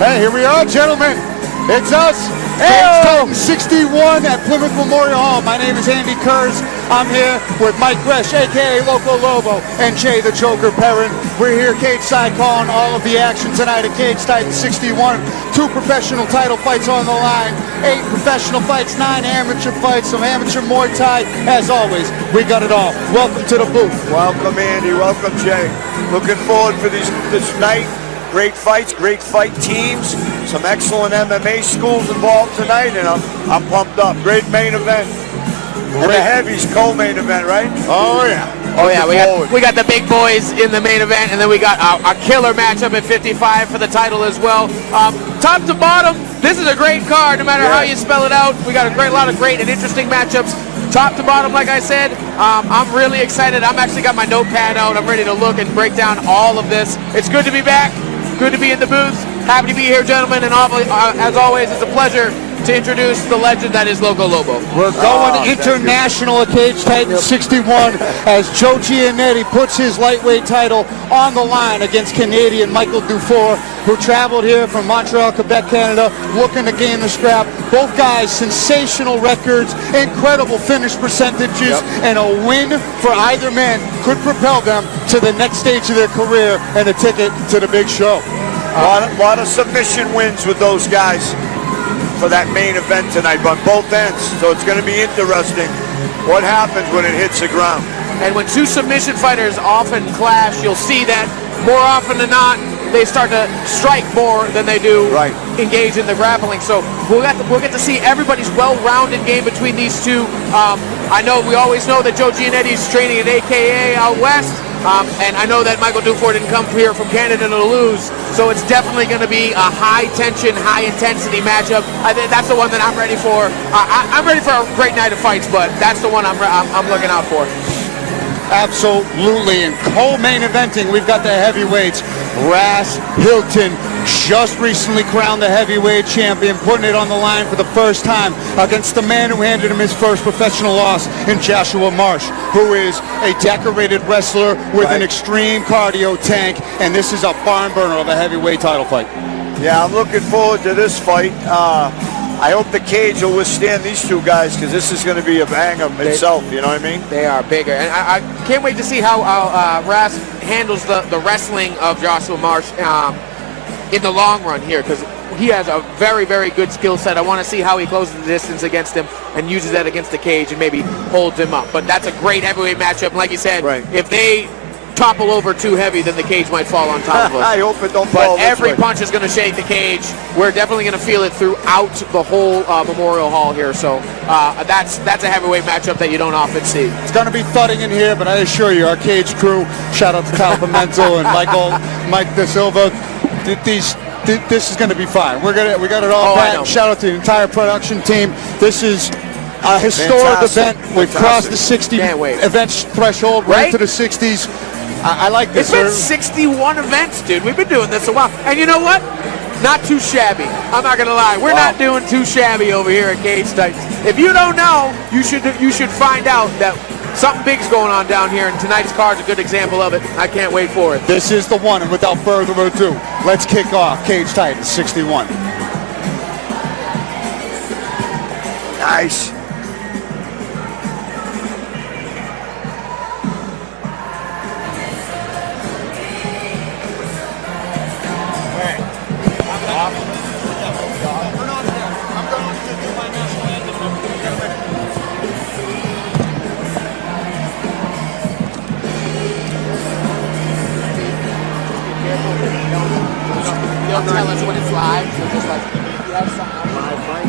Hey, here we are, gentlemen. It's us. Hey, 61 at Plymouth Memorial Hall. My name is Andy Kurz. I'm here with Mike Gresh, a.k.a. Loco Lobo, and Jay the Joker Perrin. We're here cage side calling all of the action tonight at Cage Titan 61. 2 professional title fights on the line, 8 professional fights, 9 amateur fights, some amateur Muay Thai. As always, we got it all. Welcome to the booth. Welcome, Andy. Welcome, Jay. Looking forward for this night. Great fights, great fight teams, some excellent MMA schools involved tonight, and I'm pumped up. Great main event. And the heavies co-main event, right? Oh yeah. Oh yeah, we got the big boys in the main event, and then we got a killer matchup at 55 for the title as well. Top to bottom, this is a great card, no matter how you spell it out. We got a lot of great and interesting matchups. Top to bottom, like I said, I'm really excited. I'm actually got my notepad out. I'm ready to look and break down all of this. It's good to be back. Good to be in the booth. Happy to be here, gentlemen, and as always, it's a pleasure to introduce the legend that is Loco Lobo. We're going international at Cage Titan 61 as Joe Gianetti puts his lightweight title on the line against Canadian Michael Dufour, who traveled here from Montreal, Quebec, Canada, looking to gain the scrap. Both guys, sensational records, incredible finish percentages, and a win for either man could propel them to the next stage of their career and a ticket to the big show. A lot of submission wins with those guys for that main event tonight on both ends. So it's going to be interesting what happens when it hits the ground. And when 2 submission fighters often clash, you'll see that more often than not, they start to strike more than they do engage in the grappling. So we'll get to see everybody's well-rounded game between these two. We always know that Joe Gianetti's training at AKA out west. And I know that Michael Dufour didn't come here from Canada to lose, so it's definitely going to be a high-tension, high-intensity matchup. I think that's the one that I'm ready for. I'm ready for a great night of fights, but that's the one I'm looking out for. Absolutely. And co-main eventing, we've got the heavyweights. Hilton, just recently crowned the heavyweight champion, putting it on the line for the first time against the man who handed him his first professional loss in Joshua Marsh, who is a decorated wrestler with an extreme cardio tank, and this is a barn burner of a heavyweight title fight. Yeah, I'm looking forward to this fight. I hope the cage will withstand these 2 guys, because this is going to be a banger itself, you know what I mean? They are bigger. And I can't wait to see how Ras handles the wrestling of Joshua Marsh in the long run here, because he has a very, very good skill set. I want to see how he closes the distance against him and uses that against the cage and maybe holds him up. But that's a great heavyweight matchup. And like you said, if they topple over too heavy, then the cage might fall on top of us. I hope it don't fall. But every punch is going to shake the cage. We're definitely going to feel it throughout the whole Memorial Hall here. So that's a heavyweight matchup that you don't often see. It's going to be thudding in here, but I assure you, our cage crew, shout out to Kyle Pimentel and Mike De Silva, this is going to be fine. We got it all back. Shout out to the entire production team. This is a historic event. We've crossed the 60 events threshold. We're into the 60s. I like this. It's been 61 events, dude. We've been doing this a while. And you know what? Not too shabby. I'm not going to lie. We're not doing too shabby over here at Cage Titan. If you don't know, you should find out that something big's going on down here, and tonight's card's a good example of it. I can't wait for it. This is the one, and without further ado, let's kick off Cage Titan 61. Nice. They'll tell us when it's live, so just like, you have something on live, right?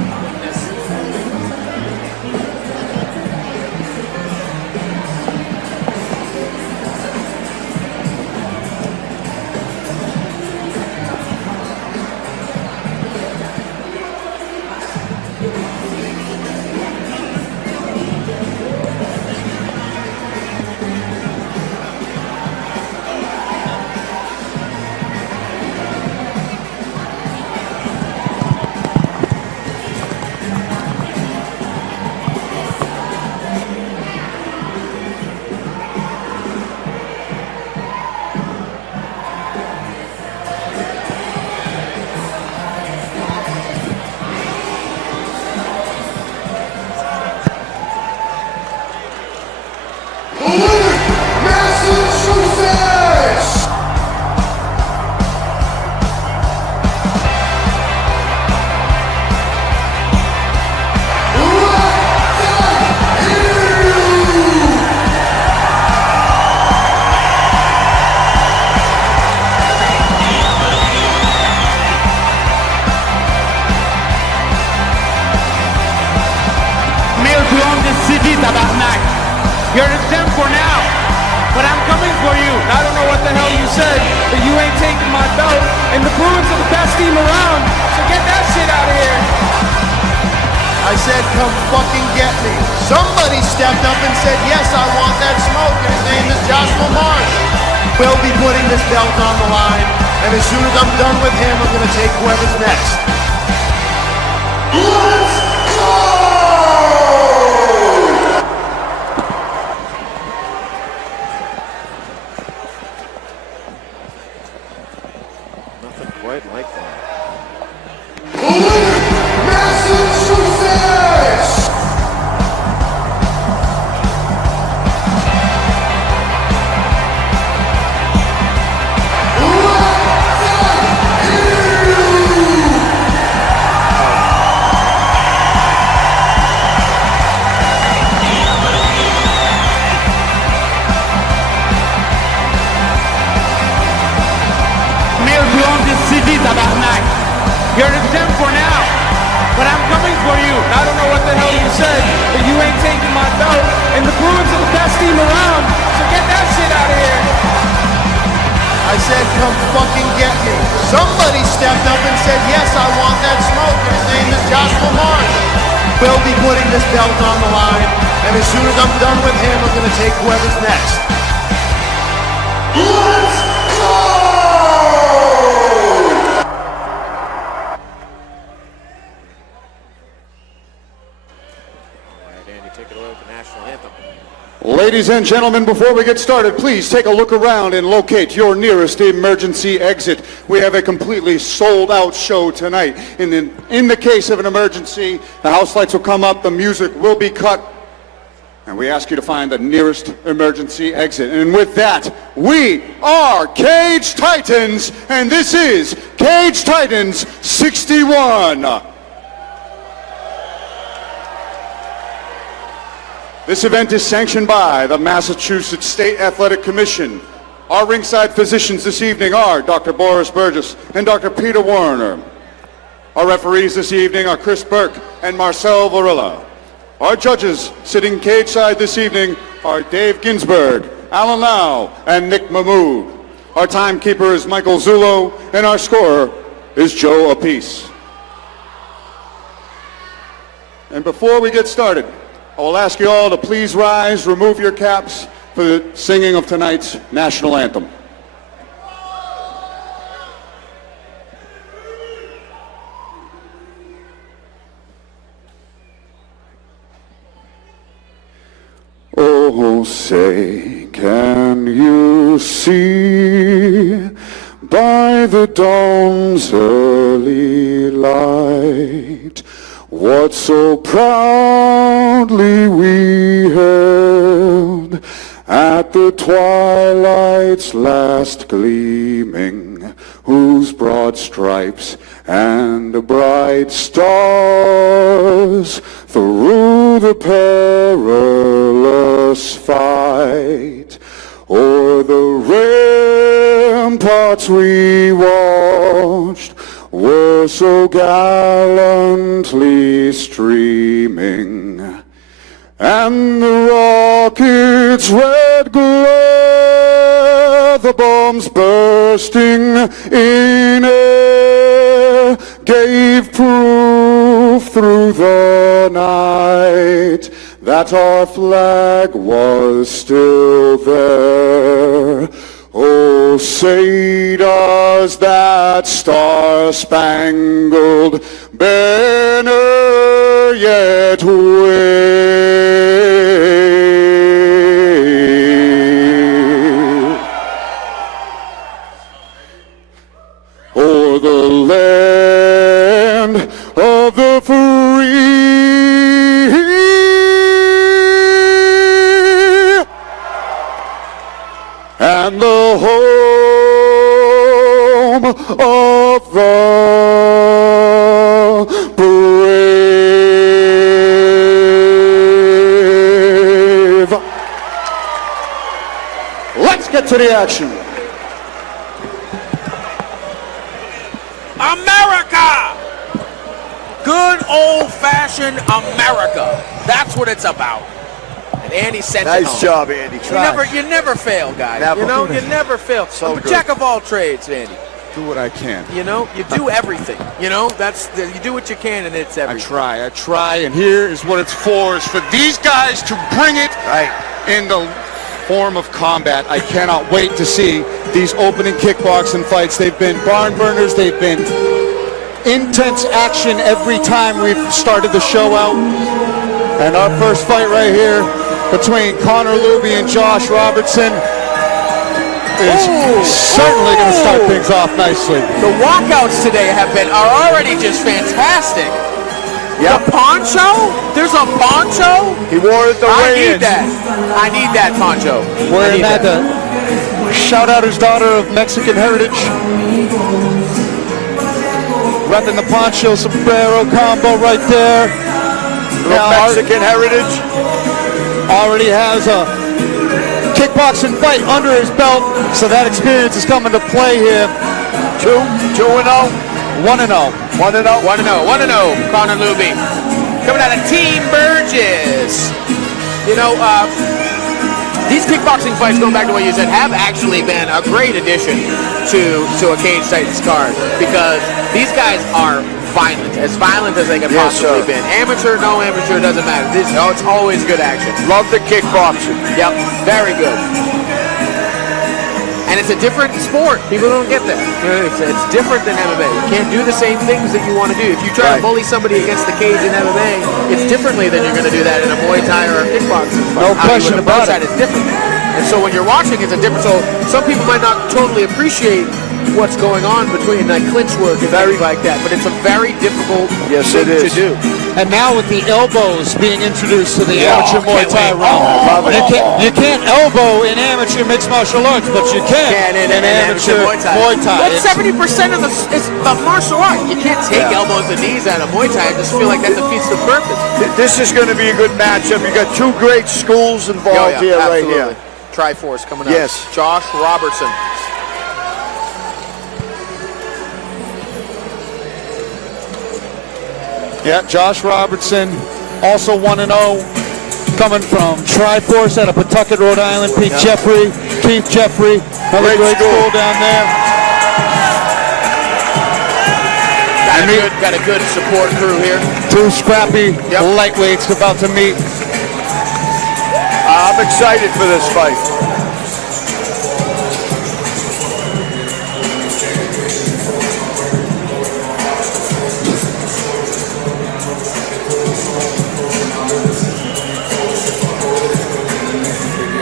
tabarnak. You're exempt for now, but I'm coming for you. I don't know what the hell you said, but you ain't taking my belt, and the Bruins are the best team around, so get that shit out of here. I said, come fucking get me. Somebody stepped up and said, yes, I want that smoke, and his name is Joshua Marsh. We'll be putting this belt on the line, and as soon as I'm done with him, I'm going to take whoever's next. Let's go! Nothing quite like that. Massachusetts! Tabarnak. You're exempt for now, but I'm coming for you. I don't know what the hell you said, but you ain't taking my belt, and the Bruins are the best team around, so get that shit out of here. I said, come fucking get me. Somebody stepped up and said, yes, I want that smoke, and his name is Joshua Marsh. We'll be putting this belt on the line, and as soon as I'm done with him, I'm going to take whoever's next. Let's go! Ladies and gentlemen, before we get started, please take a look around and locate your nearest emergency exit. We have a completely sold-out show tonight. In the case of an emergency, the house lights will come up, the music will be cut, and we ask you to find the nearest emergency exit. And with that, we are Cage Titans, and this is Cage Titans 61. This event is sanctioned by the Massachusetts State Athletic Commission. Our ringside physicians this evening are Dr. Boris Burgess and Dr. Peter Warner. Our referees this evening are Chris Burke and Marcel Varilla. Our judges sitting cage side this evening are Dave Ginsberg, Alan Lau, and Nick Mahmood. Our timekeeper is Michael Zullo, and our scorer is Joe Apice. And before we get started, I will ask you all to please rise, remove your caps for the singing of tonight's national anthem. Oh, say, can you see by the dawn's early light what so proudly we held at the twilight's last gleaming, whose broad stripes and bright stars through the perilous fight o'er the ramparts we watched were so gallantly streaming, and the rocket's red glare, the bombs bursting in air, gave proof through the night that our flag was still there. Oh, say does that star-spangled banner yet wave o'er the land of the free and the home of the brave. Let's get to the action. America! Good old-fashioned America. That's what it's about. Andy sent it Nice home. job, Andy. You never fail, guys. Never. You know, you never fail. So I'm a good. jack of all trades, Andy. Do what I can. You know, you do everything. You know, you do what you can, and it's everything. I try, and here is what it's for, is for these guys to bring it in the form of combat. I cannot wait to see these opening kickboxing fights. They've been barn burners. They've been intense action every time we've started the show out. And our first fight right here between Connor Luby and Josh Robertson is certainly going to start things off nicely. The walkouts today are already just fantastic. Yep. The poncho? There's a poncho? He wore it the I need that poncho. Wearing that to shout out his daughter of Mexican heritage. Repping the poncho sombrero combo right there. Mexican heritage. Already has a kickboxing fight under his belt, so that experience is coming to play here. 2-0. 1-0. 1-0. 1-0. Connor Luby. Coming out of Team Burgess. You know, these kickboxing fights, going back to what you said, have actually been a great addition to a Cage Titans card, because these guys are violent as they can possibly be. Amateur, no amateur, doesn't matter. It's always good action. Love the kickboxing. Yep, very good. And it's a different sport. People don't get that. It's different than MMA. You can't do the same things that you want to do. If you try to bully somebody against the cage in MMA, it's differently than you're going to do that in a Muay Thai or a kickboxing fight. No question about it. It's different. And so when you're watching, it's a different. So some people might not totally appreciate what's going on between like clinch work and things like that, but it's a very difficult thing to do. And now with the elbows being introduced to the amateur Muay Thai realm, you can't elbow in amateur mixed martial arts, but you can in amateur Muay Thai. That's 70% of the martial art. You can't take elbows and knees out of Muay Thai. I just feel like that defeats the purpose. This is going to be a good matchup. You got two great schools involved here, right here. Triforce coming up. Yes. Josh Robertson. Yeah, Josh Robertson, also 1-0, coming from Triforce out of Pawtucket, Rhode Island. Keith Jeffrey, another great school down there. Got a good support crew here. Two scrappy lightweights about to meet. I'm excited for this fight.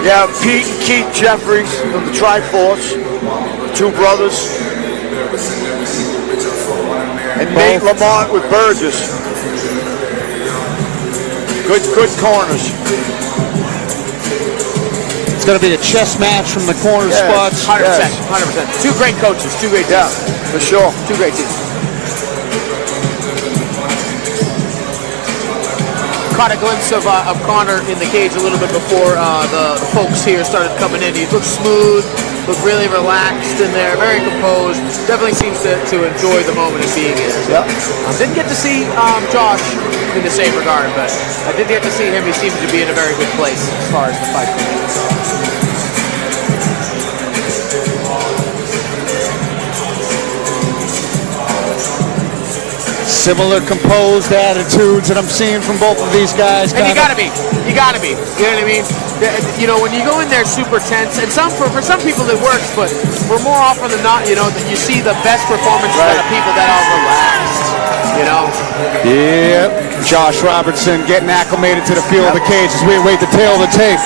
Yeah, Pete and Keith Jeffries from the Triforce, two brothers. And Nate Lamont with Burgess. Good corners. It's going to be a chess match from the corner spots. 100%. Two great coaches, two great teams. Yeah, for sure. Two great teams. Caught a glimpse of Connor in the cage a little bit before the folks here started coming in. He looked smooth, looked really relaxed in there, very composed. Definitely seems to enjoy the moment of being here. So, didn't get to see Josh in the same regard, but I did get to see him. He seemed to be in a very good place as far as the fight goes. Similar composed attitudes that I'm seeing from both of these guys. And you gotta be. You know what I mean? You know, when you go in there super tense, and for some people it works, but for more often than not, you know, that you see the best performances out of people that are relaxed. You know? Yep. Josh Robertson getting acclimated to the feel of the cage as we await the tail of the tape.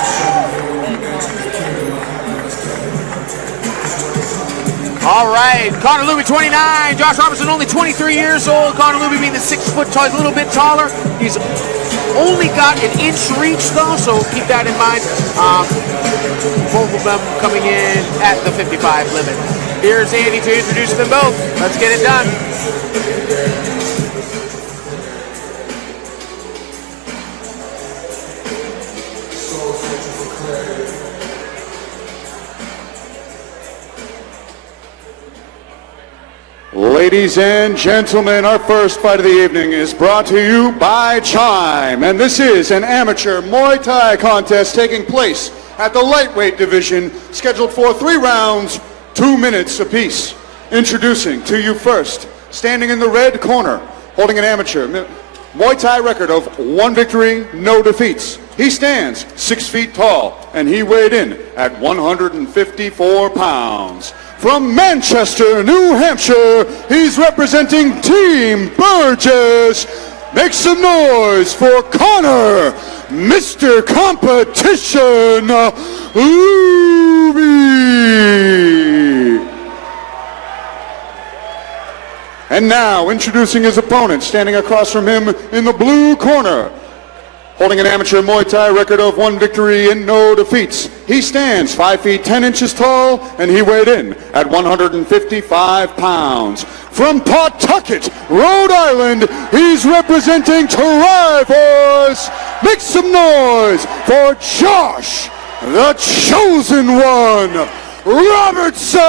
All right, Connor Luby 29, Josh Robertson only 23 years old. Connor Luby being the 6 foot tall, he's a little bit taller. He's only got an inch reach though, so keep that in mind. Both of them coming in at the 55 limit. Here's Andy to introduce them both. Let's get it done. Ladies and gentlemen, our first fight of the evening is brought to you by Chime, and this is an amateur Muay Thai contest taking place at the lightweight division, scheduled for 3 rounds, 2 minutes apiece. Introducing to you first, standing in the red corner, holding an amateur Muay Thai record of 1 victory, no defeats. He stands 6 feet tall, and he weighed in at 154 pounds. From Manchester, New Hampshire, he's representing Team Burgess. Make some noise for Connor, Mr. Competition, Luby. And now, introducing his opponent, standing across from him in the blue corner, holding an amateur Muay Thai record of 1 victory and no defeats. He stands 5 feet 10 inches tall, and he weighed in at 155 pounds. From Pawtucket, Rhode Island, he's representing Triforce. Make some noise for Josh, the Chosen One, Robertson.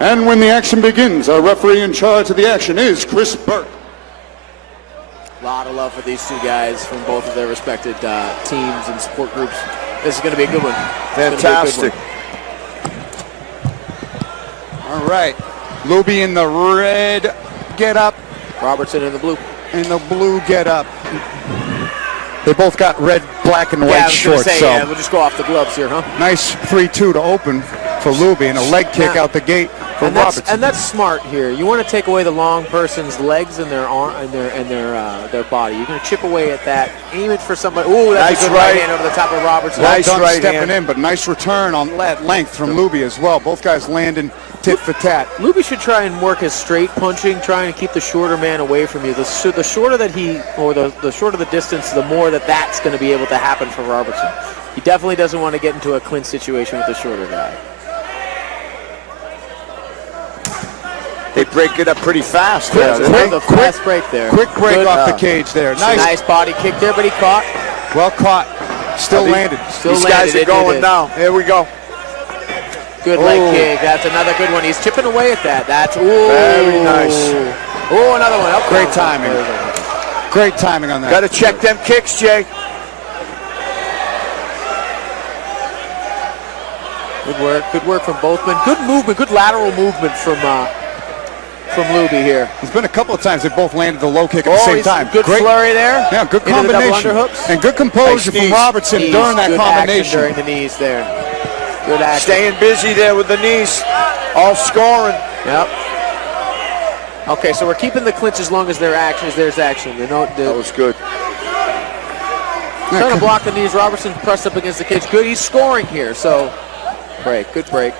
And when the action begins, our referee in charge of the action is Chris Burke. A lot of love for these two guys from both of their respected teams and support groups. This is going to be a good one. Fantastic. All right. Luby in the red get-up. Robertson in the blue. In the blue get-up. They both got red, black, and white shorts. Yeah, we'll just go off the gloves here, huh? Nice 3-2 to open for Luby, and a leg kick out the gate for Robertson. And that's smart here. You want to take away the long person's legs and their arm and their body. You're going to chip away at that. Aim it for somebody. Ooh, that's a good right hand over the top of Robertson. Nice right stepping in, but nice return on that length from Luby as well. Both guys landing tit for tat. Luby should try and work his straight punching, trying to keep the shorter man away from you. The shorter that the shorter the distance, the more that's going to be able to happen for Robertson. He definitely doesn't want to get into a clinch situation with the shorter guy. They break it up pretty fast. Fast break there. Quick break off the cage there. Nice body kick there, but he caught. Well caught. Still landed. These guys are going now. Here we go. Good leg kick. That's another good one. He's chipping away at that. That's very nice. Oh, another one. Great timing. Great timing on that. Got to check them kicks, Jay. Good work. Good work from both men. Good movement. Good lateral movement from Luby here. There's been a couple of times they both landed the low kick at the same time. Good flurry there. Yeah, good combination. And good composure from Robertson during that combination. During the knees there. Good action. Staying busy there with the knees. All scoring. Yep. Okay, so we're keeping the clinch as long as there's action. That was good. Trying to block the knees. Robertson pressed up against the cage. Good. He's scoring here. So, good break.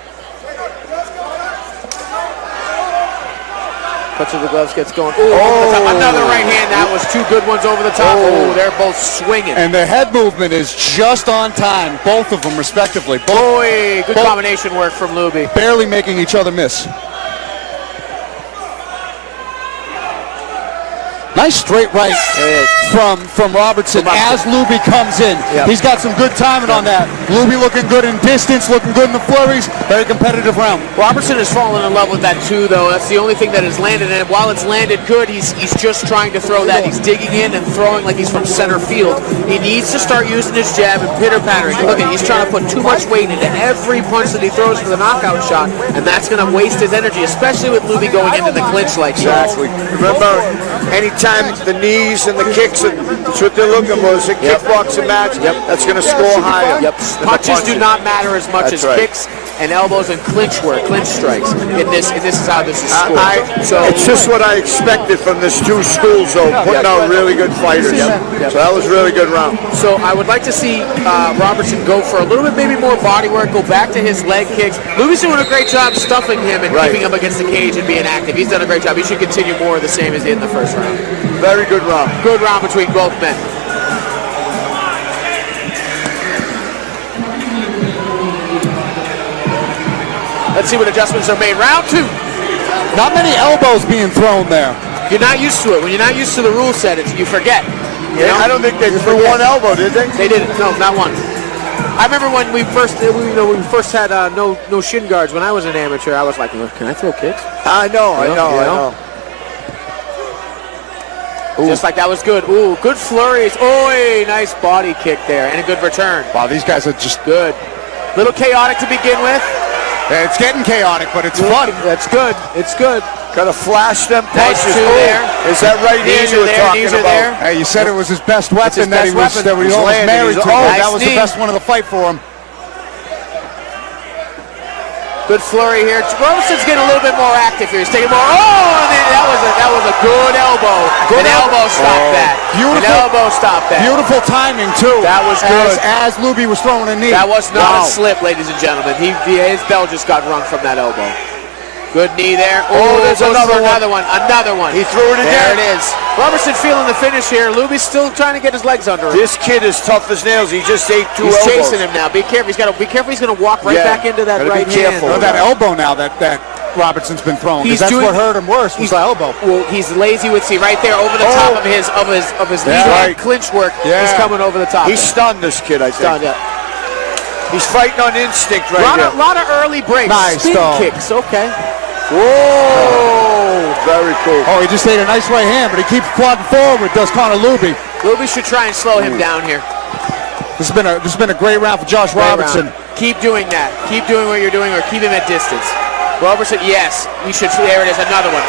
Touch of the gloves gets going. Ooh, another right hand. That was 2 good ones over the top. Oh, they're both swinging. And the head movement is just on time. Both of them, respectively. Good combination work from Luby. Barely making each other miss. Nice straight right from Robertson as Luby comes in. Yep. He's got some good timing on that. Luby looking good in distance, looking good in the flurries. Very competitive round. Robertson has fallen in love with that too, though. That's the only thing that has landed. And while it's landed good, he's just trying to throw that. He's digging in and throwing like he's from center field. He needs to start using his jab and pitter-pattering. Look at, he's trying to put too much weight into every punch that he throws for the knockout shot, and that's going to waste his energy, especially with Luby going into the clinch like exactly. Remember, anytime the knees and the kicks, that's what they're looking for. It's a kickboxing match. That's going to score higher. Punches do not matter as much as kicks and elbows and clinch strikes. And this is how this is scored. It's just what I expected from these two schools, though, putting out really good fighters. So that was a really good round. So I would like to see Robertson go for a little bit maybe more body work, go back to his leg kicks. Luby's doing a great job stuffing him and keeping him against the cage and being active. He's done a great job. He should continue more of the same as he did in the first round. Very good round. Good round between both men. Let's see what adjustments are made. Round 2. Not many elbows being thrown there. You're not used to it. When you're not used to the rule set, you forget. I don't think they threw one elbow, did they? They didn't. No, not one. I remember when we first had no shin guards when I was an amateur. I was like, can I throw kicks? I know. Just like that was good. Ooh, good flurries. Oi, nice body kick there and a good return. Wow, these guys are just good. Little chaotic to begin with. Yeah, it's getting chaotic, but it's fun. That's good. It's good. Gotta flash them Nice punches. two there. Is that right hand you were talking knees are about? there. Hey, you said it was his best weapon his best weapon. that he He's almost landing. married He's- to. oh, That nice was knee. the best one of the fight for him. Good flurry here. Robertson's getting a little bit more active here. He's taking more. Oh, and that was a good elbow. An elbow stopped that. Beautiful. An elbow stopped that. Beautiful timing, too. That was good. As Luby was throwing a knee. That was not a slip, ladies and gentlemen. His bell just got rung from that elbow. Good knee there. Oh, there's another one. Another one. He threw it There again. it is. Robertson feeling the finish here. Luby's still trying to get his legs under him. This kid is tough as nails. He just ate two elbows. He's chasing him now. Be careful. He's got to be careful. He's going to walk right back into that Gotta be right careful. hand. That elbow now that Robertson's been throwing. He's That's doing- what hurt him worse was the elbow. Well, he's lazy with right there over the top of his lead hand clinch work. Yeah. He's coming over the top. He's stunned, this kid, I think. Stunned, yeah. He's fighting on instinct right A now. lot of early breaks. Nice, Spin though. kicks. Okay. Whoa! Very cool. Oh, he just ate a nice right hand, but he keeps plodding forward, does Connor Luby. Luby should try and slow him down here. This has been a great round for Josh Robertson. Round. Keep doing that. Keep doing what you're doing, or keep him at distance. Robertson, yes, we should. There it is, another one.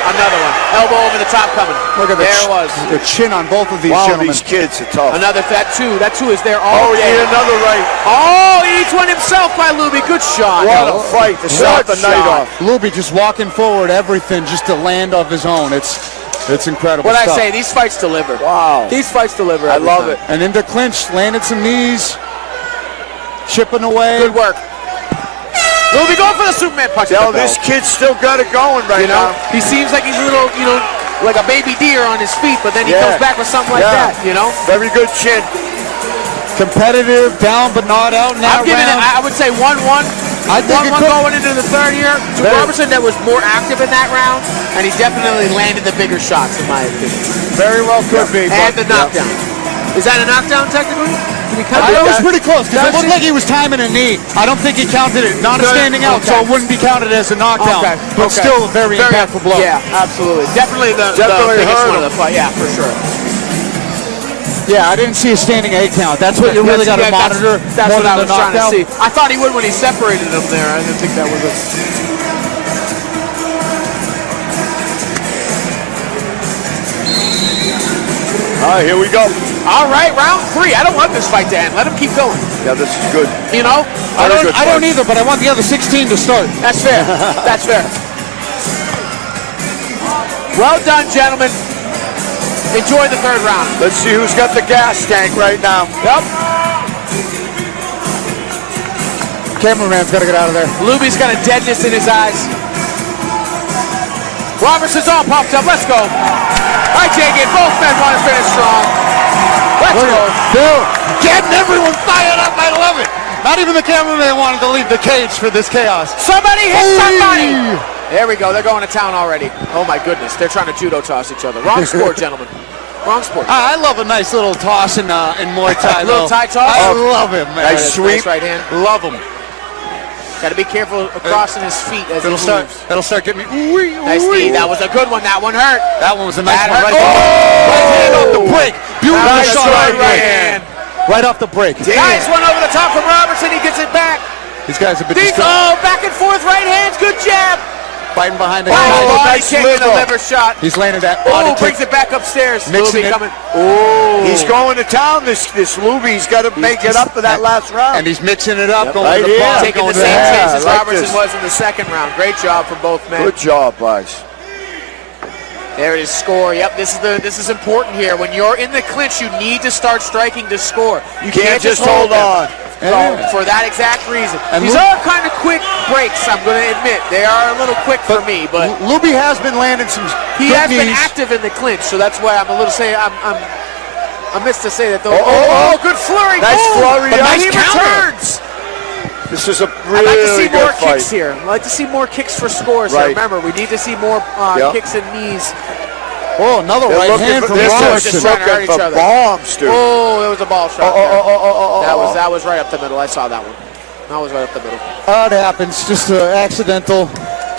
Elbow over the top coming. Look at there it was. the chin on both of these Wow, gentlemen. these kids are tough. That two is there Oh, all day. he ate another right. Oh, he eats one himself by Luby. Good shot. What a fight to start the night off. Luby just walking forward, everything just to land of his own. It's incredible What stuff. I say, these fights deliver. Wow. These fights deliver. I every love time. it. And into clinch, landed some knees, chipping away. Good work. Luby going for the Superman punch. Yo, this kid's still got it going right now. He seems like he's a little, like a baby deer on his feet, but then he comes back with something like that, Very good chin. Competitive, down but not out in that I'm giving round. it, I would say 1-1. I think it 1-1 could- going into the third here. To Robertson that was more active in that round, and he's definitely landed the bigger shots, in my opinion. Very well could be. And the knockdown. Is that a knockdown technically? Did he count It was that? pretty close because it looked like he was timing a knee. I don't think he counted it. Not a standing out, so it wouldn't be counted as a knockdown. But still a very impactful blow. Yeah, absolutely. Definitely the biggest one of the fight. Yeah, for sure. Yeah, I didn't see a standing 8 count. That's what you really got to monitor That's more what I than was the trying to knockout. see. I thought he would when he separated them there. I didn't think that was All right, here we go. All right, round 3. I don't want this fight to end. Let him keep going. Yeah, this is good. I don't either, but I want the other 16 to start. That's fair. That's fair. Well done, gentlemen. Enjoy the third round. Let's see who's got the gas tank right now. Yep. Cameraman's got to get out of there. Luby's got a deadness in his eyes. Robertson's all popped up. Let's go. All right, Jay, both men want to finish strong. Let's go. Bill, getting everyone fired up. I love it. Not even the cameraman wanted to leave the cage for this chaos. Somebody hit somebody. There we go. They're going to town already. Oh, my goodness. They're trying to judo toss each other. Wrong sport, gentlemen. Wrong sport. I love a nice little toss in Muay Thai. Little Thai toss? I love him, man. Nice sweep. Nice right hand. Love him. Got to be careful of crossing his feet as he moves. That'll start getting me. Nice knee. That was a good one. That one hurt. That one was a nice That one. hurt. Right hand off the break. Beautiful Nice shot right hand. Right off the break. Nice one over the top from Robertson. He gets it back. These guys have been Back and forth right hands. Good jab. fighting behind the Nice guy. body nice kick and a liver. liver shot. He's landed that body Oh, brings kick. it back upstairs. Mixing Luby it. coming. He's going to town, this Luby. He's got to make it up for that last round. And he's mixing it up, going Right to the here. bottom, Taking going the to same the chance head. as I like Robertson this. was in the second round. Great job from both men. Good job, guys. There it is, score. Yep, this is important here. When you're in the clinch, you need to start striking to score. You Can't just hold them. on. So, for that exact reason. And These are kind of quick breaks, I'm going to admit. They are a little quick for me, but Luby has been landing some he good has been knees. active in the clinch, so that's why I'm a little I missed to say that those. Good flurry. Nice flurry. But Nice he counter. returns. This is a I'd like to really see more good fight. kicks here. I'd like to see more kicks for scores. Right. Remember, we need to see more Yep. kicks and knees. Oh, another right hand from Robertson. Just trying to hurt each other. Bombs, dude. Oh, there was a ball shot. That was right up the middle. I saw that one. That was right up the middle. It happens. Just accidental.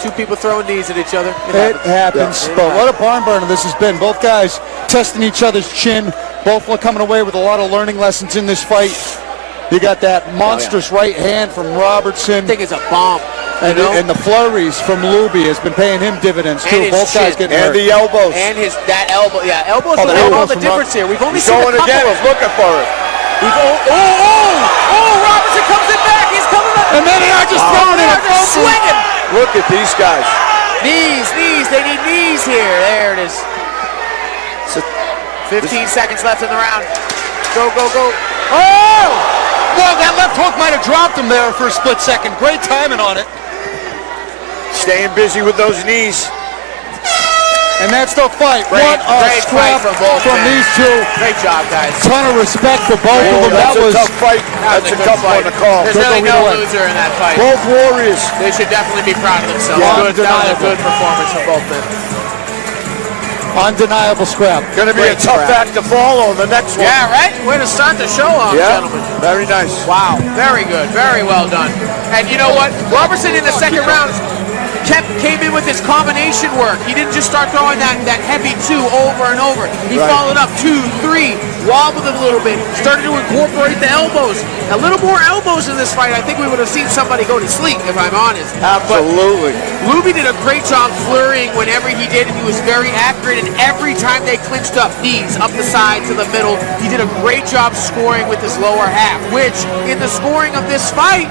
Two people throwing knees at each other. It happens. Yeah. But what a barn burner this has been. Both guys testing each other's chin. Both coming away with a lot of learning lessons in this fight. You got that monstrous right hand from Robertson. I think it's a bomb. And the flurries from Luby has been paying him dividends too. Both guys getting hurt. And the elbows. And that elbow. Yeah, elbows will make all the difference here. We've only seen a couple again. He's looking for it. Robertson comes in back. He's coming up. And then they're just throwing it. Swinging. Look at these guys. Knees. They need knees here. There it is. 15 seconds left in the round. Go. Oh! Well, that left hook might have dropped him there for a split second. Great timing on it. Staying busy with those knees. And that's the fight. What a scrap from these two. Great job, guys. Ton of respect for both of them. That was a tough fight. That's a tough one to call. There's really no loser in that fight. Both warriors. They should definitely be proud of themselves. Yeah, That was a good performance from both men. Undeniable scrap. Going to be a tough act to follow in the next one. Yeah, right? Way to start the show off, gentlemen. Very nice. Wow, very good. Very well done. And you know what? Robertson in the second round came in with his combination work. He didn't just start throwing that heavy 2 over and over. He followed up 2, 3, wobbled it a little bit, started to incorporate the elbows. A little more elbows in this fight. I think we would have seen somebody go to sleep, if I'm honest. Absolutely. But Luby did a great job flurrying whenever he did, and he was very accurate. And every time they clinched up, knees up the side to the middle, he did a great job scoring with his lower half, which in the scoring of this fight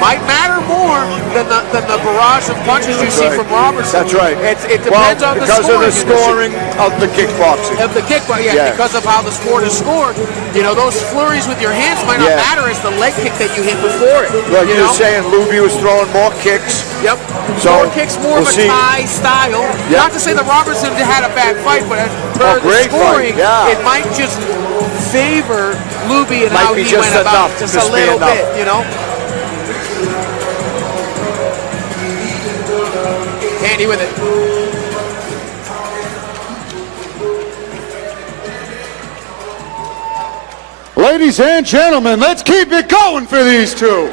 might matter more than the barrage of punches you see from Robertson. That's right. It depends on the scoring. Because of the scoring of the kickboxing. Because of how the sport is scored. You know, those flurries with your hands might not matter as the leg kick that you hit before it. Well, you're saying Luby was throwing more kicks. Yep. So more kicks, more of a Thai style. Yep. Not to say that Robertson had a bad fight, but as per the scoring, it might just favor Luby and how he went about just a little bit, you know? Handy with it. Ladies and gentlemen, let's keep it going for these two.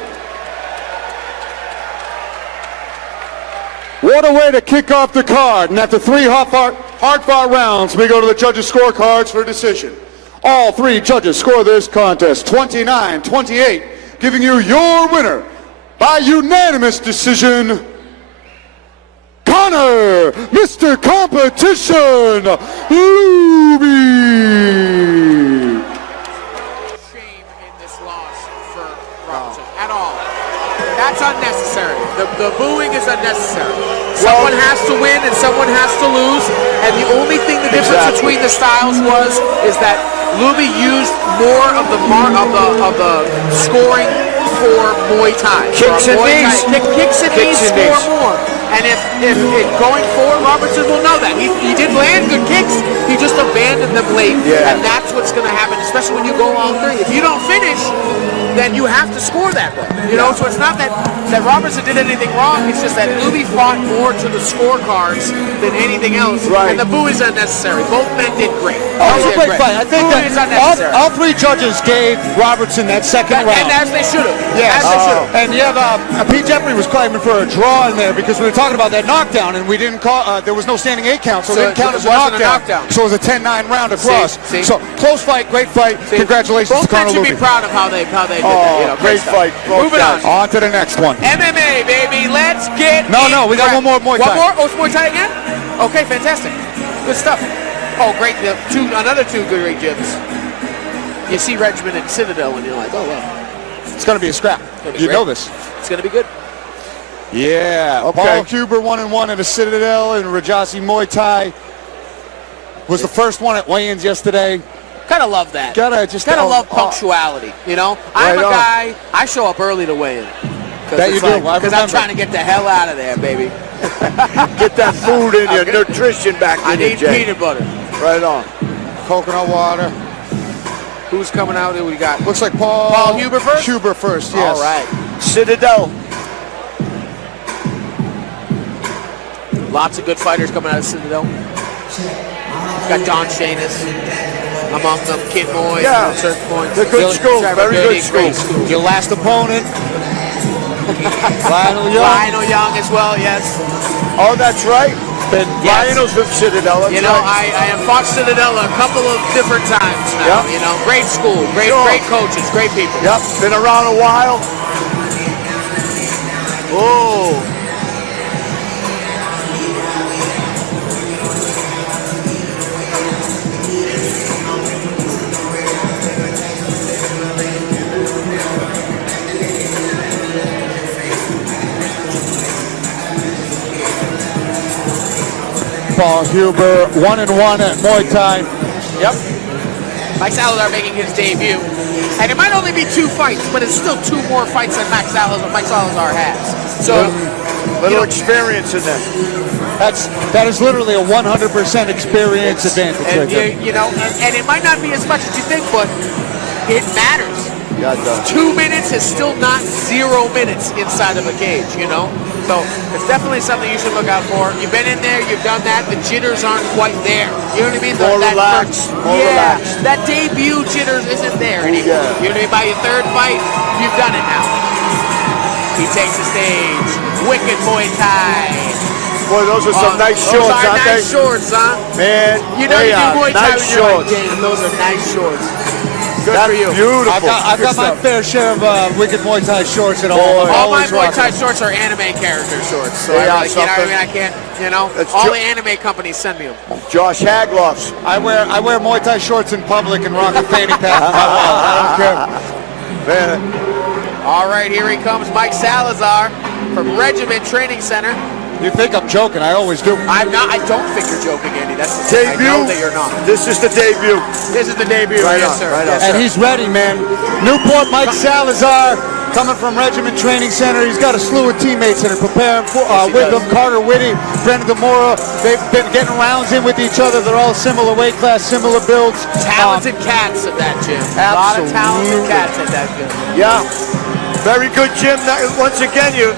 What a way to kick off the card. And after 3 hard-fought rounds, we go to the judges' scorecards for a decision. All 3 judges score this contest 29-28, giving you your winner by unanimous decision, Connor, Mr. Competition, Luby. Shame in this loss for Robertson at all. That's unnecessary. The booing is unnecessary. Someone has to win and someone has to lose. And the only thing, the difference between the styles is that Luby used more of the scoring for Muay Thai. Kicks and knees. Kicks and knees score more. And if going forward, Robertson will know that. He did land good kicks. He just abandoned them late. Yeah. And that's what's going to happen, especially when you go all 3. If you don't finish, then you have to score that way. You know, so it's not that Robertson did anything wrong. It's just that Luby fought more to the scorecards than anything else. Right. And the boo is unnecessary. Both men did great. That was a great fight. I think that all 3 judges gave Robertson that second round. And as they should have. Yes. As they should have. And you have Pete Jeffrey was claiming for a draw in there because we were talking about that knockdown, and we didn't call. There was no standing 8 count, so it didn't count as a knockdown. So it was a 10-9 round across. See? So close fight, great fight. Congratulations to Connor Luby. Both men should be proud of how they did that. You know, great fight. Moving on to the next one. MMA, baby. Let's get No, we got one more Muay Thai. One more? Oh, it's Muay Thai again? Okay, fantastic. Good stuff. Oh, great. Another 2 good great gyms. You see Regiment and Citadel, and you're like, oh, well. It's going to be a scrap. You know this. It's going to be good. Yeah. Okay. Paul Huber 1-1 at the Citadel, and Rajasi Muay Thai was the first one at weigh-ins yesterday. Gotta love that. Gotta love punctuality. You know, I'm a guy. I show up early to weigh in. That you do. Because I'm trying to get the hell out of there, baby. Get that food in your nutrition back in I need peanut butter. Right on. Coconut water. Who's coming out? Who we got? Looks like Paul Huber first. Huber first. Yes. All right. Citadel. Lots of good fighters coming out of Citadel. Got Don Shanis among them, Kid Moy, Yeah. at certain points. They're good schools, Trevor very Goody, good great schools. school. Your last opponent, Lionel Young. Lionel Young as well, yes. Oh, that's right. Yes. Lionel's from Citadel. You know, I have fought Citadel a couple of different times now. Yep. You know, great school, great coaches, great people. Yep, been around a while. Oh. Paul Huber, 1-1 at Muay Thai. Yep. Mike Salazar making his debut. And it might only be 2 fights, but it's still 2 more fights than Mike Salazar has. So, Little experience in there. That is literally a 100% experience advantage right and there. you know, and it might not be as much as you think, but it matters. 2 minutes is still not 0 minutes inside of a cage, you know? So it's definitely something you should look out for. You've been in there, you've done that, the jitters aren't quite there. You know what I mean? More relaxed, more relaxed. That debut jitters isn't there anymore. Yeah. You know what I mean? By your 3rd fight, you've done it now. He takes the stage. Wicked Muay Thai. Boy, those are some nice shorts, those are aren't nice they? shorts, huh? Man, You know they you do are Muay Thai nice when you're shorts. like, damn, those are nice shorts. Good That's for you. beautiful. I've got my fair share of Wicked Muay Thai shorts at home. All my Muay Thai shorts are anime character shorts. So They I are really, you know what I something. mean? I can't, you know, That's all ju- the anime companies send me them. Josh Hagloff's. I wear Muay Thai shorts in public and rock a fanny pack. I don't care. Man, All right, here he comes, Mike Salazar from Regiment Training Center. You think I'm joking? I always do. I'm not. I don't think you're joking, Andy. That's the thing. debut. I know that you're not. This is the debut. This is the debut, Right yes, on, sir. right on. Yes, And sir. he's ready, man. Newport Mike Salazar, coming from Regiment Training Center. He's got a slew of teammates that are preparing for, with him. Carter Witty, Brendan Deora. They've been getting rounds in with each other. They're all similar weight class, similar builds. Talented cats at that gym. A lot of talented Absolutely. cats at that gym. Yeah. Very good gym. Once again, you're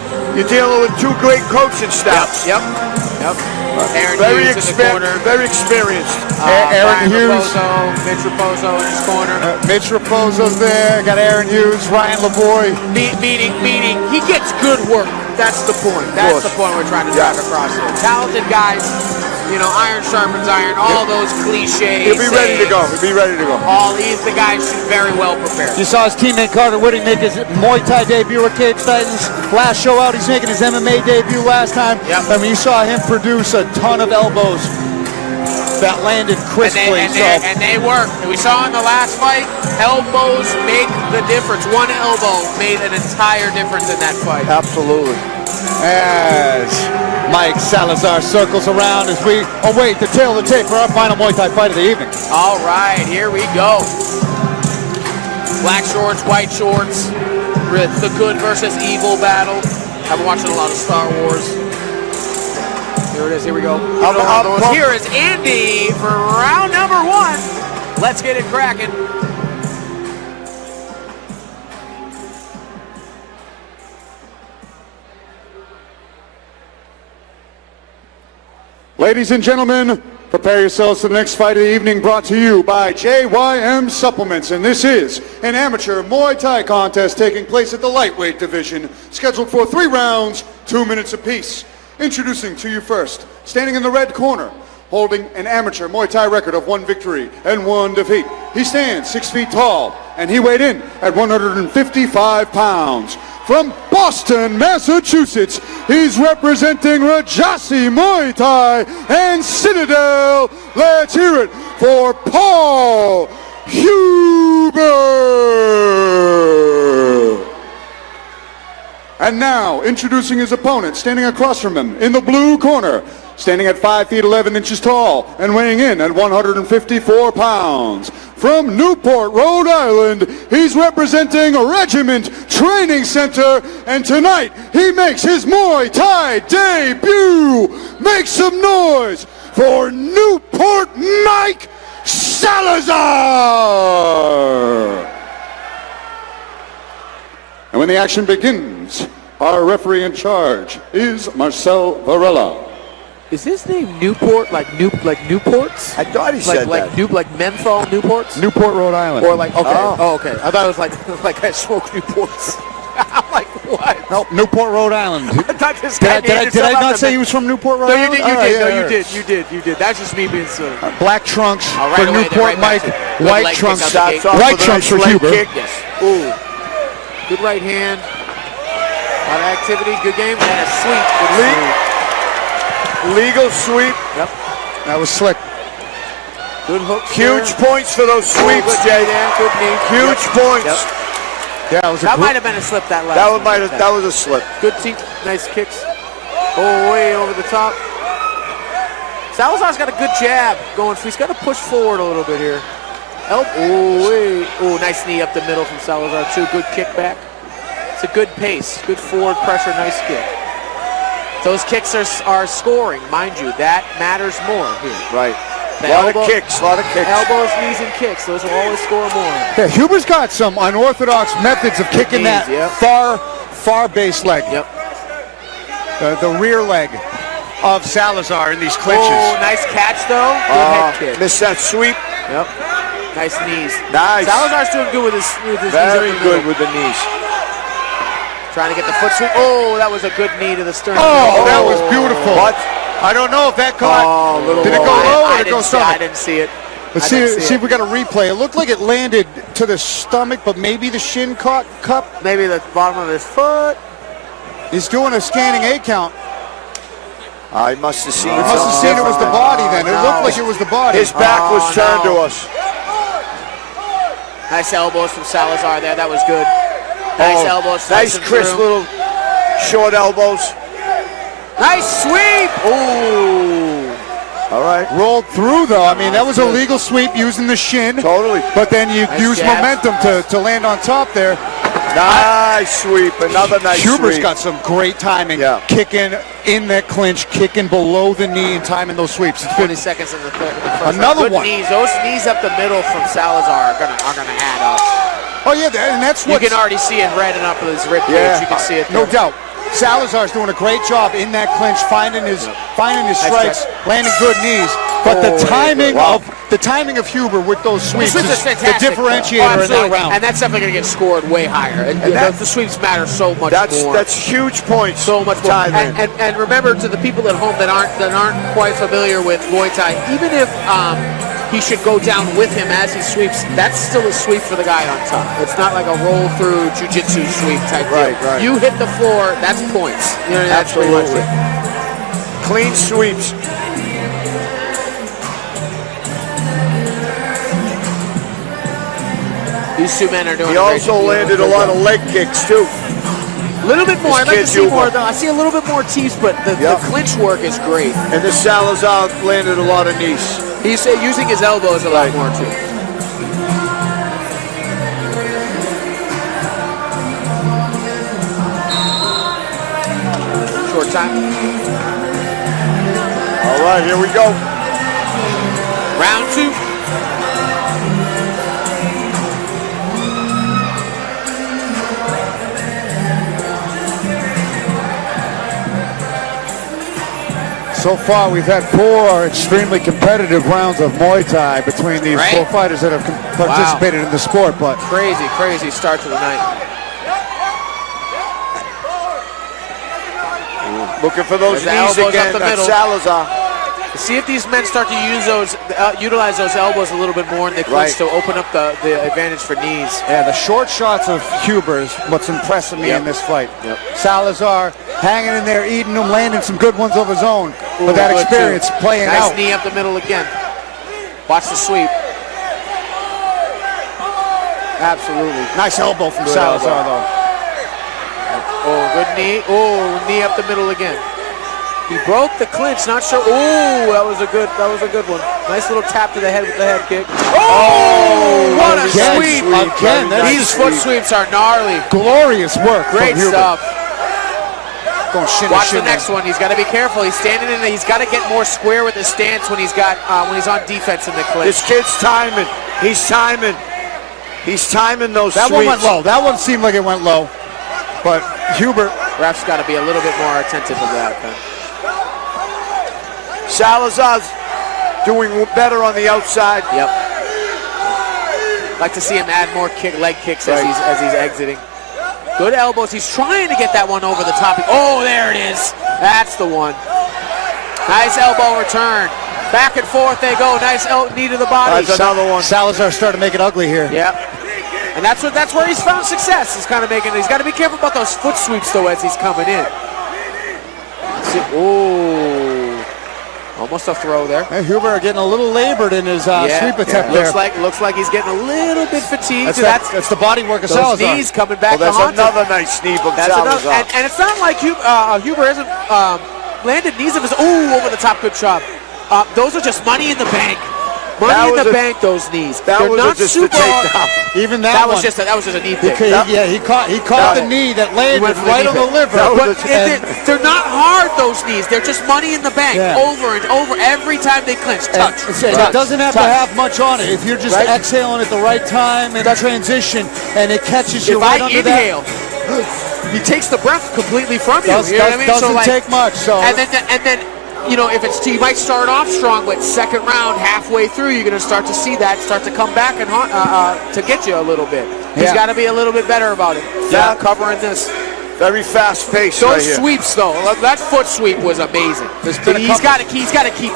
dealing with 2 great coaching staffs. Yep. Aaron Very Hughes in the corner. very experienced. Aaron Brian Hughes. Raposo, Mitch Raposo in his corner. Mitch Raposo's there. Got Aaron Hughes, Ryan Lavoie. Meaning, he gets good work. That's the point. That's the point we're trying to drive across here. Talented guys, you know, iron sharpens iron, all those cliches. He'll be ready to go. He'll be ready to go. He's the guy who's very well prepared. You saw his teammate Carter Witty make his Muay Thai debut at Cage Titans. Last show out, he's making his MMA debut last time. Yep. I mean, you saw him produce a ton of elbows that landed crisply. And they work. And we saw in the last fight, elbows make the difference. One elbow made an entire difference in that fight. Absolutely. As Mike Salazar circles around as we await the tail of the tape for our final Muay Thai fight of the evening. All right, here we go. Black shorts, white shorts. The good versus evil battle. I've been watching a lot of Star Wars. Here it is, here we go. Here is Andy for round number 1. Let's get it cracking. Ladies and gentlemen, prepare yourselves for the next fight of the evening, brought to you by JYM Supplements. And this is an amateur Muay Thai contest taking place at the lightweight division, scheduled for 3 rounds, 2 minutes apiece. Introducing to you first, standing in the red corner, holding an amateur Muay Thai record of 1 victory and 1 defeat. He stands 6 feet tall, and he weighed in at 155 pounds. From Boston, Massachusetts, he's representing Rajasi Muay Thai and Citadel. Let's hear it for Paul Huber. And now, introducing his opponent, standing across from him in the blue corner, standing at 5 feet 11 inches tall and weighing in at 154 pounds. From Newport, Rhode Island, he's representing Regiment Training Center, and tonight he makes his Muay Thai debut. Make some noise for Newport Mike Salazar! And when the action begins, our referee in charge is Marcel Varela. Is his name Newport, like Newports? I thought he said that. Like menthol Newports? Newport, Rhode Island. Or like, okay. Oh, okay. I thought it was like I smoke Newports. I'm like, what? Nope, Newport, Rhode Island. I thought this guy Did I not say he was from Newport, Rhode Island? You did. That's just me being silly. Black trunks right for away, Newport right Mike. White trunks. White trunks for Huber. Yes. Ooh. Good right hand. A lot of activity. Good game. And a sweep. Legal sweep. Yep. That was slick. Good hook. Huge points for those sweeps, Jay. Good knee. Huge points. Yep. Yeah, it was that might have been a slip that last that was a slip. Good team, nice kicks. Oh, way over the top. Salazar's got a good jab going. He's got to push forward a little bit here. Oh, nice knee up the middle from Salazar too. Good kick back. It's a good pace, good forward pressure, nice kick. Those kicks are scoring, mind you. That matters more here. Right. A lot of kicks. Elbows, knees, and kicks. Those will always score more. Yeah, Huber's got some unorthodox methods of kicking that far base leg. Yep. The rear leg of Salazar in these clinches. Oh, nice catch though. Good head kick. Missed that sweep. Yep. Nice knees. Nice. Salazar's doing good with his Very knees. good with the knees. Trying to get the foot sweep. Oh, that was a good knee to the sternum. Oh, that was beautiful. What? I don't know if that caught. Did it go low or did it go stomach? I didn't see it. Let's see if we got a replay. It looked like it landed to the stomach, but maybe the shin caught cup. Maybe the bottom of his foot. He's doing a scanning A count. I must have seen it. He must have seen it was the body then. It looked like it was the body. His back was turned to us. Nice elbows from Salazar there. That was good. Nice elbows. Nice crisp little short elbows. Nice sweep. Ooh. All right. Rolled through though. I mean, that was a legal sweep using the shin. Totally. But then you Nice use jab. momentum to land on top there. Nice sweep. Another nice Huber's sweep. got some great timing. Yeah. Kicking in that clinch, kicking below the knee and timing those sweeps. It's 20 good. seconds in the first. Another good one. Knees. Those knees up the middle from Salazar are gonna add up. Oh yeah, and that's what You can already see it redden up with his rib cage. You can see it. No there. doubt. Salazar's doing a great job in that clinch, finding his strikes, landing good knees. But the timing of Huber with those sweeps is the differentiator in that round. And that's definitely going to get scored way higher. And the sweeps matter so much more. That's huge points. So much more. And remember, to the people at home that aren't quite familiar with Muay Thai, even if he should go down with him as he sweeps, that's still a sweep for the guy on top. It's not like a roll through jiu-jitsu sweep type deal. Right. You hit the floor, that's points. You know, that's pretty much it. Clean sweeps. These two men are doing. He also landed a lot of leg kicks too. A little bit more. I'd like to see Huber. more though. I see a little bit more teeth, but the clinch work is great. And the Salazar landed a lot of knees. He's using his elbows a lot more too. Short time. All right, here we go. Round 2. So far, we've had 4 extremely competitive rounds of Muay Thai between these 4 fighters that have participated in the sport. But crazy start to the night. Looking for those There's knees again. That's Salazar. See if these men start to utilize those elbows a little bit more in the clinch to open up the advantage for knees. Yeah, the short shots of Huber's what's impressing me in this fight. Salazar hanging in there, eating them, landing some good ones of his own. But that experience playing out. Nice knee up the middle again. Watch the sweep. Absolutely. Nice elbow from Salazar, though. Oh, good knee. Oh, knee up the middle again. He broke the clinch, not sure. Oh, that was a good one. Nice little tap to the head with the head kick. Oh, what a sweep. Again, these foot sweeps are gnarly. Glorious work. Great stuff. Watch the next one. He's got to be careful. He's standing in there. He's got to get more square with his stance when he's on defense in the clinch. This kid's timing. He's timing. He's timing those sweeps. That one went low. That one seemed like it went low. But Huber. Ref's got to be a little bit more attentive of that then. Salazar's doing better on the outside. Yep. Like to see him add more leg kicks as he's exiting. Good elbows. He's trying to get that one over the top. Oh, there it is. That's the one. Nice elbow return. Back and forth they go. Nice knee to the body. That's another one. Salazar started to make it ugly here. Yep. And that's where he's found success. He's kind of making. He's got to be careful about those foot sweeps though as he's coming in. Oh, almost a throw there. Hey, Huber getting a little labored in his sweep attempt there. Looks like he's getting a little bit fatigued. That's the body work of Salazar. Those knees coming back. That's another nice knee from Salazar. And it's not like Huber hasn't landed knees of his. Ooh, over the top, good job. Those are just money in the bank. Money in the bank, those knees. They're not super hard. Even that was just a knee thing. He caught the knee that landed right on the liver. But they're not hard, those knees. They're just money in the bank, over and over every time they clinch. Touch. It doesn't have to have much on it. If you're just exhaling at the right time in transition, and it catches you right under that. He takes the breath completely from you. You know what I mean? Doesn't take much. So and then. You know, if it's you might start off strong, but second round, halfway through, you're going to start to see that start to come back and to get you a little bit. He's got to be a little bit better about it. Yeah, covering this. Very fast pace. Those sweeps, though, that foot sweep was amazing. He's got to keep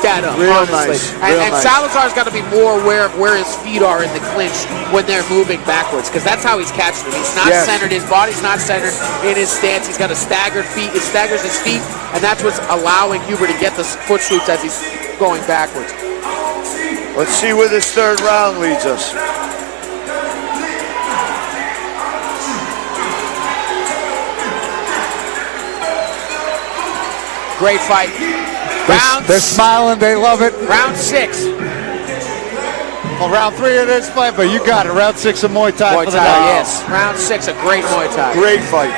that up. Real honestly. nice. And Salazar's got to be more aware of where his feet are in the clinch when they're moving backwards, because that's how he's catching them. He's not centered. His body's not centered in his stance. He's got a staggered feet. It staggers his feet, and that's what's allowing Huber to get the foot sweeps as he's going backwards. Let's see where this third round leads us. Great fight. They're smiling. They love it. Round 6. Well, round 3 of this fight, but you got it. Round 6 of Muay Thai for the night. Yes. Round 6, a great Muay Thai. Great fight.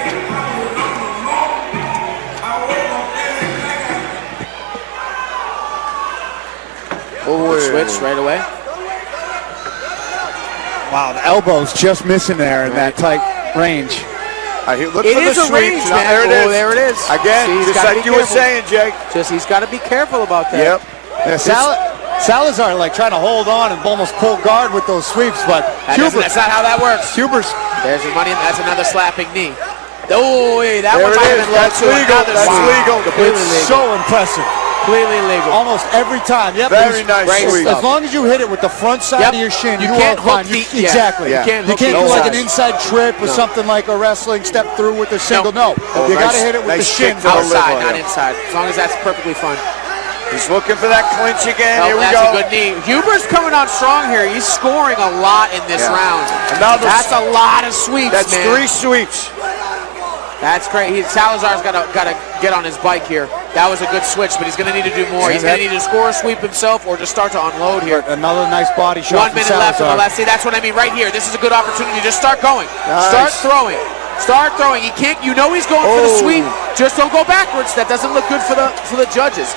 Oh, switch right away. Wow, the elbow's just missing there in that tight range. Look It for is the a range, sweeps. man. There it is. There it is. Again, just like you were saying, Jake. He's got to be careful about that. Yep. Salazar like trying to hold on and almost pull guard with those sweeps, but That's not how that works. Huber's. There's your money. That's another slapping knee. Oh, that There one might have it is. been led That's to legal. another That's sweep. legal. Completely legal. So impressive. Completely legal. Almost every time. Yep. Very nice sweep. As long as you hit it with the front side of your shin, you can't are fine. hook Exactly. You can't do hook like an inside trip or something like a wrestling step through with a single. No. You got to hit it with the shin. Outside, not inside. As long as that's perfectly fine. He's looking for that clinch again. Here we that's go. A good knee. Huber's coming on strong here. He's scoring a lot in this round. That's a lot of sweeps, That's man. 3 sweeps. That's great. Salazar's got to get on his bike here. That was a good switch, but he's going to need to do more. He's going to need to score a sweep himself or just start to unload here. Another nice body shot. 1 minute left on the last. See, that's what I mean right here. This is a good opportunity. Just start going. Nice. Start throwing. Start throwing. He can't. You know he's going for the sweep. Just don't go backwards. That doesn't look good for the judges.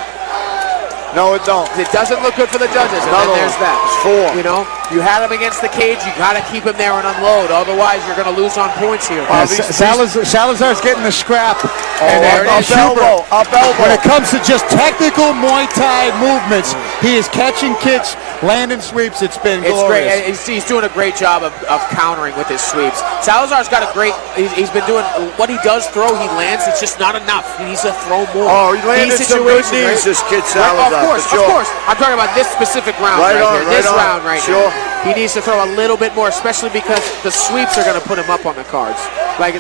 No, it don't. It doesn't look good for the judges. And then there's that. It's 4. You know, you had him against the cage. You got to keep him there and unload. Otherwise, you're going to lose on points here. Salazar's getting the scrap. There it is. Up elbow. When it comes to just technical Muay Thai movements, he is catching kicks, landing sweeps. It's been glorious. Great. He's doing a great job of countering with his sweeps. Salazar's got a great. He's been doing what he does throw. He lands. It's just not enough. He needs to throw more. Oh, he landed some good knees, this kid Salazar. Of course. I'm talking about this specific round right here. This round right here. He needs to throw a little bit more, especially because the sweeps are going to put him up on the cards. Like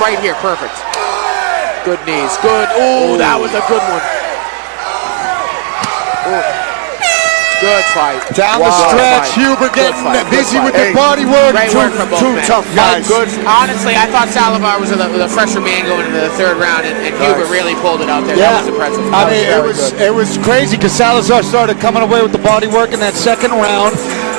right here, perfect. Good knees. Good. Oh, that was a good one. Ooh. Good fight. Down the stretch, Huber getting busy with the body work. Great work from both men. Tough guys. Good. Honestly, I thought Salazar was the fresher man going into the third round, and Huber really pulled it out there. That was impressive. I mean, it was crazy because Salazar started coming away with the body work in that second round.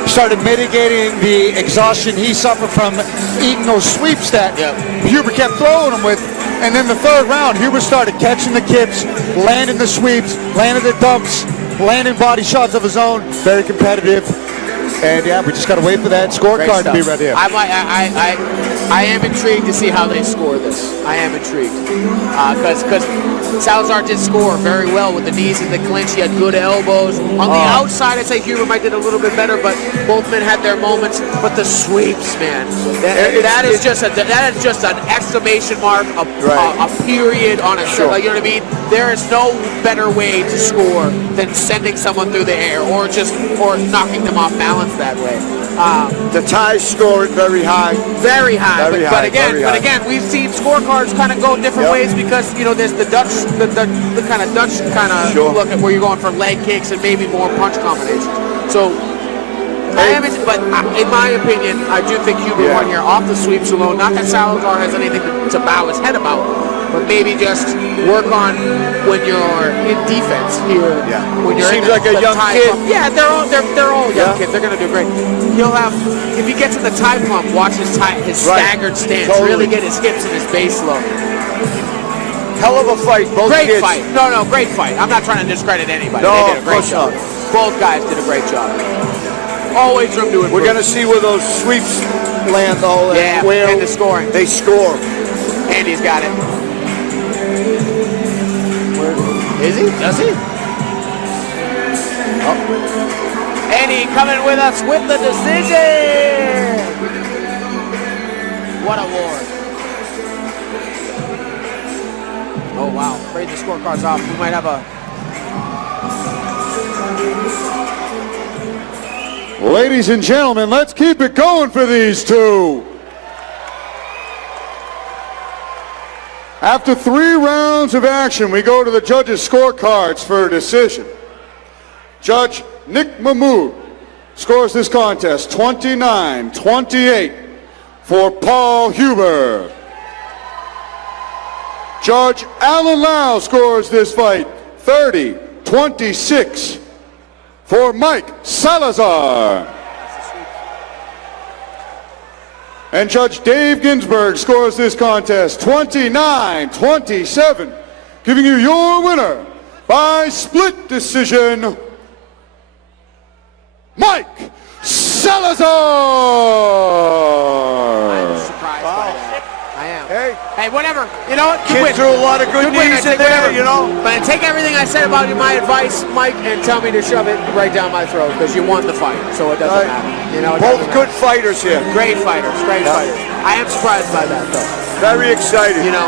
Started mitigating the exhaustion he suffered from eating those sweeps that Huber kept throwing him with. And then the third round, Huber started catching the kips, landing the sweeps, landing the dumps, landing body shots of his own. Very competitive. And we just got to wait for that scorecard to be ready. I am intrigued to see how they score this. I am intrigued. Because Salazar did score very well with the knees in the clinch. He had good elbows. On the outside, I'd say Huber might did a little bit better, but both men had their moments. But the sweeps, man, that is just an exclamation mark, a period on a Sure. like, you know what I mean? There is no better way to score than sending someone through the air or knocking them off balance that way. The ties score it very high. Very high. Very But high. again, we've seen scorecards kind of go different ways because, you know, there's the Dutch, the kind of Dutch kind of look at where you're going for leg kicks and maybe more punch combinations. So, but in my opinion, I do think Huber won here off the sweeps alone. Not that Salazar has anything to bow his head about, but maybe just work on when you're in defense here. Yeah. When you're Seems in like a young kid. they're all young kids. They're going to do great. He'll have, if he gets in the tie plump, watch his staggered stance. Really get his hips and his base low. Hell of a fight, both great kids. Fight. No, great fight. I'm not trying to discredit anybody. No, they did a great job. Both guys did a great job. Always room to improve. We're going to see where those sweeps land, though. Yeah, where and the scoring. They score. Andy's got it. Is he? Does he? Oh. Andy coming with us with the decision. What a war. Oh, wow. Raise the scorecards off. We might have a... Ladies and gentlemen, let's keep it going for these two. After 3 rounds of action, we go to the judges' scorecards for a decision. Judge Nick Mahmood scores this contest 29-28 for Paul Huber. Judge Alan Lau scores this fight 30-26 for Mike Salazar. And Judge Dave Ginsburg scores this contest 29-27, giving you your winner by split decision, Mike Salazar. I'm surprised by that. I am. Hey, whatever. You know what? Kids threw a lot of good knees in there, you know. But take everything I said about my advice, Mike, and tell me to shove it right down my throat because you won the fight, so it doesn't matter. You know, both good fighters here. Great fighters, fighters. I am surprised by that, though. Very excited. You know,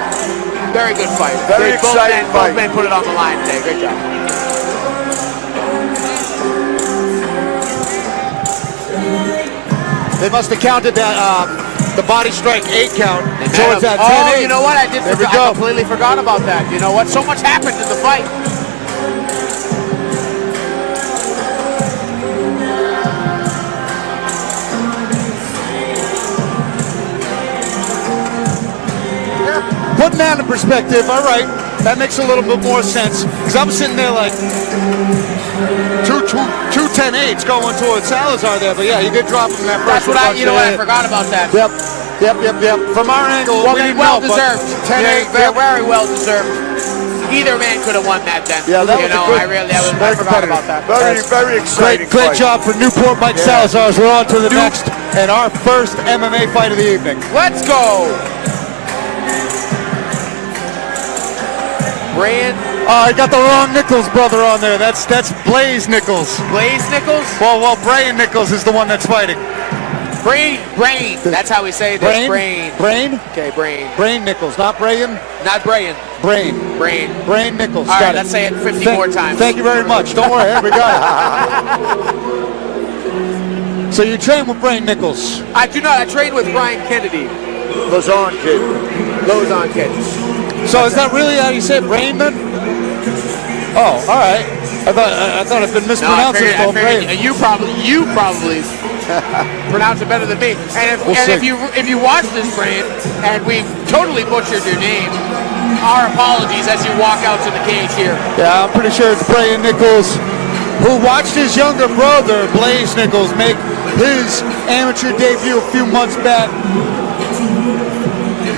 very good fight. Very exciting fight. Both men put it on the line today. Great job. They must have counted that the body strike 8 count. So it's at 10-8. Oh, you know what? I completely forgot about that. You know what? So much happened in the fight. Putting that in perspective, all right, that makes a little bit more sense. Because I'm sitting there like 2 10-8s going towards Salazar there. But yeah, he did drop him in that first. That's what I forgot about that. Yep. From our angle, well deserved. 10-8, very well deserved. Either man could have won that then. Yeah, that was good. I forgot about that. Very exciting. Great job for Newport Mike Salazar. As we're on to the next and our first MMA fight of the evening. Let's go. Brand. I got the wrong Nichols brother on there. That's Blaze Nichols. Blaze Nichols? Well, Brian Nichols is the one that's fighting. Brain. That's how we say this. Brain? Okay, Brain. Brain Nichols, not Brian. Not Brian. Brain Nichols. All right, let's say it 50 more times. Thank you very much. Don't worry, we got it. So you train with Brain Nichols? I do not. I train with Brian Kennedy. Lozon kid. So is that really how you say Brain then? Oh, all right. I thought I'd been mispronouncing it. You probably pronounce it better than me. And if you watch this, Brain, and we've totally butchered your name, our apologies as you walk out to the cage here. Yeah, I'm pretty sure it's Brian Nichols, who watched his younger brother, Blaze Nichols, make his amateur debut a few months back.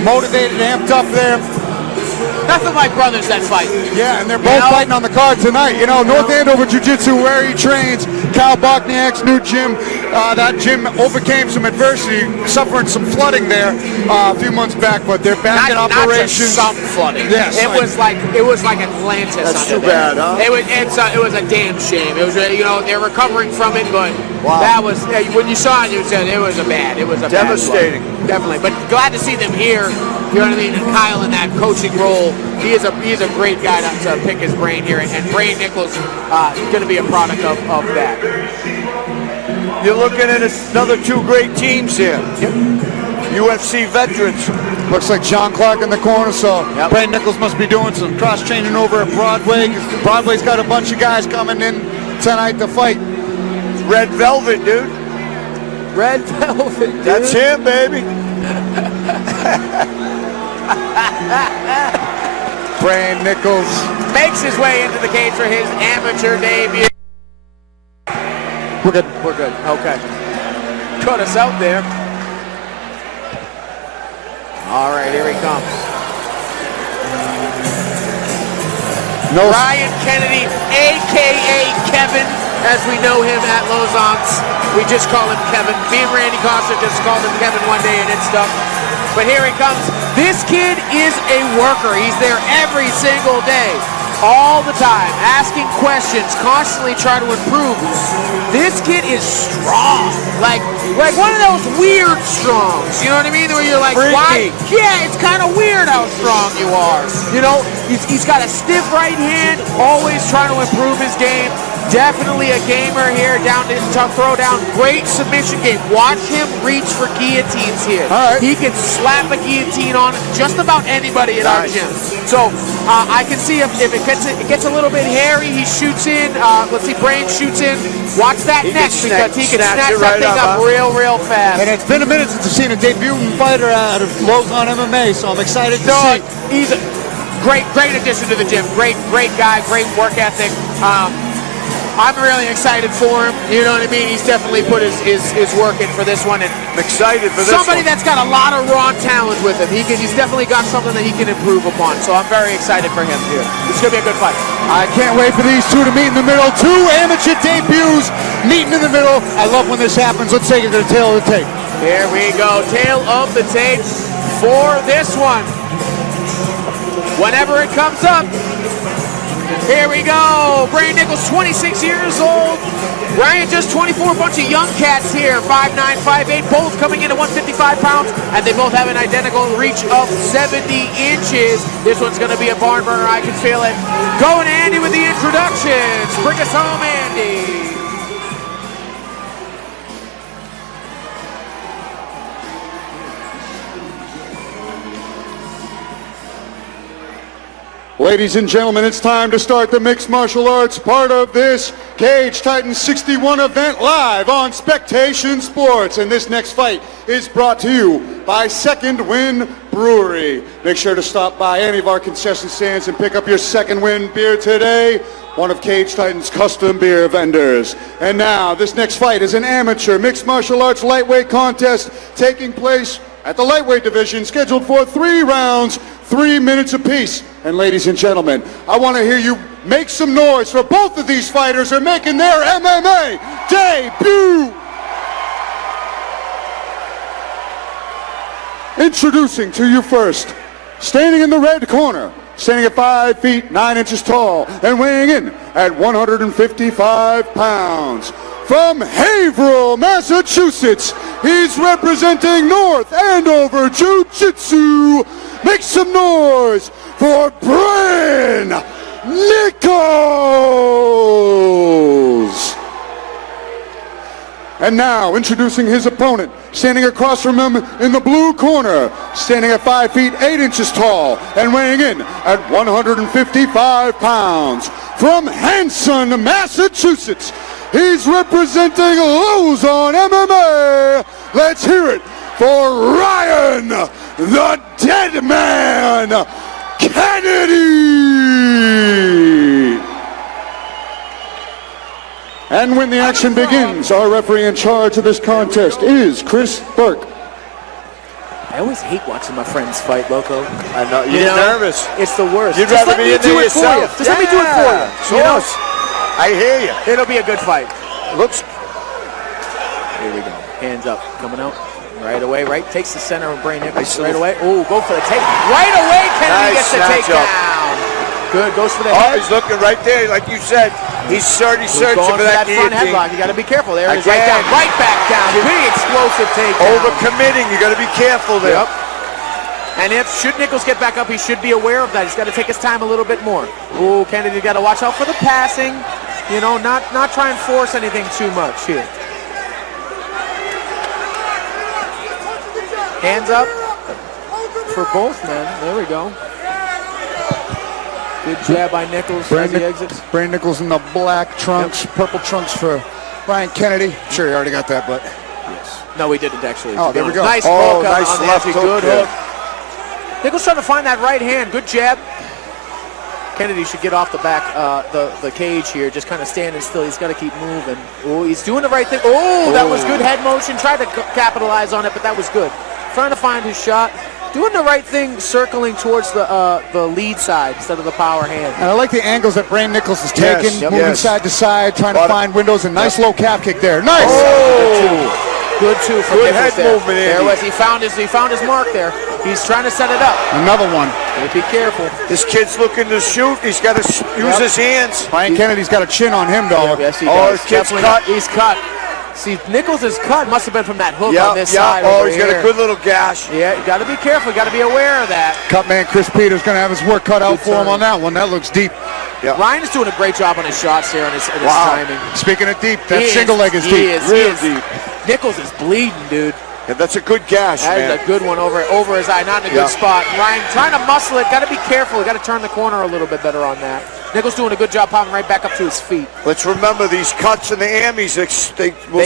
Motivated, amped up there. Nothing like brothers that fight. Yeah, and they're both fighting on the card tonight. You know, North Andover Jiu-Jitsu, where he trains, Cal Bokniak's new gym. That gym overcame some adversity, suffering some flooding there a few months back, but they're back in operations. Not just some flooding. Yes, it was like Atlantis. That's under too there. bad, huh? It was a damn shame. It was, they're recovering from it, but that was when you saw it, you said it was a devastating. Bad flood. Definitely, but glad to see them here. You know what I mean? And Kyle in that coaching role, he is a great guy to pick his brain here, and Brain Nichols going to be a product of that. You're looking at another two great teams here. Yep. UFC veterans. Looks like John Clark in the corner, so Brain Nichols must be doing some cross-training over at Broadway, because Broadway's got a bunch of guys coming in tonight to fight. Red Velvet, dude. Red Velvet, dude. That's him, baby. Brain Nichols makes his way into the cage for his amateur debut. We're good. Okay. Cut us out there. All right, here he comes. Ryan Kennedy, a.k.a. Kevin, as we know him at Lausanne's. We just call him Kevin. Me and Randy Costa just called him Kevin one day and it's stuff. But here he comes. This kid is a worker. He's there every single day, all the time, asking questions, constantly trying to improve. This kid is strong. Like one of those weird strongs. You know what I mean? Where you're like, why? Yeah, it's kind of weird how strong you are. You know, he's got a stiff right hand, always trying to improve his game. Definitely a gamer here, down to throw down. Great submission game. Watch him reach for guillotines here. All right. He can slap a guillotine on just about anybody at our gym. So I can see if it gets a little bit hairy, he shoots in. Let's see, Brain shoots in. Watch that next, because he can snatch that thing up real fast. And it's been a minute since I've seen a debuting fighter out of Lausanne MMA, so I'm excited to see. He's a great addition to the gym. Great guy, great work ethic. I'm really excited for him. You know what I mean? He's definitely put his work in for this one. And I'm excited for this somebody that's got a lot of raw talent with him. He's definitely got something that he can improve upon. So I'm very excited for him here. This is going to be a good fight. I can't wait for these two to meet in the middle. Two amateur debuts meeting in the middle. I love when this happens. Let's take it to the tail of the tape. Here we go. Tail of the tape for this one. Whenever it comes up. Here we go. Brain Nichols, 26 years old. Ryan, just 24. Bunch of young cats here. 5'9", 5'8", both coming in at 155 pounds, and they both have an identical reach of 70 inches. This one's going to be a barn burner. I can feel it. Going to Andy with the introductions. Bring us home, Andy. Ladies and gentlemen, it's time to start the mixed martial arts part of this Cage Titans 61 event live on Spectation Sports. And this next fight is brought to you by Second Wind Brewery. Make sure to stop by any of our concession stands and pick up your Second Wind beer today, one of Cage Titans' custom beer vendors. And now, this next fight is an amateur mixed martial arts lightweight contest taking place at the lightweight division, scheduled for 3 rounds, 3 minutes apiece. And ladies and gentlemen, I want to hear you make some noise for both of these fighters who are making their MMA debut. Introducing to you first, standing in the red corner, standing at 5 feet 9 inches tall and weighing in at 155 pounds. From Haverhill, Massachusetts, he's representing North Andover Jiu-Jitsu. Make some noise for Brain Nichols. And now, introducing his opponent, standing across from him in the blue corner, standing at 5 feet 8 inches tall and weighing in at 155 pounds. From Hanson, Massachusetts, he's representing Lausanne MMA. Let's hear it for Ryan, the Dead Man, Kennedy. And when the action begins, our referee in charge of this contest is Chris Burke. I always hate watching my friends fight, Loco. I know. You get nervous. It's the worst. You'd rather be in there yourself. Just let me do it for you. You know? I hear you. It'll be a good fight. Looks. Here we go. Hands up. Coming out. Right away. Right. Takes the center of Bray Nichols. Right away. Oh, go for the take. Right away. Kennedy gets the takedown. Good. Goes for the head. He's looking right there. Like you said, he's searching for that front headlock. You got to be careful. There it is. Right down. Right back down. Big explosive takedown. Overcommitting. You got to be careful there. Yep. And should Nichols get back up, he should be aware of that. He's got to take his time a little bit more. Oh, Kennedy got to watch out for the passing. You know, not try and force anything too much here. Hands up for both men. There we go. Good jab by Nichols as he exits. Bray Nichols in the black trunks, purple trunks for Ryan Kennedy. Sure, you already got that, but. Yes. No, we didn't actually. Oh, there we go. Nice hook nice on the left empty. hook. Good hook. Nichols trying to find that right hand. Good jab. Kennedy should get off the back, the cage here, just kind of standing still. He's got to keep moving. Oh, he's doing the right thing. Oh, that was good head motion. Tried to capitalize on it, but that was good. Trying to find his shot. Doing the right thing, circling towards the lead side instead of the power hand. And I like the angles that Bray Nichols is taking, moving side to side, trying to find windows. A nice low calf kick there. Nice. Good two from Good Nichols head there. movement. There was he found his mark there. He's trying to set it up. Another one. Be careful. This kid's looking to shoot. He's got to use his hands. Ryan Kennedy's got a chin on him, dog. Yes, he does. His kid's cut. He's cut. See, Nichols is cut. Must have been from that hook on this side. He's got a good little gash. Yeah, you got to be careful. You got to be aware of that. Cut man Chris Peters going to have his work cut out for him on that one. That looks deep. Yeah. Ryan is doing a great job on his shots here and his timing. Speaking of deep, that single leg is deep. Real deep. Nichols is bleeding, dude. Yeah, that's a good gash, man. That is a good one over his eye, not in a good spot. Ryan trying to muscle it. Got to be careful. Got to turn the corner a little bit better on that. Nichols doing a good job popping right back up to his feet. Let's remember these cuts in the Ammies, they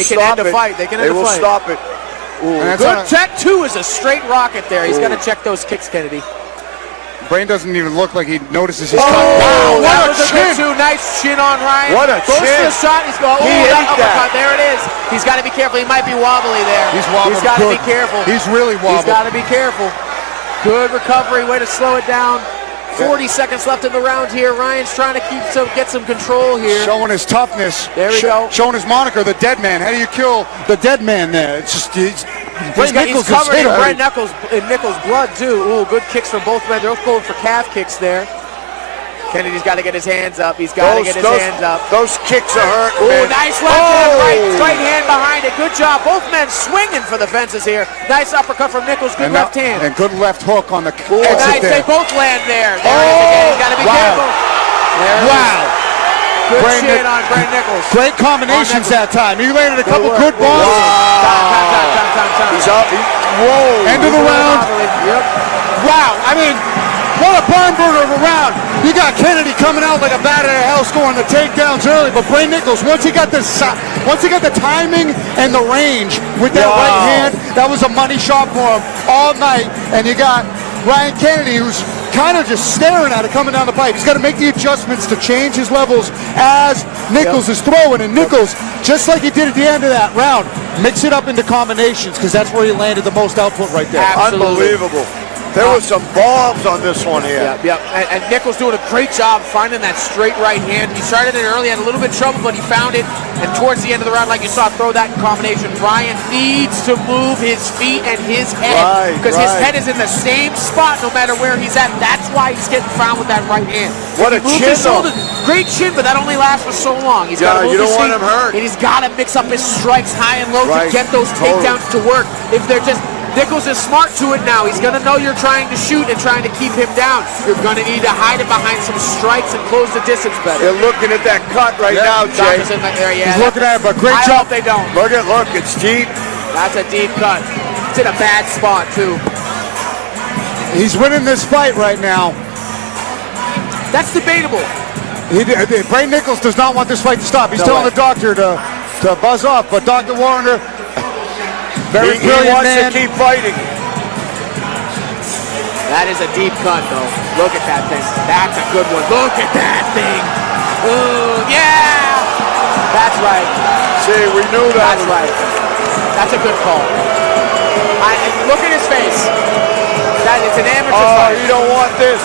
can end the fight. They will stop it. Good tech, too, is a straight rocket there. He's got to check those kicks, Kennedy. Brain doesn't even look like he notices his cut. Wow, that was a good two. Nice chin on Ryan. What a Goes chin. for the shot. He's going, that uppercut. There it is. He's got to be careful. He might be wobbly there. He's wobbly. He's got to be careful. He's really wobbly. He's got to be careful. Good recovery. Way to slow it down. 40 seconds left in the round here. Ryan's trying to get some control here. Showing his toughness. There we go. Showing his moniker, the dead man. How do you kill the dead man there? It's just he's covered in Nichols' blood too. Ooh, good kicks from both men. They're going for calf kicks there. Kennedy's got to get his hands up. He's got to get his hands up. Those kicks are hurt. Ooh, nice left hand, right hand behind it. Good job. Both men swinging for the fences here. Nice uppercut from Nichols. Good left hand. And good left hook on the exit nice. there. They both land there. There it is again. He's got to be careful. Wow. Good shit on Bray Nichols. Great combinations that time. He landed a couple good bombs. Time. He's up. Whoa. End of the round. Yep. Wow. I mean, what a barn burner of a round. You got Kennedy coming out like a bat out of hell, scoring the takedowns early, but Bray Nichols, once he got the timing and the range with that right hand, that was a money shot for him all night. And you got Ryan Kennedy, who's kind of just staring at it coming down the pipe. He's got to make the adjustments to change his levels as Nichols is throwing. And Nichols, just like he did at the end of that round, mix it up into combinations because that's where he landed the most output right there. Absolutely. Unbelievable. There was some bombs on this one here. Yeah. And Nichols doing a great job finding that straight right hand. He started it early, had a little bit of trouble, but he found it. And towards the end of the round, like you saw, throw that in combination. Ryan needs to move his feet and his head because his head is in the same spot no matter where he's at. That's why he's getting found with that right hand. What a chin, though. Great chin, but that only lasts for so long. He's got to move his feet. Want him hurt. And he's got to mix up his strikes high and low to get those takedowns to work. If they're just... Nichols is smart to it now. He's going to know you're trying to shoot and trying to keep him down. You're going to need to hide it behind some strikes and close the distance better. They're looking at that cut right now, Jay. He's looking at it, but great job. I hope they don't. Look, it's deep. That's a deep cut. It's in a bad spot, too. He's winning this fight right now. That's debatable. Bray Nichols does not want this fight to stop. He's telling the doctor to buzz off, but Dr. Warner... He wants to keep fighting. That is a deep cut, though. Look at that thing. That's a good one. Look at that thing. Ooh, yeah! That's right. See, we knew that. That's right. That's a good call. Look at his face. That is an amateur fight. You don't want this.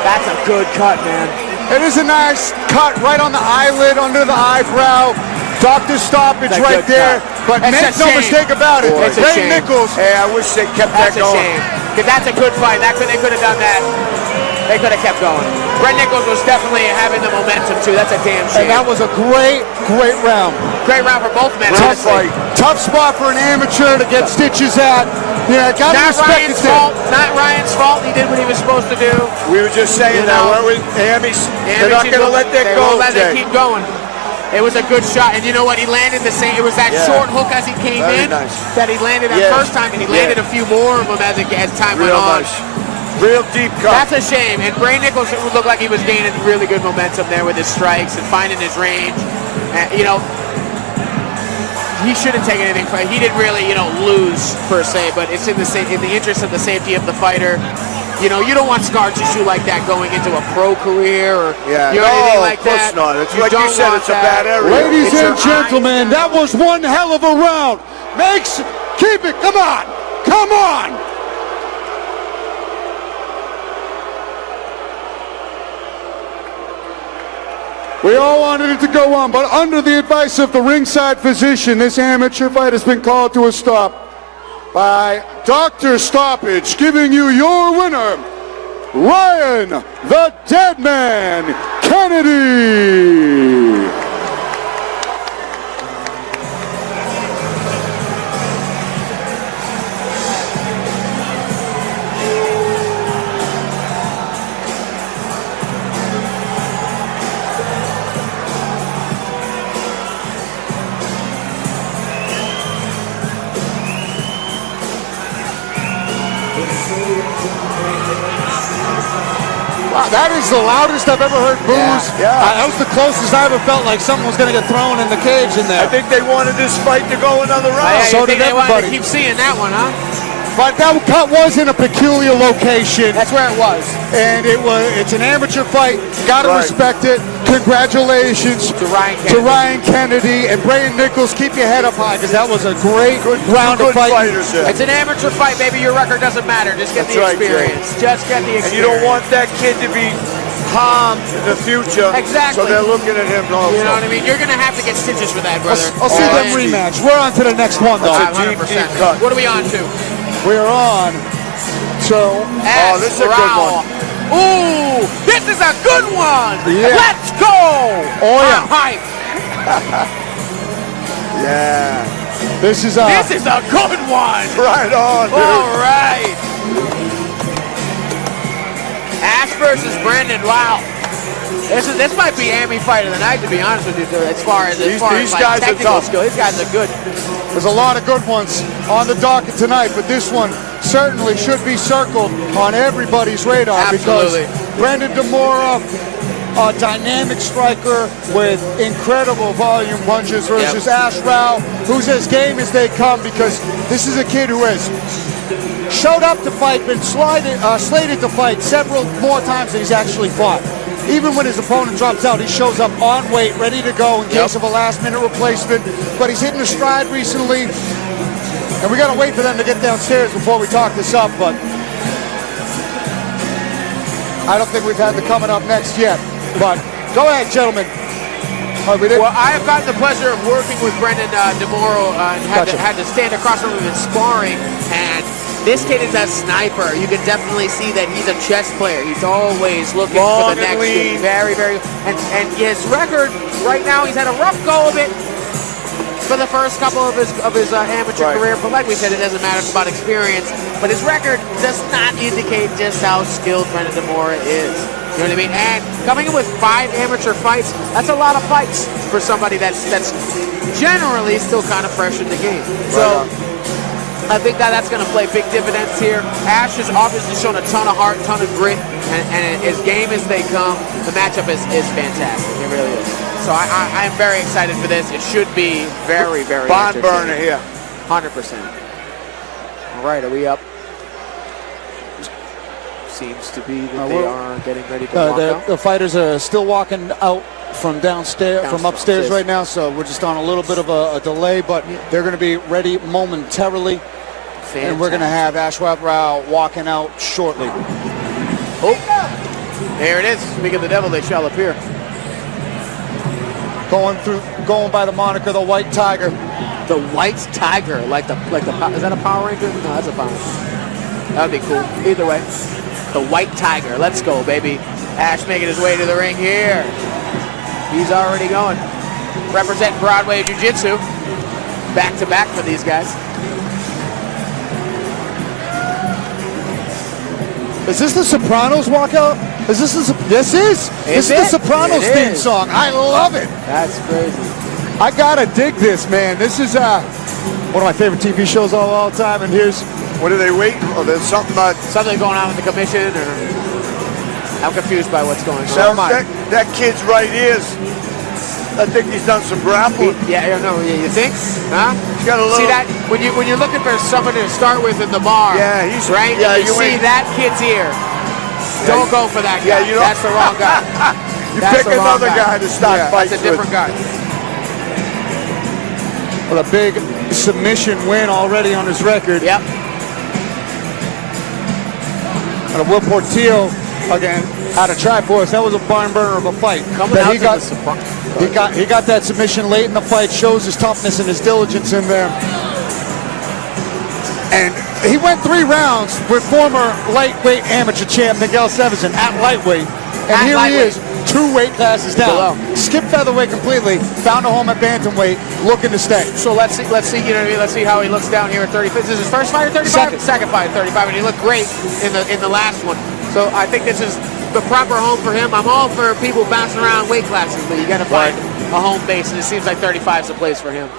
That's a good cut, man. It is a nice cut right on the eyelid, under the eyebrow. Doctor stoppage right there. But make no mistake about it. Ray Nichols. Hey, I wish they kept that going. That's a shame. Because that's a good fight. They could have done that. They could have kept going. Ray Nichols was definitely having the momentum, too. That's a damn shame. And that was a great round. Great round for both men. Tough fight. Tough spot for an amateur to get stitches at. Yeah, gotta respect it. Not Ryan's fault. He did what he was supposed to do. We were just saying that, weren't we? They're not going to let that go, Let it keep going. It was a good shot, and you know what? He landed the same. It was that short hook as he came in that he landed that first time, and he landed a few more of them as time went on. Nice. Real deep cut. That's a shame. And Ray Nichols looked like he was gaining really good momentum there with his strikes and finding his range. You know, he shouldn't take anything. He didn't really, lose per se, but it's in the interest of the safety of the fighter. You know, you don't want scar tissue like that going into a pro career or anything like that. Of course not. It's like you said, it's a bad area. Ladies and gentlemen, that was one hell of a round. Keep it. Come on. Come on. We all wanted it to go on, but under the advice of the ringside physician, this amateur fight has been called to a stop by Dr. Stoppage, giving you your winner, Ryan the Dead Man Kennedy. Wow, that is the loudest I've ever heard boos. That was the closest I ever felt like something was going to get thrown in the cage in there. I think they wanted this fight to go another round. So did everybody. Keep seeing that one, huh? But that cut was in a peculiar location. That's where it was. And it's an amateur fight. Got to respect it. Congratulations to Ryan Kennedy and Ray Nichols. Keep your head up high because that was a great round of fighting. It's an amateur fight, baby. Your record doesn't matter. Just get the experience. Just get the experience. And you don't want that kid to be harmed in the future. Exactly. So they're looking at him also. You know what I mean? You're going to have to get stitches for that, brother. I'll see them rematch. We're on to the next one, though. 100%. What are we on to? We're on to... this is a good one. Ooh, this is a good one. Yeah. Let's go. Oh, yeah. I'm hype. Yeah. This is a good one. Right on, dude. All right. Ash versus Brendan. Wow. This might be Amy fight of the night, to be honest with you, as far as these guys are tough. Skill. These guys are good. There's a lot of good ones on the docket tonight, but this one certainly should be circled on everybody's radar. Absolutely. Because Brandon Deora, a dynamic striker with incredible volume punches versus Ash Rao, who's as game as they come, because this is a kid who has showed up to fight, been slated to fight several more times than he's actually fought. Even when his opponent drops out, he shows up on weight, ready to go in case of a last-minute replacement. But he's hitting a stride recently, and we got to wait for them to get downstairs before we talk this up. But I don't think we've had the coming up next yet. But go ahead, gentlemen. Well, I have gotten the pleasure of working with Brendan Deora and had to stand across from him in sparring, and this kid is a sniper. You can definitely see that he's a chess player. He's always looking for the next thing. Very, very, and his record right now, he's had a rough go of it for the first couple of his amateur career. But like we said, it doesn't matter. It's about experience. But his record does not indicate just how skilled Brendan Deora is. You know what I mean? And coming in with 5 amateur fights, that's a lot of fights for somebody that's generally still kind of fresh in the game. So I think that's going to play big dividends here. Ash has obviously shown a ton of heart, ton of grit, and as game as they come, the matchup is fantastic. It really is. So I am very excited for this. It should be very, very Bond burner here. 100%. All right, are we up? seems to be that they are getting ready to walk out. The fighters are still walking out from downstairs, from upstairs right now, so we're just on a little bit of a delay, but they're going to be ready momentarily. Fantastic. And we're going to have Ashwath walking out shortly. Oh, there it is. Speaking of the devil, they shall appear. Going by the moniker, the White Tiger. The White Tiger, is that a Power Ranger? No, that's a Power Ranger. That would be cool. Either way, the White Tiger. Let's go, baby. Ash making his way to the ring here. He's already going. Representing Broadway Jiu-Jitsu. Back to back for these guys. Is this the Sopranos walkout? This is the Sopranos theme song. I love it. That's crazy. I gotta dig this, man. This is one of my favorite TV shows of all time. And here's what are they waiting? Oh, there's something going on with the commission, or I'm confused by what's going on. So that kid's right ears. I think he's done some grappling. You think? Huh? He's got a little. See that when you're looking for someone to start with in the bar. Yeah, he's right. Yeah, you see that kid's ear. Don't go for that guy. Yeah, that's the wrong guy. You pick another guy to start fights with. That's a different guy. Well, a big submission win already on his record. Yep. And Will Portillo again out of Triforce. That was a barn burner of a fight. He got that submission late in the fight. Shows his toughness and his diligence in there. And he went 3 rounds with former lightweight amateur champ Miguel Jefferson at lightweight. And here he is, 2 weight classes down. Skipped featherweight completely, found a home at bantamweight, looking to stay. So let's see, you know what I mean? Let's see how he looks down here at 35. This is his first fight at 35? Second fight at 35, and he looked great in the last one. So I think this is the proper home for him. I'm all for people bouncing around weight classes, but you got to find a home base, and it seems like 35 is the place for him.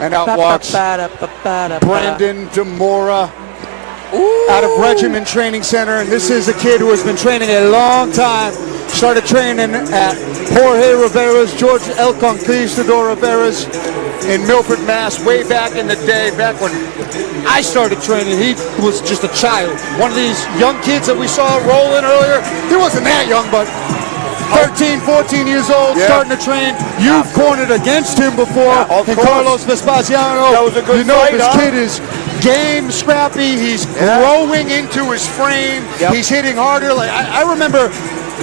And out walks Brandon Deora out of Regiment Training Center. And this is a kid who has been training a long time. Started training at Jorge Rivera's, George El Conquistador Rivera's in Milford, Mass. Way back in the day, back when I started training, he was just a child. One of these young kids that we saw rolling earlier. He wasn't that young, but 13, 14 years old, starting to train. You've cornered against him before. And Carlos Vespasiano, that was a good fight, this kid is game, scrappy. He's growing into his frame. He's hitting harder. Like I remember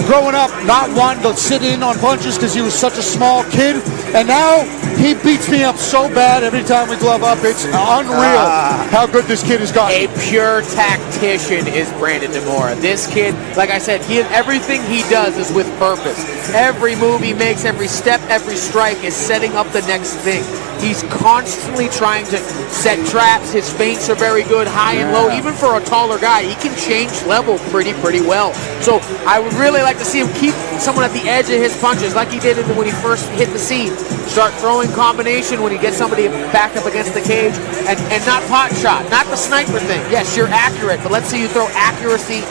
growing up not wanting to sit in on punches because he was such a small kid. And now he beats me up so bad every time we glove up. It's unreal how good this kid has gotten. A pure tactician is Brandon Deora. This kid, like I said, everything he does is with purpose. Every move he makes, every step, every strike is setting up the next thing. He's constantly trying to set traps. His feints are very good, high and low. Even for a taller guy, he can change level pretty well. So I would really like to see him keep someone at the edge of his punches like he did when he first hit the scene. Start throwing combination when he gets somebody back up against the cage and not pot shot, not the sniper thing. Yes, you're accurate, but let's see you throw accuracy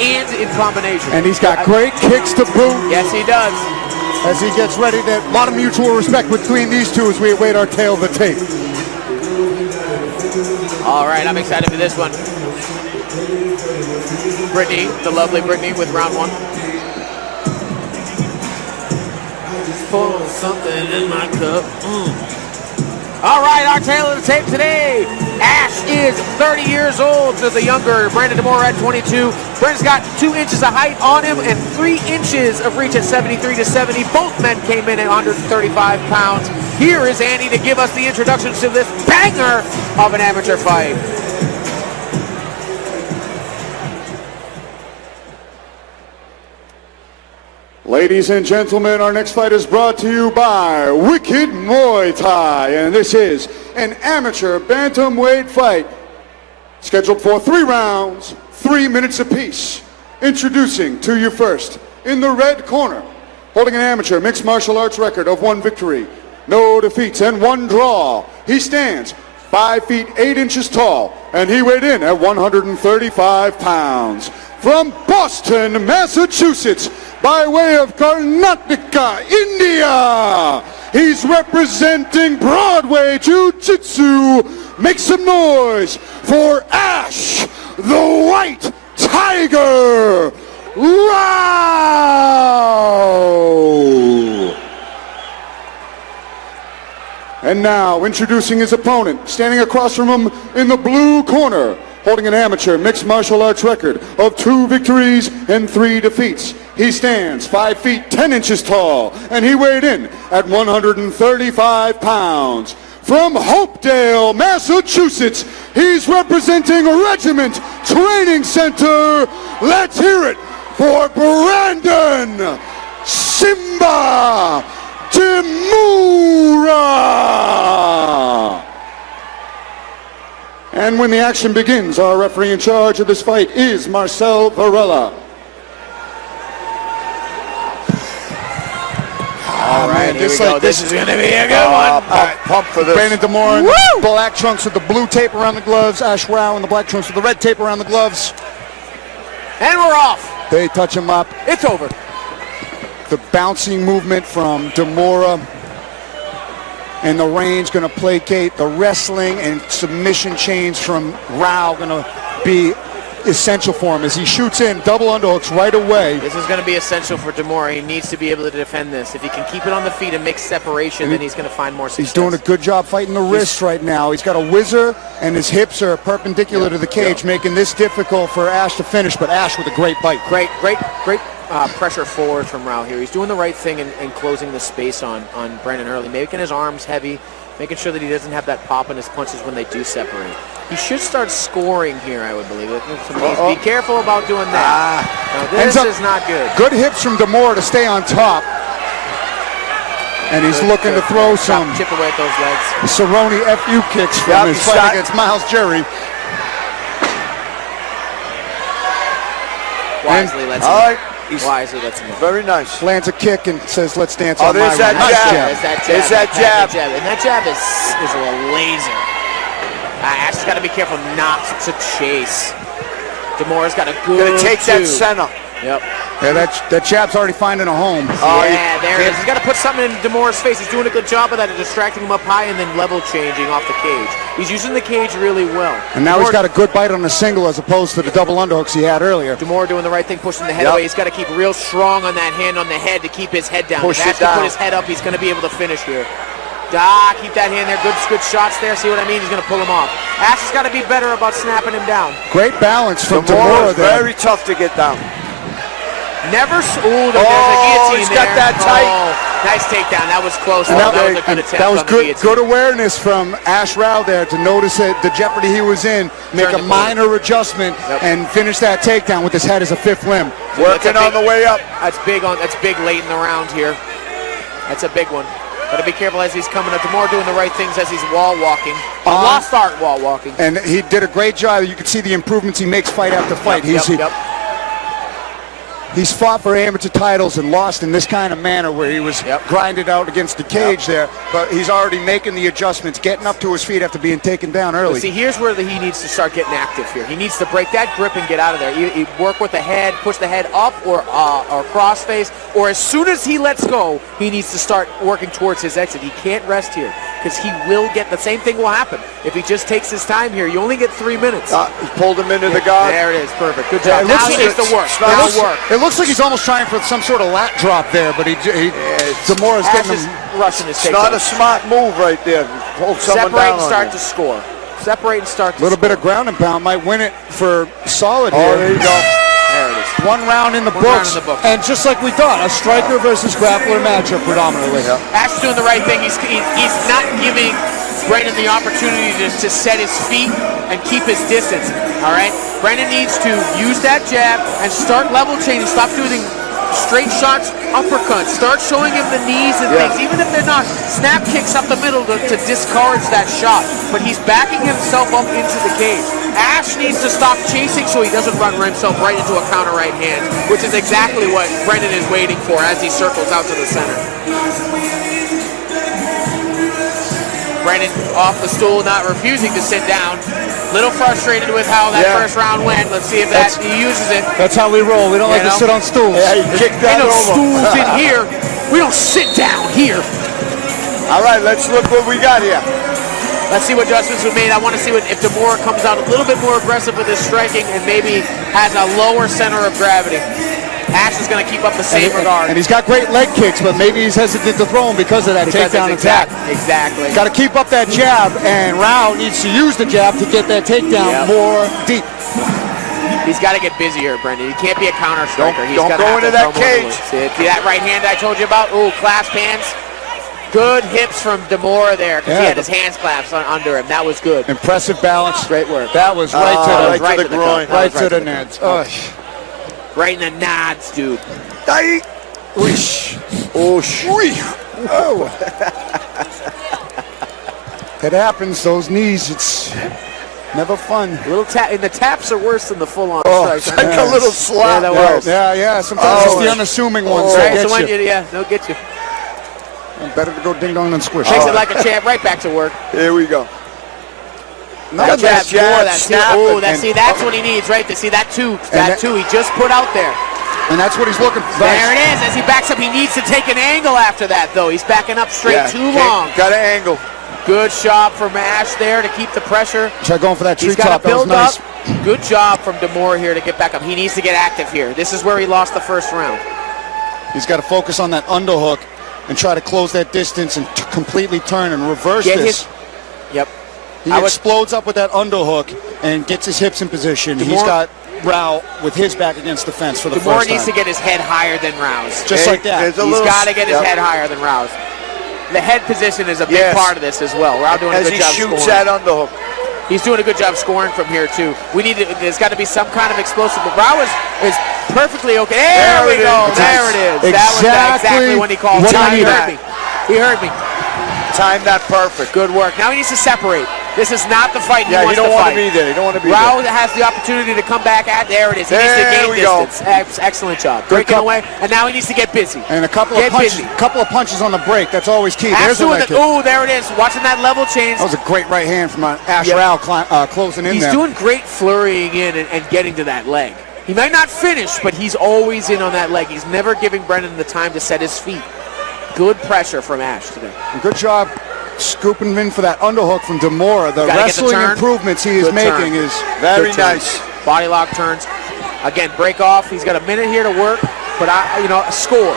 and in combination. And he's got great kicks to boot. Yes, he does. As he gets ready, a lot of mutual respect between these two as we await our tail of the tape. All right, I'm excited for this one. Brittany, the lovely Brittany with round 1. Pour something in my cup. All right, our tail of the tape today. Ash is 30 years old to the younger Brandon Deora at 22. Brandon's got 2 inches of height on him and 3 inches of reach at 73 to 70. Both men came in at 135 pounds. Here is Andy to give us the introduction to this banger of an amateur fight. Ladies and gentlemen, our next fight is brought to you by Wicked Muay Thai, and this is an amateur bantamweight fight scheduled for 3 rounds, 3 minutes apiece. Introducing to you first, in the red corner, holding an amateur mixed martial arts record of 1 victory, no defeats, and 1 draw. He stands 5 feet 8 inches tall, and he weighed in at 135 pounds. From Boston, Massachusetts, by way of Karnataka, India, he's representing Broadway Jiu-Jitsu. Make some noise for Ash the White Tiger, Rao. And now, introducing his opponent, standing across from him in the blue corner, holding an amateur mixed martial arts record of 2 victories and 3 defeats. He stands 5 feet 10 inches tall, and he weighed in at 135 pounds. From Hopedale, Massachusetts, he's representing Regiment Training Center. Let's hear it for Brandon Simba Deora. And when the action begins, our referee in charge of this fight is Marcel Varela. All right, here we go. This is going to be a good one. Pump for this. Brandon Demore in the black trunks with the blue tape around the gloves. Ash Rao in the black trunks with the red tape around the gloves. And we're off. They touch him up. It's over. The bouncing movement from Demora and the range going to placate. The wrestling and submission chains from Rao going to be essential for him as he shoots in double underhooks right away. This is going to be essential for Demora. He needs to be able to defend this. If he can keep it on the feet and make separation, then he's going to find more success. He's doing a good job fighting the wrists right now. He's got a whizzer, and his hips are perpendicular to the cage, making this difficult for Ash to finish, but Ash with a great bite. Great pressure forward from Rao here. He's doing the right thing in closing the space on Brandon early, making his arms heavy, making sure that he doesn't have that pop in his punches when they do separate. He should start scoring here, I would believe. Be careful about doing that. Now, this is not good. Good hips from Demore to stay on top. And he's looking to throw some chip away at those legs. Cerrone FU kicks from his fight against Miles Jerry. Wisely lets him. Wisely lets him. Very nice. Lands a kick and says, "Let's dance on my there's that nice jab. There's that jab. And that jab is a laser. Ash has got to be careful not to chase. Demora's got a good Gonna take that center. Yep. Yeah, that jab's already finding a home. Yeah, there it is. He's got to put something in Demora's face. He's doing a good job of that, of distracting him up high and then level changing off the cage. He's using the cage really well. And now he's got a good bite on the single as opposed to the double underhooks he had earlier. Demora doing the right thing, pushing the head away. He's got to keep real strong on that hand on the head to keep his head down. If Ash can put his head up, he's going to be able to finish here. Keep that hand there. Good shots there. See what I mean? He's going to pull him off. Ash has got to be better about snapping him down. Great balance from Demora there. Very tough to get down. There's a guillotine he's got that tight. Nice takedown. That was close. And that was a good attempt. That was good awareness from Ash Rao there to notice the jeopardy he was in, make a minor adjustment, and finish that takedown with his head as a fifth limb. Working on the way up. That's big late in the round here. That's a big one. Got to be careful as he's coming up. Demora doing the right things as he's wall walking. Lost art wall walking. And he did a great job. You can see the improvements he makes fight after fight. He's fought for amateur titles and lost in this kind of manner where he was grinded out against the cage there, but he's already making the adjustments, getting up to his feet after being taken down early. But see, here's where he needs to start getting active here. He needs to break that grip and get out of there. You work with the head, push the head up or cross face, or as soon as he lets go, he needs to start working towards his exit. He can't rest here because he will get the same thing will happen if he just takes his time here. You only get 3 minutes. He pulled him into the guard. There it is, perfect. Good job. Now he needs to work. It looks like he's almost trying for some sort of lat drop there, but Demora's getting him. Rushing his takedown. It's not a smart move right there. Hold someone Separate down and start to score. Separate and start to score. A little bit of ground and pound might win it for solid here. Oh, there you go. There it is. One round in the books. And just like we thought, a striker versus grappler matchup predominantly. Ash is doing the right thing. He's not giving Brandon the opportunity to set his feet and keep his distance. All right? Brandon needs to use that jab and start level changing. Stop doing straight shots, uppercuts. Start showing him the knees and things, even if they're not snap kicks up the middle to discourage that shot. But he's backing himself up into the cage. Ash needs to stop chasing so he doesn't run himself right into a counter right hand, which is exactly what Brendan is waiting for as he circles out to the center. Brendan off the stool, not refusing to sit down. Little frustrated with how that first round went. Let's see if he uses it. That's how we roll. We don't like to sit on stools. Yeah, he kicked that over. Ain't no stools in here. We don't sit down here. All right, let's look what we got here. Let's see what adjustments were made. I want to see if Deora comes out a little bit more aggressive with his striking and maybe has a lower center of gravity. Ash is going to keep up the same regard. And he's got great leg kicks, but maybe he's hesitant to throw him because of that takedown attack. Exactly. Got to keep up that jab, and Rao needs to use the jab to get that takedown more deep. He's got to get busier, Brendan. He can't be a counter striker. Don't go into that cage. See that right hand I told you about? Ooh, clasp hands. Good hips from Deora there because he had his hands clasped under him. That was good. Impressive balance. Great work. That was right to the groin. Right to the nuts. Right in the nods, dude. Whoosh. Whoosh. Oh. It happens, those knees. It's never fun. A little tap, and the taps are worse than the full-on strikes. It's like a little slap. Yeah. Sometimes it's the unassuming ones that get you. They'll get you. Better to go ding-dong than squish. Takes it like a champ, right back to work. Here we go. That's what he needs, right? To see that too. He just put out there. And that's what he's looking for. There it is. As he backs up, he needs to take an angle after that, though. He's backing up straight too long. Got an angle. Good shot from Ash there to keep the pressure. Try going for that tree He's got top. to build that was up. Good job from Deora here to get back up. He needs to get active here. This is where he lost the first round. He's got to focus on that underhook and try to close that distance and completely turn and reverse this. Yep. He explodes up with that underhook and gets his hips in position. He's got Rao with his back against the fence for the first time. Deora needs to get his head higher than Rao's. Just like that. He's got to get his head higher than Rao's. The head position is a big part of this as well. Rao doing a good job scoring. As he shoots that underhook. He's doing a good job scoring from here, too. There's got to be some kind of explosive. But Rao is perfectly okay. There we go. There it is. That was exactly when he called it. He heard me. Timed that perfect. Good work. Now he needs to separate. This is not the fight he wants to fight. Yeah, he don't want to be there. He don't want to be there. Rao has the opportunity to come back at. There it is. He needs to gain distance. Excellent job. Breaking away, and now he needs to get busy. And a couple of punches on the break. That's always key. There's a leg kick. Oh, there it is. Watching that level change. That was a great right hand from Ash Rao closing in there. He's doing great flurrying in and getting to that leg. He might not finish, but he's always in on that leg. He's never giving Brendan the time to set his feet. Good pressure from Ash today. And good job scooping in for that underhook from Deora. The wrestling improvements he is making is very nice. Body lock turns. Again, break off. He's got a minute here to work. But, score.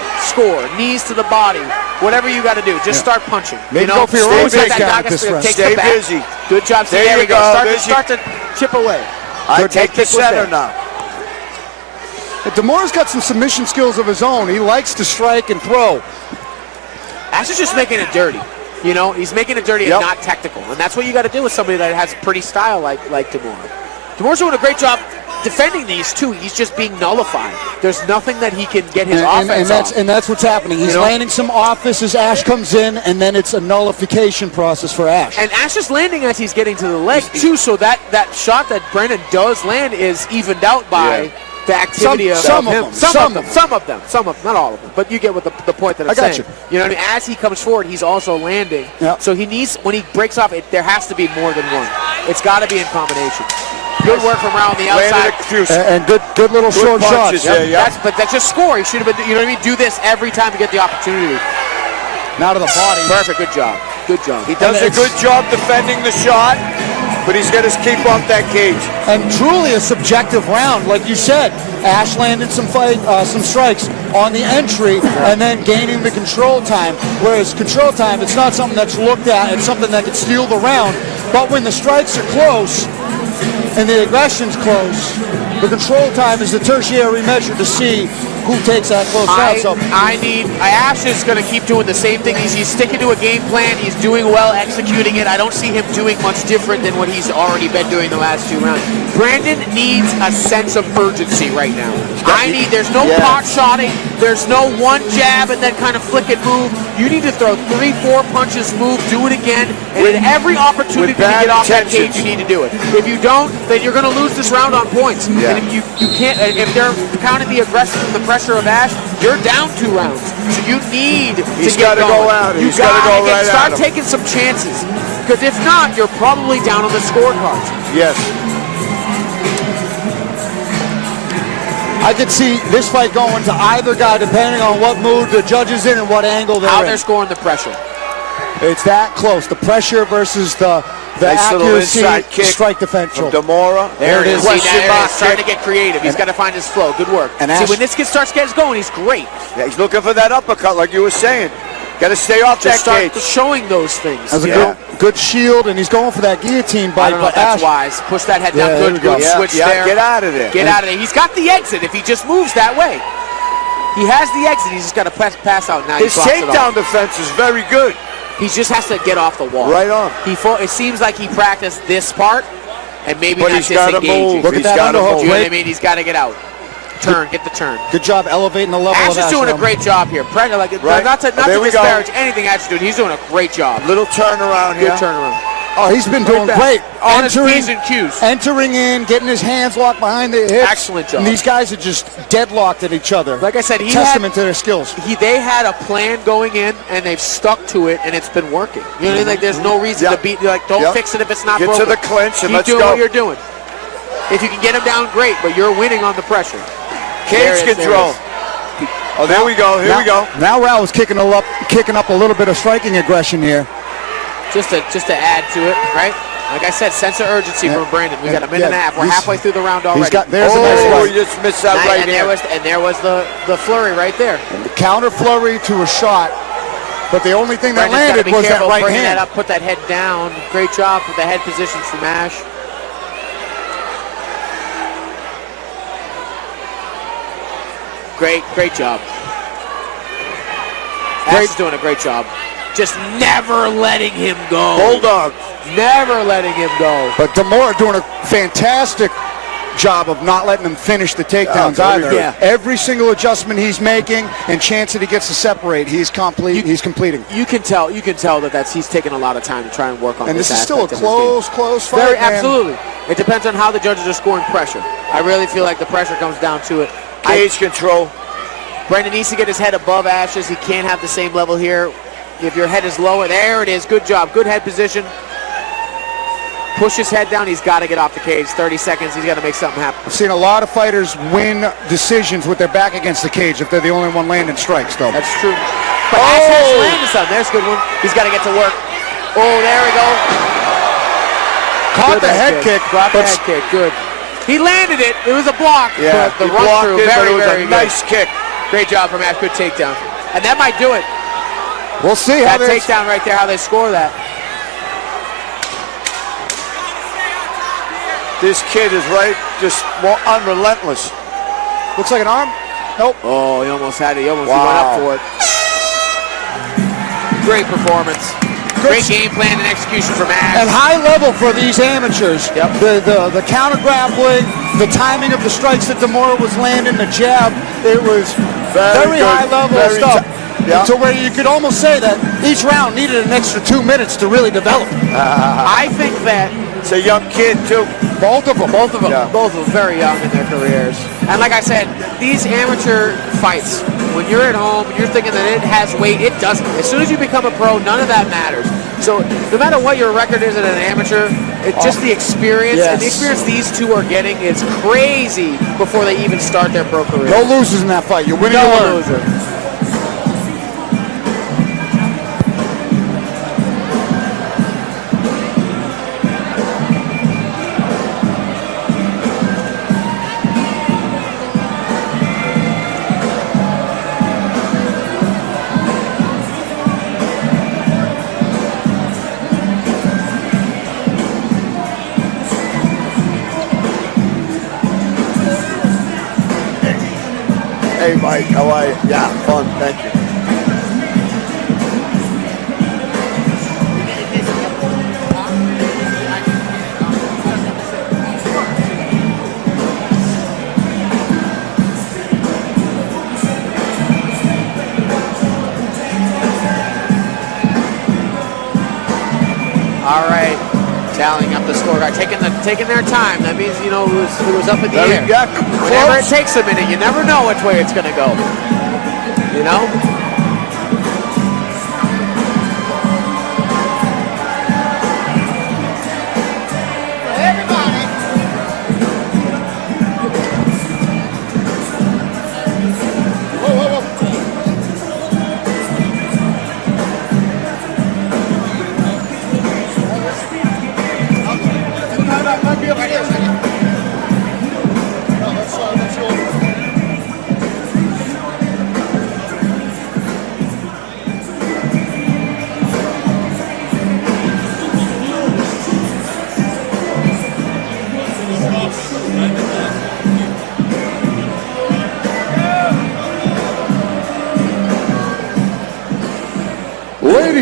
Knees to the body. Whatever you got to do. Just start punching. Maybe go for your own takedown this round. Stay busy. Good job. There we go. Start to chip away. I take the center now. Deora's got some submission skills of his own. He likes to strike and throw. Ash is just making it dirty. He's making it dirty and not technical. And that's what you got to do with somebody that has pretty style like Deora. Deora's doing a great job defending these, too. He's just being nullified. There's nothing that he can get his offense off. And that's what's happening. He's landing some offense as Ash comes in, and then it's a nullification process for Ash. And Ash is landing as he's getting to the leg, too, so that shot that Brendan does land is evened out by the activity of him. Some of them, not all of them, but you get what the point that I'm saying. You know what I mean? As he comes forward, he's also landing. Yep. So he needs, when he breaks off, there has to be more than one. It's got to be in combination. Good work from Rao on the outside. And good little short shots. But that's just score. He should have been, do this every time to get the opportunity. Now to the body. Perfect, good job. He does a good job defending the shot, but he's got to keep up that cage. And truly a subjective round, like you said. Ash landed some strikes on the entry and then gaining the control time. Whereas control time, it's not something that's looked at. It's something that can steal the round. But when the strikes are close and the aggression's close, the control time is the tertiary measure to see who takes that close round. So Ash is going to keep doing the same thing. He's sticking to a game plan. He's doing well executing it. I don't see him doing much different than what he's already been doing the last 2 rounds. Brandon needs a sense of urgency right now. There's no pot shotting. There's no one jab and then kind of flick and move. You need to throw 3-4 punches, move, do it again, and in every opportunity to get off that cage, you need to do it. If you don't, then you're going to lose this round on points. And if you can't, if they're counting the aggression and the pressure of Ash, you're down 2 rounds. So you need to get going. Go out. He's got to go right at him. Start taking some chances. Because if not, you're probably down on the scorecards. Yes. I could see this fight going to either guy depending on what mood the judge is in and what angle they're in. How they're scoring the pressure. It's that close. The pressure versus the Nice little accuracy, inside kick strike differential. from Deora. There it is. See, Question there it mark is. Starting kick. to get creative. He's got to find his flow. Good work. And See, Ash- when this kid starts getting going, he's great. Yeah, he's looking for that uppercut, like you were saying. Got to stay off Just that start cage. showing those things. That's a good shield, and he's going for that guillotine I bite. don't know if but that's Ash, wise. Push that head down. Yeah, there we Good, go. good Yeah, switch yeah, there. get out of there. Get out of there. He's got the exit if he just moves that way. He has the exit. He's just got to pass out now. His he blocks it takedown off. defense is very good. He just has to get off the wall. Right on. It seems like he practiced this part and maybe But not he's gotta disengaging. move. Look at He's that gotta underhook. move. You know what I Wait. mean? He's got to get out. Turn, get the turn. Good job elevating the level Ash of is doing a Ashram. great job here. Not to There we go. disparage anything Ash is doing. He's doing a great job. Little turnaround here. Good turnaround. Oh, he's been doing back. great. On his P's and Q's. Entering in, getting his hands locked behind the hips. Excellent job. And these guys are just deadlocked at each other. Like I said, testament to their skills. They had a plan going in, and they've stuck to it, and it's been working. You know what I mean? Like, there's no reason to beat. Like, don't fix it if it's not Get broken. to the clinch and Keep let's doing go. what you're doing. If you can get him down, great, but you're winning on the pressure. Cage control. Oh, there we go. Here we go. Now Raul's kicking up a little bit of striking aggression here. Just to add to it, right? Like I said, sense of urgency from Brandon. We got a minute and a half. We're halfway through the round already. There's a nice Oh, right. you just missed that right and there. there was the flurry right there. The counter flurry to a shot, but the only thing that Brandon's gotta landed be was that careful right bringing hand. that up, put that head down. Great job with the head positions from Ash. Great job. Ash is doing a great job. Just never letting him go. Bulldog. Never letting him go. But Deora doing a fantastic job of not letting him finish the takedowns very either. good. Yeah. Every single adjustment he's making and chance that he gets to separate, he's completing. You can tell that he's taking a lot of time to try and work on And this this is still a aspect of his game. close fight. Very, man. absolutely. It depends on how the judges are scoring pressure. I really feel like the pressure comes down to it. Cage control. Brandon needs to get his head above Ash's. He can't have the same level here. If your head is lower, there it is. Good job. Good head position. Push his head down. He's got to get off the cage. 30 seconds. He's got to make something happen. I've seen a lot of fighters win decisions with their back against the cage if they're the only one landing strikes, though. That's true. But Ash has landed something. There's a good one. He's got to get to work. Oh, there we go. Caught the head kick. Caught the head kick. Good. He landed it. It was a block. Yeah, but the he run blocked through, it, but it was very a nice kick. Great job from Ash. Good takedown. And that might do it. We'll see how That takedown right there, how they score that. This kid is just more unrelentless. Looks like an arm. Nope. Oh, he almost had it. He almost Wow. went up for it. Great performance. Great game plan and execution from Ash. And high level for these amateurs. Yep. The counter grappling, the timing of the strikes that Deora was landing, the jab, it was very good. high level Very stuff. yeah. To where you could almost say that each round needed an extra 2 minutes to really develop. I think that It's a young kid, too. Both of them. both of them Yeah. very young in their careers. And like I said, these amateur fights, when you're at home and you're thinking that it has weight, it doesn't. As soon as you become a pro, none of that matters. So no matter what your record is at an amateur, it's just the experience. And the Yes. experience these two are getting is crazy before they even start their pro career. No losers in that fight. You're winning or No learn. loser. Hey, Mike, how are you? Yeah, fun, thank you. All right, tallying up the score. Taking their time. That means, you know, it was up in the air. Yeah, Whenever it close. takes a minute, you never know which way it's going to go. You know?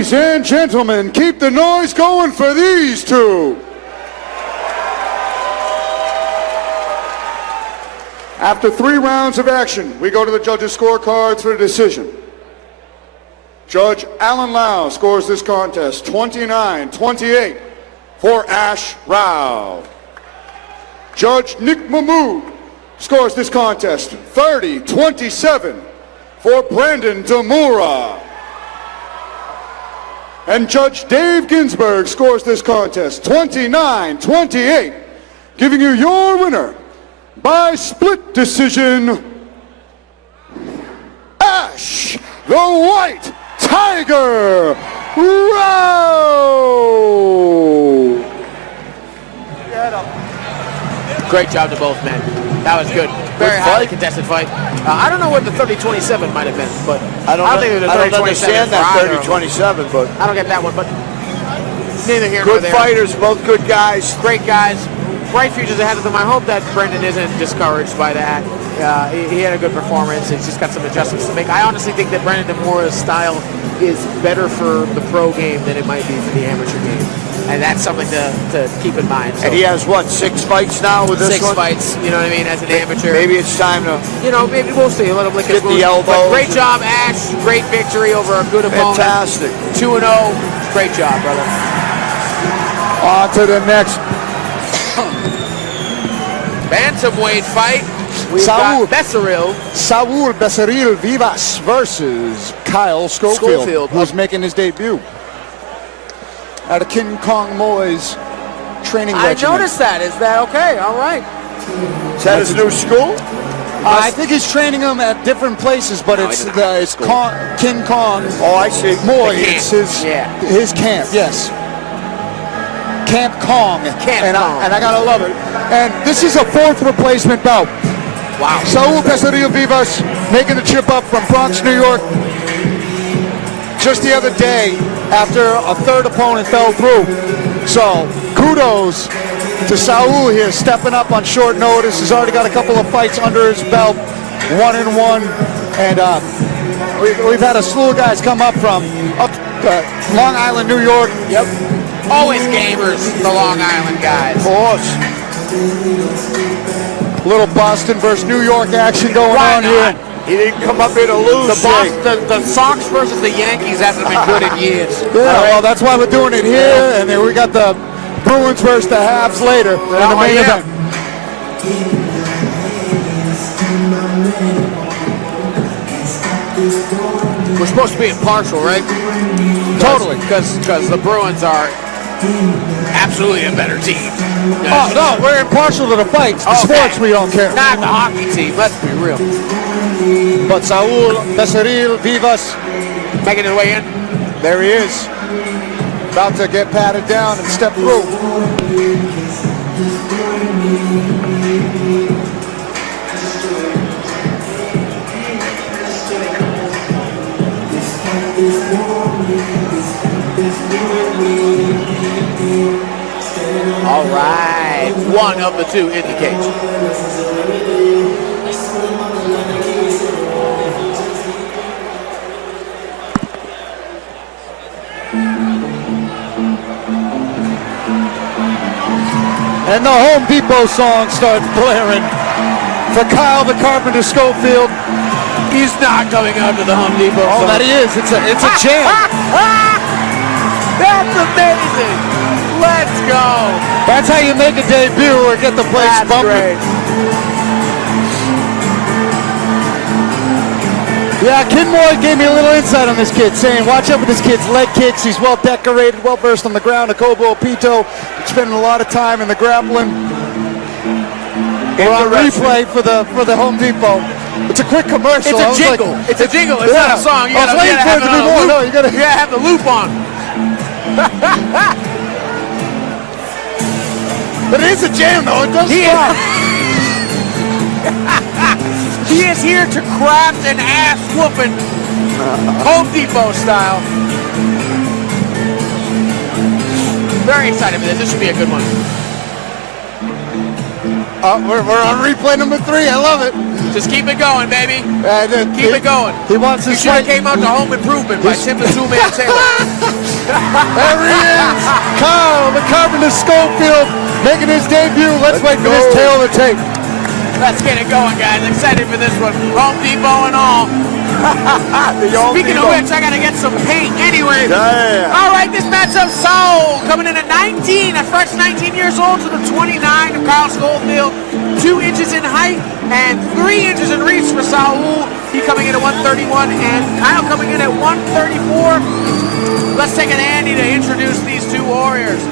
Ladies and gentlemen, keep the noise going for these two. After 3 rounds of action, we go to the judges' scorecards for the decision. Judge Alan Lau scores this contest 29-28 for Ash Rao. Judge Nick Mahmood scores this contest 30-27 for Brandon Demura. And Judge Dave Ginsburg scores this contest 29-28, giving you your winner by split decision, Ash the White Tiger Rao. Great job to both men. That was good. Very highly contested fight. I don't know what the 30-27 might have been, but I don't think it was a 30-27. I don't understand that 30-27, but I don't get that one, but neither here nor good there. fighters, both good guys. Great guys. Bright futures ahead of them. I hope that Brendan isn't discouraged by that. He had a good performance. He's just got some adjustments to make. I honestly think that Brendan Demura's style is better for the pro game than it might be for the amateur game. And that's something to keep in mind. So, And he has, what, 6 fights now with this 6 one? fights, you know what I mean, as an amateur. Maybe it's time to Maybe we'll see. A little bit. get the elbows. But great job, Ash. Great victory over a good opponent. Fantastic. 2-0. Great job, brother. On to the next. Bantamweight fight. We've Saul got Becerril. Saul Becerril Vivas versus Kyle Scofield, who's making his debut at a King Kong Moy's training regimen. I noticed that. Is that okay? All right. Is that his new school? I think he's training them at different places, but it's King Kong. Oh, I see. Moy. The camp. It's his camp. Yes. Camp Kong. Kong. I gotta love it. And this is a 4th replacement bout. Wow. Saul Becerril Vivas making the trip up from Bronx, New York, just the other day after a 3rd opponent fell through. So kudos to Saul here, stepping up on short notice. He's already got a couple of fights under his belt, 1-1, and we've had a slew of guys come up from Long Island, New York. Yep. Always gamers, the Long Island guys. Of course. Little Boston versus New York action going on here. He didn't come up here to lose. The Sox versus the Yankees hasn't been good in years. Yeah, well, that's why we're doing it here, and then we got the Bruins versus the Habs later in the main event. We're supposed to be impartial, right? Totally. Because the Bruins are absolutely a better team. Oh, no, we're impartial to the fights. The sports, we don't care. Not the hockey team, let's be real. But Saul Becerril Vivas making his way in. There he is. About to get patted down and step through. All right, one of the two in the cage. And the Home Depot song starts blaring for Kyle the Carpenter Scofield. He's not coming out to the Home Depot Oh, song. that he is. It's a jam. That's amazing. Let's go. That's how you make a debut or get the place That's bumping. great. Yeah, Kid Moy gave me a little insight on this kid, saying, watch out for this kid's leg kicks. He's well decorated, well versed on the ground. Akobo Pito, spending a lot of time in the grappling. We're on replay for the Home Depot. It's a quick commercial. It's a jingle. It's a jingle. It's not a song. You gotta have it on a loop. No, you gotta have the loop on. But it is a jam, though. It does stop. He is here to craft an ass-whooping Home Depot style. Very excited for this. This should be a good one. We're on replay number 3. I love it. Just keep it going, baby. Keep it going. He wants You his should have fight. came out to Home Improvement by Tim the Two-Man Taylor. There he is. Kyle, the Carpenter Scofield, making his debut. Let's wait for this tail to tape. Let's get it going, guys. Excited for this one. Home Depot and all. Speaking of which, I got to get some paint anyway. Damn. All right, this matchup, Saul coming in at 19, a fresh 19 years old to the 29 of Kyle Scofield. 2 inches in height and 3 inches in reach for Saul. He coming in at 131 and Kyle coming in at 134. Let's take it to Andy to introduce these two warriors.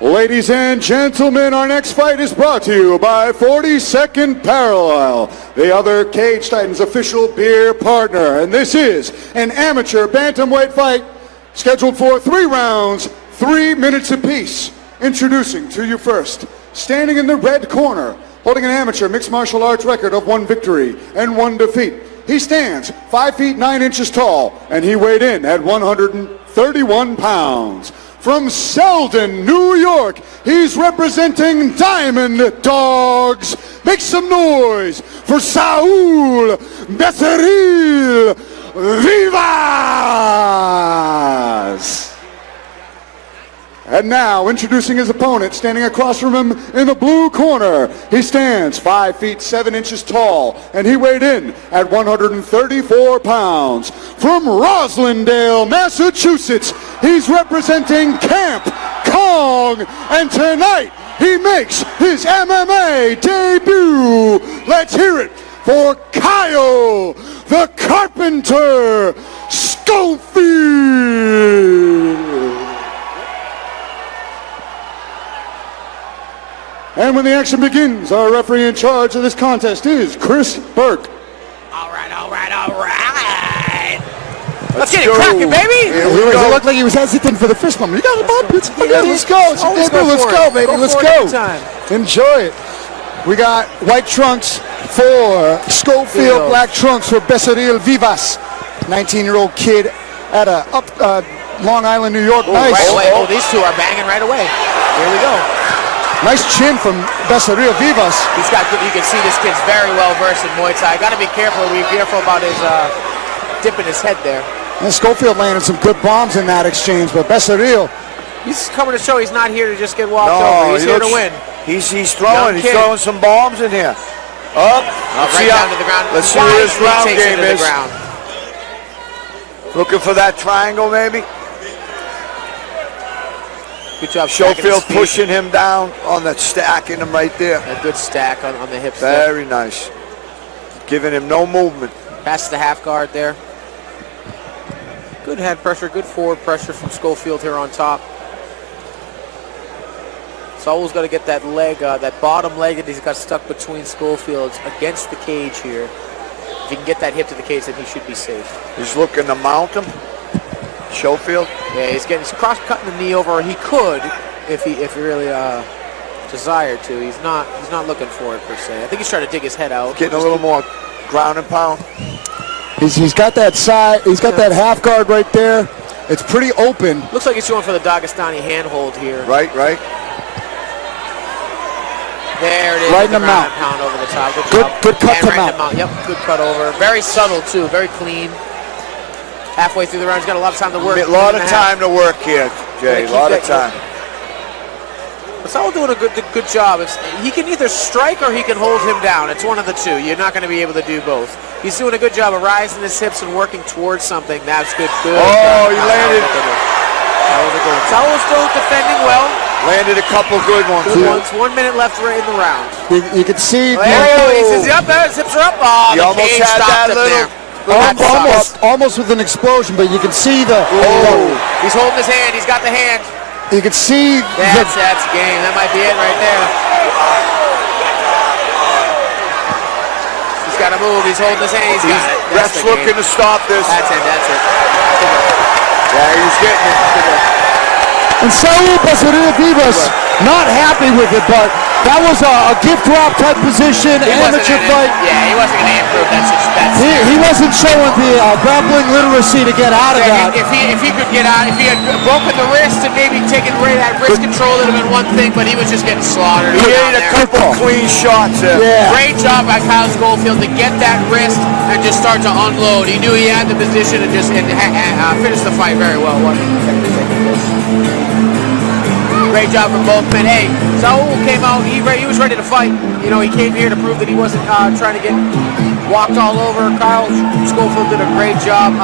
Ladies and gentlemen, our next fight is brought to you by 42nd Parallel, the other Cage Titans official beer partner. And this is an amateur bantamweight fight scheduled for 3 rounds, 3 minutes apiece. Introducing to you first, standing in the red corner, holding an amateur mixed martial arts record of 1 victory and 1 defeat. He stands 5 feet 9 inches tall, and he weighed in at 131 pounds. From Selden, New York, he's representing Diamond Dogs. Make some noise for Saul Becerril Vivas. And now, introducing his opponent, standing across from him in the blue corner. He stands 5 feet 7 inches tall, and he weighed in at 134 pounds. From Roslindale, Massachusetts, he's representing Camp Kong, and tonight he makes his MMA debut. Let's hear it for Kyle, the Carpenter Scofield. And when the action begins, our referee in charge of this contest is Chris Burke. All right. Let's get it cracking, baby. He looked like he was hesitant for the first one. You got it, Bob. Let's go. Let's go, baby. Let's go. Enjoy it. We got white trunks for Scofield, black trunks for Becerril Vivas. 19-year-old kid out of Long Island, New York. Nice. Right away. Oh, these two are banging right away. Here we go. Nice chin from Becerril Vivas. He's got good. You can see this kid's very well versed in Muay Thai. Got to be careful. About his dipping his head there. And Scofield landed some good bombs in that exchange, but Becerril, he's coming to show he's not here to just get walked over. He's here to win. He's throwing. He's throwing some bombs in here. Up. Right down to the ground. Let's see where his round game is. Looking for that triangle, maybe. Good job. Scofield pushing him down on that, stacking him right there. A good stack on the hips. Very nice. Giving him no movement. Past the half guard there. Good head pressure, good forward pressure from Scofield here on top. Saul's got to get that leg, that bottom leg that he's got stuck between Scofield's against the cage here. If he can get that hip to the cage, then he should be safe. He's looking to mount him. Scofield. Yeah, he's cross-cutting the knee over. He could, if he really desired to. He's not looking for it per se. I think he's trying to dig his head out. Getting a little more ground and pound. He's got that side. He's got that half guard right there. It's pretty open. Looks like he's going for the Dagestani handhold here. Right. There it is. Right in the mount. Pound over the top. Good cut to mount. Yep, good cut over. Very subtle too. Very clean. Halfway through the round, he's got a lot of time to work. A lot of time to work here, Jay. A lot of time. But Saul doing a good job. He can either strike or he can hold him down. It's one of the two. You're not going to be able to do both. He's doing a good job of rising his hips and working towards something. That's good. Oh, he landed. That was a good one. Saul's still defending well. Landed a couple good ones. Good ones. 1 minute left in the round. You can see. He says, yep, there, zips are up. Oh, he almost cage had stopped that him little. Almost with an explosion, but you can see the. He's holding his hand. He's got the hand. You can see. That's game. That might be it right there. He's got to move. He's holding his hand. He's got it. Ref's looking to stop this. That's it. Yeah, he's getting it. And Saul Becerril Vivas not happy with it, but That was a gift drop type position, amateur fight. Yeah, he wasn't going to improve. He wasn't showing the grappling literacy to get out of that. If he could get out, if he had broken the wrist and maybe taken away that wrist control, it would have been one thing, but he was just getting slaughtered. He ate a couple clean shots there. Yeah. Great job by Kyle Scofield to get that wrist and just start to unload. He knew he had the position and just finished the fight very well. Great job from both men. Hey, Saul came out, he was ready to fight. You know, he came here to prove that he wasn't trying to get walked all over. Kyle Scofield did a great job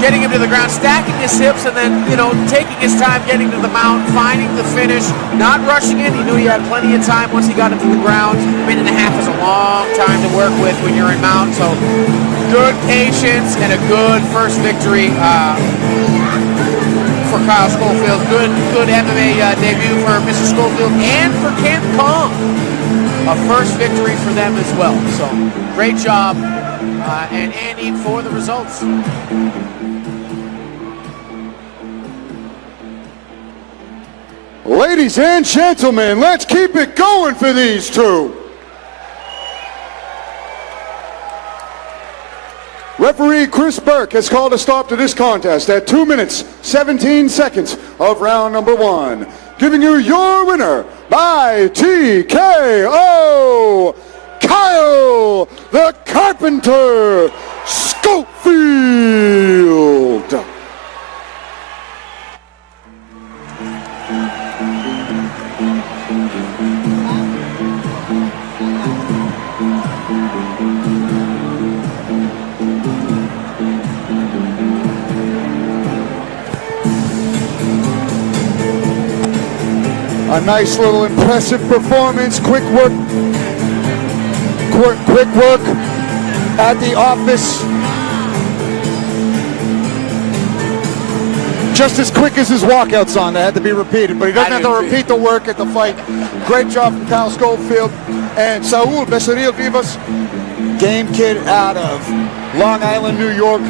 getting him to the ground, stacking his hips, and then, you know, taking his time getting to the mount, finding the finish, not rushing in. He knew he had plenty of time once he got him to the ground. A minute and a half is a long time to work with when you're in mount, so good patience and a good first victory for Kyle Scofield. Good MMA debut for Mr. Scofield and for Camp Kong. A first victory for them as well. So great job, and Andy for the results. Ladies and gentlemen, let's keep it going for these two. Referee Chris Burke has called a stop to this contest at 2 minutes, 17 seconds of round number 1. Giving you your winner by TKO, Kyle the Carpenter Scofield. A nice little impressive performance, quick work at the office. Just as quick as his walkouts on, that had to be repeated, but he doesn't have to repeat the work at the fight. Great job from Kyle Scofield. And Saul Becerril Vivas, game kid out of Long Island, New York.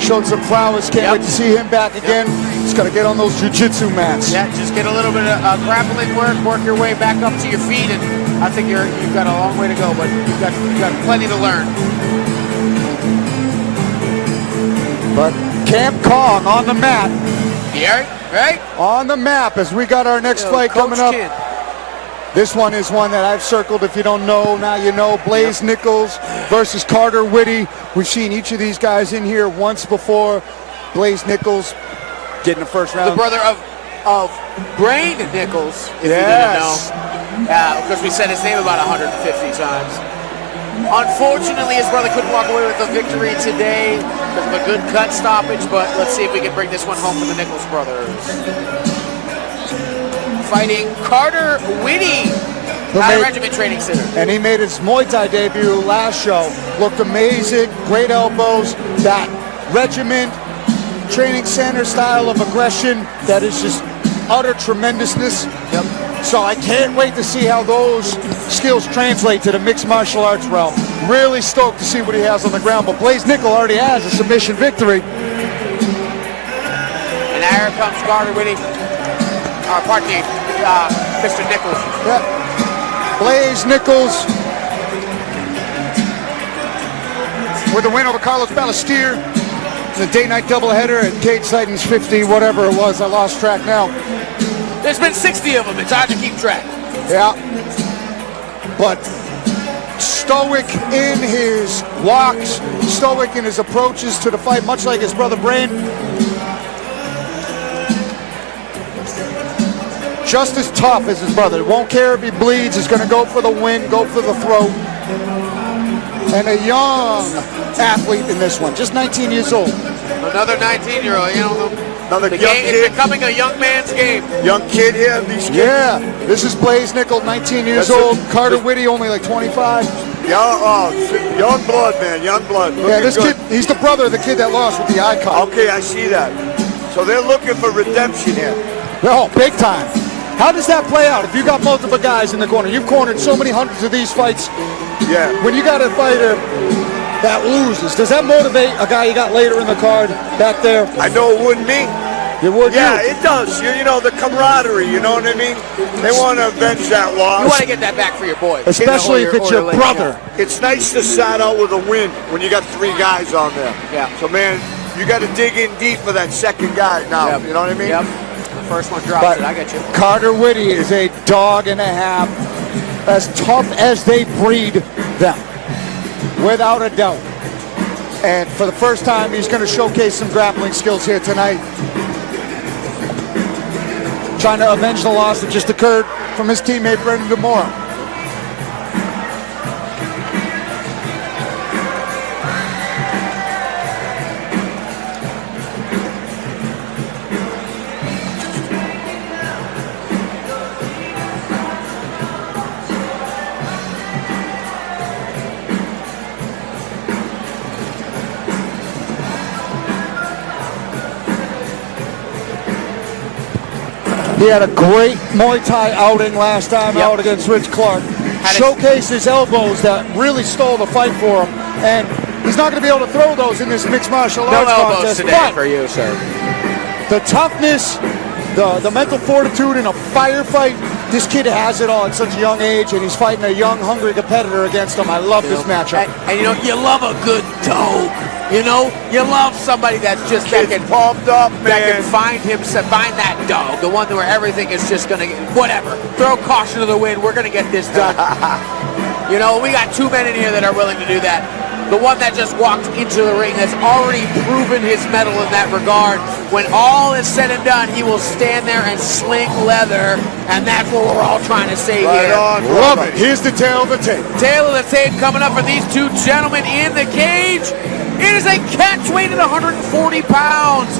Showed some flowers, can't wait to see him back again. He's got to get on those jiu-jitsu mats. Yeah, just get a little bit of grappling work your way back up to your feet, and I think you've got a long way to go, but you've got plenty to learn. But Camp Kong on the mat. Yeah, right? On the map as we got our next fight coming up. Kid. This one is one that I've circled. If you don't know, now you know. Blaze Nichols versus Carter Witty. We've seen each of these guys in here once before. Blaze Nichols getting the first round. The brother of Brain Nichols, if you didn't know. Because we said his name about 150 times. Unfortunately, his brother couldn't walk away with the victory today because of a good cut stoppage, but let's see if we can bring this one home for the Nichols brothers. Fighting Carter Witty out of Regiment Training Center. And he made his Muay Thai debut last show. Looked amazing, great elbows, that Regiment Training Center style of aggression that is just utter tremendousness. Yep. So I can't wait to see how those skills translate to the mixed martial arts realm. Really stoked to see what he has on the ground, but Blaze Nichols already has a submission victory. And here comes Carter Witty. Pardon me, Mr. Nichols. Yeah. Blaze Nichols with the win over Carlos Ballestier in the day-night doubleheader at Cage Titans 50, whatever it was. I lost track now. There's been 60 of them. It's hard to keep track. Yeah. But stoic in his walks, stoic in his approaches to the fight, much like his brother Brain. Just as tough as his brother. Won't care if he bleeds. He's going to go for the win, go for the throat. And a young athlete in this one, just 19 years old. Another 19-year-old, you know. Another The young game kid. is becoming a young man's game. Young kid here. These kids. Yeah, this is Blaze Nichols, 19 years That's old. it. Carter Witty, only like 25. Young blood, man. Young blood. Yeah, this good. kid, he's the brother of the kid that lost with the icon. Okay, I see that. So they're looking for redemption here. Oh, big time. How does that play out? If you got multiple guys in the corner, you've cornered so many hundreds of these fights. Yeah. When you got a fighter that loses, does that motivate a guy you got later in the card back there? I know it wouldn't me. You would, Yeah, it does. You know, the camaraderie, you know what I mean? They want to avenge that loss. You want to get that back for your boys. Especially if it's your brother. It's nice to start out with a win when you got 3 guys on there. Yeah. So, man, you got to dig in deep for that second guy now. Yep. You know what I mean? Yep. The first one drops But it. I get you. Carter Witty is a dog and a half, as tough as they breed them, without a doubt. And for the first time, he's going to showcase some grappling skills here tonight. Trying to avenge the loss that just occurred from his teammate Brendan Deora. He had a great Muay Thai outing last time out against Rich Clark. Showcased his elbows that really stole the fight for him. And he's not going to be able to throw those in this mixed martial arts No elbows contest. today But for you, sir. the toughness, the mental fortitude in a firefight, this kid has it all at such a young age, and he's fighting a young, hungry competitor against him. I love this matchup. And you know, you love a good dog. You know, you love somebody that's just that can pumped up, man. That can find that dog, the one where everything is just gonna whatever. Throw caution to the wind. We're gonna get this done. You know, we got 2 men in here that are willing to do that. The one that just walked into the ring has already proven his mettle in that regard. When all is said and done, he will stand there and sling leather, and that's what we're all trying to say here. Love it. Here's the tail of the tape. Tail of the tape coming up for these 2 gentlemen in the cage. It is a catch weight at 140 pounds.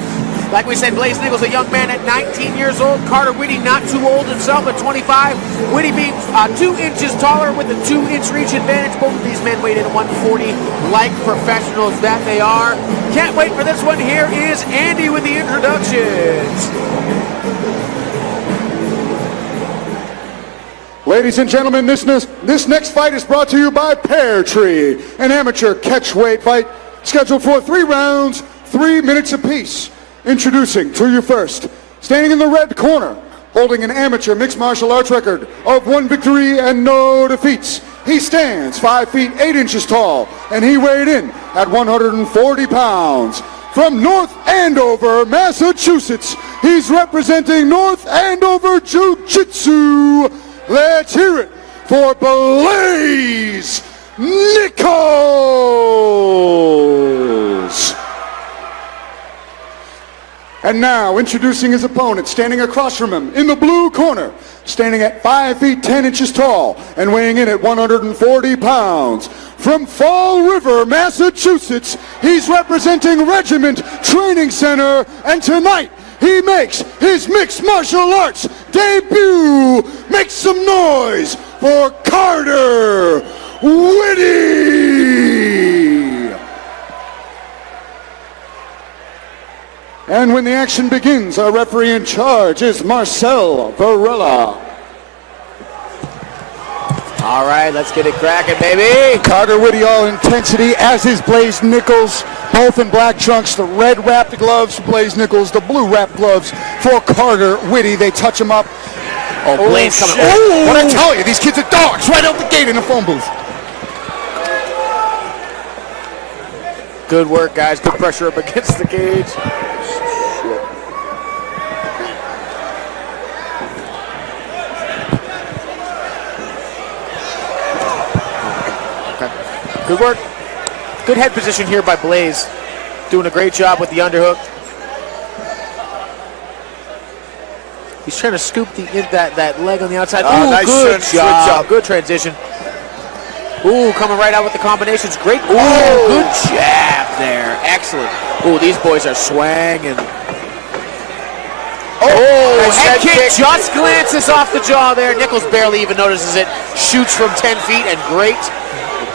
Like we said, Blaze Nichols, a young man at 19 years old. Carter Witty, not too old himself at 25. Witty being 2 inches taller with a 2-inch reach advantage. Both of these men weighed in at 140 like professionals that they are. Can't wait for this one. Here is Andy with the introductions. Ladies and gentlemen, this next fight is brought to you by Pear Tree, an amateur catchweight fight scheduled for 3 rounds, 3 minutes apiece. Introducing to you first, standing in the red corner, holding an amateur mixed martial arts record of 1 victory and no defeats. He stands 5 feet 8 inches tall, and he weighed in at 140 pounds. From North Andover, Massachusetts, he's representing North Andover Jiu-Jitsu. Let's hear it for Blaze Nichols. And now, introducing his opponent, standing across from him in the blue corner, standing at 5 feet 10 inches tall and weighing in at 140 pounds. From Fall River, Massachusetts, he's representing Regiment Training Center, and tonight he makes his mixed martial arts debut. Make some noise for Carter Witty. And when the action begins, our referee in charge is Marcel Varela. All right, let's get it cracking, baby. Carter Witty, all intensity, as is Blaze Nichols. Both in black trunks, the red wrapped gloves for Blaze Nichols, the blue wrapped gloves for Carter Witty. They touch him up. Oh, Blaze coming. Oh, what I tell you, these kids are dogs right out the gate in the phone booth. Good work, guys. Good pressure up against the cage. Good work. Good head position here by Blaze. Doing a great job with the underhook. He's trying to scoop that leg on the outside. Ooh, nice good switch job. up. Good transition. Ooh, coming right out with the combinations. Great. Ooh, good jab there. Excellent. Ooh, these boys are swanging. Oh, head kick just glances off the jaw there. Nichols barely even notices it. Shoots from 10 feet and great.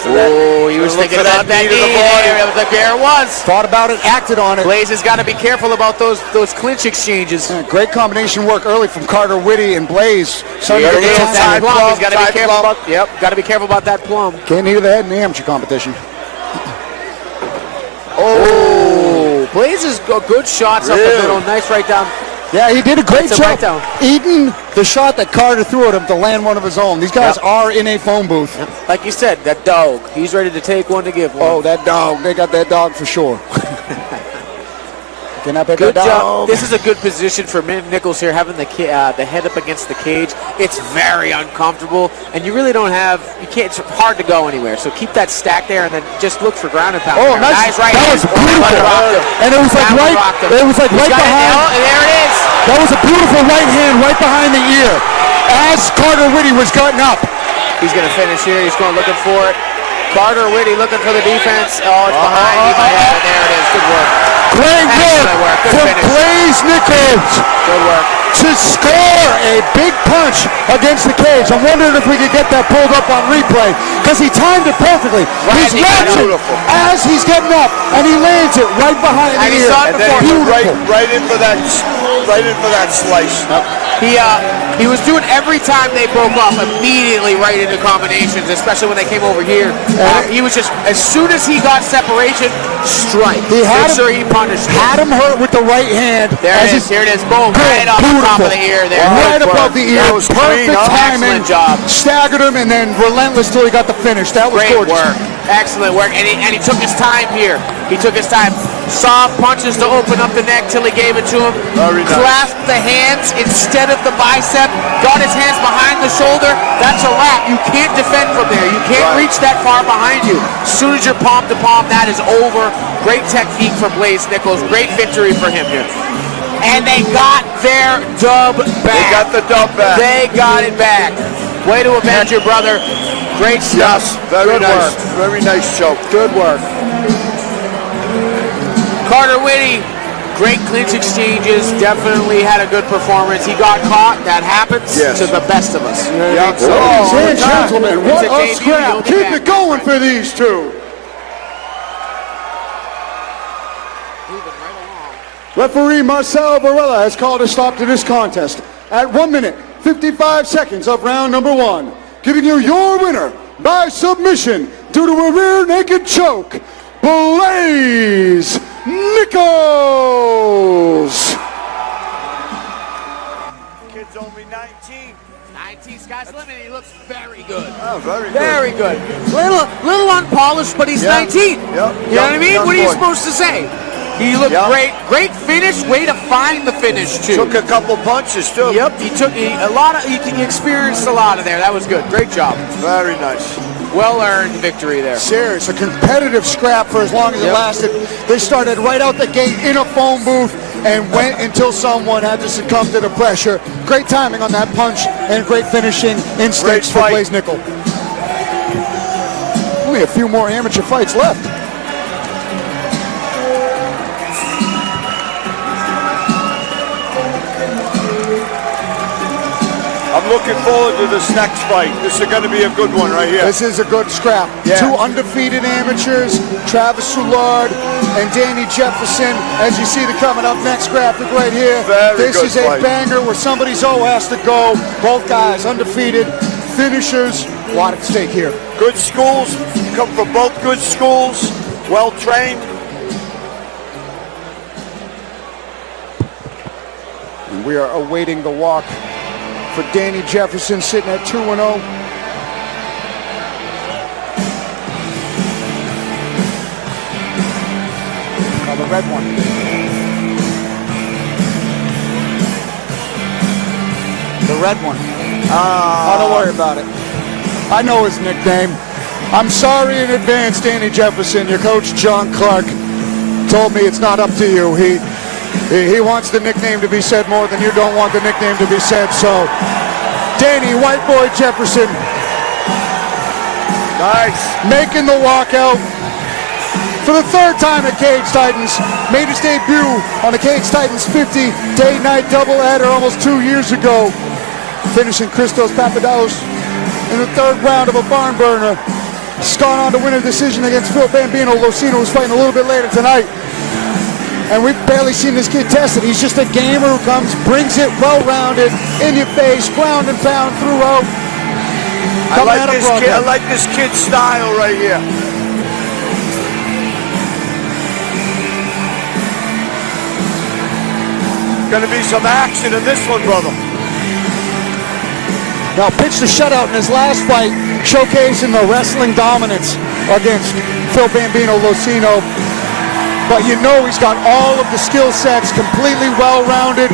Oh, he was thinking about that knee there. There it was. Thought about it, acted on it. Blaze has got to be careful about those clinch exchanges. Great combination work early from Carter Witty and Blaze. Here it is, that plum. He's got to be careful about. Yep, got to be careful about that plum. Can't knee to the head in the amateur competition. Oh, Blaze lays his good shots up the middle. Nice right down. Yeah, he did a great job right down. eating the shot that Carter threw at him to land one of his own. These guys are in a phone booth. Like you said, that dog. He's ready to take one to give one. Oh, that dog. They got that dog for sure. Can I bet Good that job. dog? This is a good position for Nichols here, having the head up against the cage. It's very uncomfortable, and you really don't have, it's hard to go anywhere. So keep that stack there, and then just look for ground and pound. Oh, nice right that hand. was beautiful. And it was like right behind. And there it is. That was a beautiful right hand right behind the ear as Carter Witty was cutting up. He's going to finish here. He's going looking for it. Carter Witty looking for the defense. Oh, it's behind. He might have it. There it is. Good work. Great work from Blaze Nichols. Good work. To score a big punch against the cage. I'm wondering if we could get that pulled up on replay because he timed it perfectly. He's watching as he's getting up, and he lands it right behind the ear. And then he went right in for that slice. He was doing every time they broke off immediately right into combinations, especially when they came over here. He was just, as soon as he got separation, strike. He had he punished him. Had him hurt with the right hand. There it is. Here it is. Boom. Right off the top of the ear there. Right above the ear. That was Perfect timing. Excellent job. Staggered him and then relentless till he got the finish. That was Great gorgeous. work. Excellent work. And he took his time here. He took his time. Soft punches to open up the neck till he gave it to him. Very nice. Clasped the hands instead of the bicep. Got his hands behind the shoulder. That's a wrap. You can't defend from there. You can't reach that far behind you. As soon as you're palm to palm, that is over. Great technique for Blaze Nichols. Great victory for him here. And they got their dub back. They got the dub back. They got it back. Way to avenge your brother. Great stuff. Yes, very nice. Very nice choke. Good work. Carter Witty, great clinch exchanges. Definitely had a good performance. He got caught. That happens to the best of us. Ladies and gentlemen, what a scrap. Keep it going for these two. Referee Marcel Varela has called a stop to this contest at 1 minute, 55 seconds of round number 1. Giving you your winner by submission due to a rear naked choke, Blaze Nichols. Kid's only 19. 19, sky's the limit. He looks very good. Oh, very good. Very good. Little unpolished, but he's 19. Yep. You know what I mean? What are you supposed to say? He looked great. Great finish. Way to find the finish too. Took a couple punches too. Yep. He experienced a lot of there. That was good. Great job. Very nice. Well-earned victory there. Serious, a competitive scrap for as long as it lasted. They started right out the gate in a phone booth and went until someone had to succumb to the pressure. Great timing on that punch and great finishing instincts for Blaze Nichols. Only a few more amateur fights left. I'm looking forward to this next fight. This is going to be a good one right here. This is a good scrap. Yeah. Two undefeated amateurs, Travis Sard and Danny Jefferson. As you see the coming up next graphic right here. This is a banger where somebody's O has to go. Both guys undefeated, finishers. A lot at stake here. Good schools, come from both good schools, well trained. And we are awaiting the walk for Danny Jefferson, sitting at 2-0. Oh, the red one. The red one. Oh, don't worry about it. I know his nickname. I'm sorry in advance, Danny Jefferson. Your coach, John Clark, told me it's not up to you. He wants the nickname to be said more than you don't want the nickname to be said. So, Danny White Boy Jefferson. Nice. Making the walkout for the third time at Cage Titans. Made his debut on the Cage Titans 50 day-night doubleheader almost 2 years ago. Finishing Christos Papadopoulos in the third round of a barn burner. He's gone on to win a decision against Phil Bambino. Losino was fighting a little bit later tonight. And we've barely seen this kid tested. He's just a gamer who comes, brings it well-rounded, in your face, ground and pound throughout. I like this kid's style right here. Gonna be some action in this one, brother. Now pitched a shutout in his last fight, showcasing the wrestling dominance against Phil Bambino Losino. But you know he's got all of the skill sets, completely well-rounded.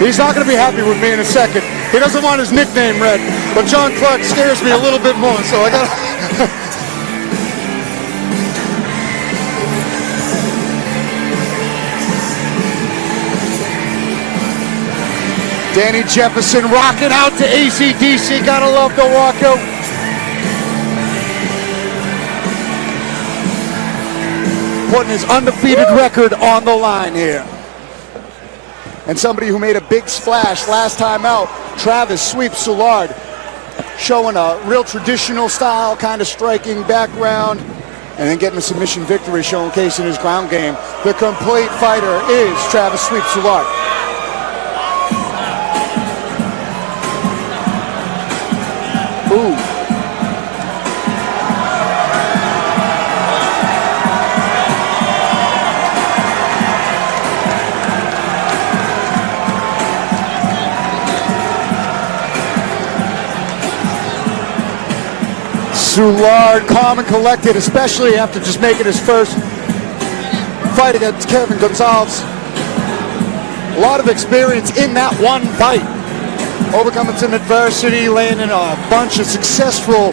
He's not going to be happy with me in a second. He doesn't want his nickname read, but John Clark scares me a little bit more, so I got Danny Jefferson rocking out to AC/DC. Gotta love the walkout. Putting his undefeated record on the line here. And somebody who made a big splash last time out, Travis sweeps Sard, showing a real traditional style, kind of striking background, and then getting a submission victory, showcasing his ground game. The complete fighter is Travis sweeps Sard. Ooh. Sard, calm and collected, especially after just making his first fight against Kevin Gonzalez. A lot of experience in that one fight. Overcoming some adversity, landing a bunch of successful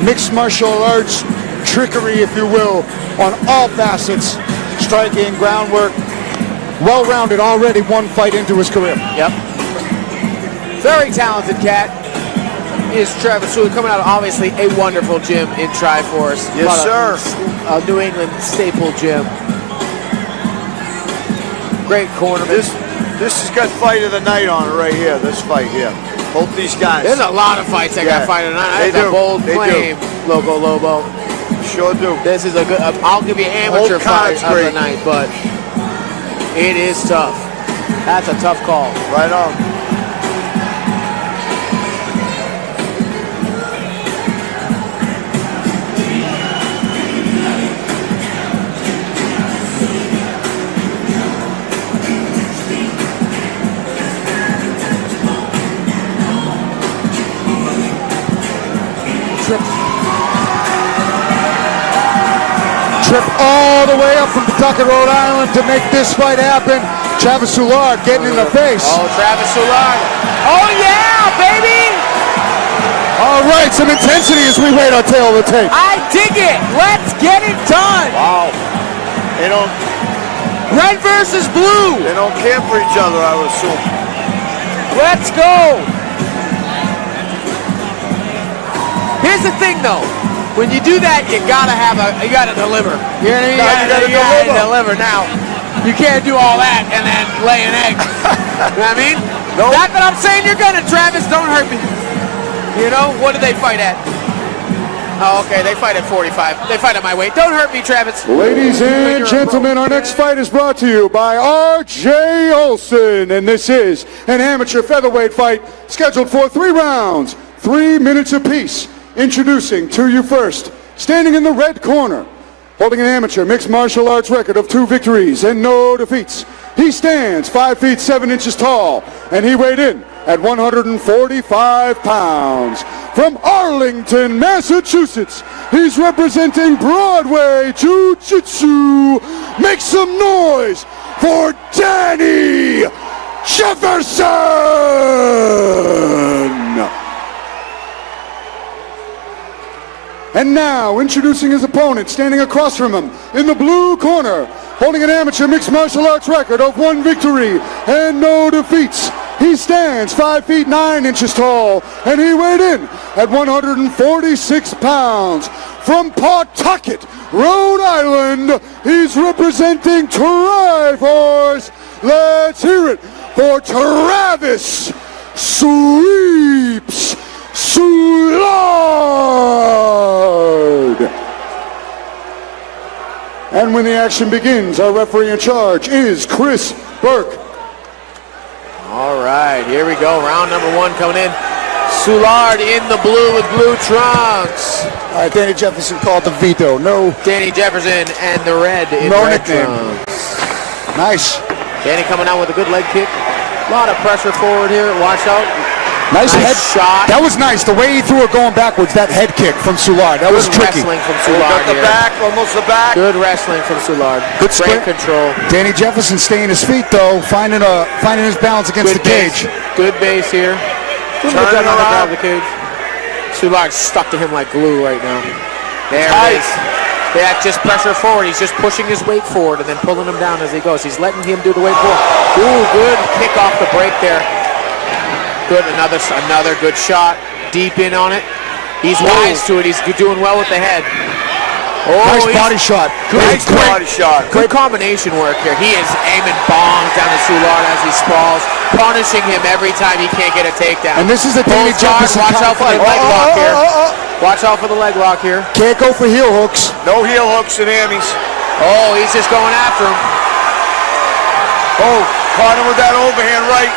mixed martial arts trickery, if you will, on all facets. Striking, groundwork, well-rounded already, one fight into his career. Yep. Very talented cat. Is Travis Sewell, coming out of obviously a wonderful gym in Triforce. Yes, sir. A New England staple gym. Great cornerman. This has got fight of the night on it right here. This fight here. Both these guys. There's a lot of fights that got fight of the night. They That's do. a bold They claim, do. Loco Lobo. Sure do. This is a good. I'll give you amateur Old fight card's of the great. night, but it is tough. That's a tough call. Right on. Trip all the way up from Pawtucket, Rhode Island to make this fight happen. Travis Sard getting in the face. Oh, Travis Sard. Oh, yeah, baby. All right, some intensity as we wait our tail of the tape. I dig it. Let's get it done. Wow. They don't Red versus blue. They don't care for each other, I would assume. Let's go. Here's the thing, though. When you do that, you gotta deliver. You know what I mean? You gotta deliver. Now, you can't do all that and then lay an egg. You know what I mean? Nope. Not that I'm saying you're gonna, Travis. Don't hurt me. You know, what do they fight at? Oh, okay, they fight at 45. They fight at my weight. Don't hurt me, Travis. Ladies and gentlemen, our next fight is brought to you by R.J. Olson, and this is an amateur featherweight fight scheduled for 3 rounds, 3 minutes apiece. Introducing to you first, standing in the red corner, holding an amateur mixed martial arts record of 2 victories and no defeats. He stands 5 feet 7 inches tall, and he weighed in at 145 pounds. From Arlington, Massachusetts, he's representing Broadway Jiu-Jitsu. Make some noise for Danny Jefferson! And now, introducing his opponent, standing across from him in the blue corner, holding an amateur mixed martial arts record of 1 victory and no defeats. He stands 5 feet 9 inches tall, and he weighed in at 146 pounds. From Pawtucket, Rhode Island, he's representing Triforce. Let's hear it for Travis Sweeps Sard. And when the action begins, our referee in charge is Chris Burke. All right, here we go. Round number 1 coming in. Soulard in the blue with blue trunks. All right, Danny Jefferson called the veto. No. Danny Jefferson and the red in No red nickname. trunks. Nice. Danny coming out with a good leg kick. A lot of pressure forward here. Watch out. Nice head shot. That was nice. The way he threw it going backwards, that head kick from Soulard. That was tricky. Wrestling from Soulard Got the here. back, almost the back. Good wrestling from Soulard. Good Great sprint. control. Danny Jefferson staying his feet though, finding his balance against Good the cage. base. Good base here. Good Turn it job on the around. ground of the cage. Soulard stuck to him like glue right now. There it is. Yeah, just pressure forward. He's just pushing his weight forward and then pulling him down as he goes. He's letting him do the weight forward. Ooh, good kick off the break there. Good, another good shot. Deep in on it. He's wise to it. He's doing well with the head. Oh, Nice body shot. Nice body shot. Good combination work here. He is aiming bombs down to Soulard as he sprawls, punishing him every time he can't get a takedown. And this is the Danny Both guards, Jefferson watch kind out of for the fight. leg lock here. Watch out for the leg lock here. Can't go for heel hooks. No heel hooks and hammies. Oh, he's just going after him. Oh, caught him with that overhand right.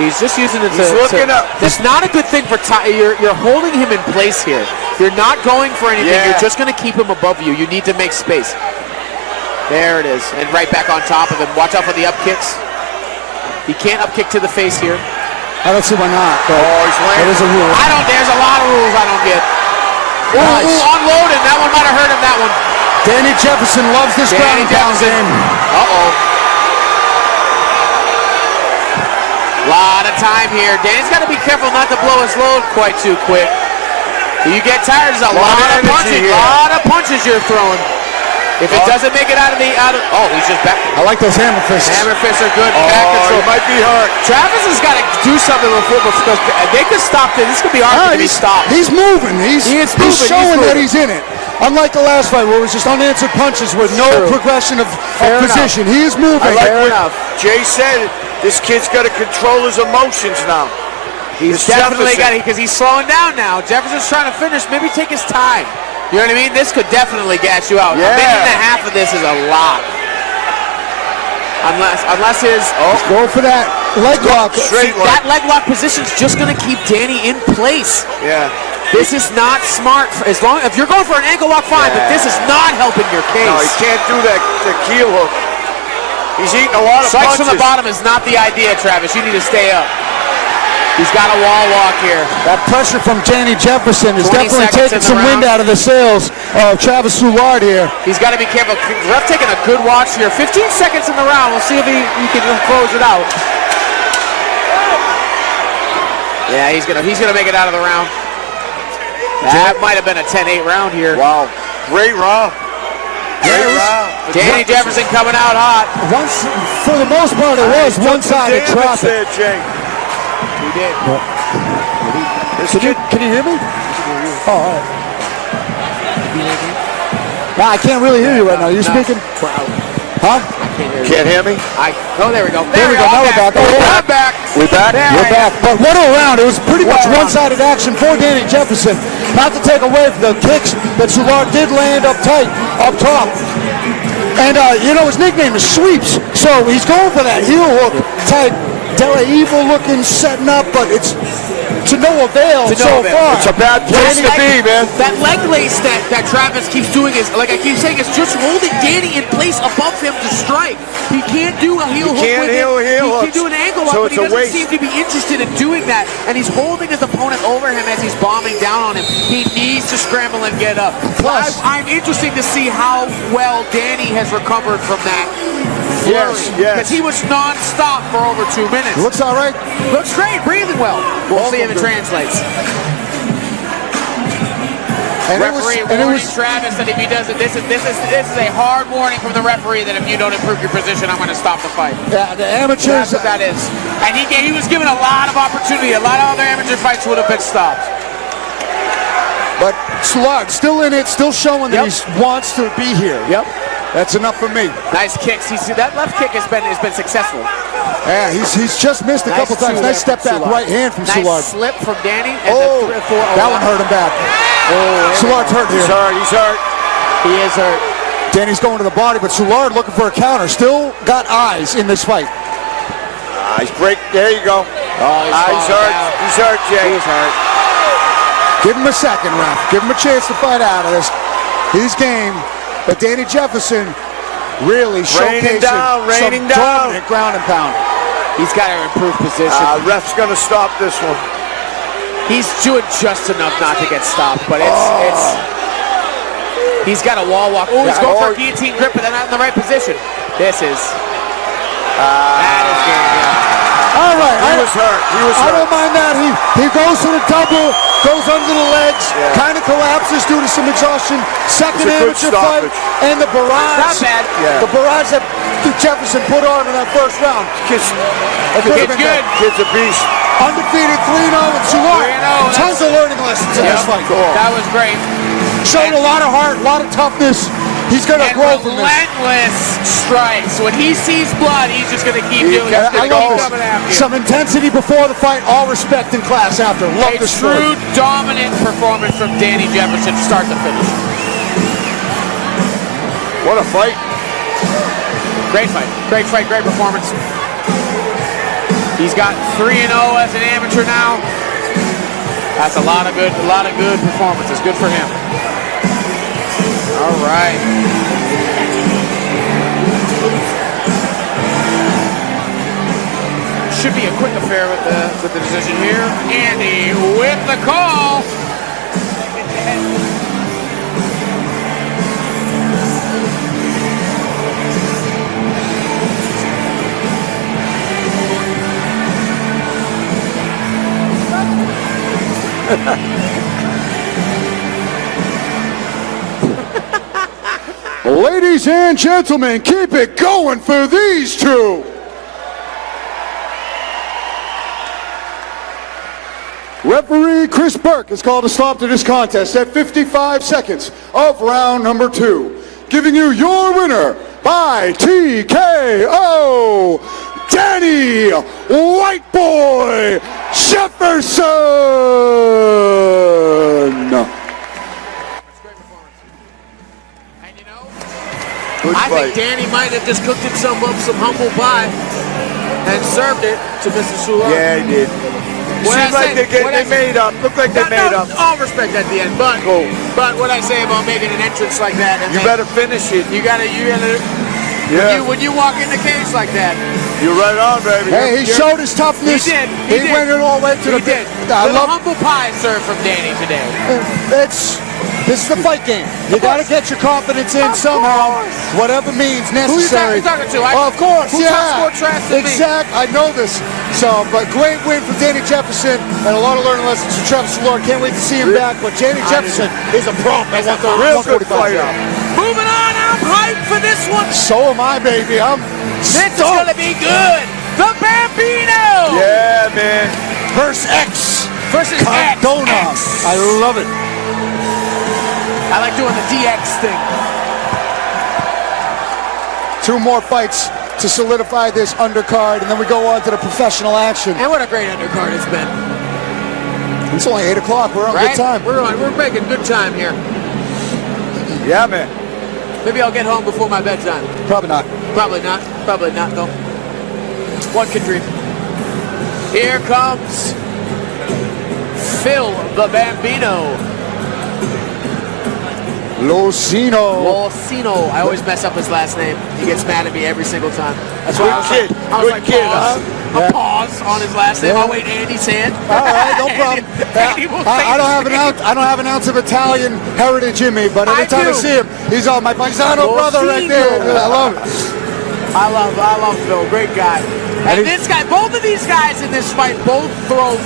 He's just using it to... He's looking up. That's not a good thing for... You're holding him in place here. You're not going for anything. Yeah. You're just going to keep him above you. You need to make space. There it is. And right back on top of him. Watch out for the up kicks. He can't up kick to the face here. I don't see why not. But he's landing. it is a rule. There's a lot of rules I don't get. Nice. Ooh, unloaded. That one might have hurt him, that one. Danny Jefferson loves this Danny ground and pound Jefferson. game. Uh-oh. Lot of time here. Danny's got to be careful not to blow his load quite too quick. You get tired, there's a lot of punches. Lot of punches you're throwing. If it doesn't make it out of oh, he's just back. I like those hammer fists. Hammer fists are good. Oh, Back control. he might be hurt. Travis has got to do something with football because they could stop this. This could be hard to be stopped. He's moving. He's moving. showing that he's in it. Unlike the last fight where it was just unanswered punches with no progression of position. He is moving. Fair enough. Jay said this kid's got to control his emotions now. He's definitely got it because he's slowing down now. Jefferson's trying to finish. Maybe take his time. You know what I mean? This could definitely gas you out. Yeah. A minute and a half of this is a lot. Unless his Go for that leg lock. Straight that leg lock position's just going to keep Danny in place. Yeah. This is not smart. If you're going for an ankle lock, fine, but this is not helping your case. No, he can't do that. The heel hook. He's eating a lot of Strikes punches. from the bottom is not the idea, Travis. You need to stay up. He's got a wall walk here. That pressure from Danny Jefferson is 20 definitely seconds taking in the some wind round. out of the sails of Travis Soulard here. He's got to be careful. Ref taking a good watch here. 15 seconds in the round. We'll see if he can close it out. Yeah, he's gonna make it out of the round. That might have been a 10-8 round here. Wow. Great round. Great round. Danny Jefferson coming out hot. For the most part, it was one-sided Damage traffic. there, Jay. He did. Can you hear me? Oh, all right. Nah, I can't really hear you right now. You speaking? Huh? Can't hear me? There we go. There we go. Now we're back. I'm back. We back? You're back. But what a round. It was pretty much one-sided action for Danny Jefferson. Not to take away from the kicks that Soulard did land up tight, up top. And, his nickname is Sweeps. So he's going for that heel hook type, Della Evil looking, setting up, but it's to no avail so far. It's a bad place to be, man. That leg lace that Travis keeps doing is, like I keep saying, it's just holding Danny in place above him to strike. He can't do a heel hook with him. He can do an ankle lock, but he doesn't seem to be interested in doing that. And he's holding his opponent over him as he's bombing down on him. He needs to scramble and get up. Plus, I'm interested to see how well Danny has recovered from that. Yes. Because he was non-stop for over 2 minutes. Looks all right. Looks great, breathing well. We'll see if it translates. Referee warning Travis that if he doesn't, this is a hard warning from the referee that if you don't improve your position, I'm going to stop the fight. Yeah, the amateurs. That's what that is. And he was given a lot of opportunity. A lot of other amateur fights would have been stopped. But Soulard still in it, still showing that he wants to be here. Yep. That's enough for me. Nice kicks. That left kick has been successful. Yeah, he's just missed a couple times. Nice step back right hand from Soulard. Nice slip from Danny. And that one hurt him bad. Soulard's hurt here. He's hurt. He is hurt. Danny's going to the body, but Sard looking for a counter. Still got eyes in this fight. He's break. There you go. He's hurt. He's hurt, Jay. He's hurt. Give him a second, ref. Give him a chance to fight out of this. He's game. But Danny Jefferson really showcasing some dominant ground and pound. He's got to improve position. Ref's going to stop this one. He's doing just enough not to get stopped, but it's he's got a wall walk. Oh, he's going for a guillotine grip, but they're not in the right position. This is that is game. All right, He was hurt. I don't mind that. He goes to the double, goes under the legs, kind of collapses due to some exhaustion. Second amateur fight, and the barrage. Not bad. The barrage that Jefferson put on in that first round. Kid's good. Kid's a beast. Undefeated 3-0 with Sard. Tons of learning lessons in this fight. That was great. Showed a lot of heart, a lot of toughness. He's going to grow from this. Relentless strikes. When he sees blood, he's just going to keep doing it. I love this. Some intensity before the fight, all respect in class after. Love this true dominant performance from Danny Jefferson, start to finish. What a fight. Great fight. Great fight, great performance. He's got 3-0 as an amateur now. That's a lot of good performances. Good for him. All right. Should be a quick affair with the decision here. Andy with the call. Ladies and gentlemen, keep it going for these two. Referee Chris Burke has called a stop to this contest at 55 seconds of round number 2. Giving you your winner by TKO, Danny White Boy Jefferson. I think Danny might have just cooked himself up some humble pie and served it to Mr. Sard. Yeah, he did. Seems like they made up. Look like they made up. All respect at the end, but what I say about making an entrance like that, and you better finish it. You gotta. Yeah. When you walk in the cage like that. You're right on, baby. Hey, he showed his toughness. He did. He went it all the way to the pit. I love humble pie served from Danny today. This is the fight game. You got to get your confidence in somehow, whatever means necessary. Who you talking to? Of course, Exactly. I know this. So, but great win for Danny Jefferson and a lot of learning lessons for Trevor Sard. Can't wait to see him back. But Danny Jefferson is a pro. He's a real good fighter. Moving on, I'm hyped for this one. So am I, baby. This is gonna be good. The Bambino. Yeah, man. Versus X. Versus Cardona. I love it. I like doing the DX thing. 2 more fights to solidify this undercard, and then we go on to the professional action. And what a great undercard it's been. It's only 8 o'clock. We're on good time. We're making good time here. Yeah, man. Maybe I'll get home before my bedtime. Probably not. Probably not. Probably not, though. One can dream. Here comes Phil the Bambino. Losino. I always mess up his last name. He gets mad at me every single time. That's why I was like, pause on his last name. I'll wait Andy's hand. All right, no problem. I don't have an ounce of Italian heritage in me, but every time I see him, he's on my paisano brother right there. I love it. I love Phil. Great guy. And this guy, both of these guys in this fight, both throw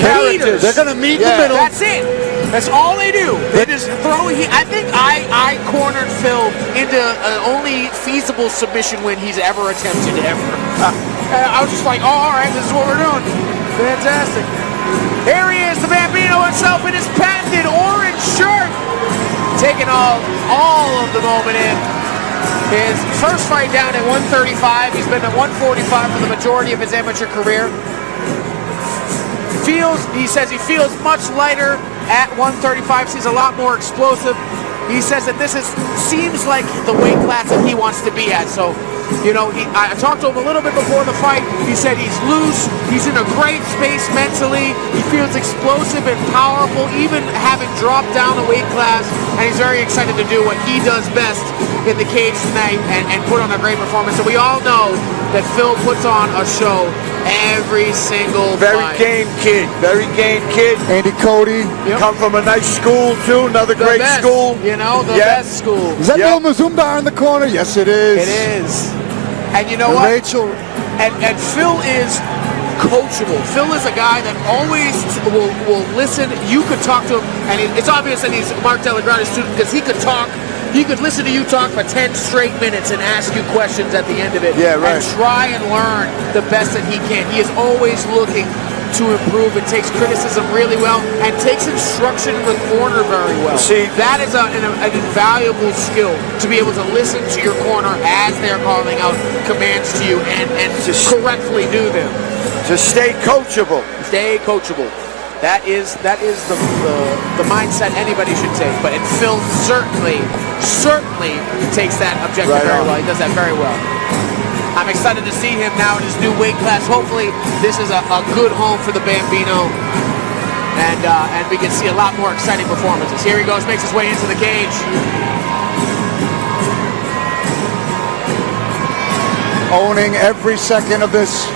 characters. They're gonna meet in the middle. That's it. That's all they do. They just throw. I think I cornered Phil into an only feasible submission win he's ever attempted ever. I was just like, oh, all right, this is what we're doing. Fantastic. Here he is, the Bambino himself in his patented orange shirt, taking all of the moment in. His first fight down at 135. He's been at 145 for the majority of his amateur career. He says he feels much lighter at 135. He's a lot more explosive. he says that this seems like the weight class that he wants to be at. So, you know, I talked to him a little bit before the fight. He said he's loose, he's in a great space mentally, he feels explosive and powerful, even having dropped down the weight class, and he's very excited to do what he does best in the cage tonight and put on a great performance. And we all know that Phil puts on a show every single Very fight. game kid, very game kid. Andy Cody. Come from a nice school too, another great best, school. You know, the best school. Is that Bill Mazumdar in the corner? Yes, it is. It is. And you know what? Rachel. And Phil is coachable. Phil is a guy that always will listen. You could talk to him, and it's obvious that he's Mark Delagrante's student because he could talk. He could listen to you talk for 10 straight minutes and ask you questions at the end of it. Yeah, right. And try and learn the best that he can. He is always looking to improve and takes criticism really well and takes instruction in the corner very well. See, that is an invaluable skill to be able to listen to your corner as they're calling out commands to you and correctly do them. To stay coachable. Stay coachable. That is the mindset anybody should take. But and Phil certainly takes that objective very well. He does that very well. I'm excited to see him now in his new weight class. Hopefully, this is a good home for the Bambino, and we can see a lot more exciting performances. Here he goes, makes his way into the cage. Owning every second of this.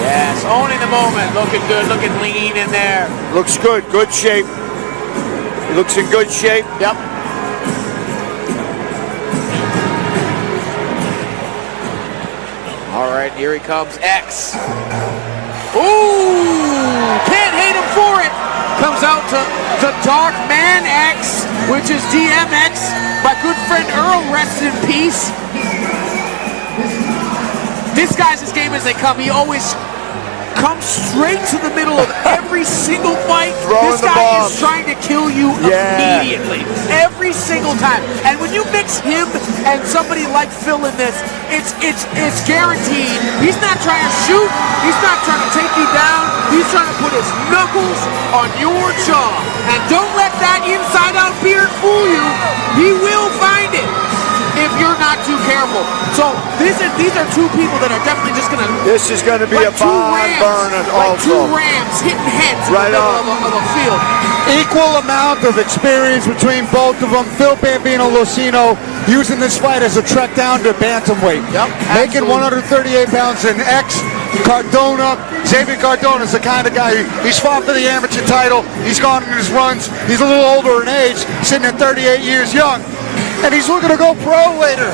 Yes, owning the moment. Looking good, looking lean in there. Looks good, good shape. He looks in good shape. Yep. All right, here he comes, X. Ooh, can't hate him for it. Comes out to the Dark Man X, which is DMX. My good friend Earl, rest in peace. This guy's as game as they come. He always comes straight to the middle of every single fight. This guy is trying to kill you immediately. Every single time. And when you mix him and somebody like Phil in this, it's guaranteed. He's not trying to shoot. He's not trying to take you down. He's trying to put his knuckles on your jaw. And don't let that inside-out beard fool you. He will find it if you're not too careful. So these are two people that are definitely just going to... This is going to be a barn burner also. Two rams hitting heads right in the middle of a field. Equal amount of experience between both of them. Phil Bambino Losino using this fight as a trek down to bantamweight. Yep, making 138 pounds. And Cardona, Xavier Cardona is the kind of guy, he's fought for the amateur title. He's gone in his runs. He's a little older in age, sitting at 38 years young. And he's looking to go pro later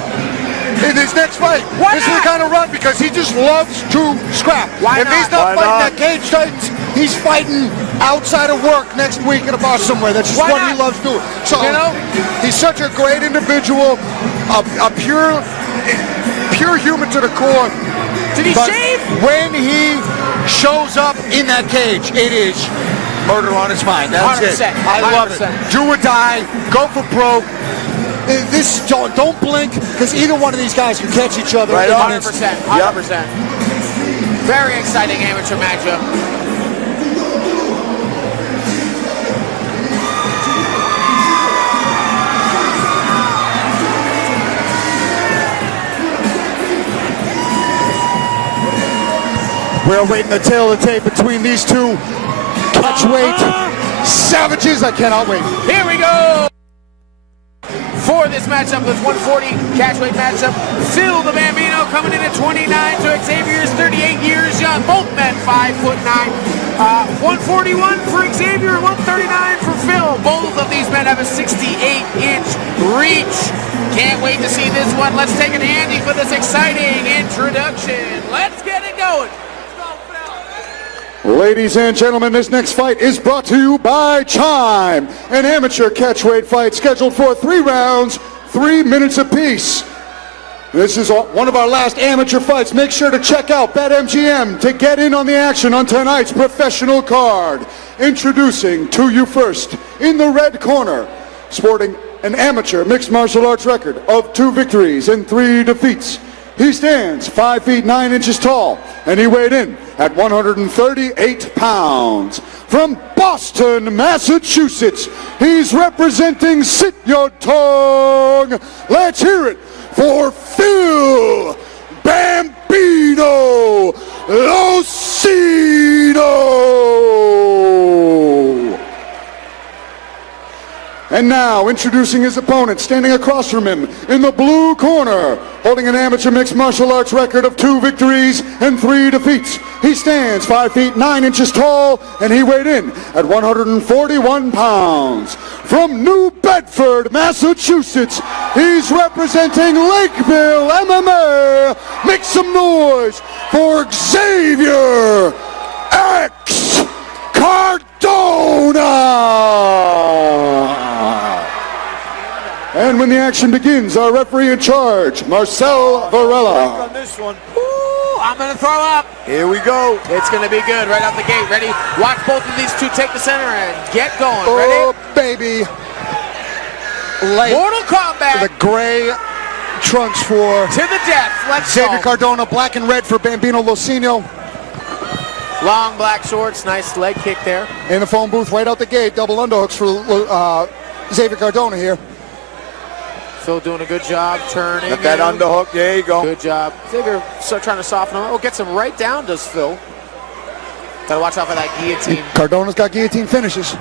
in his next fight. This is the kind of run because he just loves to scrap. If he's not fighting at Cage Titans, he's fighting outside of work next week in a bar somewhere. That's just what he loves doing. So, he's such a great individual, a pure human to the core. Did he shave? When he shows up in that cage, it is murder on his mind. That's 100%, it. I love it. Do or die, go for broke. Don't blink, because either one of these guys can catch each other. Right, 100%. 100%. Very exciting amateur matchup. We're awaiting the tail of the tape between these two catchweight savages. I cannot wait. Here we go. For this matchup, this 140 catchweight matchup, Phil the Bambino coming in at 29 to Xavier's 38 years young. Both men 5'9". 141 for Xavier, 139 for Phil. Both of these men have a 68-inch reach. Can't wait to see this one. Let's take it to Andy for this exciting introduction. Let's get it going. Ladies and gentlemen, this next fight is brought to you by Chime, an amateur catchweight fight scheduled for 3 rounds, 3 minutes apiece. This is one of our last amateur fights. Make sure to check out BetMGM to get in on the action on tonight's professional card. Introducing to you first, in the red corner, sporting an amateur mixed martial arts record of 2 victories and 3 defeats. He stands 5 feet 9 inches tall, and he weighed in at 138 pounds. From Boston, Massachusetts, he's representing Sit Your Tongue. Let's hear it for Phil Bambino Losino. And now, introducing his opponent, standing across from him in the blue corner, holding an amateur mixed martial arts record of 2 victories and 3 defeats. He stands 5 feet 9 inches tall, and he weighed in at 141 pounds. From New Bedford, Massachusetts, he's representing Lakeville MMA. Make some noise for Xavier X Cardona. And when the action begins, our referee in charge, Marcel Varela. On this one. Ooh, I'm going to throw up. Here we go. It's going to be good right out the gate. Ready? Watch both of these two take the center and get going. Oh, Ready? baby. Light. Mortal Kombat. The gray trunks for To the death. Let's Xavier go. Cardona, black and red for Bambino Losino. Long black shorts. Nice leg kick there. In the phone booth right out the gate, double underhooks for Xavier Cardona here. Phil doing a good job turning. Got that him. underhook. There you go. Good job. Xavier trying to soften him. Oh, gets him right down, does Phil. Gotta watch out for that guillotine. Cardona's got guillotine finishes.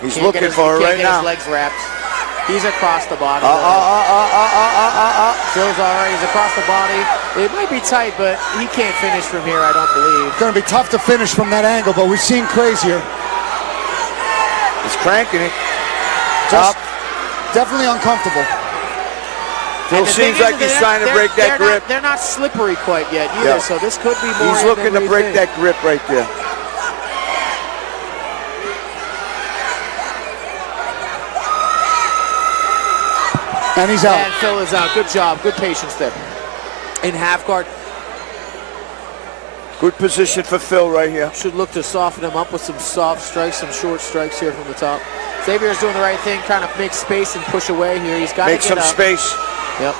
He's Can't looking get his, for it can't right get now. his legs wrapped. He's across the body. Phil's all right. He's across the body. It might be tight, but he can't finish from here, I don't believe. It's going to be tough to finish from that angle, but we've seen crazier. He's cranking it. Just definitely uncomfortable. Phil seems like he's trying to break that grip. They're not slippery quite yet either, so this could be more. He's looking to break that grip right there. And he's out. And Phil is out. Good job. Good patience there. In half guard. Good position for Phil right here. Should look to soften him up with some soft strikes, some short strikes here from the top. Xavier's doing the right thing, trying to make space and push away here. He's got to Make get some up. space. Yep.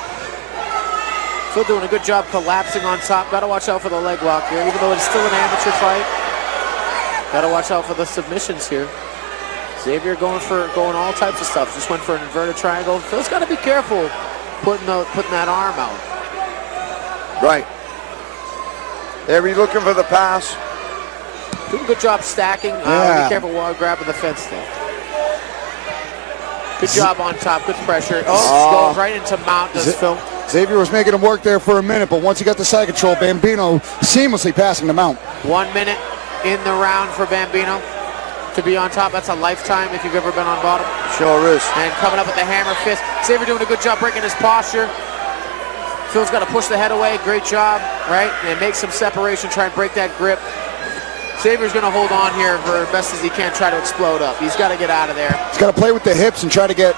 Phil doing a good job collapsing on top. Got to watch out for the leg lock here, even though it's still an amateur fight. Got to watch out for the submissions here. Xavier going all types of stuff. Just went for an inverted triangle. Phil's got to be careful putting that arm out. Right. There he's looking for the pass. Doing a good job stacking. Be careful while grabbing the fence there. Good job on top. Good pressure. Goes right into mount, does Phil. Xavier was making him work there for a minute, but once he got the side control, Bambino seamlessly passing the mount. 1 minute in the round for Bambino to be on top. That's a lifetime if you've ever been on bottom. Sure is. And coming up with the hammer fist. Xavier doing a good job breaking his posture. Phil's got to push the head away. Great job, right? And make some separation, try and break that grip. Xavier's going to hold on here for as best as he can, try to explode up. He's got to get out of there. He's got to play with the hips and try to get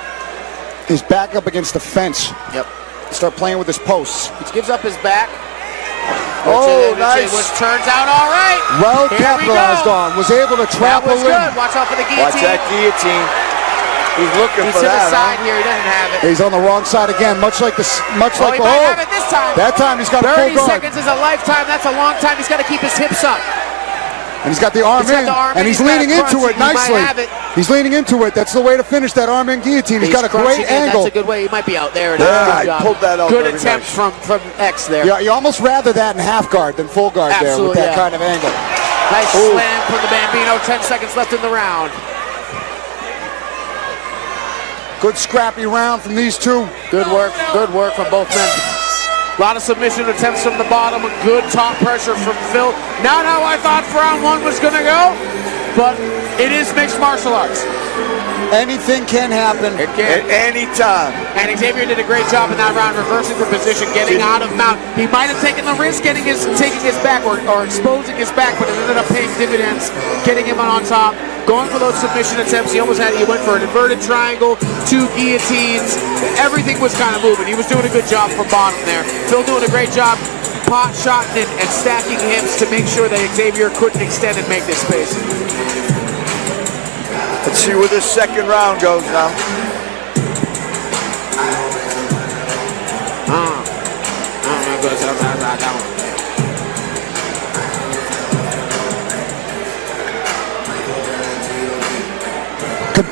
his back up against the fence. Yep. Start playing with his posts. He gives up his back. Nice. Which turns out all right. Well Here capitalized we go. on. Was able to trap That was a limb. good. Watch out for the guillotine. Watch that guillotine. He's looking He's for to the that. side here. He doesn't have it. He's on the wrong side again, much like He might have it this time. That time he's got a full 30 guard. seconds is a lifetime. That's a long time. He's got to keep his hips up. And he's got the arm He's got in, the arm and in, he's he's got leaning it into it crunching. He might nicely. have it. He's leaning into it. That's the way to finish that arm in guillotine. He's got a great crunching it. angle. That's a good way. He might be out there. Yeah, Good job. he pulled that out Good very attempt nice. from X there. Yeah, you almost rather that in half guard than full guard there with Absolutely, that yeah. kind of angle. Nice slam from the Bambino. 10 seconds left in the round. Good scrappy round from these two. Good work from both men. A lot of submission attempts from the bottom. Good top pressure from Phil. Not how I thought round one was going to go, but it is mixed martial arts. Anything can happen. It can. At any time. And Xavier did a great job in that round, reversing the position, getting out of mount. He might have taken the risk taking his back or exposing his back, but it ended up paying dividends, getting him on top. Going for those submission attempts, he went for an inverted triangle, 2 guillotines. Everything was kind of moving. He was doing a good job from bottom there. Phil doing a great job pot shotting and stacking hips to make sure that Xavier couldn't extend and make this space. Let's see where this second round goes now.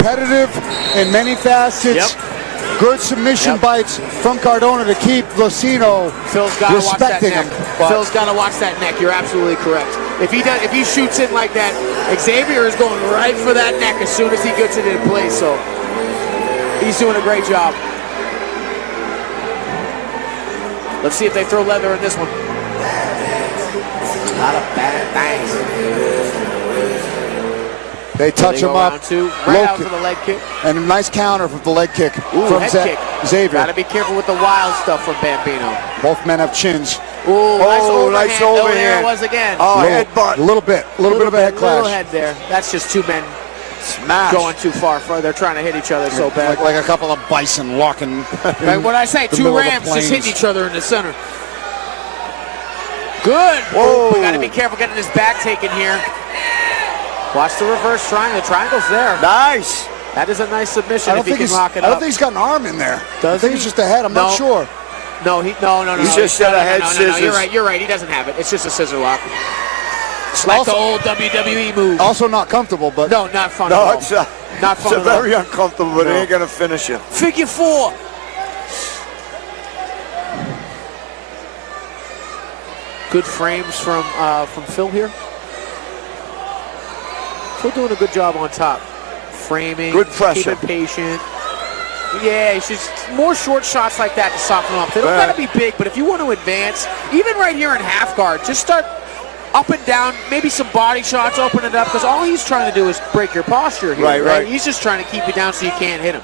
competitive in many facets. Yep. Good submission bites from Cardona to keep Losino Phil's got to watch that respecting neck. him. Phil's got to watch that neck. You're absolutely correct. If he shoots in like that, Xavier is going right for that neck as soon as he gets it in place. So he's doing a great job. Let's see if they throw leather in this one. Not a bad thing. They touch him up. Right out for the leg kick. And a nice counter from the leg kick from head kick. Xavier. Got to be careful with the wild stuff from Bambino. Both men have chins. Ooh, nice overhand. Nice Oh, overhand. there it was again. Oh, headbutt. A little bit of a head clash. Little head there. That's just two men Smash. going too far. They're trying to hit each other so bad. Like a couple of bison walking. Like what I say, two rams just hitting each other in the center. Good. Whoa. We got to be careful getting his back taken here. Watch the reverse triangle. The triangle's there. Nice. That is a nice submission if he can lock it up. I don't think he's got an arm in there. I think it's just a head. I'm not sure. No, no. He's just got a head scissors. You're right. He doesn't have it. It's just a scissor lock. It's like the old WWE move. Also not comfortable, but no, not fun. No, at all. it's not fun. It's very uncomfortable, but it ain't gonna finish you. Figure four. Good frames from Phil here. Phil doing a good job on top. Framing, good pressure. Keep it patient. Yeah, it's just more short shots like that to soften them up. They don't got to be big, but if you want to advance, even right here in half guard, just start up and down, maybe some body shots, open it up, because all he's trying to do is break your posture here. Right. He's just trying to keep you down so you can't hit him.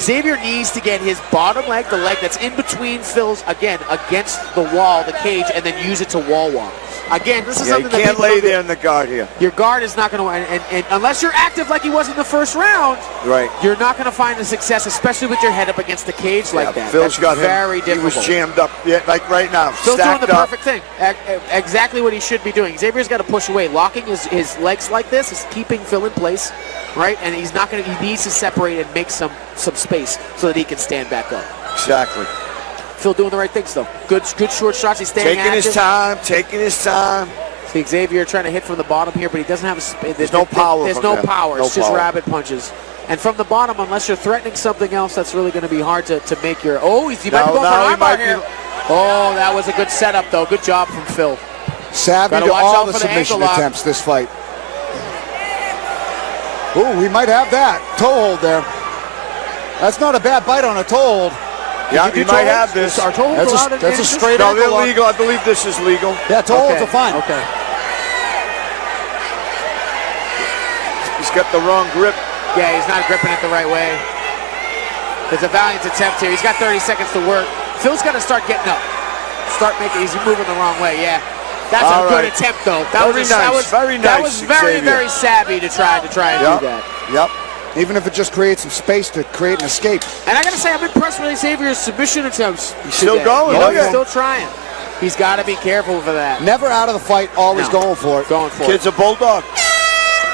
Xavier needs to get his bottom leg, the leg that's in between Phil's, again, against the wall, the cage, and then use it to wall walk. Again, this is something that you can't lay there in the guard here. Your guard is not going to, and unless you're active like he was in the first round, you're not going to find the success, especially with your head up against the cage like that. Phil's That's got very him. difficult. He was jammed up, like right now. Phil's doing the up. perfect thing. Exactly what he should be doing. Xavier's got to push away. Locking his legs like this is keeping Phil in place, right? And he's not going to. He needs to separate and make some space so that he can stand back up. Exactly. Phil doing the right things though. Good short shots. He's staying taking active. Taking his time. See Xavier trying to hit from the bottom here, but he doesn't have a. There's no power. There's no power. It's just rabbit punches. And from the bottom, unless you're threatening something else, that's really going to be hard to make your. Oh, he might be going for an armbar here. Oh, that was a good setup though. Good job from Phil. Savvy to all the submission attempts this fight. Oh, we might have that toe hold there. That's not a bad bite on a toe hold. Yeah, you might have this. Are toe holds allowed? That's a straight ankle lock. They're legal. I believe this is legal. Yeah, toe holds are fine. Okay. He's got the wrong grip. Yeah, he's not gripping it the right way. There's a valiant attempt here. He's got 30 seconds to work. Phil's got to start getting up. He's moving the wrong way, yeah. That's a good attempt, though. That was very nice. That was very, very savvy to try and do that. Yep. Even if it just creates some space to create an escape. And I got to say, I'm impressed with Xavier's submission attempts. He's still going. He's still trying. He's got to be careful for that. Never out of the fight, always going for it. Kid's a bulldog.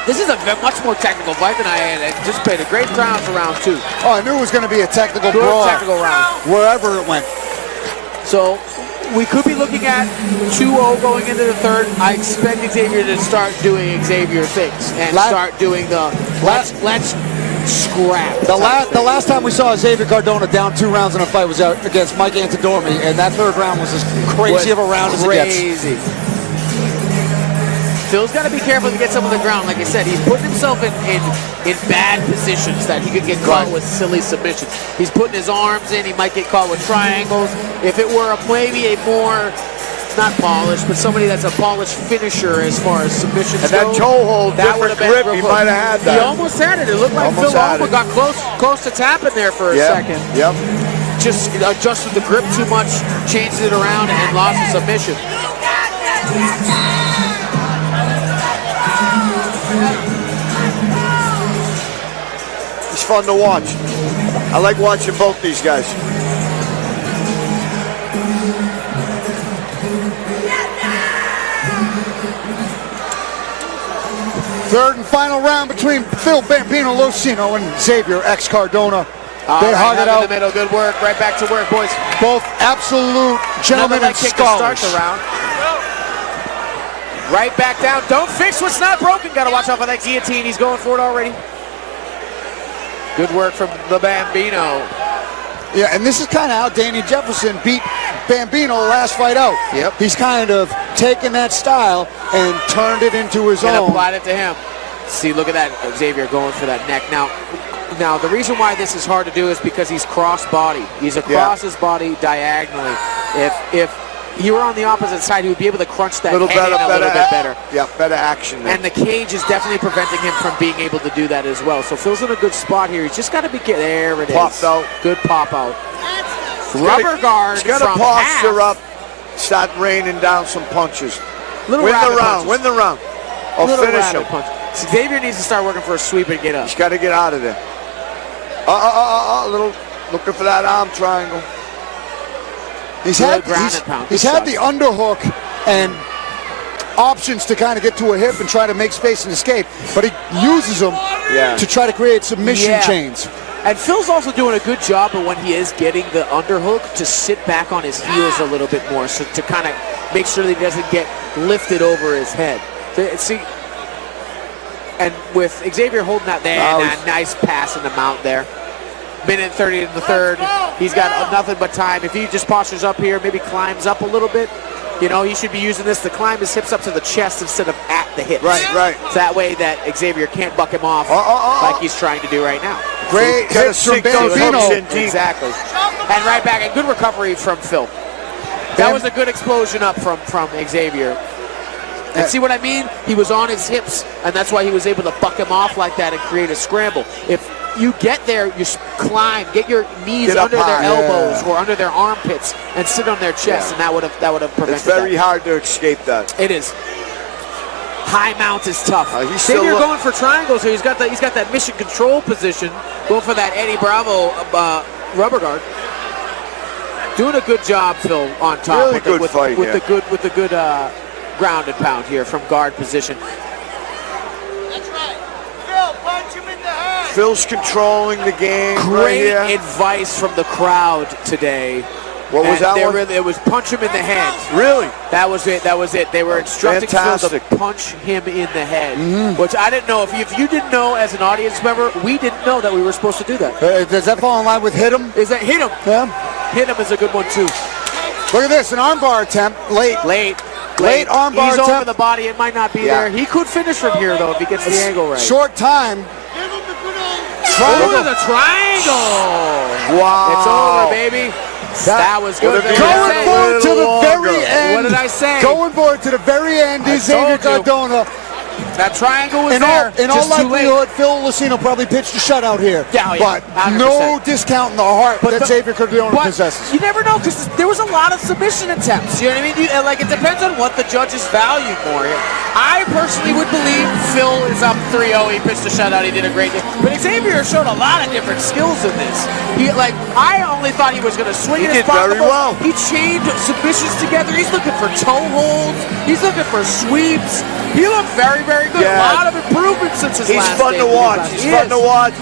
This is a much more technical fight than I had anticipated. Great rounds for round two. Oh, I knew it was going to be a technical brawl. Technical round. Wherever it went. So we could be looking at 2-0 going into the third. I expect Xavier to start doing Xavier things and start doing the let's scrap. The last time we saw Xavier Cardona down 2 rounds in a fight was out against Mike Antidormi, and that third round was as crazy of a round as it gets. Crazy. Phil's got to be careful to get some on the ground. Like I said, he's putting himself in bad positions that he could get caught with silly submissions. He's putting his arms in. He might get caught with triangles. If it were maybe a more, not polished, but somebody that's a polished finisher as far as submissions go. And that toe hold, that would have been grip, he might have had that. He almost had it. It looked like Phil almost got close to tapping there for a second. Yep. Just adjusted the grip too much, changed it around, and lost the submission. It's fun to watch. I like watching both these guys. Third and final round between Phil Bambino Losino and Xavier X Cardona. They hug it out. In the middle, good work. Right back to work, boys. Both absolute gentlemen and scholars. Start the round. Right back down. Don't fix what's not broken. Got to watch out for that guillotine. He's going for it already. Good work from the Bambino. Yeah, and this is kind of how Danny Jefferson beat Bambino last fight out. Yep. He's kind of taken that style and turned it into his And own. applied it to him. See, look at that, Xavier going for that neck. Now the reason why this is hard to do is because he's cross-body. He's across his body diagonally. If he were on the opposite side, he would be able to crunch that head in a little bit better. Yeah, better action there. And the cage is definitely preventing him from being able to do that as well. So Phil's in a good spot here. He's just got to be there. It is. Popped out. Good pop out. Rubber guard. He's got to posture up, start raining down some punches. Win the round. Win the round. Or finish him. Punch. Xavier needs to start working for a sweep and get up. He's got to get out of there. Little looking for that arm triangle. He's had the underhook and options to kind of get to a hip and try to make space and escape, but he uses them to try to create submission chains. And Phil's also doing a good job of when he is getting the underhook to sit back on his heels a little bit more, so to kind of make sure that he doesn't get lifted over his head. See, and with Xavier holding that there, and a nice pass in the mount there. Minute 30 in the third. He's got nothing but time. If he just postures up here, maybe climbs up a little bit, you know, he should be using this to climb his hips up to the chest instead of at the hips. Right. So that way that Xavier can't buck him off like he's trying to do right now. Great hits from Bambino. Exactly. And right back, and good recovery from Phil. That was a good explosion up from Xavier. And see what I mean? He was on his hips, and that's why he was able to buck him off like that and create a scramble. If you get there, you climb, get your knees under their elbows or under their armpits and sit on their chest, and that would have prevented It's very hard to escape that. It is. High mount is tough. Xavier going for triangles here. He's got that mission control position, going for that Eddie Bravo rubber guard. Doing a good job, Phil, on top with the good ground and pound here from guard position. That's right. Phil, punch him in the head. Phil's controlling the game. Great right here. advice from the crowd today. What was that one? It was punch him in the head. Really? That was it. They were instructing Phil to punch him in the head, which I didn't know. If you didn't know as an audience member, we didn't know that we were supposed to do that. Does that fall in line with hit him? Is that hit him? Yeah. Hit him is a good one too. Look at this, an armbar attempt. Late armbar He's attempt. over the body. It might not be there. He could finish from here though if he gets the angle right. Short time. Give him the good old Over the triangle. Wow. It's over, baby. That was good. Going forward to the very end. What did I say? Going forward to the very end is Xavier Cardona. That triangle was in all likelihood, Phil Losino probably pitched a shutout here. But 100%. no discount in the heart that Xavier Cardona possesses. You never know, because there was a lot of submission attempts. You know what I mean? It depends on what the judges value more. I personally would believe Phil is up 3-0. He pitched a shutout. He did a great thing. But Xavier showed a lot of different skills in this. I only thought he was going to swing it as possible. He did very well. He chained submissions together. He's looking for toe holds. He's looking for sweeps. He looked very, very good. Yeah. A lot of improvement since his last He's fun to watch. He's fun to watch.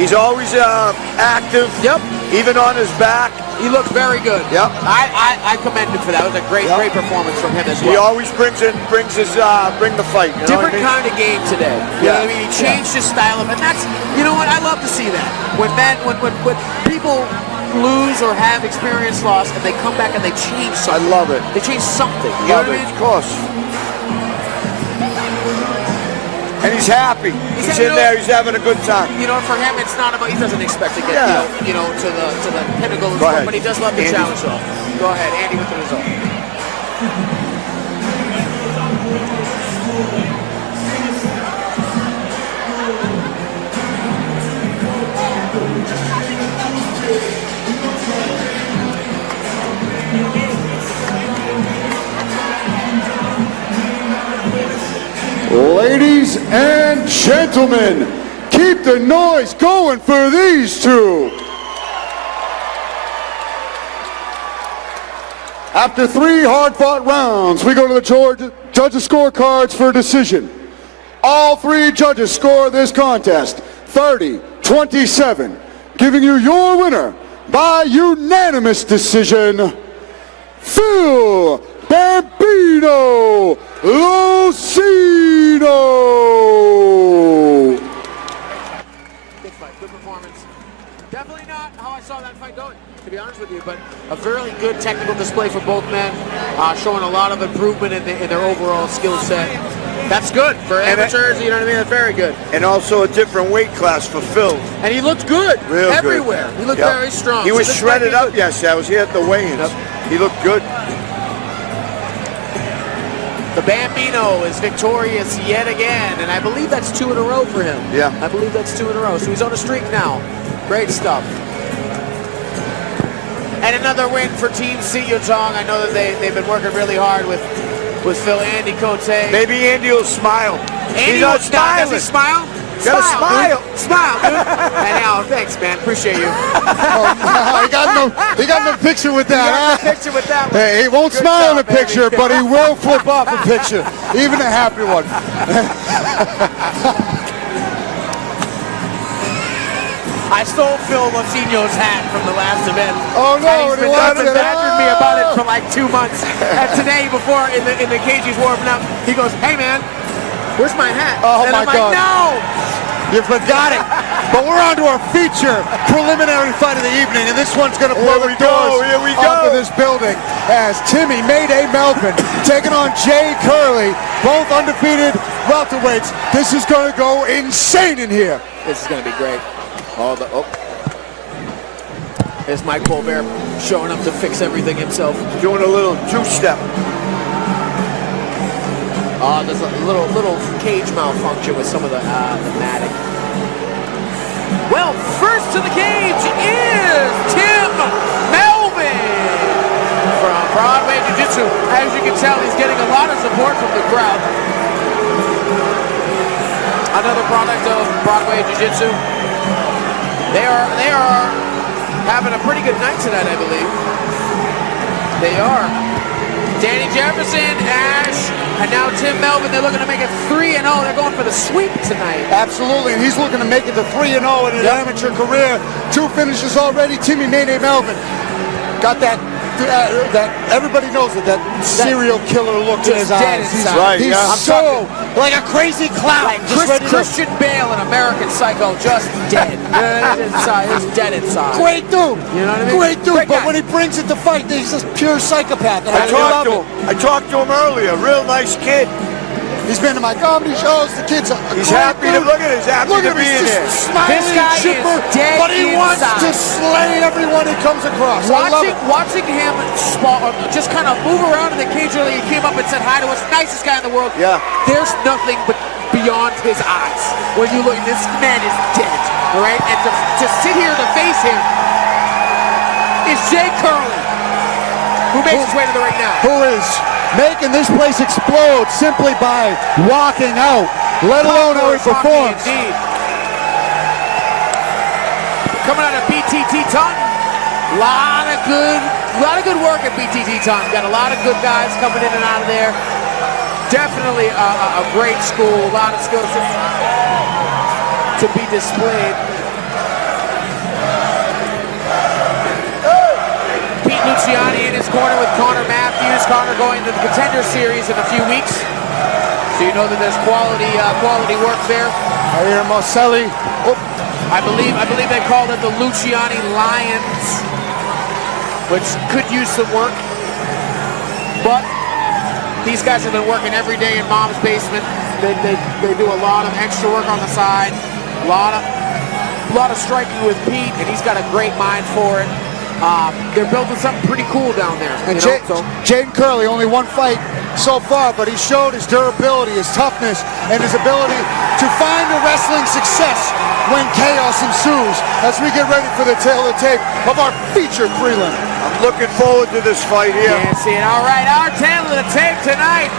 He's always active. Yep. Even on his back. He looks very good. Yep. I commend him for that. It was a great performance from him as well. He always brings the fight. You know Different kind of game today. You know what I mean? He changed his style of, and that's, you know what? I love to see that. When people lose or have experience loss and they come back and they change something. I love it. They change something. You know what I mean? Of course. And he's happy. He's in there. He's having a good time. You know, for him, it's not about. He doesn't expect to get to the pinnacle of the sport, but he does love the challenge. Though. Go ahead, Andy, with the result. Ladies and gentlemen, keep the noise going for these two. After 3 hard-fought rounds, we go to the judges' scorecards for decision. All 3 judges score this contest 30-27, giving you your winner by unanimous decision, Phil Bambino Losino. Good fight, good performance. saw that fight going, to be honest with you, but a very good technical display for both men, showing a lot of improvement in their overall skill set. That's good for amateurs, you know what I mean? That's very good. And also a different weight class for Phil. And he looked good everywhere. He looked very strong. He was shredded up yesterday. I was here at the weigh-ins. He looked good. The Bambino is victorious yet again, and I believe that's 2 in a row for him. Yeah. I believe that's 2 in a row, so he's on a streak now. Great stuff. And another win for Team Siyotong. I know that they've been working really hard with Phil. Andy Cote. Maybe Andy will smile. Andy will smile. Does he smile? Smile. Smile, dude. And Al, thanks, man. Appreciate you. He got no picture with that. Picture with that one. Hey, he won't Good smile in a job, baby. picture, but he will flip off a picture, even a happy one. I stole Phil Losino's hat from the last event. Oh no! And he's been badgering me about it for like 2 months. And today, before in the cage he's warming up, he goes, "Hey man, where's my hat?" Oh, and my I'm like, God. "No!" You forgot it. But we're on to our feature preliminary fight of the evening, and this one's going to blow the doors off of this building as Timmy Mayday Melvin taking on Jay Curley, both undefeated welterweights. This is going to go insane in here. This is going to be great. There's Mike Porier showing up to fix everything himself. Doing a little two-step. There's a little cage malfunction with some of the matting. Well, first to the cage is Tim Melvin from Broadway Jiu-Jitsu. As you can tell, he's getting a lot of support from the crowd. Another product of Broadway Jiu-Jitsu. They are having a pretty good night tonight, I believe. They are. Danny Jefferson, Ash, and now Tim Melvin. They're looking to make it 3-0. They're going for the sweep tonight. Absolutely, and he's looking to make it to 3-0 in his amateur career. 2 finishes already. Timmy Mayday Melvin got that everybody knows that serial killer look in his eyes. He's so like a crazy clown. Like Christian Bale in American Psycho, just dead. He's dead inside. Great dude. You know what I mean? Great dude. Great But guy. when he brings it to fight, he's just pure psychopath. And I talked to him earlier. Real nice kid. He's been to my comedy shows. The kid's He's happy to look at it. He's happy to be in here. Smiling, This guy chipper, is dead but he wants inside. to slay everyone he comes across. I love it. Watching him just kind of move around in the cage earlier, he came up and said hi to us, nicest guy in the world. Yeah. There's nothing but beyond his eyes. When you look, this man is dead, all right? And to sit here to face him is Jay Curley, who makes his way to the ring now. Who is making this place explode simply by walking out, let alone how he performs. Indeed. Coming out of BTT Taunton, lot of good work at BTT Taunton. Got a lot of good guys coming in and out of there. Definitely a great school, a lot of skills to be displayed. Pete Luciani in his corner with Connor Matthews. Connor going to the Contender Series in a few weeks. So you know that there's quality work there. I hear Marcelli. I believe they called it the Luciani Lions, which could use some work. But these guys have been working every day in Mom's basement. They do a lot of extra work on the side. A lot of striking with Pete, and he's got a great mind for it. They're building something pretty cool down there. And Jaden Curley, only 1 fight so far, but he showed his durability, his toughness, and his ability to find a wrestling success when chaos ensues as we get ready for the tail of the tape of our feature prelim. I'm looking forward to this fight here. Can't see it. All right, our tail of the tape tonight.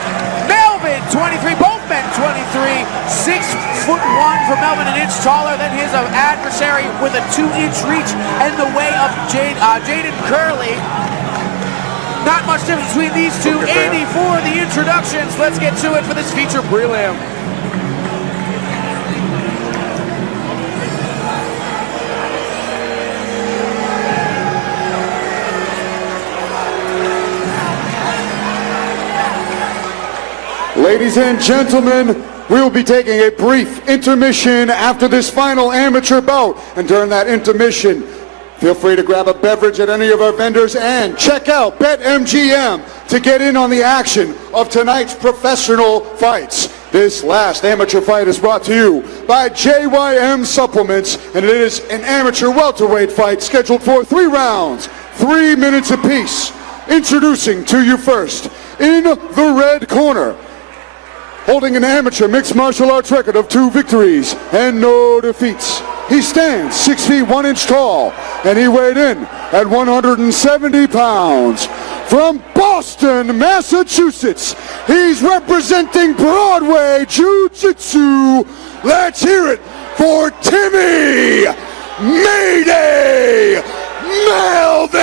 Melvin, 23, both men 23, 6'1" for Melvin, an inch taller than his adversary with a 2-inch reach and the way of Jaden Curley. Not much difference between these two. Andy for the introductions. Let's get to it for this feature prelim. Ladies and gentlemen, we will be taking a brief intermission after this final amateur bout. And during that intermission, Feel free to grab a beverage at any of our vendors and check out BetMGM to get in on the action of tonight's professional fights. This last amateur fight is brought to you by JYM Supplements, and it is an amateur welterweight fight scheduled for 3 rounds, 3 minutes apiece. Introducing to you first, in the red corner, holding an amateur mixed martial arts record of 2 victories and no defeats. He stands 6 feet 1 inch tall, and he weighed in at 170 pounds. From Boston, Massachusetts, he's representing Broadway Jiu-Jitsu. Let's hear it for Timmy Mayday Melvin!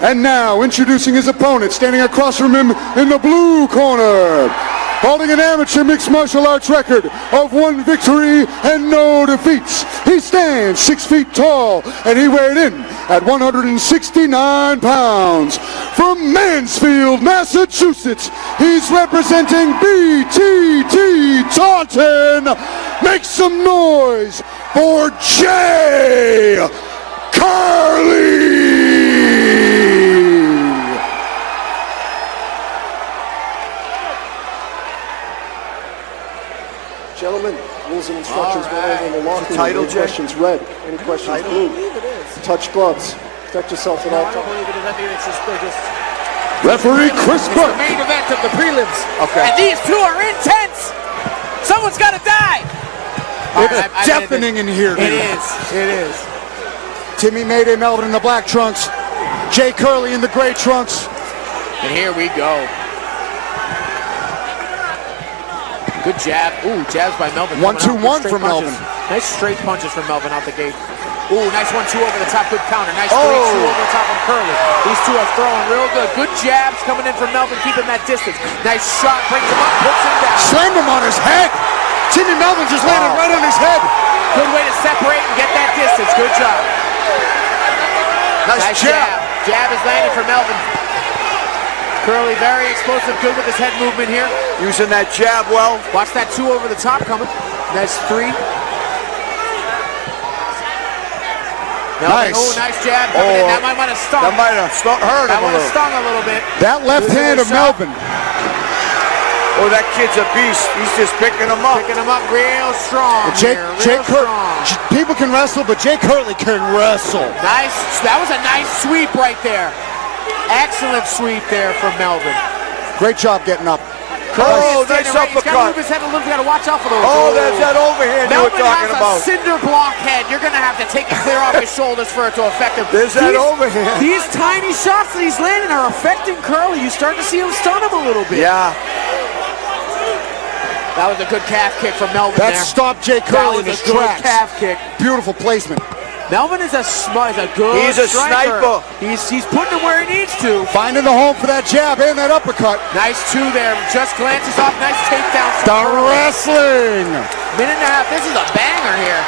And now, introducing his opponent, standing across from him in the blue corner, holding an amateur mixed martial arts record of 1 victory and no defeats. He stands 6 feet tall, and he weighed in at 169 pounds. From Mansfield, Massachusetts, he's representing BTT Taunton. Make some noise for Jay Curley! Gentlemen, rules and instructions go over in the locker room. Title, Any questions red? Any questions blue? Touch gloves. Protect yourself at all I don't times. believe it is. I think it's just, they're just... Referee Chris It's Burke. the main event of the prelims. Okay. And these two are intense. Someone's got to die. It's deafening in here. It is. It is. Timmy Mayday Melvin in the black trunks. Jay Curley in the gray trunks. And here we go. Good jab. Ooh, jabs by Melvin. 1-2-1 Straight from punches. Melvin. Nice straight punches from Melvin out the gate. Ooh, nice 1-2 over the top. Good counter. Nice 3-2 Oh. over the top from Curley. These two are throwing real good. Good jabs coming in from Melvin, keeping that distance. Nice shot. Brings him up, puts him down. Slammed him on his head. Timmy Melvin just landed right on his head. Good way to separate and get that distance. Good job. Nice jab. Jab is landed for Melvin. Curley very explosive, good with his head movement here. Using that jab well. Watch that 2 over the top coming. Nice 3. Melvin, Nice. oh, nice jab coming in. That might have stung. That might have hurt That him a would have little. stung a little bit. That left hand of Melvin. Oh, that kid's a beast. He's just picking him up. Picking him up real strong Jay here. Real strong. People can wrestle, but Jay Curley can wrestle. Nice. That was a nice sweep right there. Excellent sweep there from Melvin. Great job getting up. Oh, nice He's got to uppercut. move his head a little. Got to watch out for those. Oh, that's that overhand you were Melvin talking has about. a cinder block head. You're going to have to take it clear off his shoulders for it to affect him. There's that overhand. These tiny shots that he's landing are affecting Curley. You start to see him stun him a little bit. Yeah. That was a good calf kick from Melvin That there. stopped Jay That Curley was in a his good tracks. calf kick. Beautiful placement. Melvin is a good He's a striker. sniper. He's putting him where he needs to. Finding the home for that jab and that uppercut. Nice 2 there. Just glances off. Nice takedown. The wrestling. Minute and a half. This is a banger here.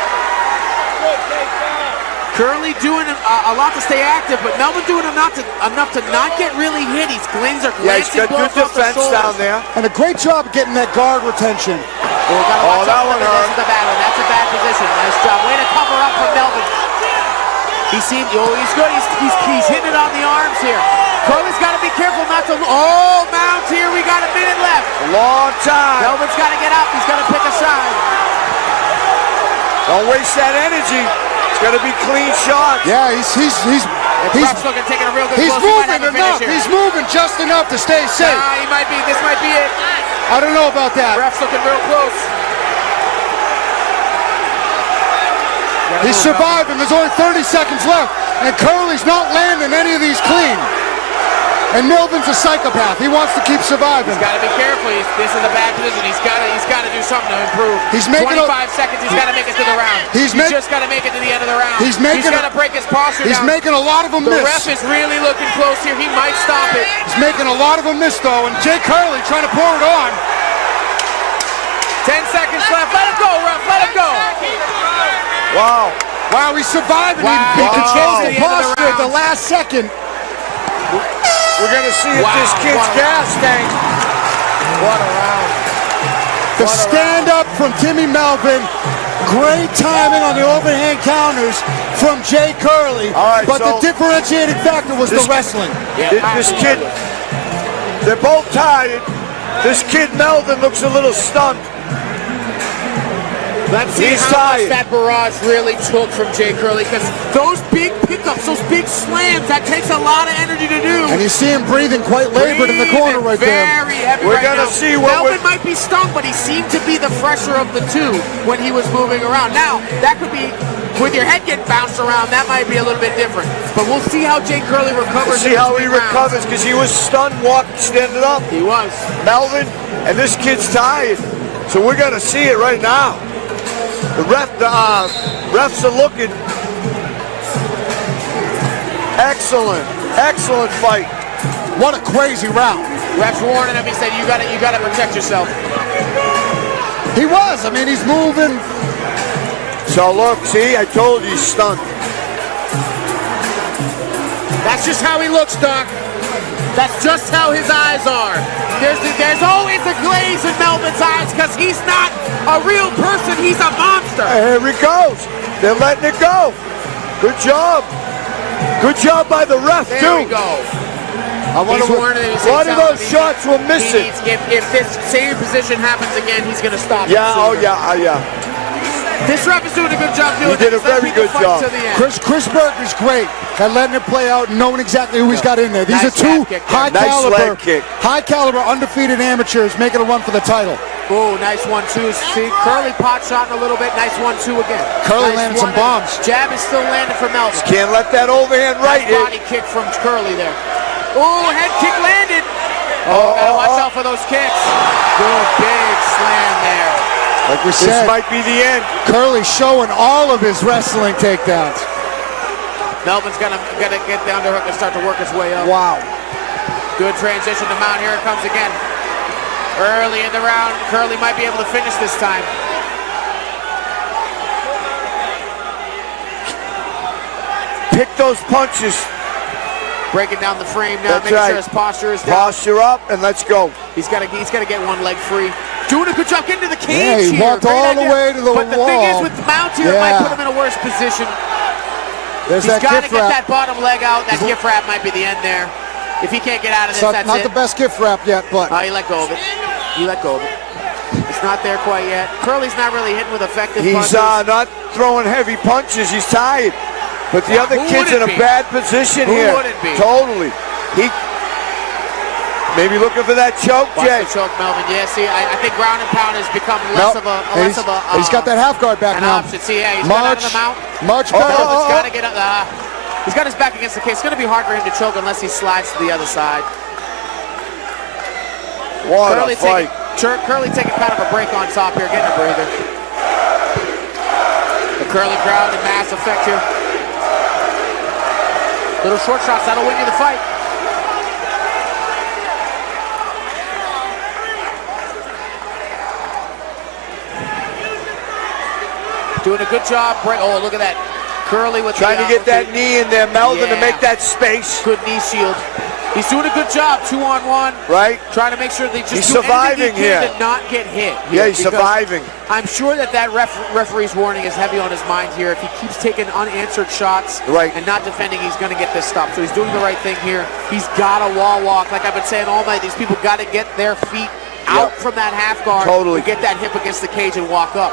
Curley doing a lot to stay active, but Melvin doing enough to not get really hit. He's glancing Yeah, he's got good blows off the defense shoulders. down there. And a great job getting that guard retention. Gotta watch that out for one the hurt. position of the battle. That's a bad position. Nice job. Way to cover up from Melvin. He's good. He's hitting it on the arms here. Curley's got to be careful not to. Oh, mount here. We got a minute left. Long time. Melvin's got to get up. He's got to pick a side. Don't waste that energy. It's got to be clean shots. Yeah, he's Ref's looking, taking a real good he's close. He might have moving a finish enough. here. He's moving just enough to stay safe. He might be. This might be it. I don't know about that. Ref's looking real close. He's surviving. There's only 30 seconds left, and Curley's not landing any of these clean. And Melvin's a psychopath. He wants to keep surviving. He's got to be careful. This is a bad position. He's got to do something to improve. He's making 25 seconds. He's got to make it to the round. He's just got to make it to the end of the round. He's got to break his posture He's down. making a lot of them The miss. ref is really looking close here. He might stop it. He's making a lot of them miss, though, and Jay Curley trying to pour it on. 10 seconds left. Let him go, ref. Let him go. Wow. Wow, he's surviving. Wow. He controls the To the end of the posture at the round. last second. We're going to see if this kid's What a gas tank. What a round. The stand-up from Timmy Melvin. Great timing on the overhand counters from Jay Curley. All right, but so the differentiating factor was the wrestling. This kid, they're both tired. This kid Melvin looks a little stunned. Let's see how much that barrage really took from Jay Curley, because those big pickups, those big slams, that takes a lot of energy to do. And you see him breathing quite labored in the corner right there. Very heavy. We're gonna see what Melvin might be stung, but he seemed to be the fresher of the two when he was moving around. Now, that could be, with your head getting bounced around, that might be a little bit different. But we'll see how Jay Curley recovers. See how he recovers, because he was stunned, standing up. He was. Melvin, and this kid's tired. So we're gonna see it right now. The refs are looking. Excellent fight. What a crazy round. Refs warning him. He said, "You gotta protect yourself." He was. I mean, he's moving. So look, see, I told you he's stunned. That's just how he looks, Doc. That's just how his eyes are. There's always a glaze in Melvin's eyes because he's not a real person. He's a monster. Here he goes. They're letting it go. Good job. Good job by the ref, too. There we go. I wonder what of those shots were missing. If this same position happens again, he's going to stop. Yeah, yeah. This ref is doing a good job doing it. He did a very good job. Chris Berger's great at letting it play out and knowing exactly who he's got in there. These are two high caliber, undefeated amateurs making a run for the title. Oh, nice 1-2. See, Curley pot shotting a little bit. Nice 1-2 again. Curley landed some bombs. Jab is still landing for Melvin. Can't let that overhand right hit. Body kick from Curley there. Oh, head kick landed. Gotta watch out for those kicks. Good big slam there. Like we said, this might be the end. Curley showing all of his wrestling takedowns. Melvin's gotta get the underhook and start to work his way up. Wow. Good transition to mount. Here it comes again. Early in the round, Curley might be able to finish this time. Pick those punches. Breaking down the frame now, making sure his posture is down. Posture up, and let's go. He's got to get one leg free. Doing a good job getting to the cage here. He walked all the way to the wall. But the thing is, with the mount here, it might put him in a worse position. He's got to get that bottom leg out. That gift wrap might be the end there. If he can't get out of this, that's not the best gift wrap yet, but... he let go of it. He let go of it. It's not there quite yet. Curley's not really hitting with effective punches. He's not throwing heavy punches. He's tired. But the other kid's in a bad position here. Who wouldn't be? Totally. He maybe looking for that choke, Jay. Watch the choke, Melvin. Yeah, see, I think ground and pound has become less of a he's got that half guard back now. Option. See, yeah, he's got out of the mount. Much better. He's got his back against the cage. It's going to be hard for him to choke unless he slides to the other side. What a fight. Curley taking kind of a break on top here, getting a breather. The Curley crowd in mass effect here. Little short shots, that'll win you the fight. Doing a good job. Oh, look at that. Curley with trying to get that knee in there, Melvin, to make that space. Good knee shield. He's doing a good job, 2-on-1. Right. Trying to make sure they just he's surviving here to not get hit. Yeah, he's surviving. I'm sure that referee's warning is heavy on his mind here. If he keeps taking unanswered shots and not defending, he's going to get this stopped. So he's doing the right thing here. He's got a wall walk. Like I've been saying all night, these people got to get their feet out from that half guard to get that hip against the cage and walk up.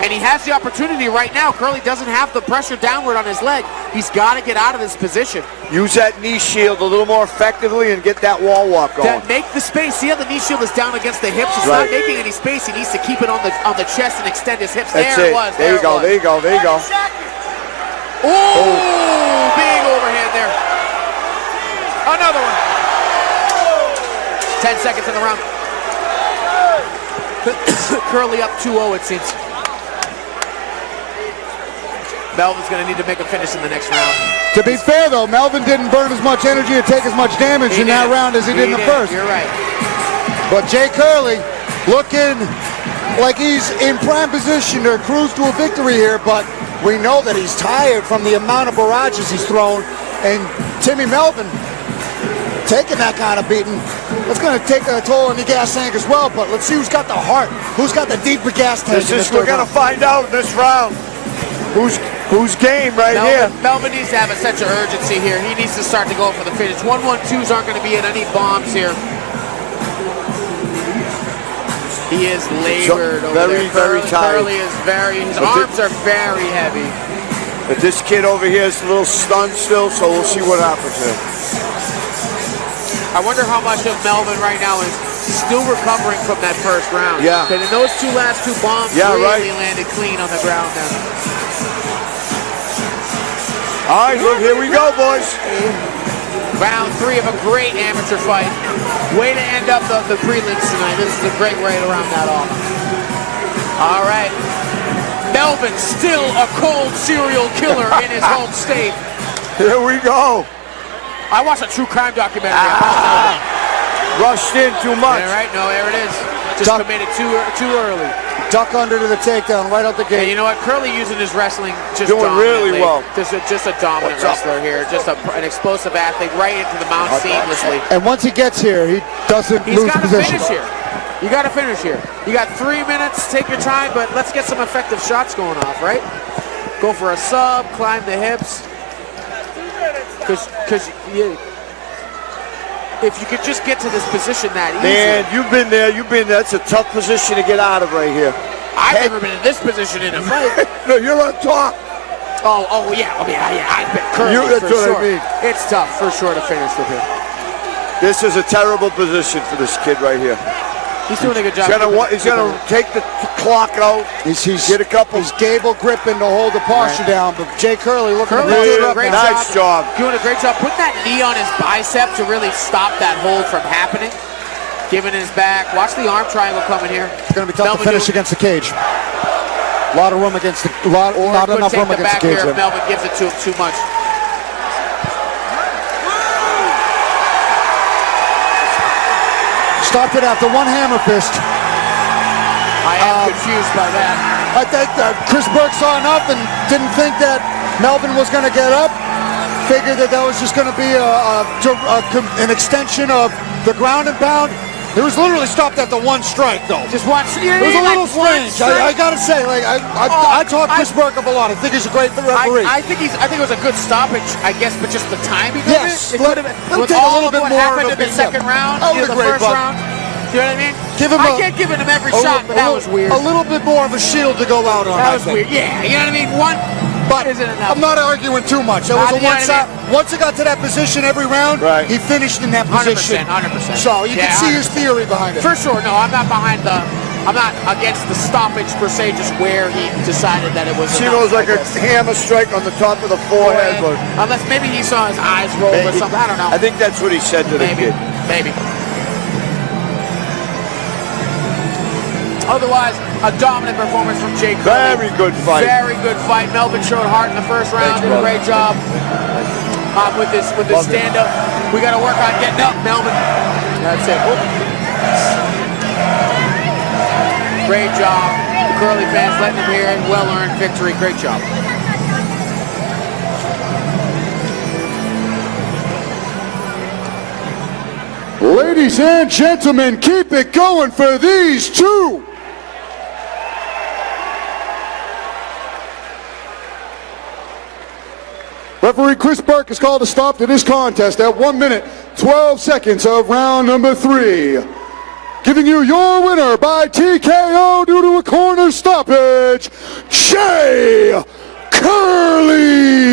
And he has the opportunity right now. Curley doesn't have the pressure downward on his leg. He's got to get out of this position. Use that knee shield a little more effectively and get that wall walk going. Make the space. See how the knee shield is down against the hips? It's not making any space. He needs to keep it on the chest and extend his hips. That's there it. it was. There you go. There you go. There you go. Oh, big overhand there. Another one. 10 seconds in the round. Curley up 2-0, it seems. Melvin's going to need to make a finish in the next round. To be fair, though, Melvin didn't burn as much energy or take as much damage in that round as he did in the first. You're right. But Jay Curley looking like he's in prime position to cruise to a victory here, but we know that he's tired from the amount of barrages he's thrown. And Timmy Melvin taking that kind of beating. It's going to take a toll on the gas tank as well, but let's see who's got the heart. Who's got the deeper gas tank? We're going to find out in this round. Who's game right here? Melvin needs to have a sense of urgency here. He needs to start to go for the finish. 1-1-2s aren't going to be in any bombs here. He is labored over there. Very tired. His arms are very heavy. But this kid over here is a little stunned still, so we'll see what happens here. I wonder how much of Melvin right now is still recovering from that first round. Yeah. Because in those last two bombs really landed clean on the ground then. All right, look, here we go, boys. Round 3 of a great amateur fight. Way to end up the prelims tonight. This is a great way to round that off. All right. Melvin still a cold serial killer in his home state. Here we go. I watched a true crime documentary. Rushed in too much. Yeah, right? No, there it is. Just committed too early. Duck under to the takedown right out the gate. And you know what? Curly using his wrestling just doing really well. Just a dominant wrestler here. Just an explosive athlete right into the mount seamlessly. And once he gets here, he doesn't lose position. He's got to finish here. You got to finish here. You got 3 minutes. Take your time, but let's get some effective shots going off, right? Go for a sub, climb the hips. Because if you could just get to this position that easy. Man, you've been there. That's a tough position to get out of right here. I've never been in this position in a fight. No, you're on top. Oh yeah. I mean, I've been curling that's for what sure. I mean. It's tough for sure to finish with him. This is a terrible position for this kid right here. He's doing a good job. He's gonna take the clock out. He's gable gripping to hold the posture down, but Jay Curly looking to doing a great nice job. Doing a great job. Putting that knee on his bicep to really stop that hold from happening. Giving his back. Watch the arm triangle coming here. It's going to be tough to finish against the cage. A lot of room against the not enough room against the cage. Here if Melvin gives it to him too much. Stopped it after one hammer fist. I am confused by that. I think that Chris Burke saw enough and didn't think that Melvin was going to get up. Figured that was just going to be an extension of the ground and pound. It was literally stopped at the one strike, though. Just watch. It was a little strange. I got to say, I talk Chris Burke up a lot. I think he's a great referee. I think it was a good stoppage, I guess, but just the timing of it. Let him take a little bit what more happened in the second round, the first round. Do you know what I mean? I can't give him every shot, but that was weird. A little bit more of a shield to go out on. That was weird. Yeah, you know what I mean? One. But isn't enough. I'm not arguing too much. It was a one-shot. Once it got to that position every round, he finished in that position. 100%. So you can see his theory behind it. For sure. No, I'm not against the stoppage per se, just where he decided that it was. It was like a hammer strike on the top of the forehead. Unless maybe he saw his eyes roll or something. I don't know. I think that's what he said to the kid. Maybe. Otherwise, a dominant performance from Jake Curly. Very good fight. Very good fight. Melvin showed heart in the first round. Did a great job with this stand-up. We got to work on getting up, Melvin. That's it. Great job. The Curly fans letting him hear it. Well-earned victory. Great job. Ladies and gentlemen, keep it going for these two. Referee Chris Burke has called a stop to this contest at 1 minute, 12 seconds of round number 3. Giving you your winner by TKO due to a corner stoppage, Jay Curly.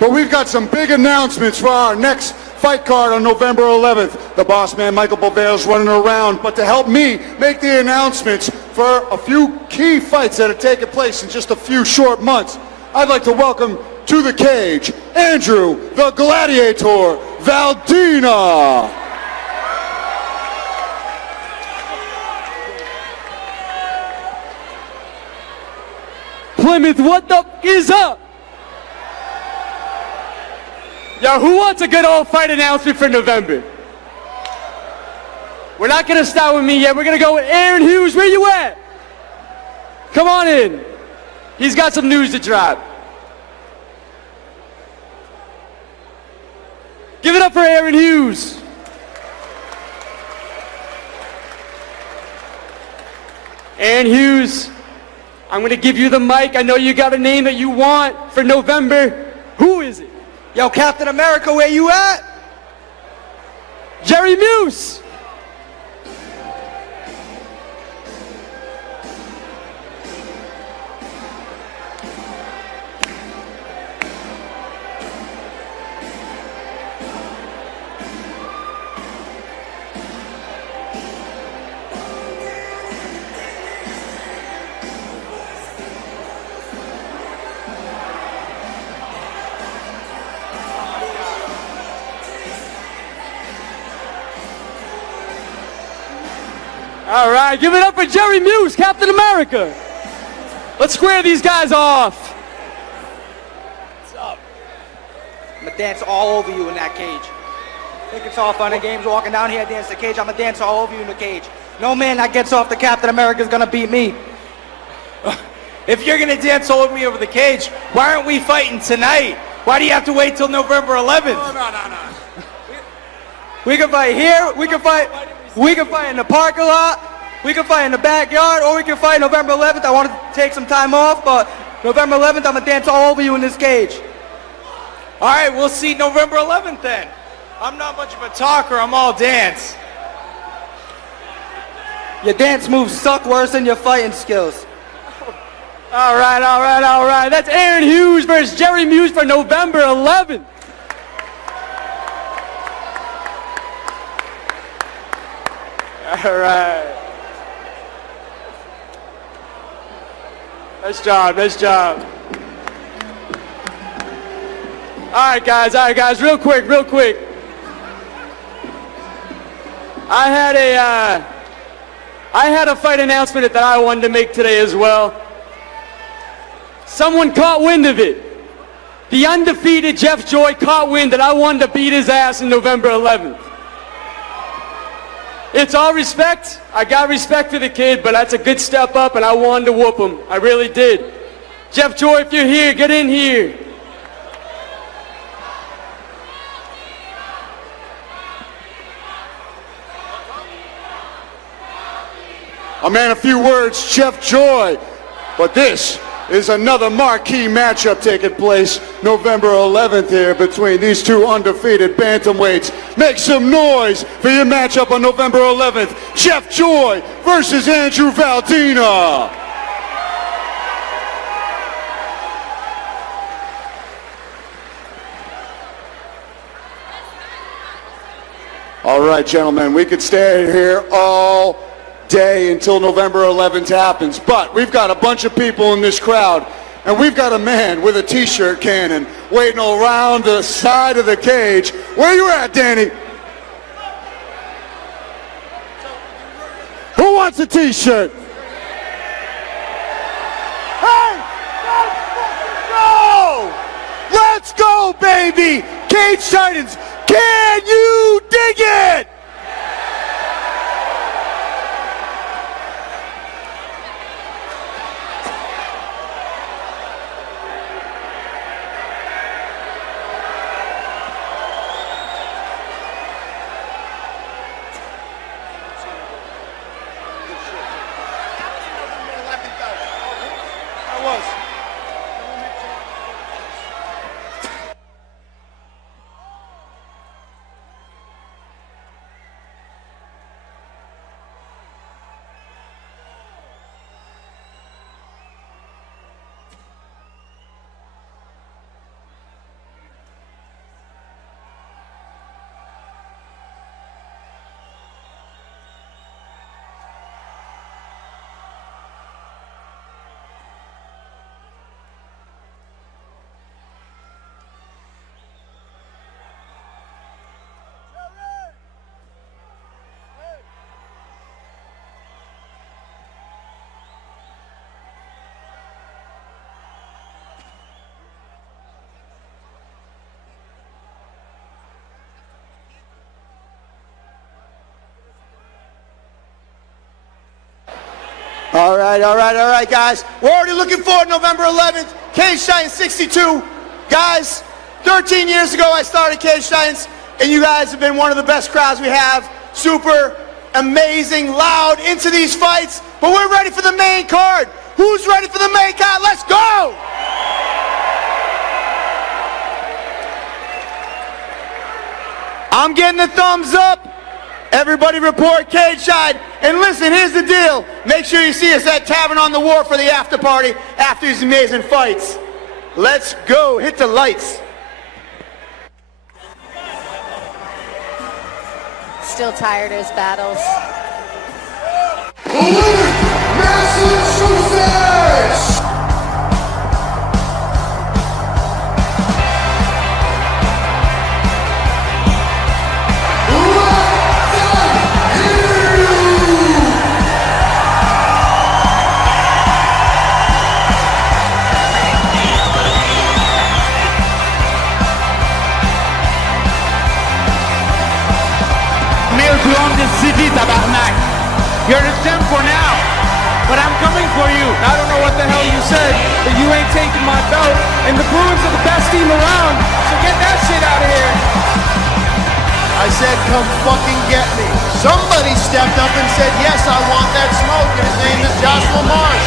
But we've got some big announcements for our next fight card on November 11th. The boss man, Michael Bovel's running around, but to help me make the announcements for a few key fights that are taking place in just a few short months, I'd like to welcome to the cage, Andrew the Gladiator Valdina. Plymouth, what the f*** is up? Yo, who wants a good old fight announcement for November? We're not going to start with me yet. We're going to go with Aaron Hughes. Where you at? Come on in. He's got some news to drop. Give it up for Aaron Hughes. Aaron Hughes, I'm going to give you the mic. I know you got a name that you want for November. Who is it? Yo, Captain America, where you at? Jerry Muse. All right, give it up for Jerry Muse, Captain America. Let's square these guys off. What's up? I'm gonna dance all over you in that cage. Think it's all fun and games walking down here, dance the cage. I'm gonna dance all over you in the cage. No man that gets off the Captain America is gonna beat me. If you're gonna dance all over me over the cage, why aren't we fighting tonight? Why do you have to wait till November 11th? No. We can fight here, we can fight in the parking lot, we can fight in the backyard, or we can fight November 11th. I want to take some time off, but November 11th, I'm gonna dance all over you in this cage. All right, we'll see November 11th then. I'm not much of a talker, I'm all dance. Your dance moves suck worse than your fighting skills. All right. That's Aaron Hughes versus Jerry Muse for November 11th. All right. Nice job. All right, guys, real quick. I had a fight announcement that I wanted to make today as well. Someone caught wind of it. The undefeated Jeff Joy caught wind that I wanted to beat his ass on November 11th. It's all respect. I got respect for the kid, but that's a good step up, and I wanted to whoop him. I really did. Jeff Joy, if you're here, get in here. A man, a few words, Jeff Joy. But this is another marquee matchup taking place November 11th here between these two undefeated bantamweights. Make some noise for your matchup on November 11th. Jeff Joy versus Andrew Valdina. All right, gentlemen, we could stay here all day until November 11th happens, but we've got a bunch of people in this crowd, and we've got a man with a t-shirt cannon waiting around the side of the cage. Where you at, Danny? Who wants a t-shirt? Hey, let's go! Let's go, baby! Cage Titans, can you dig it? All right, guys. We're already looking forward to November 11th. Cage Titans 62. Guys, 13 years ago I started Cage Titans, and you guys have been one of the best crowds we have. Super amazing, loud, into these fights. But we're ready for the main card. Who's ready for the main card? Let's go! I'm getting the thumbs up. Everybody report cage side. And listen, here's the deal. Make sure you see us at Tavern on the Wharf for the after party after these amazing fights. Let's go. Hit the lights. Still tired of his battles. City, tabarnak. You're the temp for now, but I'm coming for you. I don't know what the hell you said, but you ain't taking my belt, and the Bruins are the best team around, so get that shit out of here. I said, come fucking get me. Somebody stepped up and said, yes, I want that smoke, and his name is Joshua Marsh.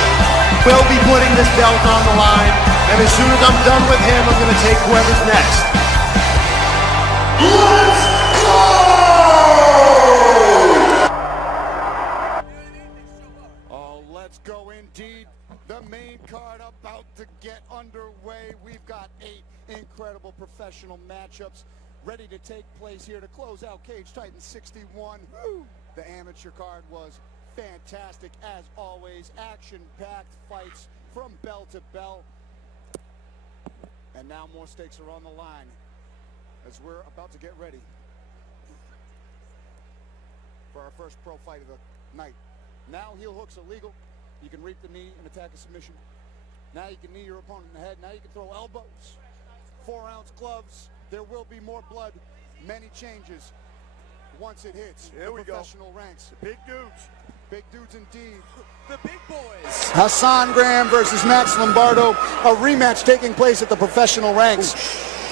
We'll be putting this belt on the line, and as soon as I'm done with him, I'm going to take whoever's next. Let's go! Let's go indeed. The main card about to get underway. We've got 8 incredible professional matchups ready to take place here to close out Cage Titans 61. Woo! The amateur card was fantastic as always. Action-packed fights from bell to bell. And now more stakes are on the line as we're about to get ready for our first pro fight of the night. Now heel hooks are legal. You can reap the knee and attack a submission. Now you can knee your opponent in the head. Now you can throw elbows. 4-ounce gloves. There will be more blood. Many changes once it hits the professional ranks. Big dudes. Big dudes indeed. The big boys. Hassan Graham versus Max Lombardo. A rematch taking place at the professional ranks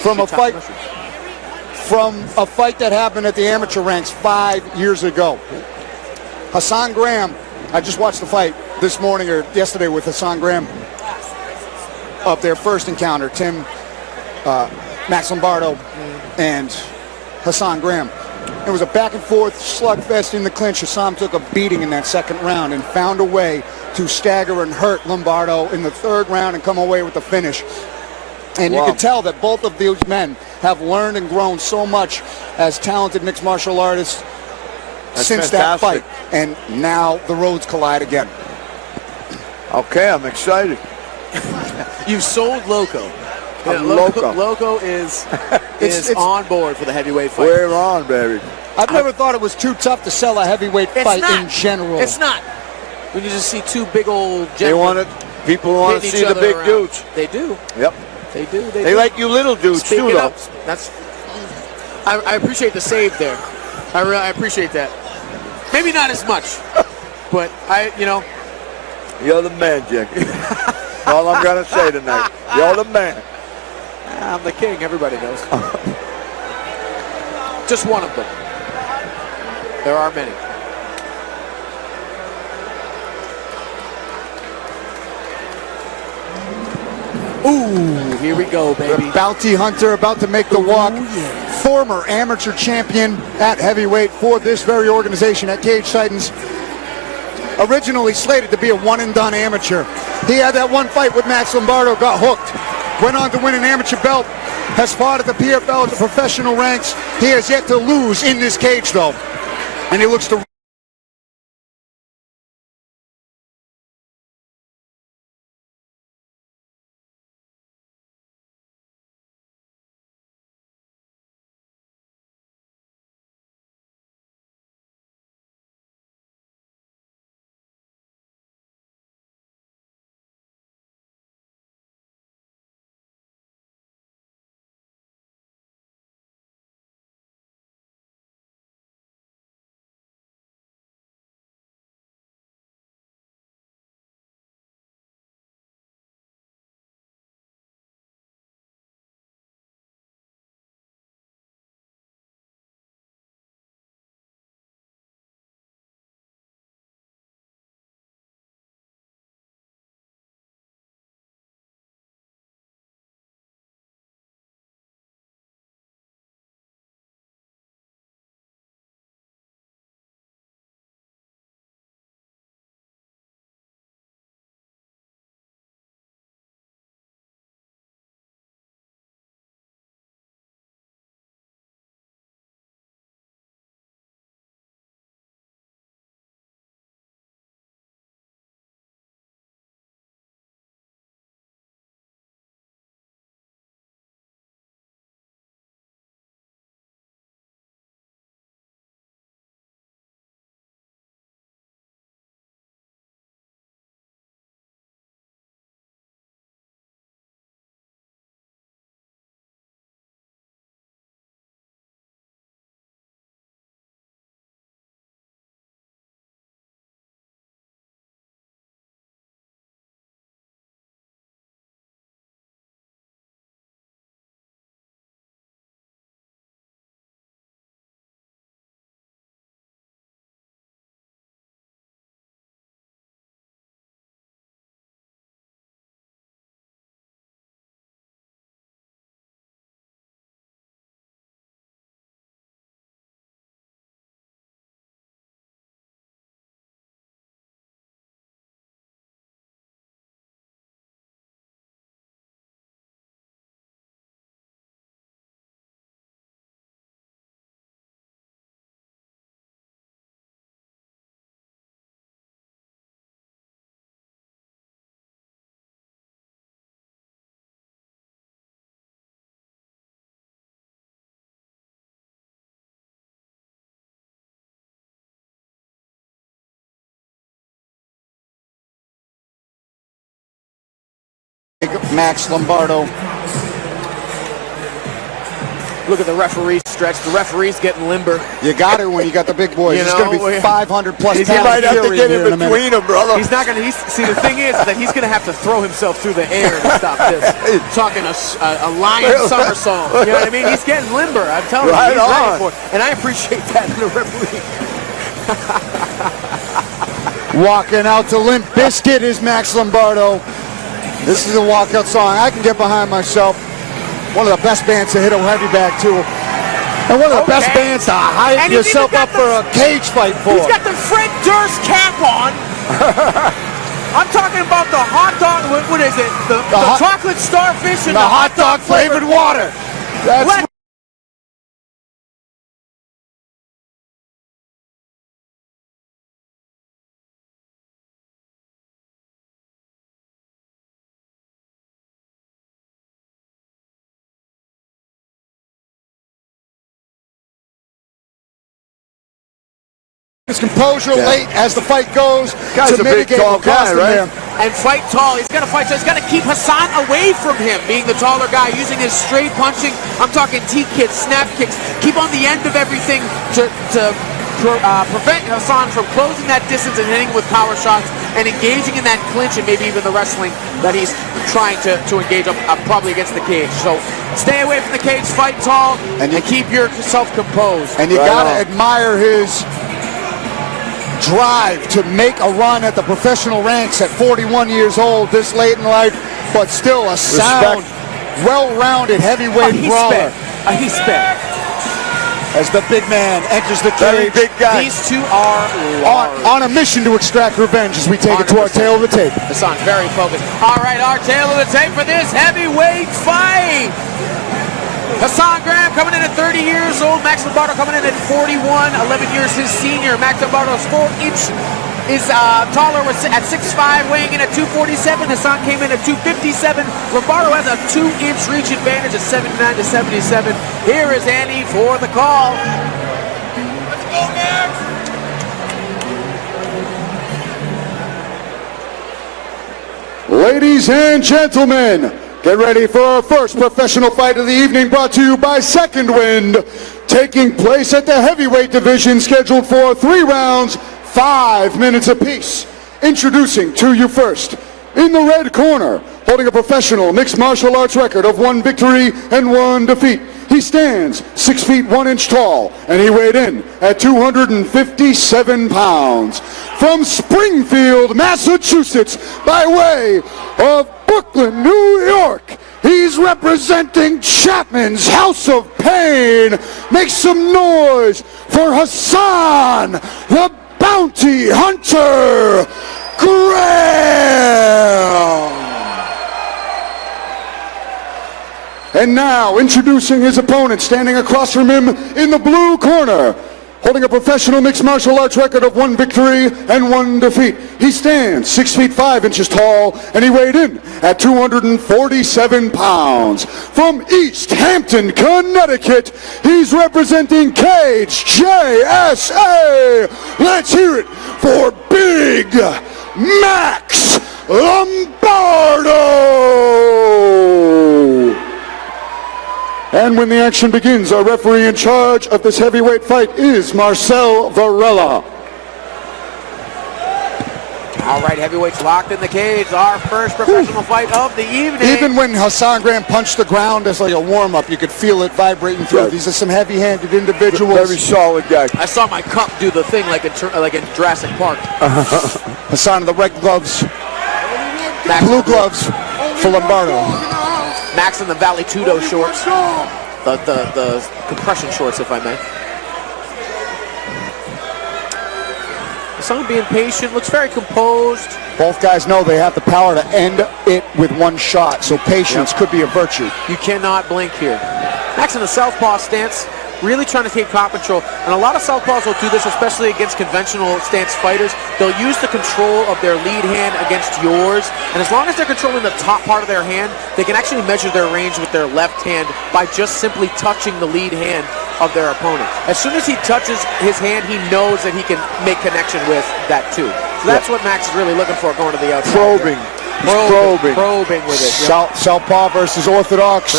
from a fight that happened at the amateur ranks 5 years ago. Hassan Graham, I just watched the fight this morning or yesterday with Hassan Graham of their first encounter. Max Lombardo and Hassan Graham. It was a back and forth slugfest in the clinch. Hassan took a beating in that second round and found a way to stagger and hurt Lombardo in the third round and come away with the finish. And you can tell that both of these men have learned and grown so much as talented mixed martial artists since that fight. And now the roads collide again. Okay, I'm excited. You've sold Loco. I'm Loco. Loco is on board for the heavyweight fight. We're on, baby. I've never thought it was too tough to sell a heavyweight fight in general. It's not. When you just see two big old gentlemen. People want to see the big dudes. They do. Yep. They do. They like you little dudes too, though. I appreciate the save there. I appreciate that. Maybe not as much, but You're the man, Jackie. All I'm gonna say tonight. You're the man. I'm the king. Everybody knows. Just one of them. There are many. Ooh, here we go, baby. The bounty hunter about to make the walk. Yeah. Former amateur champion at heavyweight for this very organization at Cage Titans. Originally slated to be a one-and-done amateur. He had that one fight with Max Lombardo, got hooked. Went on to win an amateur belt. Has fought at the PFL at the professional ranks. He has yet to lose in this cage, though. And he looks to Max Lombardo. Look at the referee stretch. The referee's getting limber. You got it when you got the big boys. It's going to be 500 plus He pounds. might have to get in between them, brother. He's not going to. See, the thing is that he's going to have to throw himself through the air to stop this. Talking a lion somersault. You know what I mean? He's getting limber. I'm telling you, he's ready for it. And I appreciate that in the referee. Walking out to Limp Bizkit is Max Lombardo. This is a walkout song I can get behind myself. One of the best bands to hit a heavy bag to. And one of the best bands to hype yourself up for a cage fight for. He's got the Fred Durst cap on. I'm talking about the hot dog, what is it? The chocolate starfish and the hot dog flavored water. That's his composure late as the fight goes to mitigate the cost right? And fight tall. He's got to fight. So he's got to keep Hassan away from him, being the taller guy, using his straight punching. I'm talking T-kicks, snap kicks. Keep on the end of everything to prevent Hassan from closing that distance and hitting with power shots and engaging in that clinch and maybe even the wrestling that he's trying to engage probably against the cage. So stay away from the cage, fight tall, and keep yourself composed. And you got to admire his drive to make a run at the professional ranks at 41 years old, this late in life, but still a sound, well-rounded heavyweight brawler. He spent. As the big man enters the cage. Big guy. These two are on a mission to extract revenge as we take it to our tail of the tape. Hassan's very focused. All right, our tail of the tape for this heavyweight fight. Hassan Graham coming in at 30 years old. Max Lombardo coming in at 41, 11 years his senior. Max Lombardo's 4-inch is taller at 6'5", weighing in at 247. Hassan came in at 257. Lombardo has a 2-inch reach advantage at 79 to 77. Here is Andy for the call. Let's go, Max! Ladies and gentlemen, get ready for our first professional fight of the evening, brought to you by Second Wind, taking place at the heavyweight division, scheduled for 3 rounds, 5 minutes apiece. Introducing to you first, in the red corner, holding a professional mixed martial arts record of 1 victory and 1 defeat. He stands 6 feet 1 inch tall, and he weighed in at 257 pounds. From Springfield, Massachusetts, by way of Brooklyn, New York, he's representing Chapman's House of Pain. Make some noise for Hassan, the Bounty Hunter Graham. And now, introducing his opponent, standing across from him in the blue corner, holding a professional mixed martial arts record of 1 victory and 1 defeat. He stands 6 feet 5 inches tall, and he weighed in at 247 pounds. From East Hampton, Connecticut, he's representing Cage JSA. Let's hear it for Big Max Lombardo. And when the action begins, our referee in charge of this heavyweight fight is Marcel Varela. All right, heavyweights locked in the cage. Our first professional fight of the evening. Even when Hassan Graham punched the ground as like a warm-up, you could feel it vibrating through. These are some heavy-handed individuals. Very solid guy. I saw my cup do the thing like in Jurassic Park. Hassan in the red gloves, blue gloves for Lombardo. Max in the Valley Tudo shorts, the compression shorts, if I may. Hassan being patient, looks very composed. Both guys know they have the power to end it with 1 shot, so patience could be a virtue. You cannot blink here. Max in the southpaw stance, really trying to take top control. And a lot of southpaws will do this, especially against conventional stance fighters. They'll use the control of their lead hand against yours. And as long as they're controlling the top part of their hand, they can actually measure their range with their left hand by just simply touching the lead hand of their opponent. As soon as he touches his hand, he knows that he can make connection with that too. So that's what Max is really looking for going to the outside. Probing. Probing with it. Southpaw versus orthodox.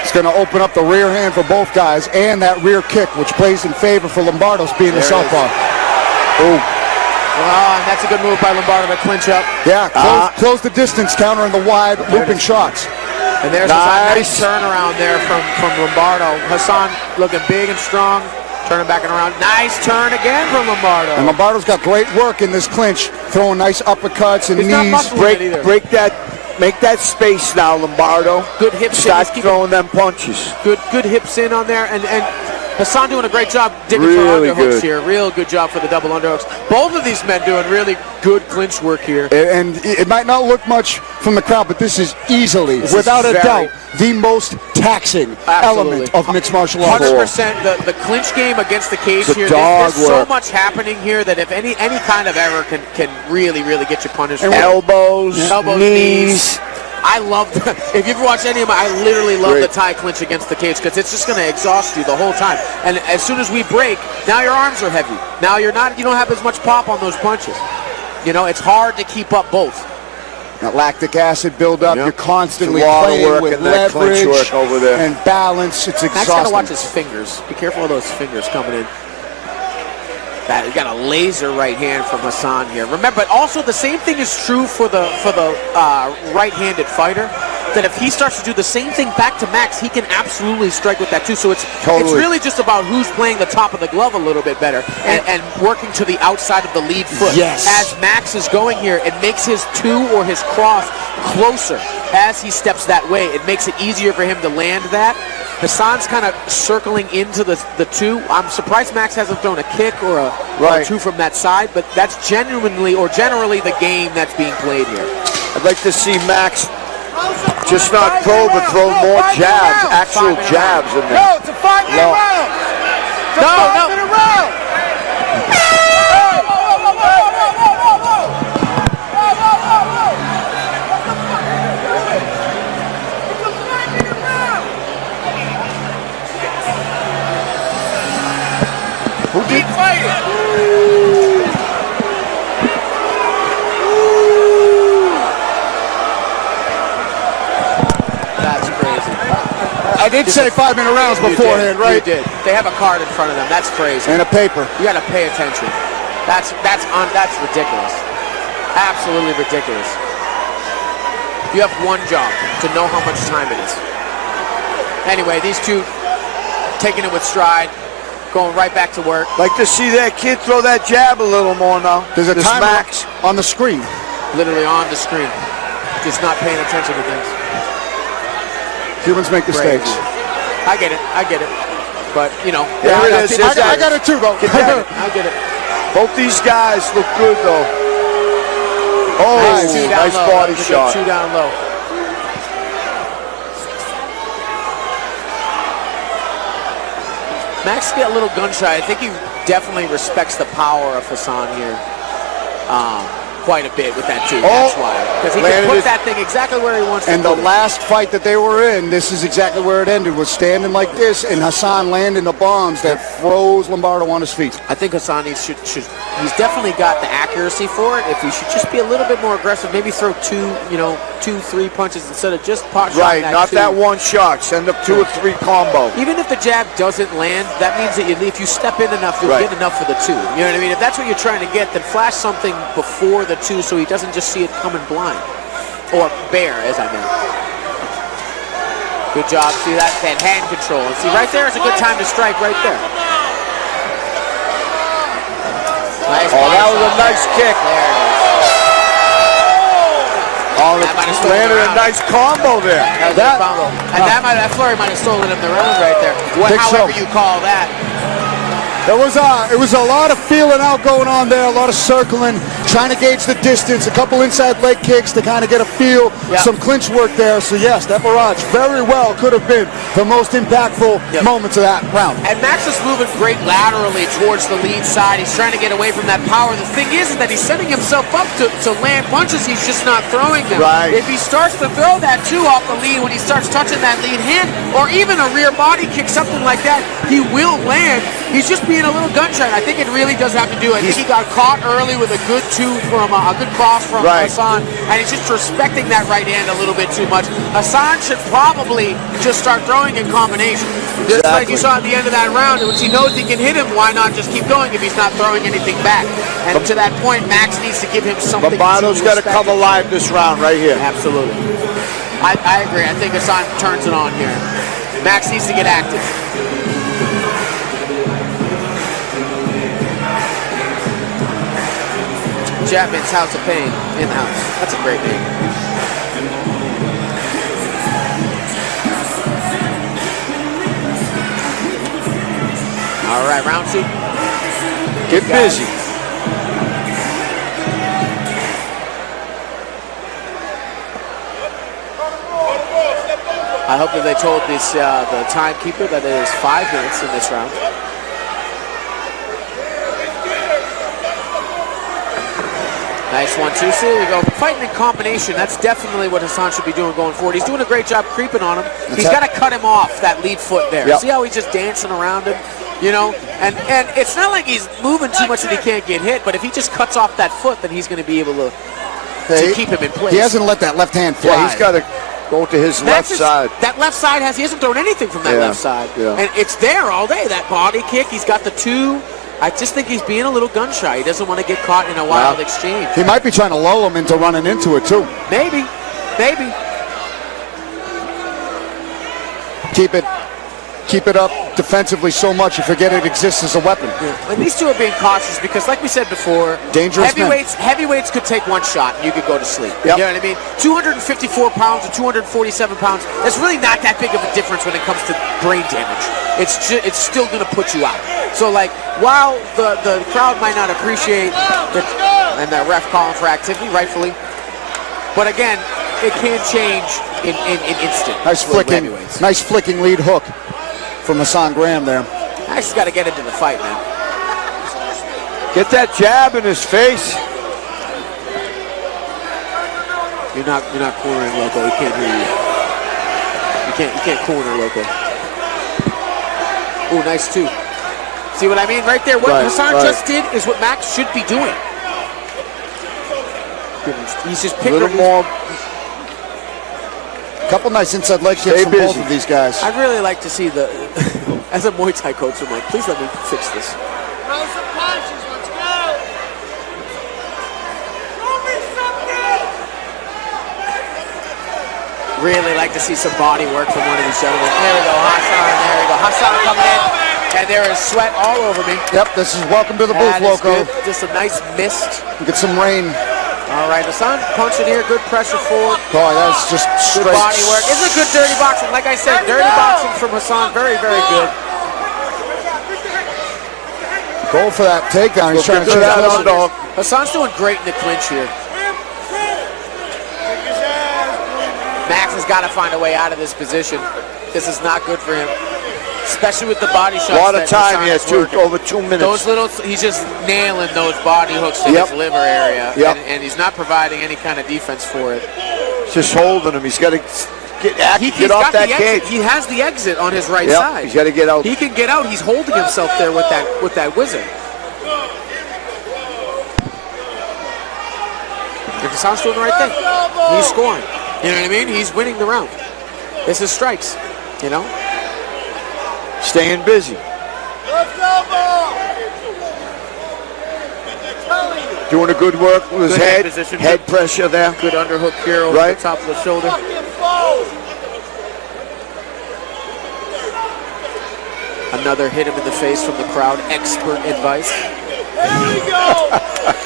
It's going to open up the rear hand for both guys, and that rear kick, which plays in favor for Lombardo's being the southpaw. Oh. And that's a good move by Lombardo to clinch up. Yeah, close the distance, countering the wide looping shots. And there's a nice turnaround there from Lombardo. Hassan looking big and strong, turning back and around. Nice turn again from Lombardo. And Lombardo's got great work in this clinch, throwing nice uppercuts and He's knees. Break that. Make that space now, Lombardo. Good hips. Start throwing them punches. Good hips in on there, and Hassan doing a great job digging for underhooks here. Real good job for the double underhooks. Both of these men doing really good clinch work here. And it might not look much from the crowd, but this is easily, without a doubt, the most taxing element of mixed martial arts. 100%. The clinch game against the cage here. There's so much happening here that if any kind of error can really get you punished. Elbows, knees. I love, if you've watched any of them, I literally love the tie clinch against the cage because it's just going to exhaust you the whole time. And as soon as we break, now your arms are heavy. Now you don't have as much pop on those punches. You know, it's hard to keep up both. That lactic acid buildup, you're constantly playing with leverage over there. and balance. It's exhausting. Max got to watch his fingers. Be careful of those fingers coming in. You got a laser right hand from Hassan here. Remember, but also the same thing is true for the right-handed fighter. That if he starts to do the same thing back to Max, he can absolutely strike with that too. So it's really just about who's playing the top of the glove a little bit better and working to the outside of the lead foot. Yes. As Max is going here, it makes his two or his cross closer as he steps that way. It makes it easier for him to land that. Hassan's kind of circling into the two. I'm surprised Max hasn't thrown a kick or a two from that side, but that's generally the game that's being played here. I'd like to see Max just not probe, but throw more jabs, actual jabs in there. No, it's a 5-minute round. It's a 5-minute round. Keep fighting. That's crazy. I did say 5-minute rounds beforehand, right? You did. They have a card in front of them. That's crazy. And a paper. You got to pay attention. That's ridiculous. Absolutely ridiculous. You have one job, to know how much time it is. Anyway, these two taking it with stride, going right back to work. Like to see that kid throw that jab a little more now. There's a timer on the screen. Literally on the screen. Just not paying attention to things. Humans make mistakes. I get it. But, you know. There it is. I got it too, though. I get it. Both these guys look good, though. Oh, nice body shot. Two down low. Max get a little gun shy. I think he definitely respects the power of Hassan here. Quite a bit with that too. That's why. Because he can put that thing exactly where he wants to. And the last fight that they were in, this is exactly where it ended, was standing like this and Hassan landing the bombs that froze Lombardo on his feet. I think Hassan he's definitely got the accuracy for it. If he should just be a little bit more aggressive, maybe throw two, 3 punches instead of just pot shot. Right, not that one shot. Send up 2 or 3 combo. Even if the jab doesn't land, that means that if you step in enough, you'll get enough for the 2. You know what I mean? If that's what you're trying to get, then flash something before the 2 so he doesn't just see it coming blind. Or bare, as I meant. Good job. See that hand control. And see, right there is a good time to strike right there. Nice that was a nice kick. There it is. Landed a nice combo there. That flurry might have stolen him the round right there. However you call that. It was a lot of feeling out going on there, a lot of circling, trying to gauge the distance, a couple inside leg kicks to kind of get a feel, some clinch work there. So yes, that barrage very well could have been the most impactful moments of that round. And Max is moving great laterally towards the lead side. He's trying to get away from that power. The thing is that he's setting himself up to land punches. He's just not throwing them. Right. If he starts to throw that 2 off the lead when he starts touching that lead hand, or even a rear body kick, something like that, he will land. he's just being a little gun shy. I think it really does have to do. I think he got caught early with a good cross from Hassan, and he's just respecting that right hand a little bit too much. Hassan should probably just start throwing in combination. Just like you saw at the end of that round, once he knows he can hit him, why not just keep going if he's not throwing anything back? And to that point, Max needs to give him something. Lombardo's got to come alive this round right here. Absolutely. I agree. I think Hassan turns it on here. Max needs to get active. Chapman's House of Pain in-house. That's a great name. All right, round 2. Get busy. I hope that they told this the timekeeper that it is 5 minutes in this round. Nice 1-2. So there you go. Fighting in combination. That's definitely what Hassan should be doing going forward. He's doing a great job creeping on him. He's got to cut him off that lead foot there. Yep. See how he's just dancing around him? You know, and it's not like he's moving too much that he can't get hit, but if he just cuts off that foot, then he's going to be able to keep him in place. He hasn't let that left hand fly. Yeah, he's got to go to his left side. That left side he hasn't thrown anything from that left side. Yeah. And it's there all day, that body kick. He's got the 2. I just think he's being a little gun shy. He doesn't want to get caught in a wild exchange. He might be trying to lull him into running into it, too. Maybe. Keep it up defensively so much you forget it exists as a weapon. Yeah. And these two are being cautious because, like we said before, dangerous heavyweights could take one shot and you could go to sleep. Yep. You know what I mean? 254 pounds to 247 pounds, that's really not that big of a difference when it comes to brain damage. It's still going to put you out. So, like, while the crowd might not appreciate and the ref calling for activity, rightfully, but again, it can change in instant. Nice flicking lead hook from Hassan Graham there. I just got to get into the fight, man. Get that jab in his face. You're not cornering Loco. He can't hear you. You can't corner Loco. Oh, nice 2. See what I mean right there? What Hassan just did is what Max should be doing. He's just picking a little more. Couple nice inside leg kicks from both of these guys. I'd really like to see as a Muay Thai coach, I'm like, please let me fix this. Throw some punches, let's go! Really like to see some body work from one of these gentlemen. There we go, Hassan, there we go. Hassan coming in, and there is sweat all over me. Yep, this is welcome to the booth, Loco. Good. Just a nice mist. Get some rain. All right, Hassan punching here, good pressure forward. Oh, that's just straight. Good body work. It's a good dirty boxing. Like I said, dirty boxing from Hassan, very, very good. Go for that takedown. He's trying to check that out, dog. Hassan's doing great in the clinch here. Max has got to find a way out of this position. This is not good for him, especially with the body shots. A lot of time he has, over 2 minutes. He's just nailing those body hooks to his liver area, and he's not providing any kind of defense for it. Just holding him. He's got to get off that cage. He has the exit on his right side. He's got to get out. He can get out. He's holding himself there with that wizard. If Hassan's doing the right thing, he's scoring. You know what I mean? He's winning the round. This is strikes, you know? Staying busy. Doing a good work with his head. Head pressure there. Good underhook here over the top of the shoulder. Another hit him in the face from the crowd. Expert advice. There we go.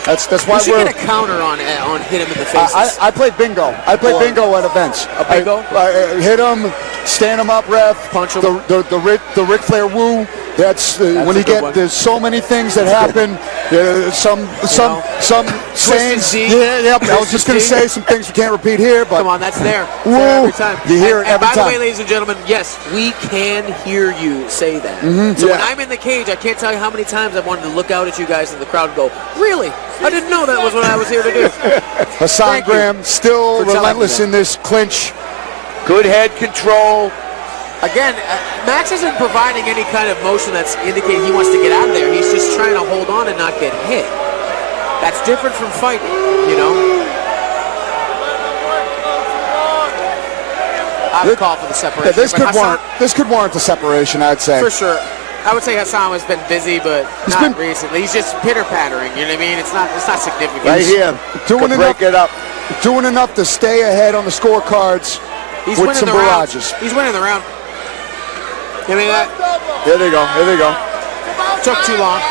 That's why we should get a counter on hit him in the face. I played bingo. I played bingo at events. Bingo? I hit him, stand him up, ref. Punch him. The Ric Flair woo. That's when you get. There's so many things that happen. Some sayings. Yeah. I was just going to say some things we can't repeat here, but come on, that's there. Woo, every time. You hear it every time. By the way, ladies and gentlemen, yes, we can hear you say that. So when I'm in the cage, I can't tell you how many times I wanted to look out at you guys in the crowd and go, "Really? I didn't know that was what I was here to do." Hassan Graham still relentless in this clinch. Good head control. Again, Max isn't providing any kind of motion that's indicating he wants to get out of there. He's just trying to hold on and not get hit. That's different from fighting, you know? I would call for the separation. Yeah, this could warrant the separation, I'd say. For sure. I would say Hassan has been busy, but not recently. He's just pitter-pattering, you know what I mean? It's not significant. Right here, break it up. Doing enough to stay ahead on the scorecards with some barrages. He's winning the round. You mean that? Here they go. Took too long.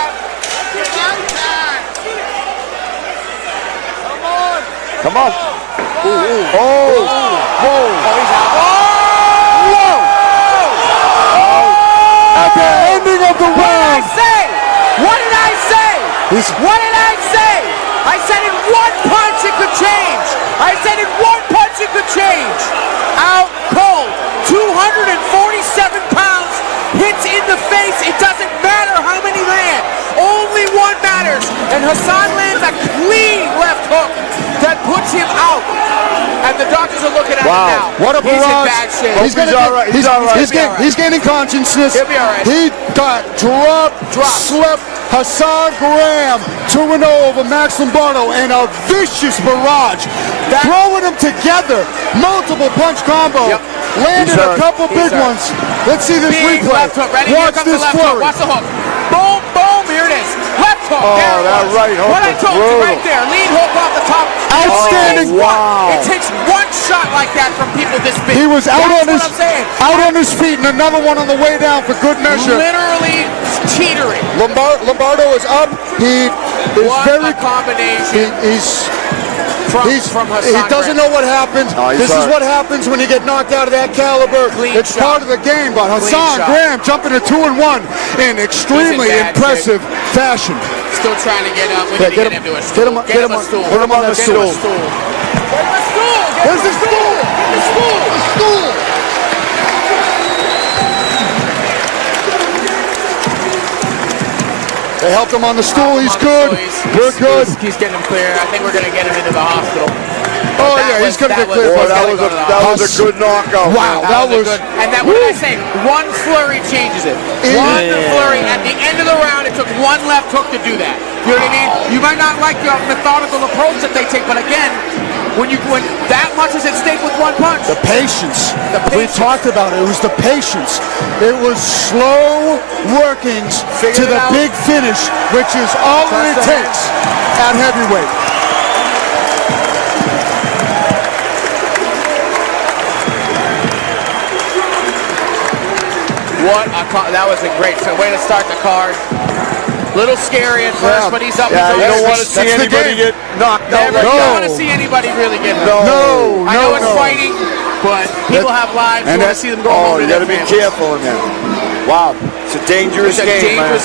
Come on. He's out. At the ending of the round. What did I say? What did I say? I said in one punch it could change. I said in one punch it could change. Out cold. 247 pounds. Hits in the face. It doesn't matter how many land. Only one matters. And Hassan lands a clean left hook that puts him out. And the doctors are looking at him now. What a barrage. He's in bad shape. He's gaining consciousness. He'll be all right. He got dropped. Slept. Hassan Graham 2-0 over Max Lombardo, and a vicious barrage. Throwing them together. Multiple punch combo. Yep. Landed a couple big ones. Let's see this Big replay. left hook. Ready? Watch Here comes this the left flurry. hook. Watch the hook. Boom, boom. Here it is. Left hook. Oh, there it that was. right hook What I was told you brutal. right there. Lead hook off the top. Outstanding. It takes one shot like that from people this big. He was out That's on his feet, and another one on the way down for good measure. Literally teetering. Lombardo is up. He is What very a combination. From Hassan he doesn't know what happened. This is what happens when you get knocked out of that caliber. It's part of the game, but Hassan Graham jumping to 2-1 in extremely impressive fashion. Still trying to get up. We need to get him to a stool. Get him on the stool. Get him on the stool. Where's the stool? The stool. They helped him on the stool. He's good. We're good. He's getting him clear. I think we're going to get him into the hospital. Oh, yeah, he's going to get clear. That was a good knockout. Wow, that was good. And that, what did I say? One flurry changes it. One flurry. At the end of the round, it took one left hook to do that. You know what I mean? You might not like the methodical approach that they take, but again, when that much is at stake with one punch. The patience. We talked about it. It was the patience. It was slow workings to the big finish, which is all that it takes at heavyweight. That was a great way to start the card. Little scary at first, but he's up. Yeah, you don't want to see anybody get knocked out. You don't want to see anybody really get hurt. No, I know it's fighting, but people have lives. You want to see them go home to their families. You got to be careful in there. Wow, it's a dangerous game, man.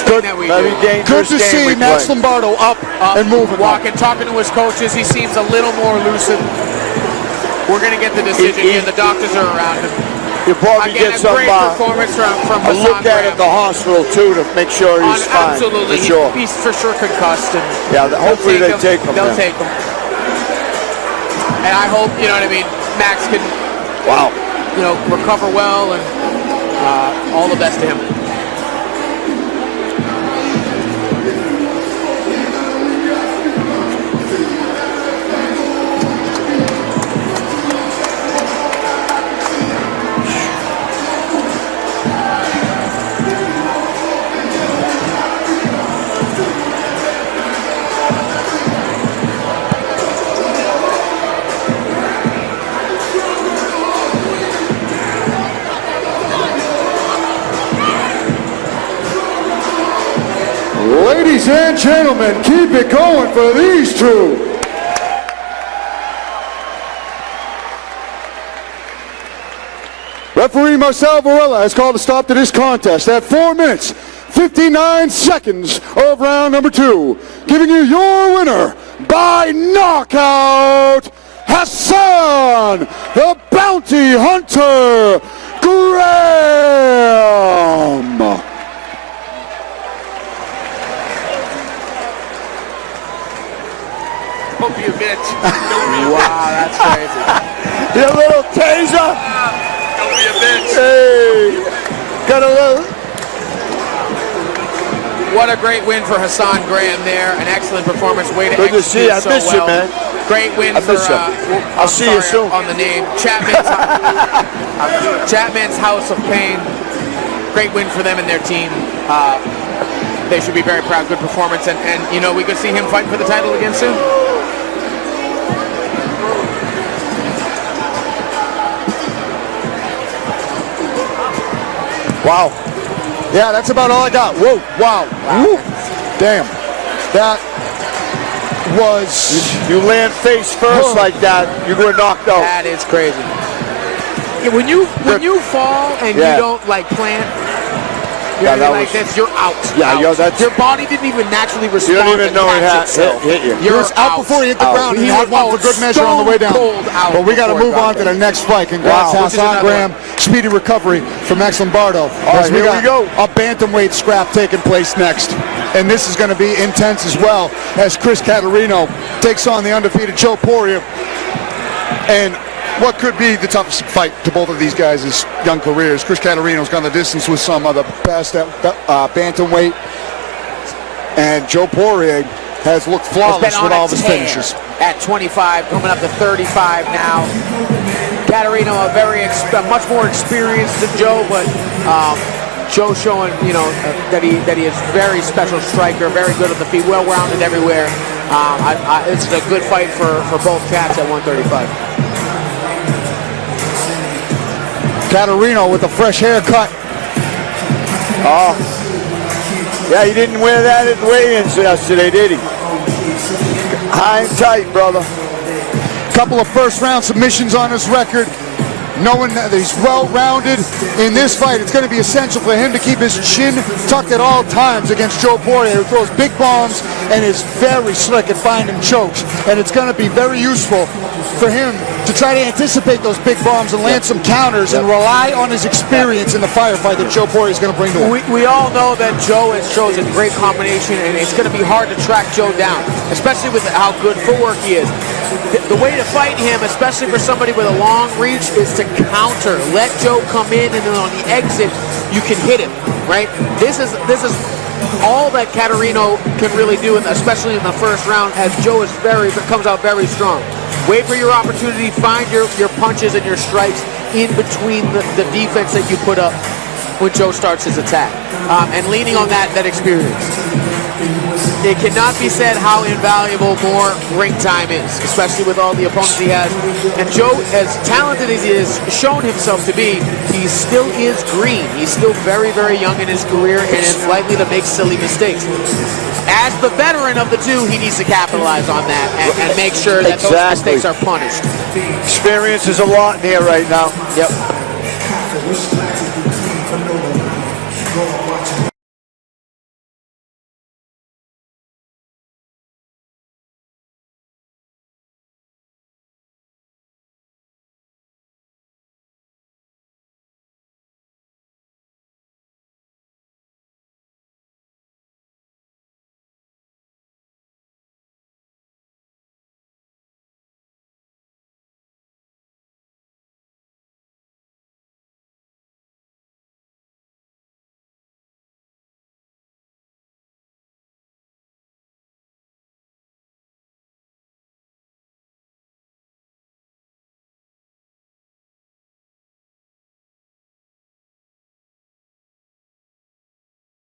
Good to see Max Lombardo up and moving. Walking, talking to his coaches. He seems a little more lucid. We're going to get the decision here. The doctors are around him. You probably get some great performance from a look at it at the hospital too to make sure he's fine. Absolutely, he's for sure concussed. And yeah, hopefully they take him. They'll take him. And I hope, you know what I mean, Max can, recover well, and all the best to him. Ladies and gentlemen, keep it going for these two. Referee Marcel Varela has called a stop to this contest at 4 minutes, 59 seconds of round number 2. Giving you your winner by knockout, Hassan, the Bounty Hunter, Graham. Hope you bitch. Wow, that's crazy. You little taser. Don't be a bitch. Hey. What a great win for Hassan Graham there. An excellent performance. Way to Good to see you. I miss you, man. Great win I for, miss you. I'll see you soon. On the name, Chapman's House of Pain. Great win for them and their team. They should be very proud. Good performance. And you know, we could see him fighting for the title again soon. Wow. Yeah, that's about all I got. Whoa, wow. Woo. Damn. That was... You land face first like that, you were knocked out. That is crazy. Yeah, when you fall and you don't like plant, like this, you're out. Yeah, yo, that's... Your body didn't even naturally respond. You don't even know it hit you. He was out before he hit the ground. He had one for good measure on the way down. But we got to move on to the next fight. Congrats, Hassan Graham. Speedy recovery from Lombardo. All right, here we go. A bantamweight scrap taking place next. And this is going to be intense as well as Chris Katerino takes on the undefeated Joe Porier. And what could be the toughest fight to both of these guys' young careers. Chris Katerino's gone the distance with some of the best at bantamweight. And Joe Porier has looked flawless with all of his finishes. At 25, coming up to 35 now. Katerino, a much more experienced than Joe, but Joe showing, you know, that he is very special striker, very good on the feet, well-rounded everywhere. It's a good fight for both cats at 135. Katerino with a fresh haircut. Oh, yeah, he didn't wear that at weigh-ins yesterday, did he? High and tight, brother. Couple of first-round submissions on his record. Knowing that he's well-rounded in this fight, it's going to be essential for him to keep his chin tucked at all times against Joe Porier, who throws big bombs and is very slick at finding chokes. And it's going to be very useful for him to try to anticipate those big bombs and land some counters and rely on his experience in the firefight that Joe Porier is going to bring to him. We all know that Joe has chosen great combination, and it's going to be hard to track Joe down, especially with how good footwork he is. The way to fight him, especially for somebody with a long reach, is to counter. Let Joe come in, and then on the exit, you can hit him, right? This is all that Katerino can really do, especially in the first round, as Joe comes out very strong. Wait for your opportunity, find your punches and your strikes in between the defense that you put up when Joe starts his attack. And leaning on that experience. It cannot be said how invaluable more ring time is, especially with all the opponents he has. And Joe, as talented as he has shown himself to be, he still is green. He's still very, very young in his career and is likely to make silly mistakes. As the veteran of the two, he needs to capitalize on that and make sure that those mistakes are punished. Experience is a lot in here right now. Yep.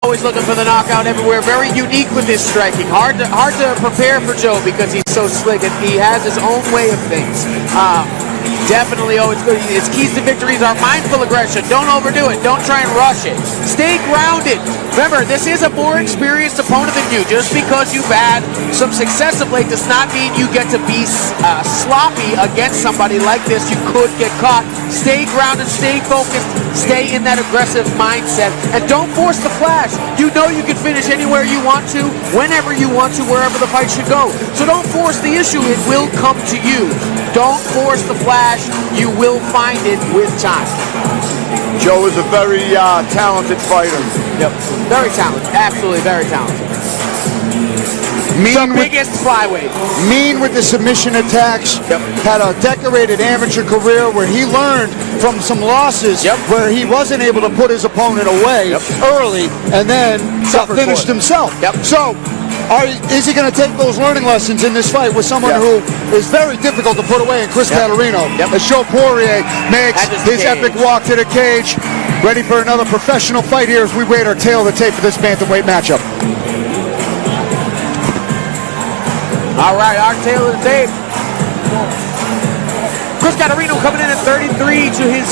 Always looking for the knockout everywhere. Very unique with his striking. Hard to prepare for Joe because he's so slick and he has his own way of things. Definitely, his keys to victories are mindful aggression. Don't overdo it. Don't try and rush it. Stay grounded. Remember, this is a more experienced opponent than you. Just because you've had some success of late does not mean you get to be sloppy against somebody like this. You could get caught. Stay grounded, stay focused, stay in that aggressive mindset, and don't force the flash. You know you can finish anywhere you want to, whenever you want to, wherever the fight should go. So don't force the issue. It will come to you. Don't force the flash. You will find it with time. Joe is a very talented fighter. Yep. Very talented. Absolutely very talented. The biggest flyweight. Mean with the submission attacks. Yep. Had a decorated amateur career where he learned from some losses where he wasn't able to put his opponent away early and then finished himself. So, is he going to take those learning lessons in this fight with someone who is very difficult to put away in Chris Katerino? As Joe Porier makes his epic walk to the cage, ready for another professional fight here as we wait our tail of the tape for this bantamweight matchup. All right, our tail of the tape. Chris Katerino coming in at 33 to his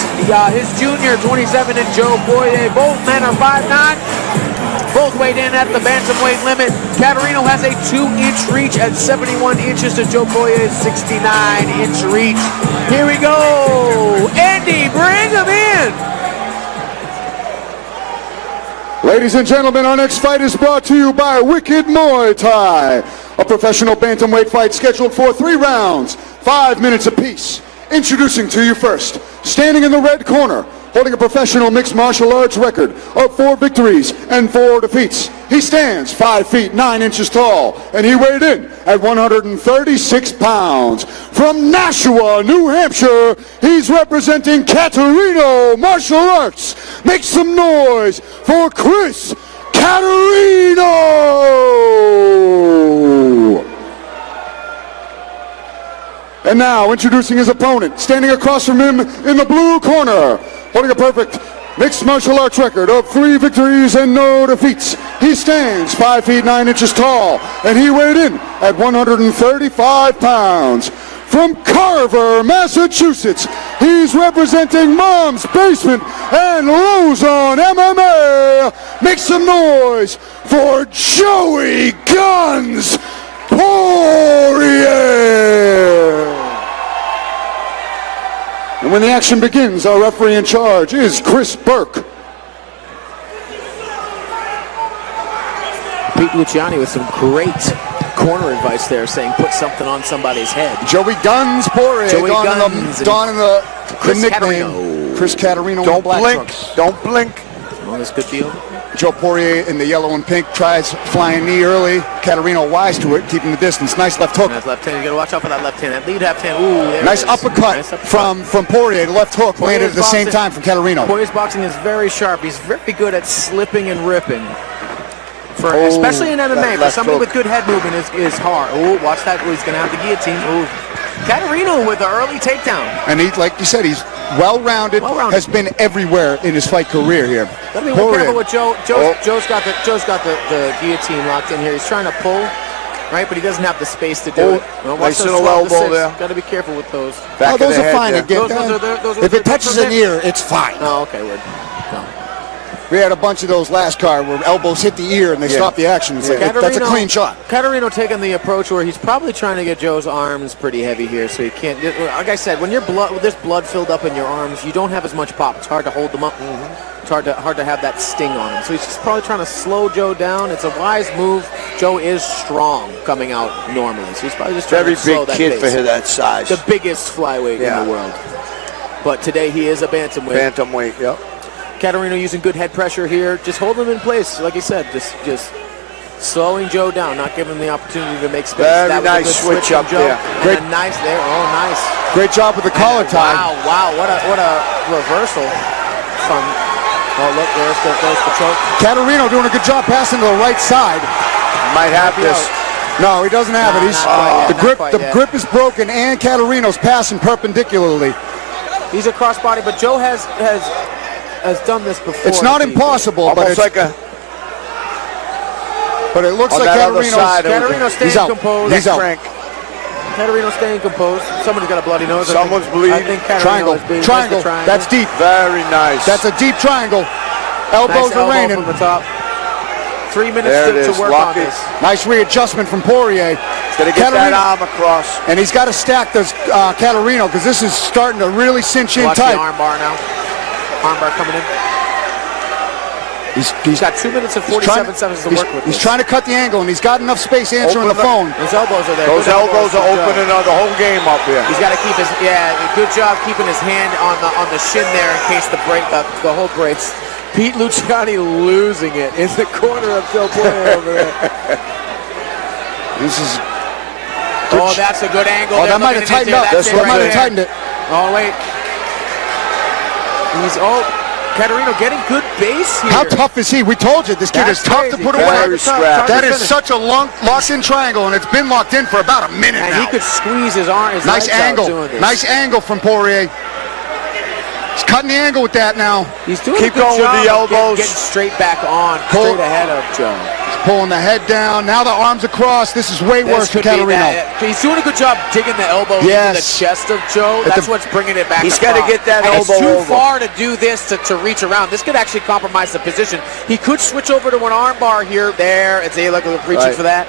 junior, 27, and Joe Porier. Both men are 5'9". Both weighed in at the bantamweight limit. Katerino has a 2-inch reach at 71 inches to Joe Porier's 69-inch reach. Here we go. Andy, bring him in. Ladies and gentlemen, our next fight is brought to you by Wicked Muay Thai, a professional bantamweight fight scheduled for 3 rounds, 5 minutes apiece. Introducing to you first, standing in the red corner, holding a professional mixed martial arts record of 4 victories and 4 defeats. He stands 5 feet 9 inches tall, and he weighed in at 136 pounds. From Nashua, New Hampshire, he's representing Katerino Martial Arts. Make some noise for Chris Katerino! And now, introducing his opponent, standing across from him in the blue corner, holding a perfect mixed martial arts record of 3 victories and no defeats. He stands 5 feet 9 inches tall, and he weighed in at 135 pounds. From Carver, Massachusetts, he's representing Mom's Basement and Losino MMA. Make some noise for Joey Guns Porier! And when the action begins, our referee in charge is Chris Burke. Pete Luciani with some great corner advice there, saying put something on somebody's head. Joey Guns Porier, Don in the Chris nickname. Katerino. Chris Katerino. Don't blink. Don't blink. Well, this could be over. Joe Porier in the yellow and pink tries flying knee early. Katerino wise to it, keeping the distance. Nice left hook. Nice left hand. You got to watch out for that left hand. That lead left hand. Ooh, there nice it is. uppercut, Nice uppercut from Porier. The left hook landed at the same time from Katerino. Porier's boxing is very sharp. He's very good at slipping and ripping. Especially in MMA, for somebody with good head movement is hard. Oh, watch that. He's going to have the guillotine. Oh, Katerino with an early takedown. And he, like you said, he's well-rounded, has been everywhere in his fight career here. Gotta be more careful with Joe. Joe's got the guillotine locked in here. He's trying to pull, right, but he doesn't have the space to do it. Nice little elbow there. Got to be careful with those. Those are fine again. If it touches an ear, it's fine. Oh, okay, we're no. We had a bunch of those last card where elbows hit the ear and they stop the action. It's like, that's a clean shot. Katerino taking the approach where he's probably trying to get Joe's arms pretty heavy here, so he can't. Like I said, when there's blood filled up in your arms, you don't have as much pop. It's hard to hold them up. It's hard to have that sting on him. So he's just probably trying to slow Joe down. It's a wise move. Joe is strong coming out normally, so he's probably just trying to slow that pace. Very big kid for that size. The biggest flyweight in the world. But today he is a bantamweight. Bantamweight, yep. Katerino using good head pressure here, just holding him in place, like you said, just slowing Joe down, not giving him the opportunity to make space. Very nice switch up there. Great, nice there. Oh, nice. Great job with the collar tie. Wow, what a reversal from. Oh, look, there's the choke. Katerino doing a good job passing to the right side. Might have this. No, he doesn't have it. He's the grip is broken, and Katerino's passing perpendicularly. He's a crossbody, but Joe has done this before. It's not impossible, but it's like a. But it looks like Katerino's staying composed. He's out. Katerino's staying composed. Somebody's got a bloody nose. Someone's bleeding. I think Katerino is triangle. That's deep. Very nice. That's a deep triangle. Elbows are raining. From the top. 3 minutes to work on this. Nice readjustment from Porier. He's going to get that arm across. And he's got to stack this Katerino because this is starting to really cinch in tight. Watch the arm bar now. Arm bar coming in. He's got 2 minutes and 47 seconds to work with. He's trying to cut the angle, and he's got enough space answering the phone. His elbows are there. Those elbows are opening the whole game up here. He's got to keep his good job keeping his hand on the shin there in case the hold breaks. Pete Luciani losing it in the corner of Joe Porier over there. This is. That's a good angle. Oh, that might have tightened up. That might have tightened it. Oh wait. Katerino getting good base here. How tough is he? We told you, this kid is tough to put away. That is such a locked-in triangle, and it's been locked in for about a minute now. And he could squeeze his arm. Nice angle. Nice angle from Porier. He's cutting the angle with that now. He's doing a good job with the elbows. Getting straight back on, straight ahead of Joe. He's pulling the head down. Now the arms across. This is way worse for Katerino. He's doing a good job digging the elbow into the chest of Joe. That's what's bringing it back. He's got to get that elbow over. It's too far to do this to reach around. This could actually compromise the position. He could switch over to an arm bar here. There. It's a look reaching for that.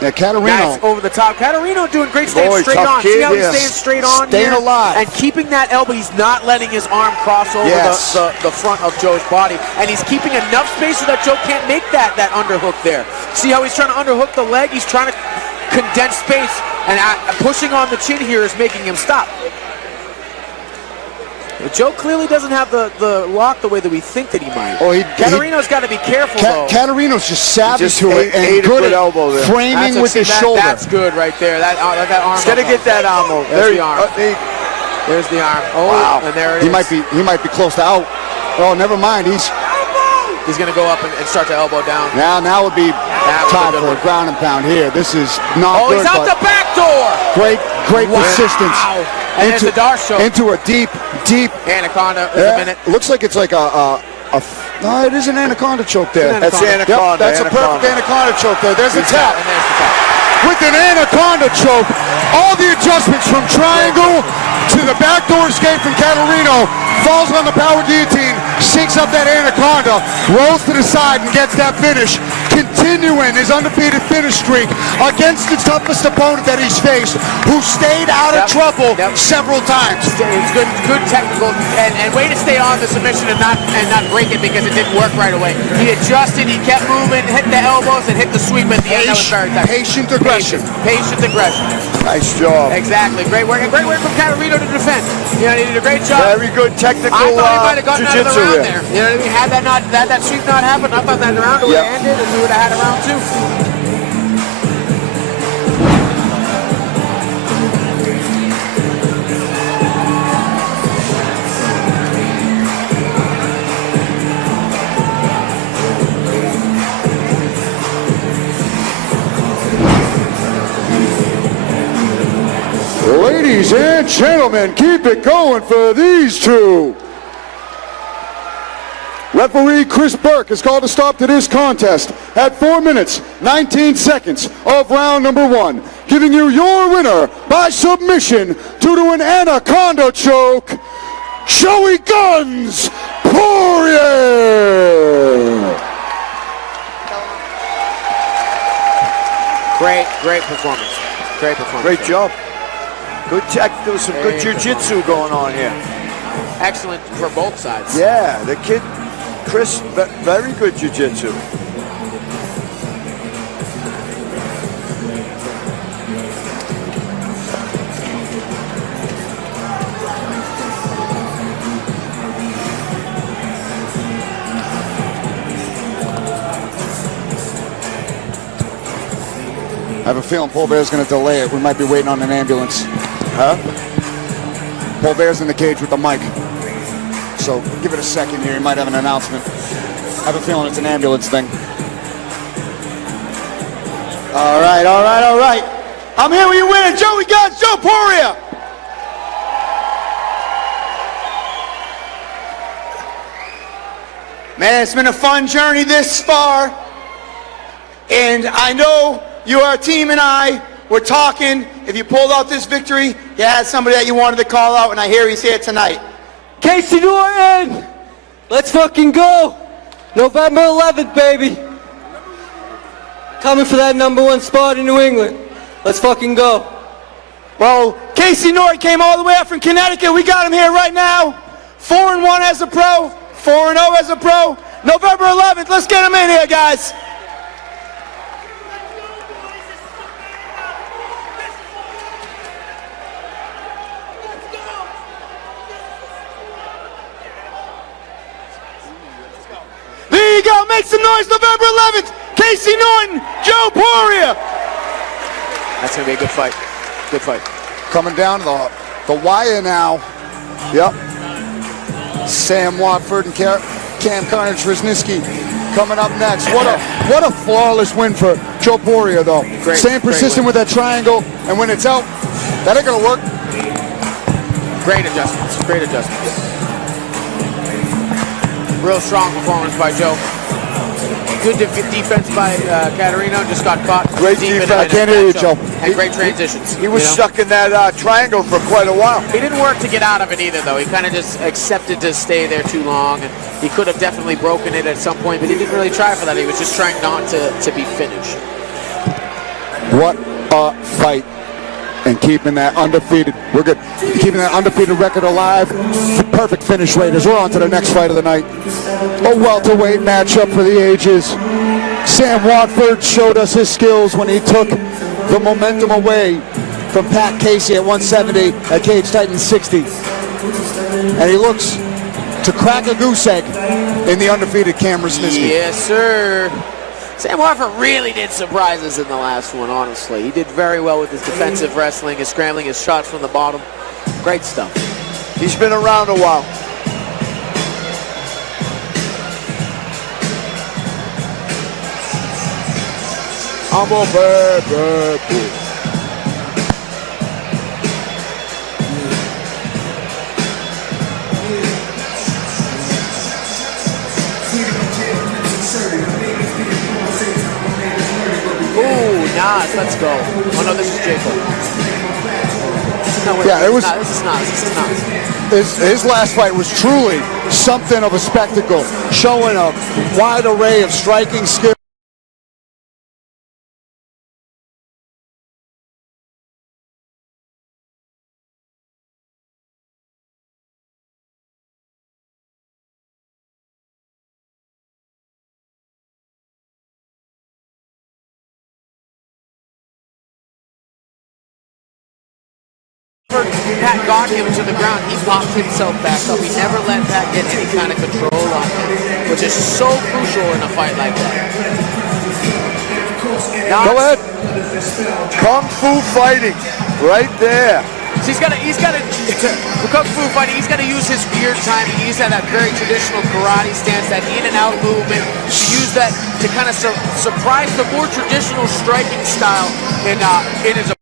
Yeah, Katerino. Nice over the top. Katerino doing great, staying straight on. See how he's staying straight on Staying here? alive. And keeping that elbow. He's not letting his arm cross over the front of Joe's body. And he's keeping enough space so that Joe can't make that underhook there. See how he's trying to underhook the leg? He's trying to condense space. And pushing on the chin here is making him stop. But Joe clearly doesn't have the lock the way that we think that he might. Katerino's got to be careful, though. Katerino's just savvy to it and good at elbow there. Framing with his shoulder. That's good right there. That arm. He's got to get that arm over. There's the arm. There's the arm. Oh, wow. And there it is. He might be close to out. Oh, never mind. He's going to go up and start to elbow down. Now would be time for a ground and pound here. This is not good. Oh, he's out the back door. Great persistence. And there's the Darce choke. Into a deep anaconda. There's a minute. Looks like it's like no, it is an anaconda choke there. That's the anaconda. That's a perfect anaconda choke there. There's the tap. And there's the tap. With an anaconda choke, all the adjustments from triangle to the backdoor escape from Katerino, falls on the power guillotine, shakes up that anaconda, rolls to the side and gets that finish, continuing his undefeated finish streak against the toughest opponent that he's faced, who stayed out of trouble several times. It's good technical, and way to stay on the submission and not break it because it didn't work right away. He adjusted, he kept moving, hit the elbows and hit the sweep at the end. That was very technical. Patient aggression. Patient aggression. Nice job. Exactly. Great work. And great work from Katerino to defend. You know, he did a great job. Very good technical I thought he might have gotten out of the round there. You know what I mean? Had that sweep not happened, I thought that round would have ended and we would have had a round two. Ladies and gentlemen, keep it going for these two. Referee Chris Burke has called a stop to this contest at 4 minutes, 19 seconds of round number one, giving you your winner by submission due to an anaconda choke, Joey Guns Porier. Great performance. Great performance. Great job. Good tech. There was some good jiu-jitsu going on here. Excellent for both sides. Yeah, the kid, Chris, very good jiu-jitsu. I have a feeling Paul Bear's going to delay it. We might be waiting on an ambulance. Huh? Paul Bear's in the cage with the mic. So give it a second here. He might have an announcement. I have a feeling it's an ambulance thing. All right. I'm here with your winner, Joey Guns, Joe Porier. Man, it's been a fun journey this far. And I know you, our team, and I were talking. If you pulled out this victory, you had somebody that you wanted to call out, and I hear he's here tonight. Casey Norton! Let's fucking go! November 11th, baby! Coming for that #1 spot in New England. Let's fucking go. Well, Casey Norton came all the way up from Connecticut. We got him here right now. 4-1 as a pro, 4-0 as a pro. November 11th, let's get him in here, guys. There you go, make some noise, November 11th. Casey Norton, Joe Porier. That's going to be a good fight. Good fight. Coming down the wire now. Yep. Sam Watford and Cam Carnage Riski coming up next. What a flawless win for Joe Porier, though. Staying persistent with that triangle, and when it's out, that ain't gonna work. Great adjustments. Great adjustments. Real strong performance by Joe. Good defense by Katerino. Just got caught. Great defense. I can't hear you, Joe. And great transitions. He was stuck in that triangle for quite a while. He didn't work to get out of it either, though. He kind of just accepted to stay there too long, and he could have definitely broken it at some point, but he didn't really try for that. He was just trying not to be finished. What a fight. And keeping that undefeated, we're good. Keeping that undefeated record alive. Perfect finish rate as we're on to the next fight of the night. A welterweight matchup for the ages. Sam Watford showed us his skills when he took the momentum away from Pat Casey at 170 at Cage Titan 60. And he looks to crack a goose egg in the undefeated Cam Riski. Yes, sir. Sam Watford really did surprise us in the last one, honestly. He did very well with his defensive wrestling, his scrambling, his shots from the bottom. Great stuff. He's been around a while. I'm a bad boy. Nas, let's go. Oh no, this is Jacob. No, yeah, it was. This is Nas. This is Nas. His last fight was truly something of a spectacle, showing a wide array of striking skills. Pat got him to the ground. He popped himself back up. He never let Pat get any kind of control on him, which is so crucial in a fight like that. Go ahead. Kung Fu fighting, right there. So he's got to, for Kung Fu fighting, he's got to use his weird timing. He's had that very traditional karate stance, that in and out movement. To use that to kind of surprise the more traditional striking style in his.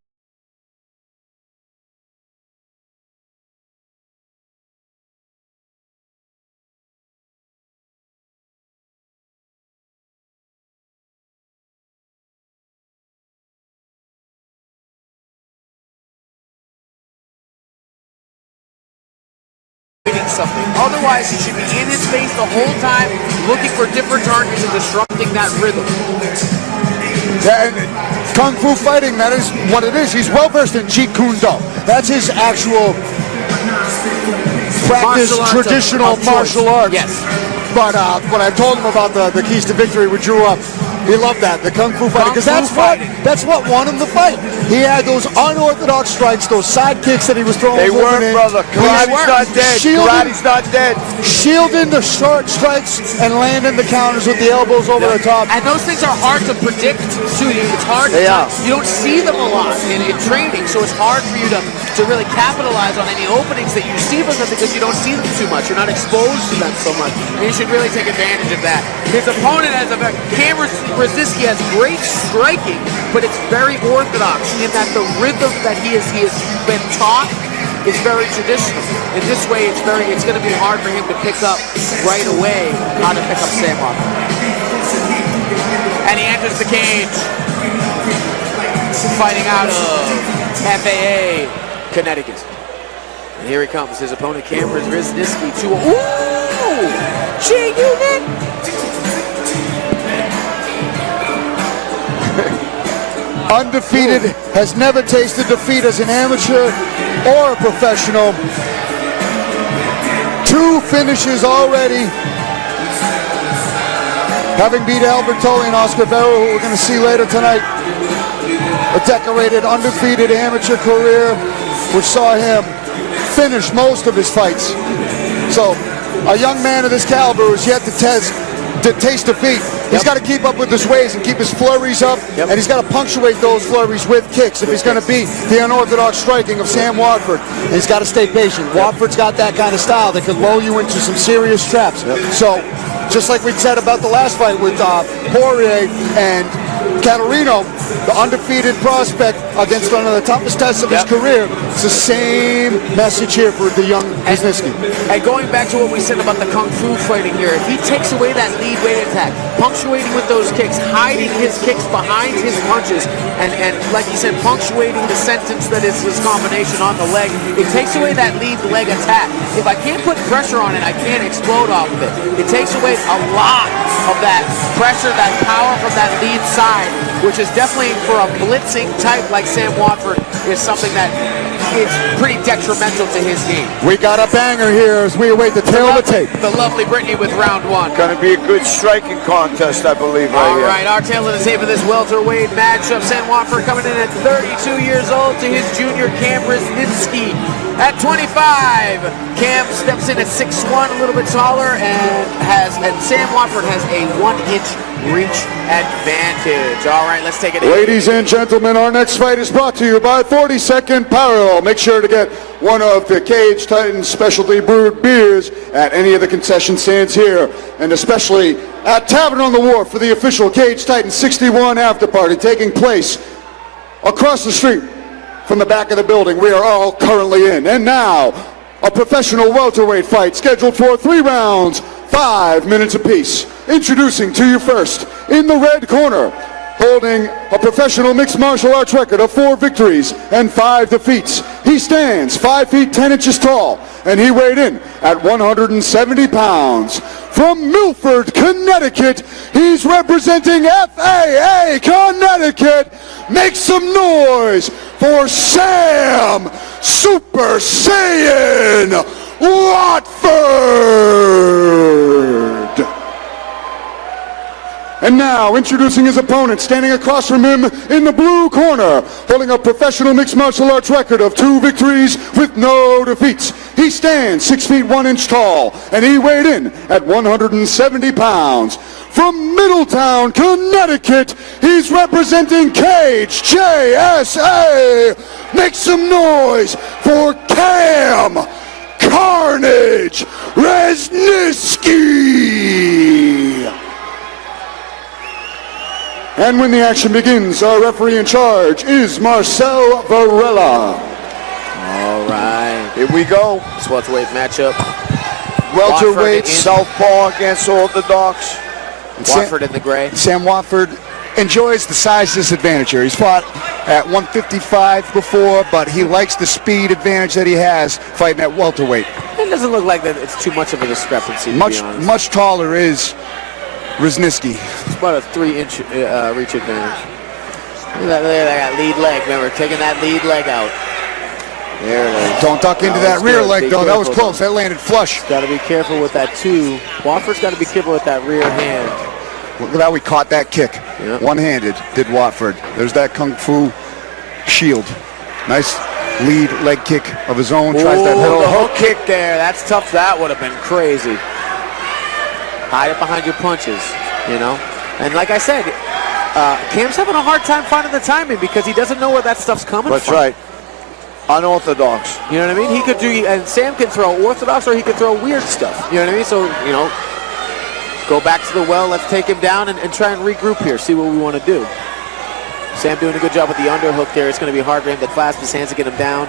Something. Otherwise, he should be in his face the whole time, looking for different targets and disrupting that rhythm. And Kung Fu fighting, that is what it is. He's well versed in Jeet Kune Do. That's his actual practice, traditional martial arts. Yes. But when I told him about the keys to victory, we drew up. He loved that, the Kung Fu fighting, because that's what won him the fight. He had those unorthodox strikes, those side kicks that he was throwing. They work, brother. Karate's not dead. Karate's not dead. Shielding the short strikes and landing the counters with the elbows over the top. And those things are hard to predict, too. It's hard to you don't see them a lot in training, so it's hard for you to really capitalize on any openings that you see from them because you don't see them too much. You're not exposed to them so much. And you should really take advantage of that. His opponent has Cam Riski has great striking, but it's very orthodox in that the rhythm that he has been taught is very traditional. In this way, it's going to be hard for him to pick up right away how to pick up Sam Watford. And he enters the cage, fighting out of FAA, Connecticut. And here he comes, his opponent, Cam Riski, to G-Unit! Undefeated, has never tasted defeat as an amateur or a professional. 2 finishes already. Having beat Albertoli and Oscar Vera, who we're going to see later tonight. A decorated, undefeated amateur career, which saw him finish most of his fights. So, a young man of this caliber who's yet to taste defeat. He's got to keep up with his ways and keep his flurries up, and he's got to punctuate those flurries with kicks if he's going to beat the unorthodox striking of Sam Watford. And he's got to stay patient. Watford's got that kind of style that can lull you into some serious traps. So, just like we said about the last fight with Porier and Katerino, the undefeated prospect against one of the toughest tests of his career. It's the same message here for the young Riski. And going back to what we said about the Kung Fu fighting here, if he takes away that lead weight attack, punctuating with those kicks, hiding his kicks behind his punches, and like he said, punctuating the sentence that is his combination on the leg, it takes away that lead leg attack. If I can't put pressure on it, I can't explode off of it. It takes away a lot of that pressure, that power from that lead side, which is definitely for a blitzing type like Sam Watford is something that is pretty detrimental to his game. We got a banger here as we await the tail of the tape. The lovely Brittany with round one. Going to be a good striking contest, I believe. All right, our tail of the tape of this welterweight matchup. Sam Watford coming in at 32 years old to his junior Cam Riski at 25. Cam steps in at 6'1", a little bit taller, and Sam Watford has a 1-inch reach advantage. All right, let's take it in. Ladies and gentlemen, our next fight is brought to you by 42nd Parallel. Make sure to get one of the Cage Titans specialty brewed beers at any of the concession stands here, and especially at Tavern on the Wharf for the official Cage Titans 61 after party taking place across the street from the back of the building we are all currently in. And now, a professional welterweight fight scheduled for 3 rounds, 5 minutes apiece. Introducing to you first, in the red corner, holding a professional mixed martial arts record of 4 victories and 5 defeats. He stands 5 feet 10 inches tall, and he weighed in at 170 pounds. From Milford, Connecticut, he's representing FAA Connecticut. Make some noise for Sam Super Saiyan Watford. And now, introducing his opponent, standing across from him in the blue corner, holding a professional mixed martial arts record of 2 victories with no defeats. He stands 6 feet 1 inch tall, and he weighed in at 170 pounds. From Middletown, Connecticut, he's representing Cage JSA. Make some noise for Cam Carnage Resniski. And when the action begins, our referee in charge is Marcel Varela. All right. Here we go. This welterweight matchup. Welterweight, southpaw against orthodox. Watford in the gray. Sam Watford enjoys the size disadvantage here. He's fought at 155 before, but he likes the speed advantage that he has fighting at welterweight. It doesn't look like that it's too much of a discrepancy, to be honest. Much taller is Resniski. It's about a 3-inch reach advantage. Look at that lead leg. Remember, taking that lead leg out. There it is. Don't duck into that rear leg, though. That was close. That landed flush. Got to be careful with that, too. Watford's got to be careful with that rear hand. Look at how we caught that kick. Yep. One-handed did Watford. There's that Kung Fu shield. Nice lead leg kick of his own. Tries that hook kick there. That's tough. That would have been crazy. Hide it behind your punches, you know. And like I said, Cam's having a hard time finding the timing because he doesn't know where that stuff's coming from. That's right. Unorthodox. You know what I mean? He could do, and Sam can throw orthodox or he could throw weird stuff. You know what I mean? So, you know, go back to the well. Let's take him down and try and regroup here. See what we want to do. Sam doing a good job with the underhook there. It's going to be hard for him to clasp his hands to get him down.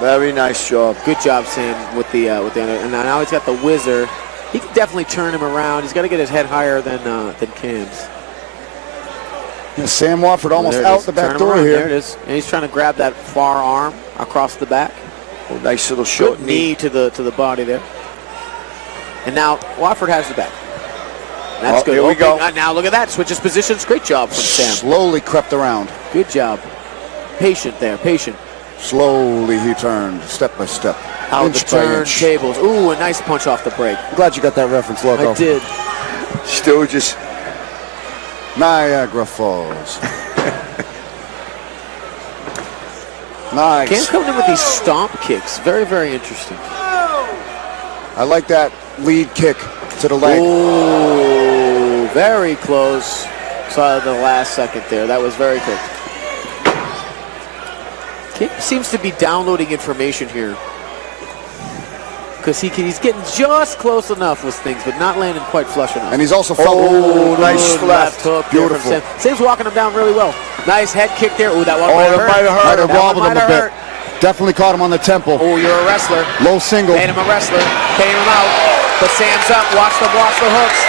Very nice job. Good job, Sam, with the under. And now he's got the whizzer. He can definitely turn him around. He's got to get his head higher than Cam's. Yeah, Sam Watford almost out the back door here. There it is. And he's trying to grab that far arm across the back. Oh, nice little short knee to the body there. And now Watford has the back. That's good. Here we go. Now look at that. Switches positions. Great job from Sam. Slowly crept around. Good job. Patient there. Patient. Slowly he turned, step by step. Out the turntables. Ooh, a nice punch off the break. Glad you got that reference, Loco. I did. Still just Niagara Falls. Nice. Cam's coming in with these stomp kicks. Very, very interesting. I like that lead kick to the leg. Oh, Very close. Saw the last second there. That was very quick. Kim seems to be downloading information here. Because he's getting just close enough with things, but not landing quite flush enough. And he's also felt nice left hook. Beautiful. Sam's walking him down really well. Nice head kick there. Ooh, that one might have hurt. Might have wobbled him a bit. Definitely caught him on the temple. Oh, you're a wrestler. Low single. Made him a wrestler. Came him out. But Sam's up. Watch the hooks.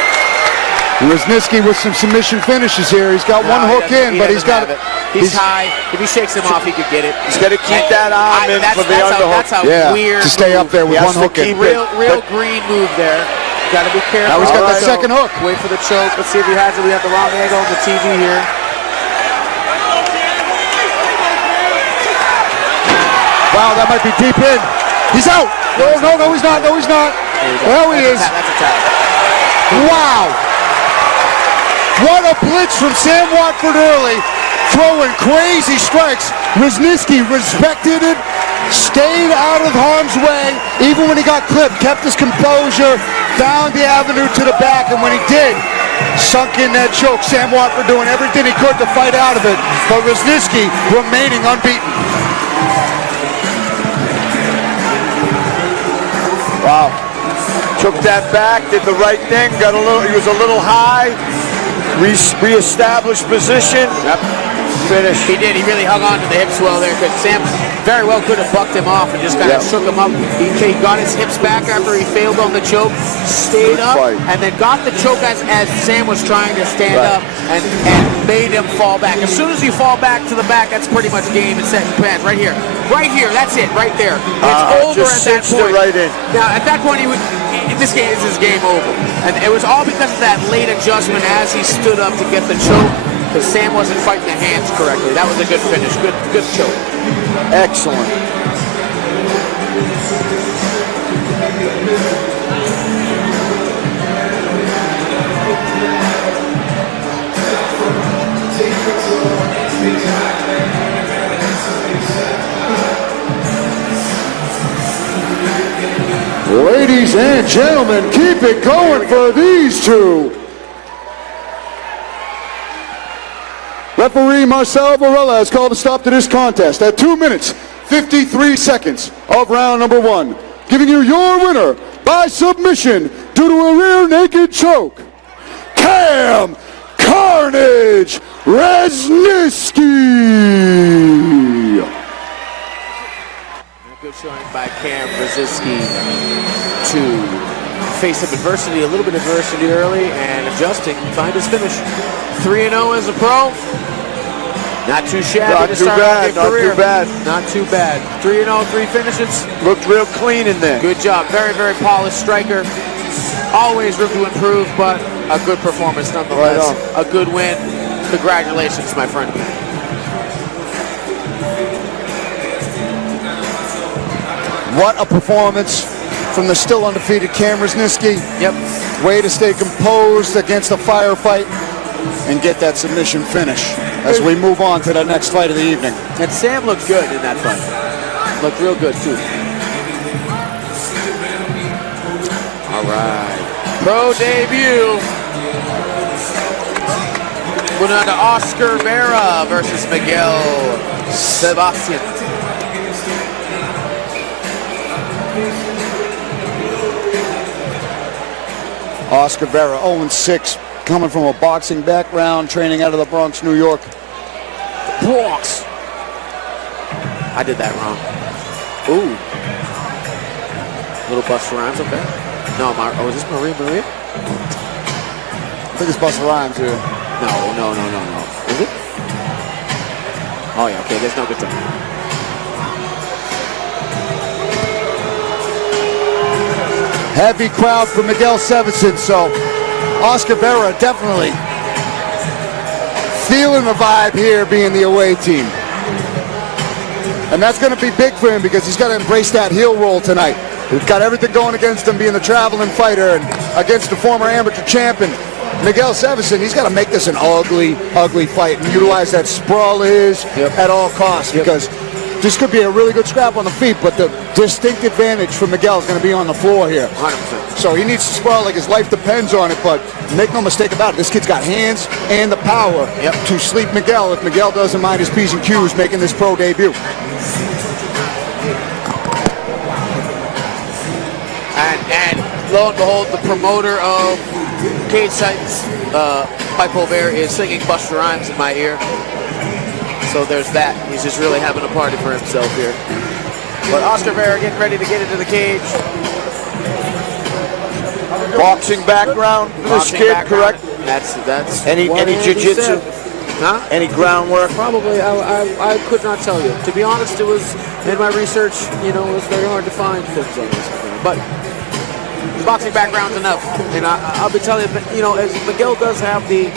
Riski with some submission finishes here. He's got one hook in, but he's got it. He's high. If he shakes him off, he could get it. He's got to keep that arm in for the underhook. That's a weird to stay up there with one hook in. Real green move there. Got to be careful. Now he's got that second hook. Wait for the choke. Let's see if he has it. We have the wrong angle on the TV here. Wow, that might be deep in. He's out. No, he's not. No, he's not. Well, he is. That's a tap. Wow. What a blitz from Sam Watford early. Throwing crazy strikes. Riski respected it. Stayed out of harm's way. Even when he got clipped, kept his composure. Found the avenue to the back. And when he did, sunk in that choke. Sam Watford doing everything he could to fight out of it. But Riski remaining unbeaten. Wow. Took that back, did the right thing, he was a little high, re-established position. Yep. Finish. He did. He really hung on to the hips well there because Sam very well could have bucked him off and just kind of shook him up. He got his hips back after he failed on the choke, stayed up, and then got the choke as Sam was trying to stand up and made him fall back. As soon as you fall back to the back, that's pretty much game and set and plans. Right here. Right here. That's it. Right there. It's over at that point. Right in. Now, at that point, this game is his game over. And it was all because of that late adjustment as he stood up to get the choke. Because Sam wasn't fighting the hands correctly. That was a good finish. Good choke. Excellent. Ladies and gentlemen, keep it going for these two. Referee Marcel Varela has called a stop to this contest at 2 minutes, 53 seconds of round number 1. Giving you your winner by submission due to a rear naked choke, Cam Carnage Resniski. Good showing by Cam Resniski to face some adversity, a little bit of adversity early, and adjusting, find his finish. 3-0 as a pro. Not too shabby to start off your career. Not too bad. 3-0, 3 finishes. Looked real clean in there. Good job. Very, very polished striker. Always room to improve, but a good performance nonetheless. A good win. Congratulations, my friend. What a performance from the still undefeated Cam Resniski. Yep. Way to stay composed against a firefight and get that submission finish as we move on to the next fight of the evening. And Sam looked good in that fight. Looked real good, too. All right. Pro debut. Going on to Oscar Vera versus Miguel Sebastian. Oscar Vera, 0-6, coming from a boxing background, training out of the Bronx, New York. Bronx. I did that wrong. Ooh. Little Busta Rhymes, okay. No, is this Maria? I think it's Busta Rhymes here. No. Is it? Oh, yeah, okay, there's no good time. Heavy crowd for Miguel Severson, so Oscar Vera definitely feeling the vibe here being the away team. And that's going to be big for him because he's got to embrace that heel roll tonight. He's got everything going against him being the traveling fighter and against the former amateur champion. Miguel Severson, he's got to make this an ugly, ugly fight and utilize that sprawl at all costs because this could be a really good scrap on the feet, but the distinct advantage for Miguel is going to be on the floor here. 100%. So he needs to spar like his life depends on it, but make no mistake about it, this kid's got hands and the power to sleep Miguel if Miguel doesn't mind his P's and Q's making this pro debut. And lo and behold, the promoter of Cage Sights, Mike Porier, is singing Busta Rhymes in my ear. So there's that. He's just really having a party for himself here. But Oscar Vera getting ready to get into the cage. Boxing background for this kid, correct? That's any jiu-jitsu? Huh? Any groundwork? Probably. I could not tell you. To be honest, it was in my research. You know, it was very hard to find things on this. But boxing background's enough. And I'll be telling you, you know, as Miguel does have the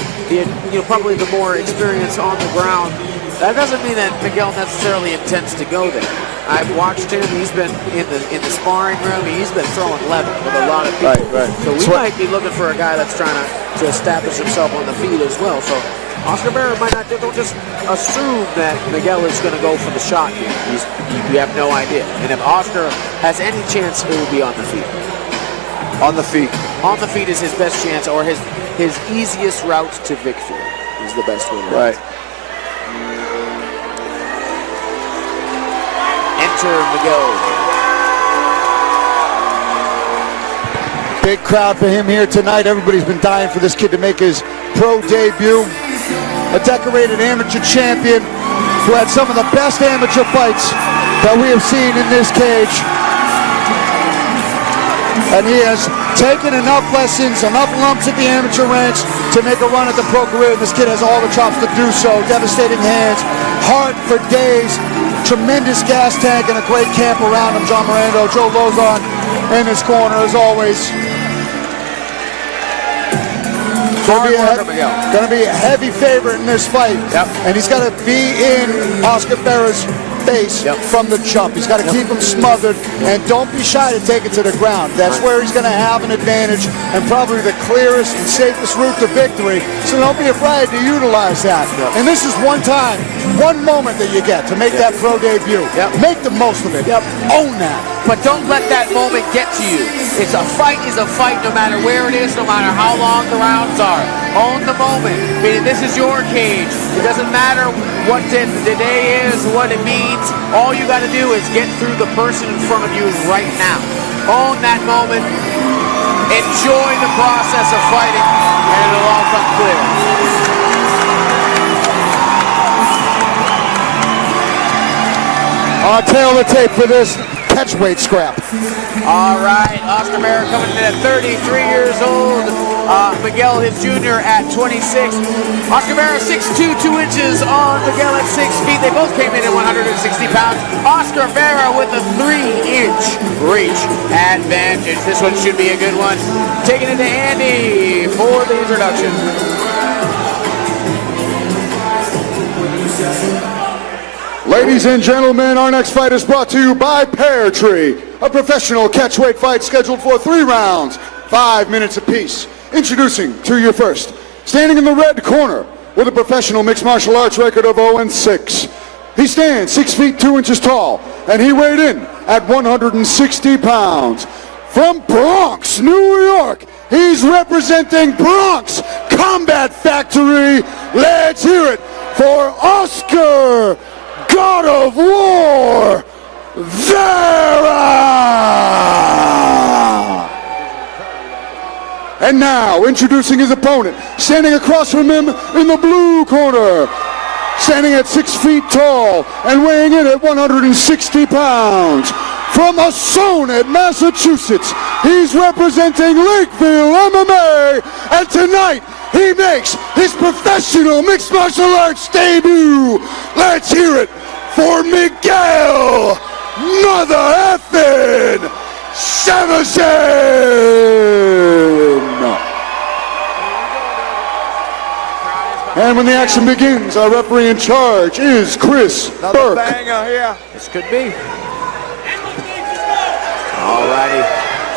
probably the more experience on the ground. That doesn't mean that Miguel necessarily intends to go there. I've watched him. He's been in the sparring room. He's been throwing leather with a lot of people. Right. So we might be looking for a guy that's trying to establish himself on the feet as well. So Oscar Vera might not. Don't just assume that Miguel is going to go for the shot here. You have no idea. And if Oscar has any chance, it will be on the feet. On the feet. On the feet is his best chance, or his easiest route to victory is the best way. Right. Enter Miguel. Big crowd for him here tonight. Everybody's been dying for this kid to make his pro debut. A decorated amateur champion who had some of the best amateur fights that we have seen in this cage. And he has taken enough lessons, enough lumps at the amateur ranks to make a run at the pro career. This kid has all the chops to do so. Devastating hands, hard for days, tremendous gas tank, and a great camp around him. John Miranda, Joe Lozon in his corner as always. Going to be a heavy favorite in this fight. And he's got to be in Oscar Vera's face from the jump. He's got to keep him smothered, and don't be shy to take it to the ground. That's where he's going to have an advantage and probably the clearest and safest route to victory. So don't be afraid to utilize that. And this is one time, one moment that you get to make that pro debut. Make the most of it. Own that. But don't let that moment get to you. It's a fight is a fight no matter where it is, no matter how long the rounds are. Own the moment. Meaning this is your cage. It doesn't matter what the day is, what it means. All you got to do is get through the person in front of you right now. Own that moment. Enjoy the process of fighting, and it'll all come clear. I'll tail the tape for this catchweight scrap. All right, Oscar Vera coming in at 33 years old. Miguel, his junior, at 26. Oscar Vera 6'2", 2 inches on Miguel at 6 feet. They both came in at 160 pounds. Oscar Vera with a 3-inch reach advantage. This one should be a good one. Taking it to Andy for the introduction. Ladies and gentlemen, our next fight is brought to you by Pear Tree, a professional catchweight fight scheduled for 3 rounds, 5 minutes apiece. Introducing to you first, standing in the red corner with a professional mixed martial arts record of 0-6. He stands 6 feet 2 inches tall, and he weighed in at 160 pounds. From Bronx, New York, he's representing Bronx Combat Factory. Let's hear it for Oscar God of War, Vera! And now, introducing his opponent, standing across from him in the blue corner, standing at 6 feet tall and weighing in at 160 pounds. From Assonet, Massachusetts, he's representing Lakeville MMA, and tonight, he makes his professional mixed martial arts debut. Let's hear it for Miguel Mother Effin Jefferson. And when the action begins, our referee in charge is Chris Burke. Banger here. This could be. Alrighty.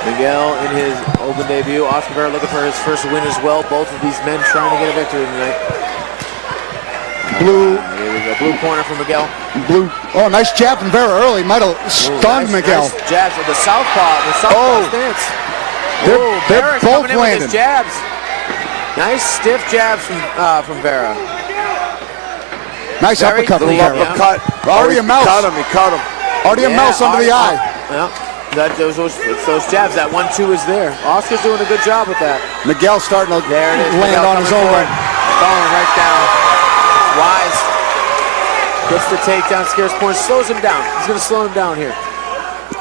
Miguel in his open debut. Oscar Vera looking for his first win as well. Both of these men trying to get a victory tonight. Blue. There we go. Blue corner for Miguel. Blue. Oh, nice jab from Vera early. Might have stunned Miguel. Nice jabs with the southpaw stance. They're both coming in with his jabs. Nice stiff jabs from Vera. Nice Very uppercut from clean, Vera. Uppercut. Already a mouse. He cut him. Already a mouse under the eye. Those jabs, that 1-2 is there. Oscar's doing a good job with that. Miguel starting to there it is. land Miguel on his own right. Falling right down. Wise. Gets the takedown, scares points, slows him down. He's going to slow him down here.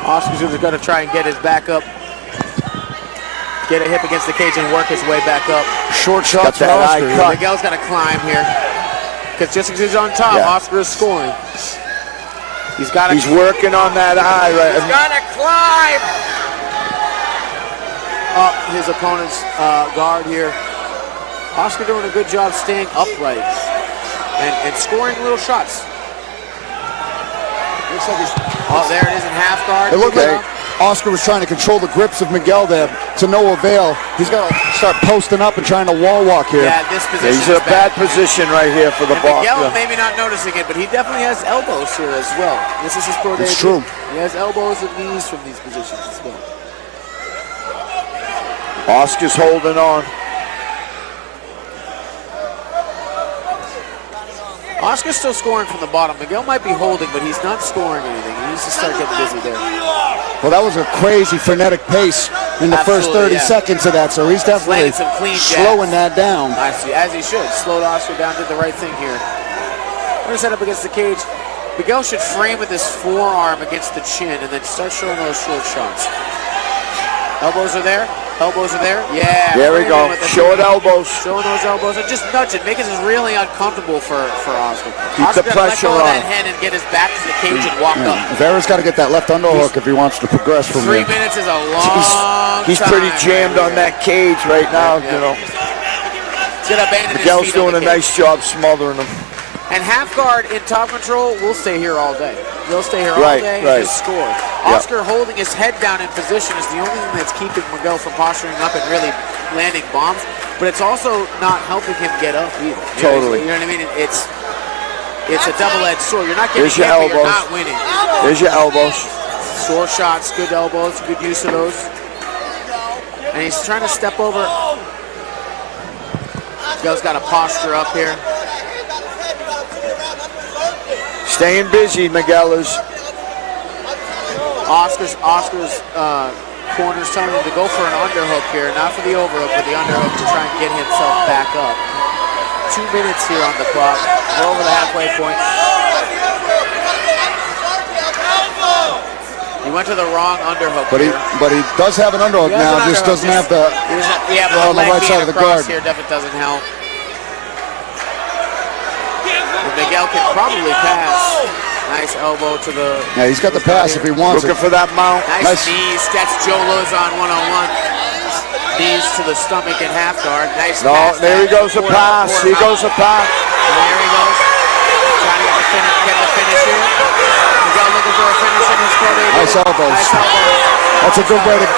Oscar's going to try and get his back up. Get a hip against the cage and work his way back up. Short shots for Oscar. Miguel's got to climb here. Because just because he's on top, Oscar is scoring. He's working on that eye, right? He's got to climb up his opponent's guard here. Oscar doing a good job staying upright and scoring little shots. Looks like he's, there it is in half guard. It looked like Oscar was trying to control the grips of Miguel there to no avail. He's got to start posting up and trying to wall walk here. Yeah, this position he's in a bad position right here for the box. Miguel maybe not noticing it, but he definitely has elbows here as well. This is his pro debut. It's true. He has elbows and knees from these positions as well. Oscar's holding on. Oscar's still scoring from the bottom. Miguel might be holding, but he's not scoring anything. He needs to start getting busy there. Well, that was a crazy frenetic pace in the first 30 seconds of that, so he's definitely slowing that down. I see, as he should. Slowed Oscar down, did the right thing here. We're set up against the cage. Miguel should frame with his forearm against the chin and then start showing those short shots. Elbows are there. Elbows are there. Yeah. There we go. Short elbows. Showing those elbows and just nudge it. Make it really uncomfortable for Oscar. Keep Oscar the pressure let go of on. that hand and get his back to the cage and walk up. Vera's got to get that left underhook if he wants to progress from 3 there. minutes is a long He's pretty jammed on that cage right now, you know. He's gonna abandon Miguel's his feet doing on a the nice job smothering him. And half guard in top control will stay here all day. They'll stay here all day and just score. Oscar holding his head down in position is the only thing that's keeping Miguel from posturing up and really landing bombs. But it's also not helping him get up either. Totally. You know what I mean? It's a double-edged sword. You're not getting There's your hit, but you're elbows. not winning. There's your elbows. Short shots, good elbows, good use of those. And he's trying to step over. Miguel's got a posture up here. Staying busy, Miguel is. Oscar's corner's telling him to go for an underhook here, not for the overhook, but the underhook to try and get himself back up. 2 minutes here on the clock. We're over the halfway point. He went to the wrong underhook But he does have an underhook now, just doesn't have the on the right side of the guard. Here definitely doesn't help. And Miguel can probably pass. Nice elbow to the... Yeah, he's got the pass if he wants Looking for that mount. Nice knees. That's Joe Lozon one-on-one. Knees to the stomach and half guard. Nice pass. There he goes a pass. He goes a pass. There he goes. Trying to get the finish here. Miguel looking for a finish in his pro debut. Nice elbows. Nice elbows. That's a good way to...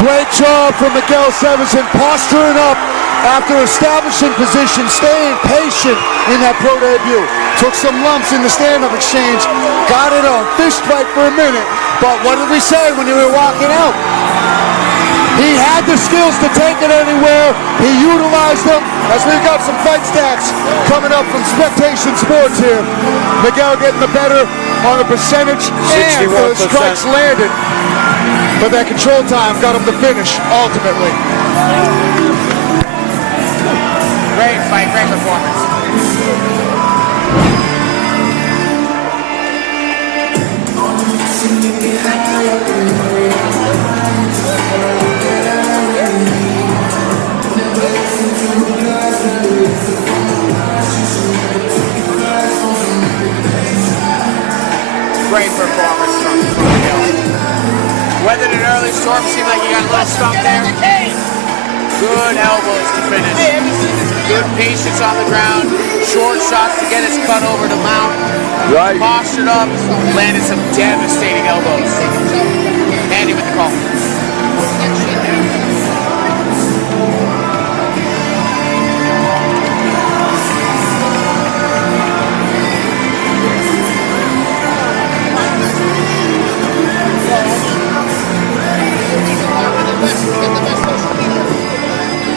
Great job from Miguel Sisson, posturing up after establishing position, staying patient in that pro debut. Took some lumps in the stand-up exchange, got it on fist fight for a minute, but what did we say when we were walking out? He had the skills to take it anywhere. He utilized them, as we've got some fight stats coming up from Spectation Sports here. Miguel getting the better on the percentage and the strikes landed. But that control time got him the finish, ultimately. Great fight, great performance. Great performance from Miguel. Weathered an early storm, seemed like he got a little stump there. Good elbows to finish. Good patience on the ground. Short shots to get his cut over to mount. Right. Postured up, landed some devastating elbows. Andy with the call.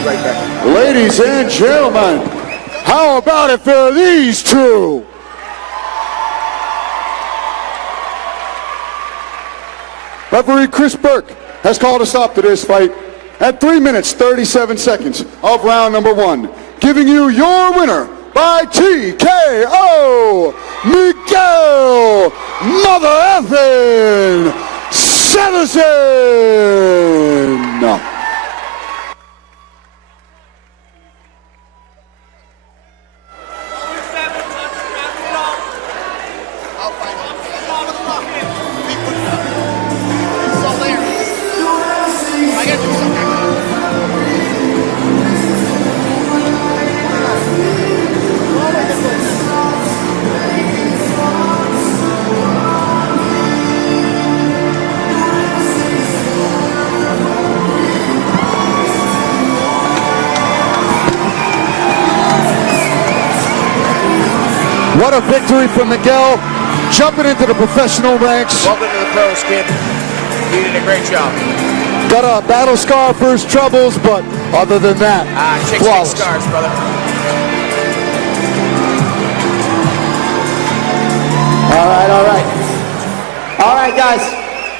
be right back. Ladies and gentlemen, how about it for these two? Referee Chris Burke has called a stop to this fight at 3 minutes, 37 seconds of round number 1. Giving you your winner by TKO, Miguel Mother Effin Salazar. What a victory for Miguel, jumping into the professional ranks. Welcome to the pros, kid. You did a great job. Got a battle scar for his troubles, but other than that, chicks make scars, brother. All right, guys.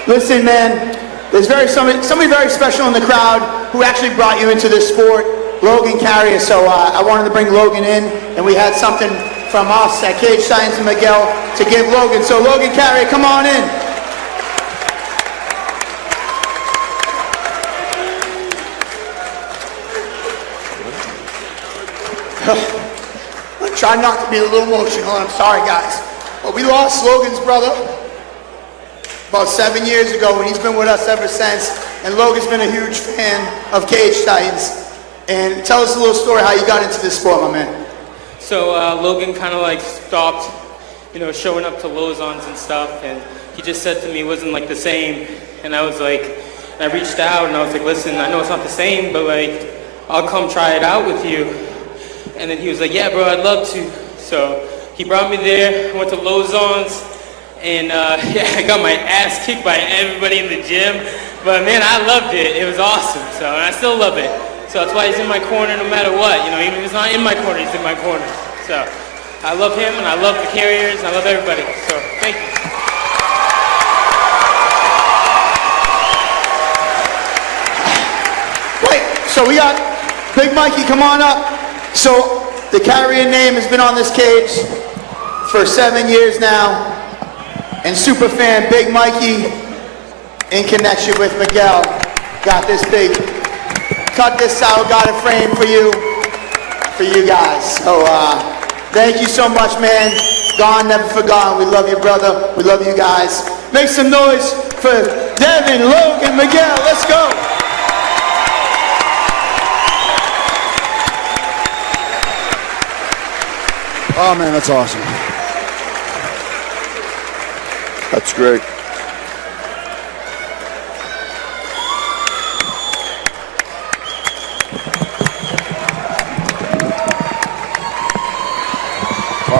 Listen, man, there's somebody very special in the crowd who actually brought you into this sport, Logan Carrier. So I wanted to bring Logan in, and we had something from us at Cage Science and Miguel to give Logan. So Logan Carrier, come on in. I'm trying not to be a little emotional. I'm sorry, guys. But we lost Logan's brother about 7 years ago, and he's been with us ever since. And Logan's been a huge fan of Cage Titans. And tell us a little story how you got into this sport, my man. So Logan kind of like stopped, showing up to Lozons and stuff, and he just said to me it wasn't like the same. And I was like, I reached out and I was like, listen, I know it's not the same, but like, I'll come try it out with you. And then he was like, yeah, bro, I'd love to. So he brought me there, I went to Lozons, and yeah, I got my ass kicked by everybody in the gym. But man, I loved it. It was awesome. So, and I still love it. So that's why he's in my corner no matter what. Even if he's not in my corner, he's in my corner. So I love him, and I love the Carriers, and I love everybody. So thank you. Wait, so we got Big Mikey, come on up. So the Carrier name has been on this cage for 7 years now. And super fan Big Mikey, in connection with Miguel, got this big, cut this out, got it framed for you guys. So thank you so much, man. Gone, never forgotten. We love you, brother. We love you guys. Make some noise for Devin, Logan, Miguel. Let's go. Oh man, that's awesome. That's great.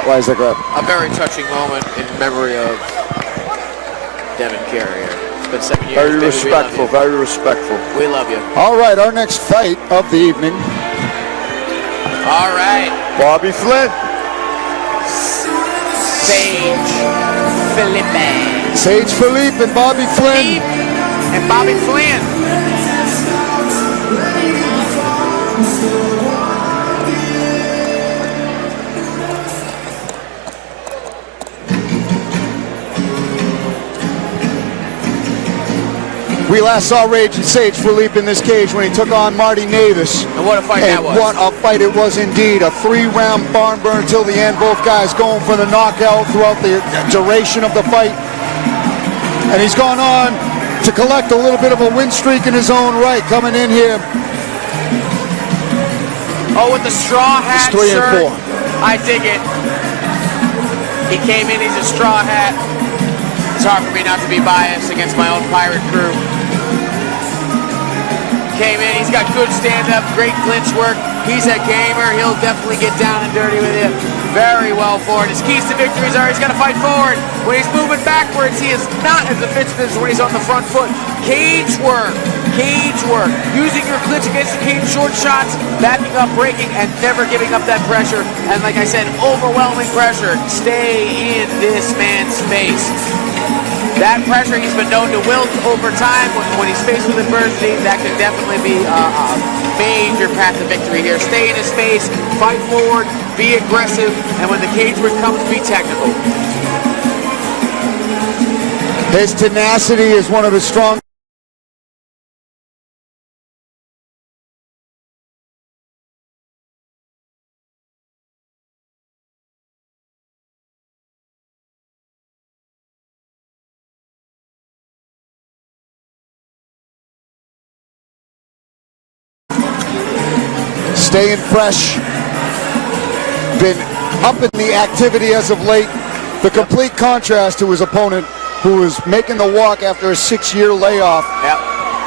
Why is that grab? A very touching moment in memory of Devin Carrier. It's been 7 years. Very respectful, very respectful. We love you. All right, our next fight of the evening. All right. Bobby Flynn. Sage Philippe. Sage Philippe and Bobby Flynn. And Bobby Flynn. We last saw Raging Sage Philippe in this cage when he took on Marty Navis. And what a fight that was. What a fight it was indeed. A 3-round barn burn till the end. Both guys going for the knockout throughout the duration of the fight. And he's gone on to collect a little bit of a win streak in his own right, coming in here. Oh, with the straw hat, It's 3 and shirt. 4. I dig it. He came in, he's a straw hat. It's hard for me not to be biased against my own pirate crew. Came in, he's got good stand-up, great clinch work. He's a gamer, he'll definitely get down and dirty with you. Very well forward. His keys to victories are he's got to fight forward. When he's moving backwards, he is not as efficient as when he's on the front foot. Cage work, cage work, using your clinch against the cage, short shots, backing up, breaking, and never giving up that pressure. And like I said, overwhelming pressure. Stay in this man's space. That pressure he's been known to wilt over time. When he's faced with adversity, that could definitely be a major path to victory here. Stay in his face, fight forward, be aggressive, and when the cage work comes, be technical. His tenacity is one of his strong. Staying fresh, been up in the activity as of late. The complete contrast to his opponent, who is making the walk after a 6-year layoff,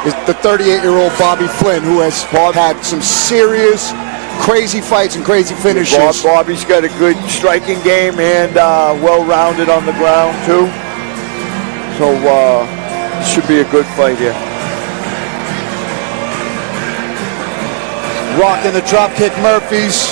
is the 38-year-old Bobby Flynn, who has had some serious, crazy fights and crazy finishes. Bobby's got a good striking game and well-rounded on the ground, too. So it should be a good fight here. Rocking the dropkick Murphys.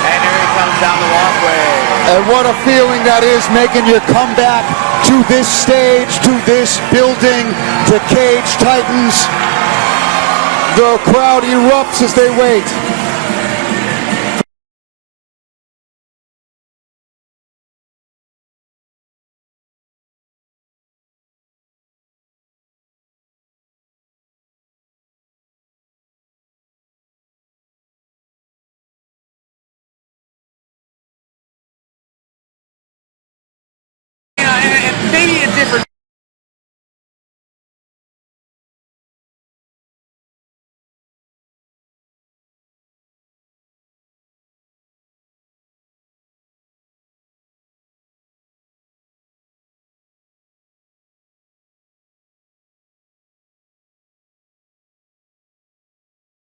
And here he comes down the walkway. And what a feeling that is, making your comeback to this stage, to this building, to Cage Titans. The crowd erupts as they wait. Maybe a different.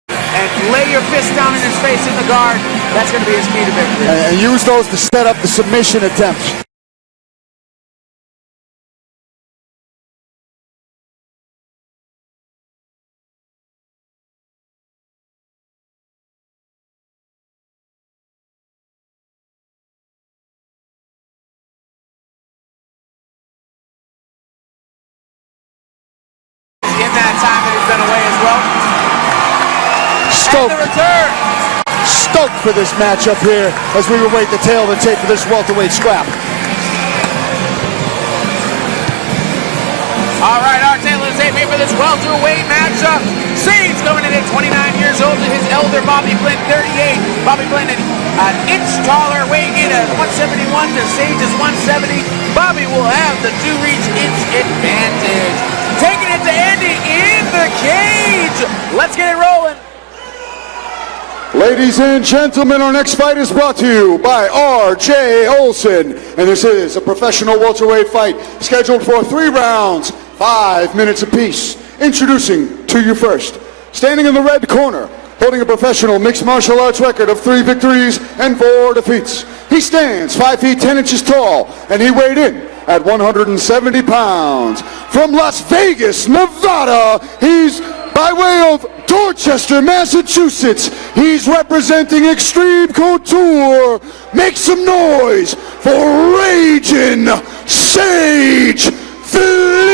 And lay your fist down in his face in the guard. That's going to be his key to victory. And use those to set up the submission attempts. In that time that he's been away as well. Stoked. And the return. Stoked for this matchup here as we await the tail of the tape for this welterweight scrap. All right, our tail of the tape for this welterweight matchup. Sade's coming in at 29 years old to his elder Bobby Flynn, 38. Bobby Flynn an inch taller, weighing in at 171 to Sage's 170. Bobby will have the 2-reach inch advantage. Taking it to Andy in the cage. Let's get it rolling. Ladies and gentlemen, our next fight is brought to you by R.J. Olson. And this is a professional welterweight fight scheduled for 3 rounds, 5 minutes apiece. Introducing to you first, standing in the red corner, holding a professional mixed martial arts record of 3 victories and 4 defeats. He stands 5 feet 10 inches tall, and he weighed in at 170 pounds. From Las Vegas, Nevada, he's by way of Dorchester, Massachusetts. He's representing Extreme Couture. Make some noise for Raging Sage Philippe.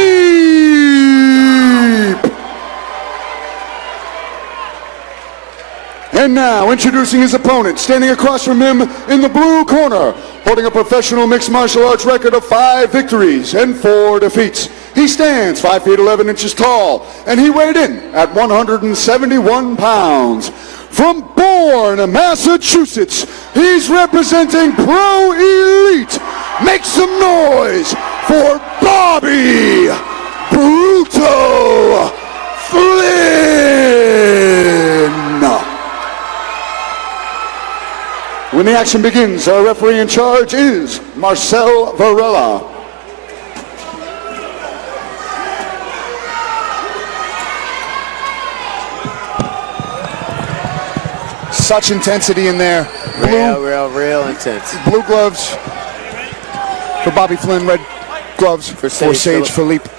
And now, introducing his opponent, standing across from him in the blue corner, holding a professional mixed martial arts record of 5 victories and 4 defeats. He stands 5 feet 11 inches tall, and he weighed in at 171 pounds. From Bourne, Massachusetts, he's representing Pro Elite. Make some noise for Bobby Bruto Flynn. When the action begins, our referee in charge is Marcel Varela. Such intensity in there. Real intense. Blue gloves for Bobby Flynn, red gloves for Sage Philippe.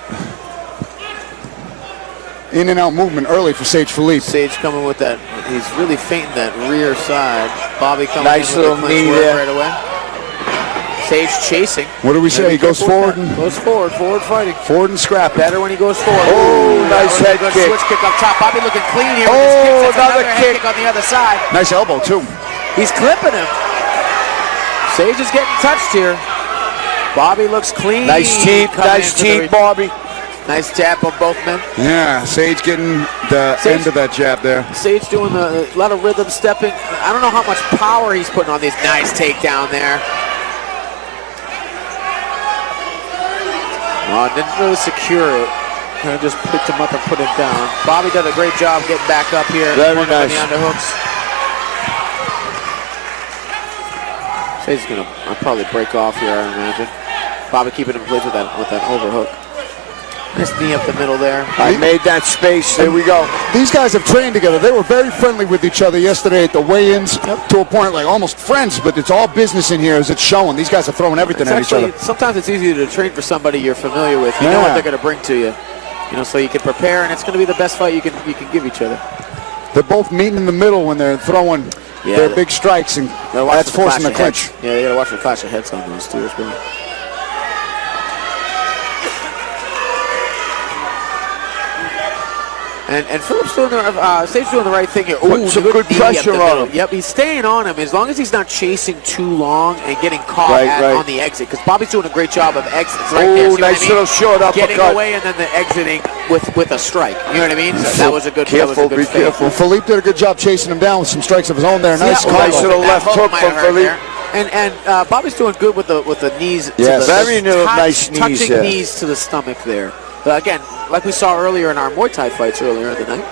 In and out movement early for Sage Philippe. Sage coming with that. He's really feinting that rear side. Bobby coming nice in with little knee there right away. Sage chasing. What do we say? He goes forward and goes forward. Forward fighting. Forward and scrap. Better when he goes forward. Oh, nice head kick. Switch kick up top. Bobby looking clean here with his kicks. That's another head kick on the other side. Nice elbow too. He's clipping him. Sage is getting touched here. Bobby looks clean. Nice teeth, Bobby. Nice jab on both men. Yeah, Sage getting the end of that jab there. Sage doing a lot of rhythm stepping. I don't know how much power he's putting on these. Nice takedown there. Didn't really secure it. Kind of just picked him up and put him down. Bobby did a great job getting back up here. Very nice. The underhooks. Sage's gonna probably break off here, I imagine. Bobby keeping him in place with that overhook. Nice knee up the middle there. I made that space. There we go. These guys have trained together. They were very friendly with each other yesterday at the weigh-ins, to a point like almost friends, but it's all business in here as it's showing. These guys are throwing everything at each other. Sometimes it's easier to train for somebody you're familiar with. You know what they're going to bring to you. So you can prepare, and it's going to be the best fight you can give each other. They're both meeting in the middle when they're throwing their big strikes, and that's forcing the clinch. Yeah, they got to watch the clash of heads on those two as well. And Phillips doing Sage's doing the right thing here. Putting some good pressure on him. Yep, he's staying on him as long as he's not chasing too long and getting caught on the exit. Because Bobby's doing a great job of exits right there. Nice little short uppercut. Getting away and then the exiting with a strike. You know what I mean? So that was a good. Careful, be careful. Philippe did a good job chasing him down with some strikes of his own there. Nice little left hook from Philippe. And Bobby's doing good with the knees. Yeah, very nice knees. Touching knees to the stomach there. Again, like we saw earlier in our Muay Thai fights earlier in the night,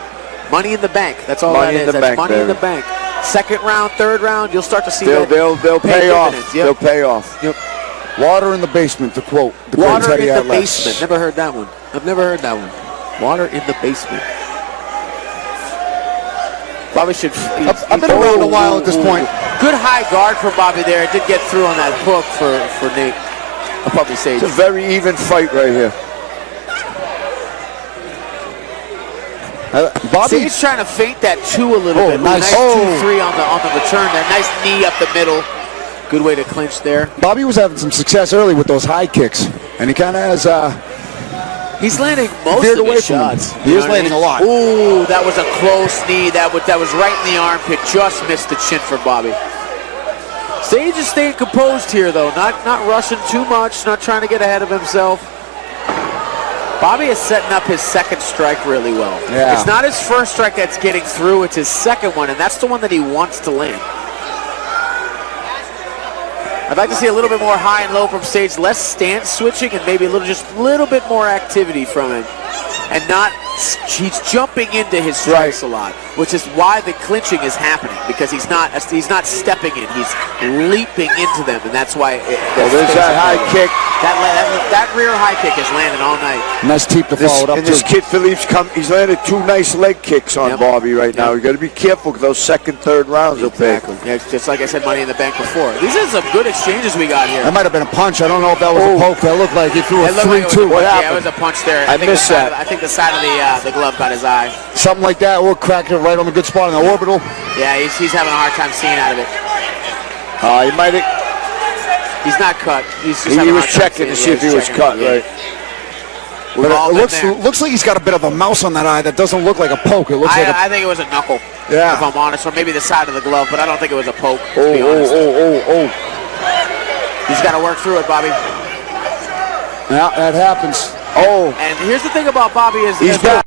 money in the bank. That's all that is. That's money in the bank. Second round, third round, you'll start to see they'll pay off. Yep. They'll pay off. Yep. Water in the basement, to quote the Water in the basement. Never heard that one. I've never heard that one. Water in the basement. Bobby should. I've been around a while at this point. Good high guard for Bobby there. It did get through on that hook for Nate. I'll probably say it's a very even fight right here. Sage's trying to feint that two a little bit. Nice 2-3 on the return there. Nice knee up the middle. Good way to clinch there. Bobby was having some success early with those high kicks, and he kind of has. He's landing most of his shots. He is landing a lot. Ooh, that was a close knee. That was right in the armpit. Just missed the chin for Bobby. Sage is staying composed here, though. Not rushing too much. Not trying to get ahead of himself. Bobby is setting up his second strike really well. Yeah. It's not his first strike that's getting through. It's his second one, and that's the one that he wants to land. I'd like to see a little bit more high and low from Sage, less stance switching, and maybe just a little bit more activity from him. And he's jumping into his strikes a lot, which is why the clinching is happening, because he's not stepping in, he's leaping into them, and that's why there's that high kick. That rear high kick is landing all night. Nice teep to follow it up. And this kid Philippe's he's landed two nice leg kicks on Bobby right now. You got to be careful because those second, third rounds will pay. Yeah, just like I said, money in the bank before. These are some good exchanges we got here. That might have been a punch. I don't know if that was a poke. That looked like he threw a 3-2. What happened? Yeah, it was a punch there. I missed that. I think the side of the glove got his eye. Something like that. We'll crack it right on the good spot in the orbital. Yeah, he's having a hard time seeing out of it. He might have. He's not cut. He was checking to see if he was cut, right? But it looks like he's got a bit of a mouse on that eye. That doesn't look like a poke. It looks like I think it was a knuckle. Yeah. If I'm honest, or maybe the side of the glove, but I don't think it was a poke. Oh. He's got to work through it, Bobby. Yeah, that happens. Oh. And here's the thing about Bobby is he's back.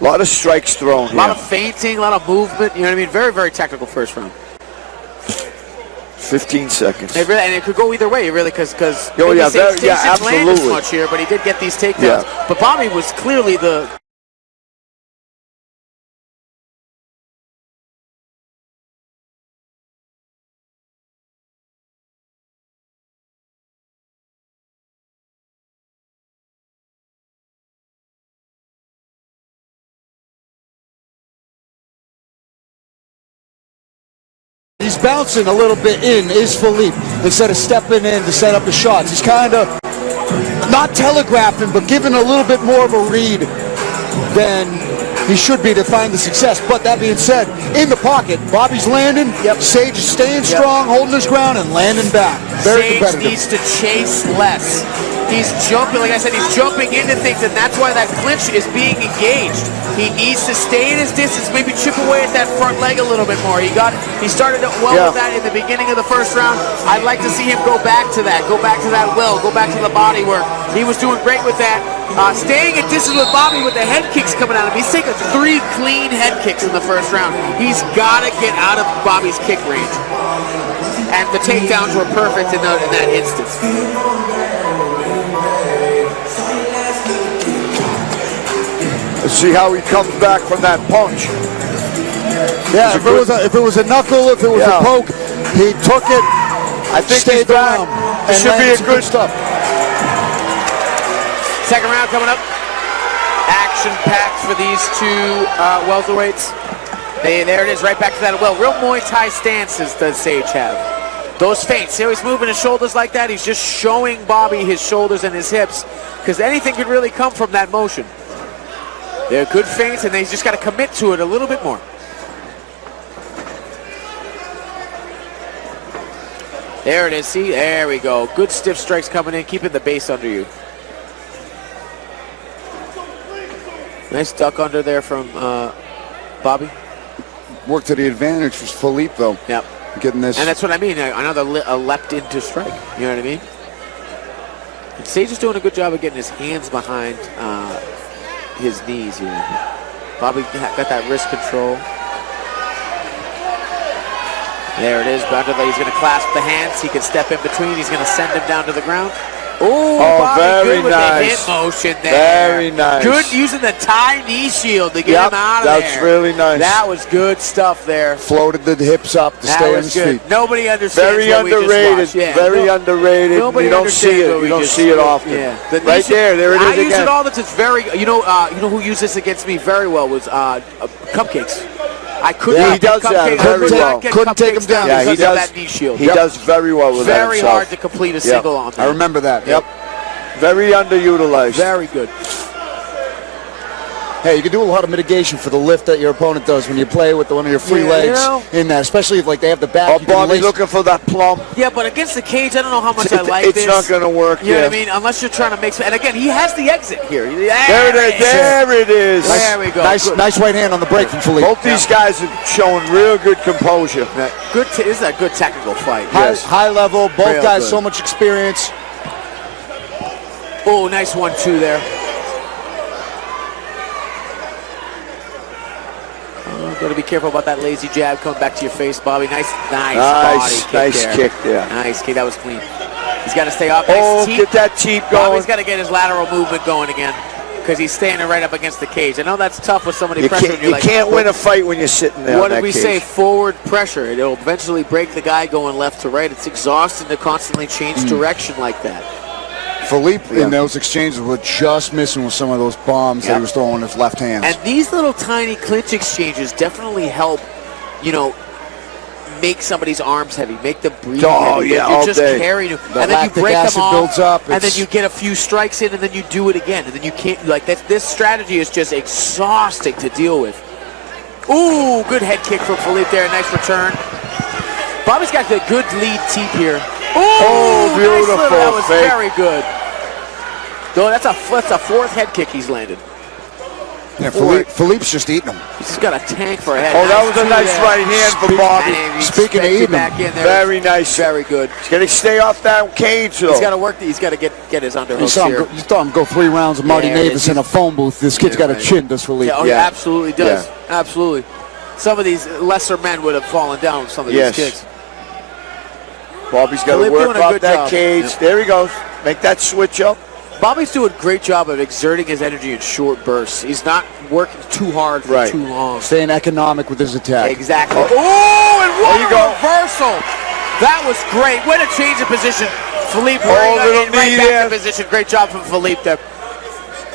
A lot of strikes thrown here. A lot of feinting, a lot of movement. You know what I mean? Very, very technical first round. 15 seconds. And it could go either way, really, because absolutely. land as much here, but he did get these takedowns. Yeah. But Bobby was clearly the... He's bouncing a little bit in, is Philippe, instead of stepping in to set up the shots. He's kind of not telegraphing, but giving a little bit more of a read than he should be to find the success. But that being said, in the pocket, Bobby's landing. Yep. Sage is staying strong, holding his ground, and landing back. Very Sage competitive. needs to chase less. He's jumping, like I said, he's jumping into things, and that's why that clinch is being engaged. He needs to stay in his distance, maybe chip away at that front leg a little bit more. He started well with that in the beginning of the first round. I'd like to see him go back to that will, go back to the body work. He was doing great with that. Staying at distance with Bobby with the head kicks coming at him. He's taken 3 clean head kicks in the first round. He's got to get out of Bobby's kick range. And the takedowns were perfect in that instance. Let's see how he comes back from that punch. Yeah, if it was a knuckle, if it was a poke, he took it. I think he's back. It should be a good stuff. Second round coming up. Action-packed for these two welterweights. There it is, right back to that well. Real Muay Thai stances does Sage have. Those feints, see how he's moving his shoulders like that? He's just showing Bobby his shoulders and his hips, because anything could really come from that motion. They're good feints, and he's just got to commit to it a little bit more. There it is, see? There we go. Good stiff strikes coming in, keeping the base under you. Nice duck under there from Bobby. Worked to the advantage for Philippe, though. Yep. Getting this. And that's what I mean. Another leapt into strike. You know what I mean? And Sage is doing a good job of getting his hands behind his knees here. Bobby got that wrist control. There it is. He's going to clasp the hands. He can step in between. He's going to send him down to the ground. Ooh, Bobby, very good with nice. the hit motion there. Very nice. Good using the Thai knee shield to get him out of there. That's really nice. That was good stuff there. Floated the hips up to stay on his feet. Nobody understands very what underrated. We just watched. Yeah. Very underrated. Nobody you don't see it. You don't see it often. Yeah. Right there it is again. I use it all the time. It's very. You know who used this against me very well was Cupcakes. I couldn't. Yeah, he does that very well. Couldn't take him down. Yeah, he does. That knee shield. He does very well with that. Very hard to complete a single on that. I remember that. Yep. Very underutilized. Very good. Hey, you can do a lot of mitigation for the lift that your opponent does when you play with one of your free legs in that, especially if they have the back. Oh, Bobby looking for that plumb. Yeah, but against the cage, I don't know how much I like this. It's not going to work. You know what I mean? Unless you're trying to make some. And again, he has the exit here. There it is. There we go. Nice right hand on the break from Philippe. Both these guys are showing real good composure. This is a good technical fight. High level. Both guys so much experience. Oh, nice 1-2 there. Got to be careful about that lazy jab coming back to your face, Bobby. Nice kick there. Nice kick. That was clean. He's got to stay up. Nice get that teep going. Bobby's got to get his lateral movement going again because he's standing right up against the cage. I know that's tough with somebody pressuring you. You can't win a fight when you're sitting there. What did we say? Forward pressure. It'll eventually break the guy going left to right. It's exhausting to constantly change direction like that. Philippe in those exchanges were just missing with some of those bombs that he was throwing with his left hand. And these little tiny clinch exchanges definitely help, make somebody's arms heavy, make them breathe heavy. Yeah, you're just carrying them. And then you break them off, builds up, and then you get a few strikes in, and then you do it again. And then you can't, this strategy is just exhausting to deal with. Ooh, good head kick from Philippe there. Nice return. Bobby's got the good lead teep here. Oh, beautiful. Nice that was very good. No, that's a fourth head kick he's landed. Yeah, Philippe's just eating them. He's got a tank for a head. Oh, that was a nice right hand for Bobby. Speaking of eating them, very nice. Very good. He's got to stay off that cage, though. He's got to work. He's got to get his underhooks here. You saw him go 3 rounds of Marty Navis in a phone booth. This kid's got a chin, does Philippe. He absolutely does. Yeah. Absolutely. Some of these lesser men would have fallen down with some of these kicks. Bobby's got to Philippe work doing a off good that job. cage. Yep. There he goes. Make that switch up. Bobby's doing a great job of exerting his energy in short bursts. He's not working too hard for too long. Staying economic with his attack. Exactly. Oh, and what There you a go. reversal. That was great. Way to change the position. Philippe little right knee back there. in position. Great job from Philippe there.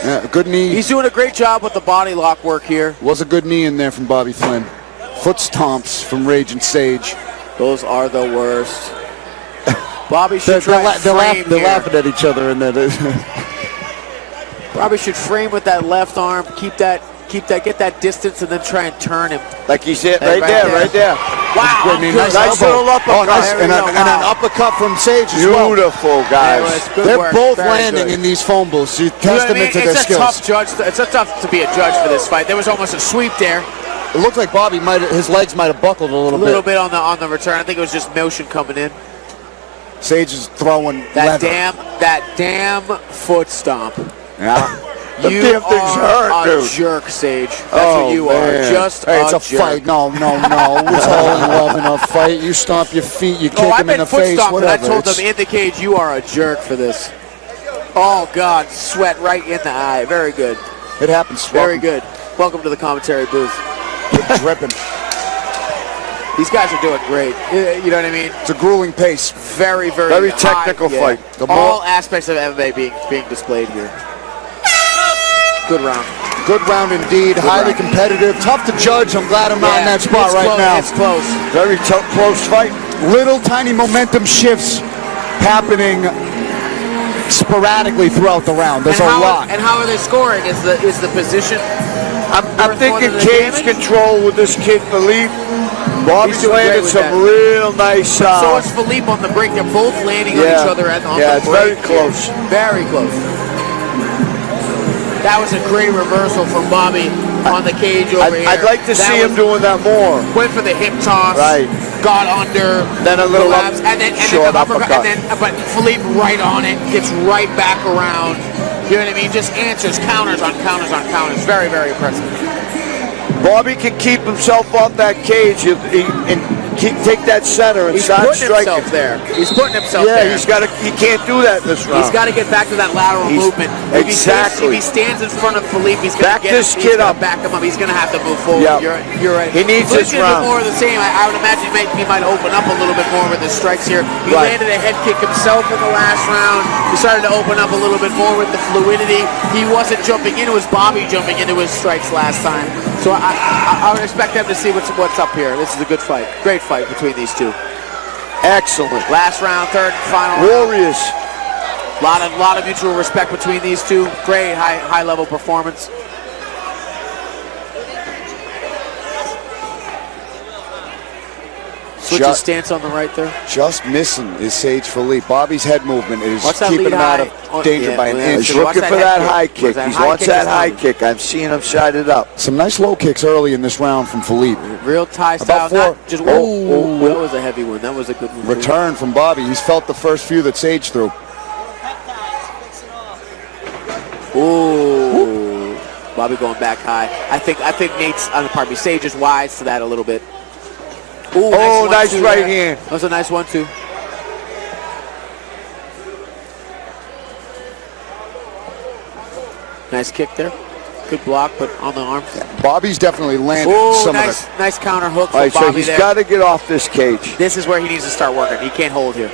Yeah, good knee. He's doing a great job with the body lock work here. Was a good knee in there from Bobby Flynn. Foot stomps from Raging Sage. Those are the worst. Bobby should try and frame they're here. laughing at each other in that. Bobby should frame with that left arm. Get that distance, and then try and turn him. Like he said, right there. Wow. Good knee. Nice little uppercut. Nice. And an uppercut from Sage as well. Beautiful, guys. They're both landing in these phone booths. Testament to their skills. It's a tough to be a judge for this fight. There was almost a sweep there. It looked like Bobby his legs might have buckled a little bit. On the return. I think it was just motion coming in. Sage is throwing that leather. damn foot stomp. Yeah. You damn thing's are hurt, a dude. jerk, Sage. That's what you are. Just Hey, it's a jerk. fight. No. It's all in love in a fight. You stomp your feet, you kick him in the face, whatever. I told them in the cage, you are a jerk for this. Oh, God. Sweat right in the eye. Very good. It happens. Very good. Welcome to the commentary booth. You're dripping. These guys are doing great. You know what I mean? It's a grueling pace. Very Very technical fight. All aspects of MMA being displayed here. Good round. Good round indeed. Highly competitive. Tough to judge. I'm glad I'm not in that spot right now. It's close. Very close fight. Little tiny momentum shifts happening sporadically throughout the round. There's a lot. And how are they scoring? Is the position? I'm thinking cage control with this kid Philippe. Bobby's doing great landed with some that. real nice. So is Philippe on the break. They're both landing on each other on the break. Yeah, it's very close. Very close. That was a great reversal from Bobby on the cage over here. I'd like to see him doing that more. Went for the hip toss. Right. Got under. Then a little collapse, and then short the uppercut. uppercut. But Philippe right on it. Gets right back around. You know what I mean? Just answers counters on counters on counters. Very, very impressive. Bobby can keep himself on that cage and take that center and He's start putting striking. himself there. He's putting himself there. He can't do that in this round. He's got to get back to that lateral movement. Exactly. If he stands in front of Philippe, he's going to Back this kid up. Back him up. He's going to have to move forward. Yep. You're right. He needs this Philippe's round. Do more of the same. I would imagine he might open up a little bit more with his strikes here. He landed a head kick himself in the last round. He started to open up a little bit more with the fluidity. He wasn't jumping into his Bobby jumping into his strikes last time. So I would expect them to see what's up here. This is a good fight. Great fight between these two. Excellent. Last round, third and final. Warriors. Lot of mutual respect between these two. Great high level performance. Switch his stance on the right there. Just missing is Sage Philippe. Bobby's head movement is Watch that keeping lead him out high. of danger by an inch. He's looking for that high kick. That He high wants kick that is high on. kick. I'm seeing him side it up. Some nice low kicks early in this round from Philippe. Real tie style. About 4. Just that was a heavy one. That was a good one. Return from Bobby. He's felt the first few that Sage threw. Ooh. Bobby going back high. I think Sage is wise to that a little bit. Ooh, nice right hand. That was a nice one too. Nice kick there. Good block, but on the arm. Bobby's definitely landed some of it. Nice counter hook All from right, so Bobby he's there. got to get off this cage. This is where he needs to start working. He can't hold here.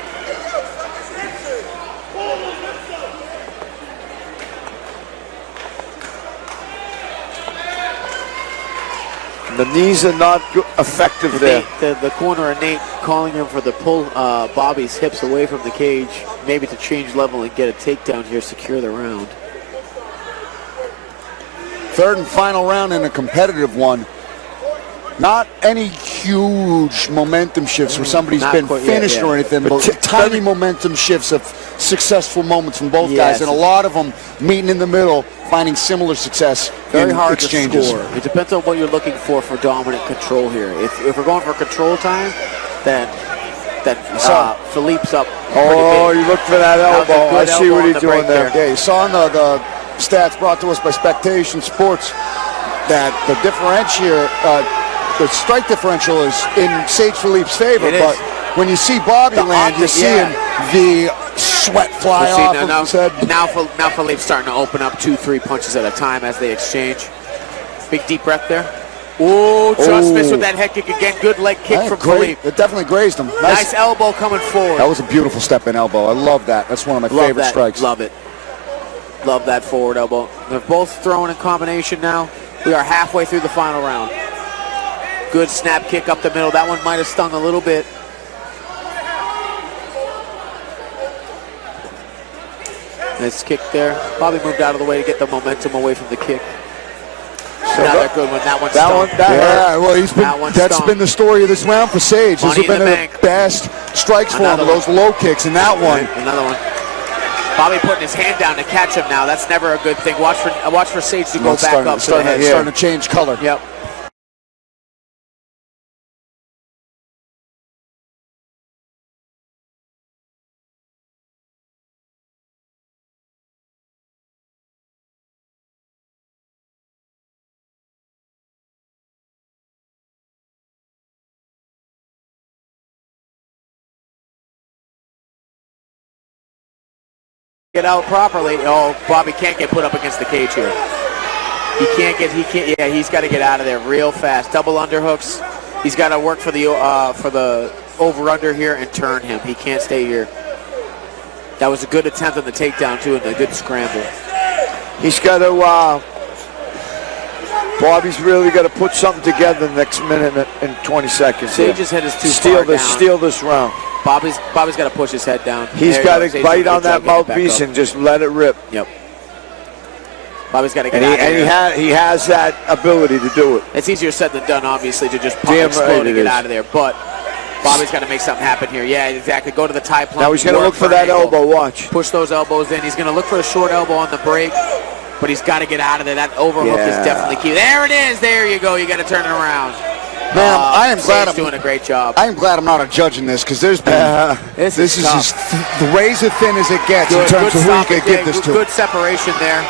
The knees are not effective there. The corner of Nate calling him for the pull Bobby's hips away from the cage, maybe to change level and get a takedown here, secure the round. Third and final round in a competitive one. Not any huge momentum shifts where somebody's been finished or anything, but tiny momentum shifts of successful moments from both guys, and a lot of them meeting in the middle, finding similar success Very in hard exchanges. to score. It depends on what you're looking for dominant control here. If we're going for control time, then Philippe's up. Oh, you look for that elbow. I see what he's doing there. Yeah, you saw in the stats brought to us by Spectation Sports that the strike differential is in Sage Philippe's favor, but when you see Bobby land, you're seeing the sweat fly off of his head. Now Philippe's starting to open up 2-3 punches at a time as they exchange. Big deep breath there. Oh, just missed with that head kick again. Good leg kick from Philippe. It definitely grazed him. Nice elbow coming forward. That was a beautiful step-in elbow. I love that. That's one of my favorite strikes. Love it. Love that forward elbow. They're both throwing in combination now. We are halfway through the final round. Good snap kick up the middle. That one might have stung a little bit. Nice kick there. Bobby moved out of the way to get the momentum away from the kick. Another good one. That one stung. Well, that's been the story of this round for Sage. Those have been the best strikes for him, those low kicks, and that one. Another one. Bobby putting his hand down to catch him now. That's never a good thing. Watch for Sage to go back up. Starting to change color. Yep. Get out properly. Oh, Bobby can't get put up against the cage here. He's got to get out of there real fast. Double underhooks. He's got to work for the over-under here and turn him. He can't stay here. That was a good attempt on the takedown, too, and a good scramble. He's got to, Bobby's really got to put something together the next minute and 20 seconds. Sage's head is too far down. Steal this round. Bobby's got to push his head down. He's got to bite on that mouthpiece and just let it rip. Yep. Bobby's got to get out of there. And he has that ability to do it. It's easier said than done, obviously, to just explode and get out of there. But Bobby's got to make something happen here. Yeah, exactly. Go to the tie plunge. Now he's going to look for that elbow. Watch. Push those elbows in. He's going to look for a short elbow on the break. But he's got to get out of there. That overhook is definitely key. There it is. There you go. You got to turn it around. Man, I am glad I'm doing a great job. I am glad I'm not a judge in this because there's been this is just the razor thin as it gets in terms of who you can give this to. Good separation there.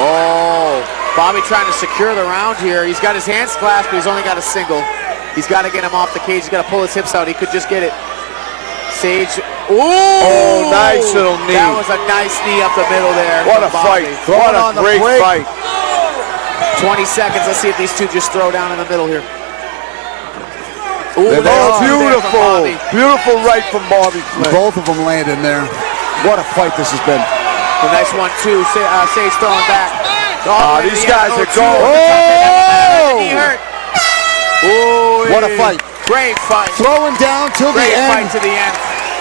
Oh, Bobby trying to secure the round here. He's got his hands clasped, but he's only got a single. He's got to get him off the cage. He's got to pull his hips out. He could just get it. Sage. Oh, nice little knee. That was a nice knee up the middle there. What a fight. What a great fight. 20 seconds. Let's see if these two just throw down in the middle here. Ooh, beautiful. Beautiful right from Bobby Flynn. Both of them landing there. What a fight this has been. A nice 1-2. Sage throwing back. These guys are going. Oh! What a fight. Great fight. Throwing down till the end. Great fight to the end.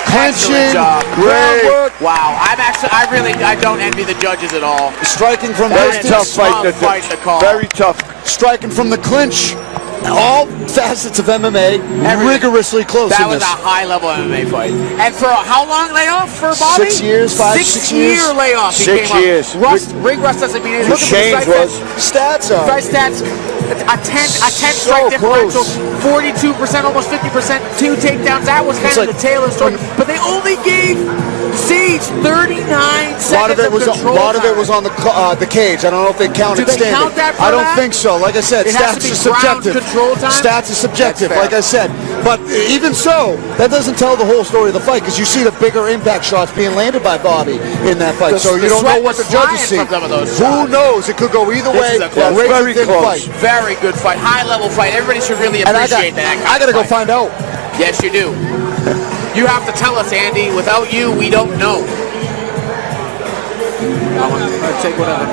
Clenching. Great. Wow. I don't envy the judges at all. Striking from very tough fight to call. Very tough. Striking from the clinch. All facets of MMA rigorously close. That was a high-level MMA fight. And for how long layoff for Bobby? 6 years, 6 years. 6-year layoff. 6 years. Ring rust doesn't mean anything. Look at the stats are. Fight stats. A 10 strike differential, 42%, almost 50%, 2 takedowns. That was kind of the tail of the story. But they only gave Sage 39 seconds of control. A lot of it was on the cage. I don't know if they counted standing. Do they count that for I don't think so. Like I said, stats are subjective. Control time? Stats are subjective, like I said. But even so, that doesn't tell the whole story of the fight because you see the bigger impact shots being landed by Bobby in that fight. So you don't know what the judges see. Who knows? It could go either way. Very close. Very good fight. High-level fight. Everybody should really appreciate that. I got to go find out. Yes, you do. You have to tell us, Andy. Without you, we don't know. I'll take whatever.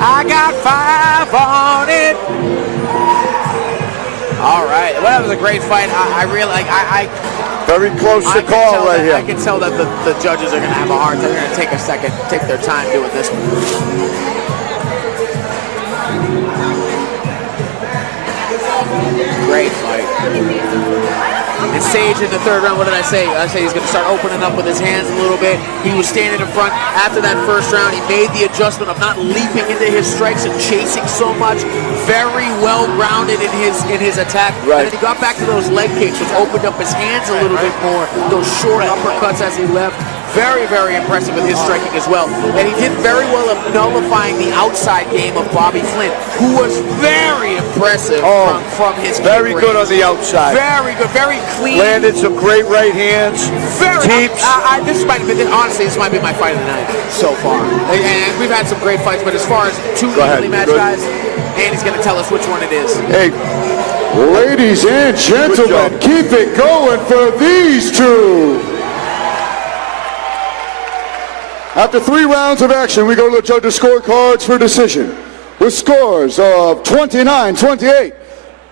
I got 5 on it. All right. Well, that was a great fight. I really very close to call right here. I can tell that the judges are going to have a hard time. They're going to take a second, take their time doing this one. Great fight. And Sage in the third round, what did I say? I say he's going to start opening up with his hands a little bit. He was standing in front after that first round. He made the adjustment of not leaping into his strikes and chasing so much. Very well grounded in his attack. Right. And then he got back to those leg kicks, which opened up his hands a little bit more. Those short uppercuts as he left. very, very impressive with his striking as well. And he did very well of nullifying the outside game of Bobby Flynn, who was very impressive from his Very kick good range. on the outside. Very good, very clean. Landed some great right hands. This might be, honestly, this might be my fight of the night so far. And we've had some great fights, but as far as two evenly matched guys, Andy's going to tell us which one it is. Hey, ladies and gentlemen, keep it going for these two. After 3 rounds of action, we go to the judges' scorecards for decision. With scores of 29-28,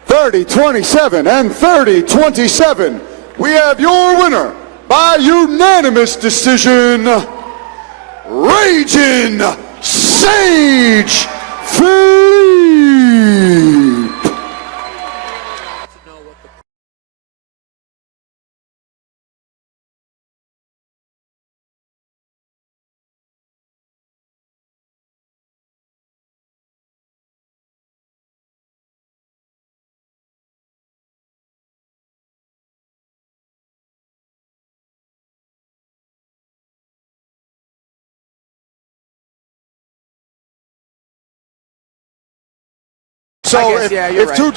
30-27, and 30-27, we have your winner by unanimous decision, Raging Sage Philippe. So if two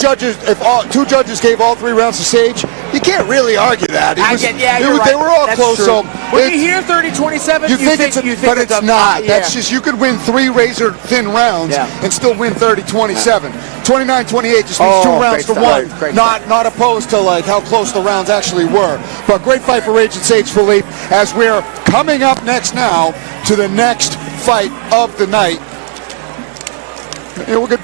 judges gave all 3 rounds to Sage, you can't really argue that. They were all close. True. So when you hear 30-27, you think but it's not. That's just, you could win 3 razor-thin rounds and still win 30-27. 29-28 just means 2 rounds to 1. Not opposed to like how close the rounds actually were. But great fight for Raging Sage Philippe as we're coming up next now to the next fight of the night. Yeah, we're good.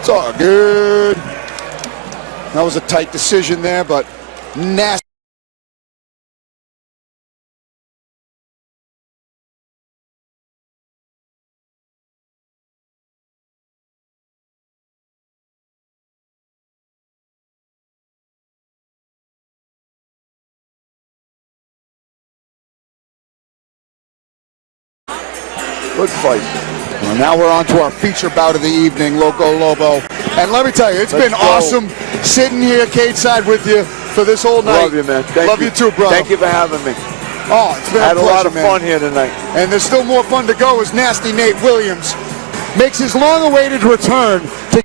It's all good. That was a tight decision there, but nasty. Good fight. Well, now we're on to our feature bout of the evening, Loco Lobo. And let me tell you, it's been awesome sitting here cage side with you for this whole night. Love you, man. Love you too, brother. Thank you for having me. Oh, it's been I had a pleasure, lot of man. fun here tonight. And there's still more fun to go as Nasty Nate Williams makes his long-awaited return to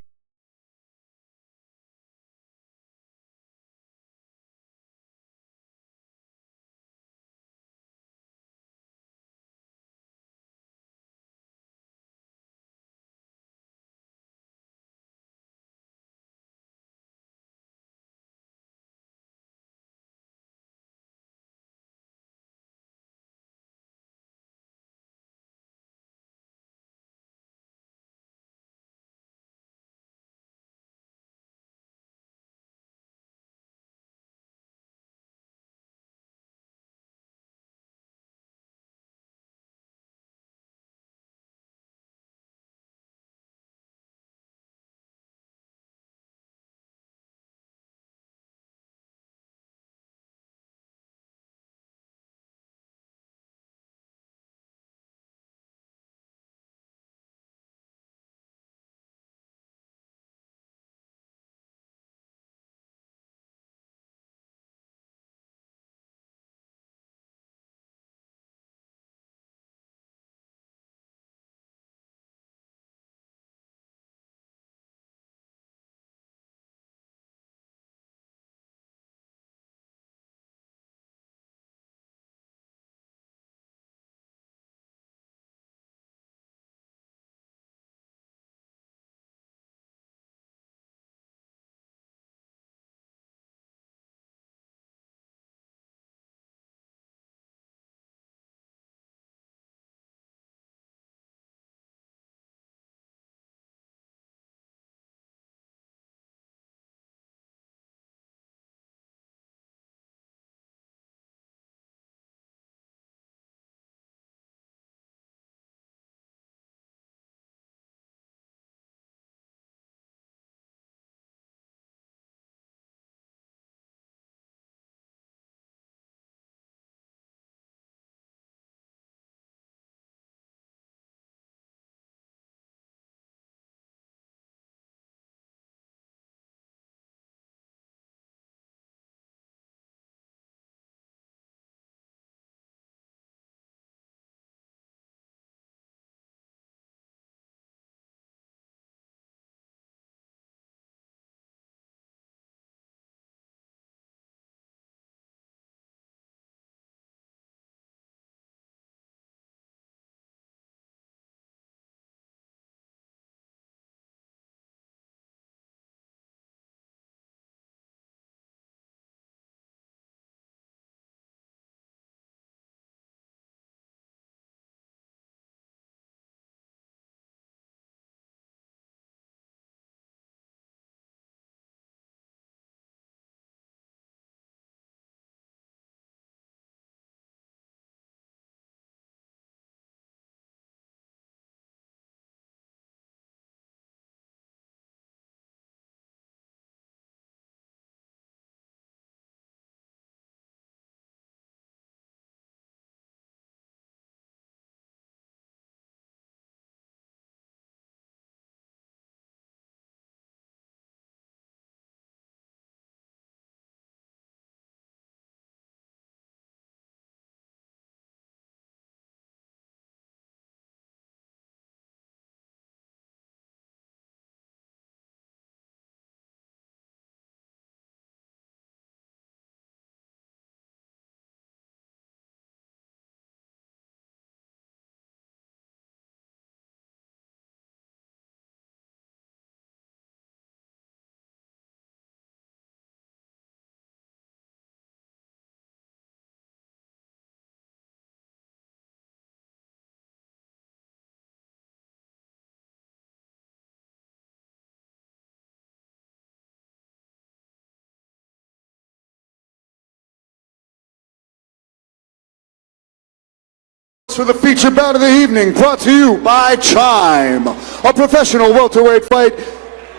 for the feature bout of the evening, brought to you by Chime, a professional welterweight fight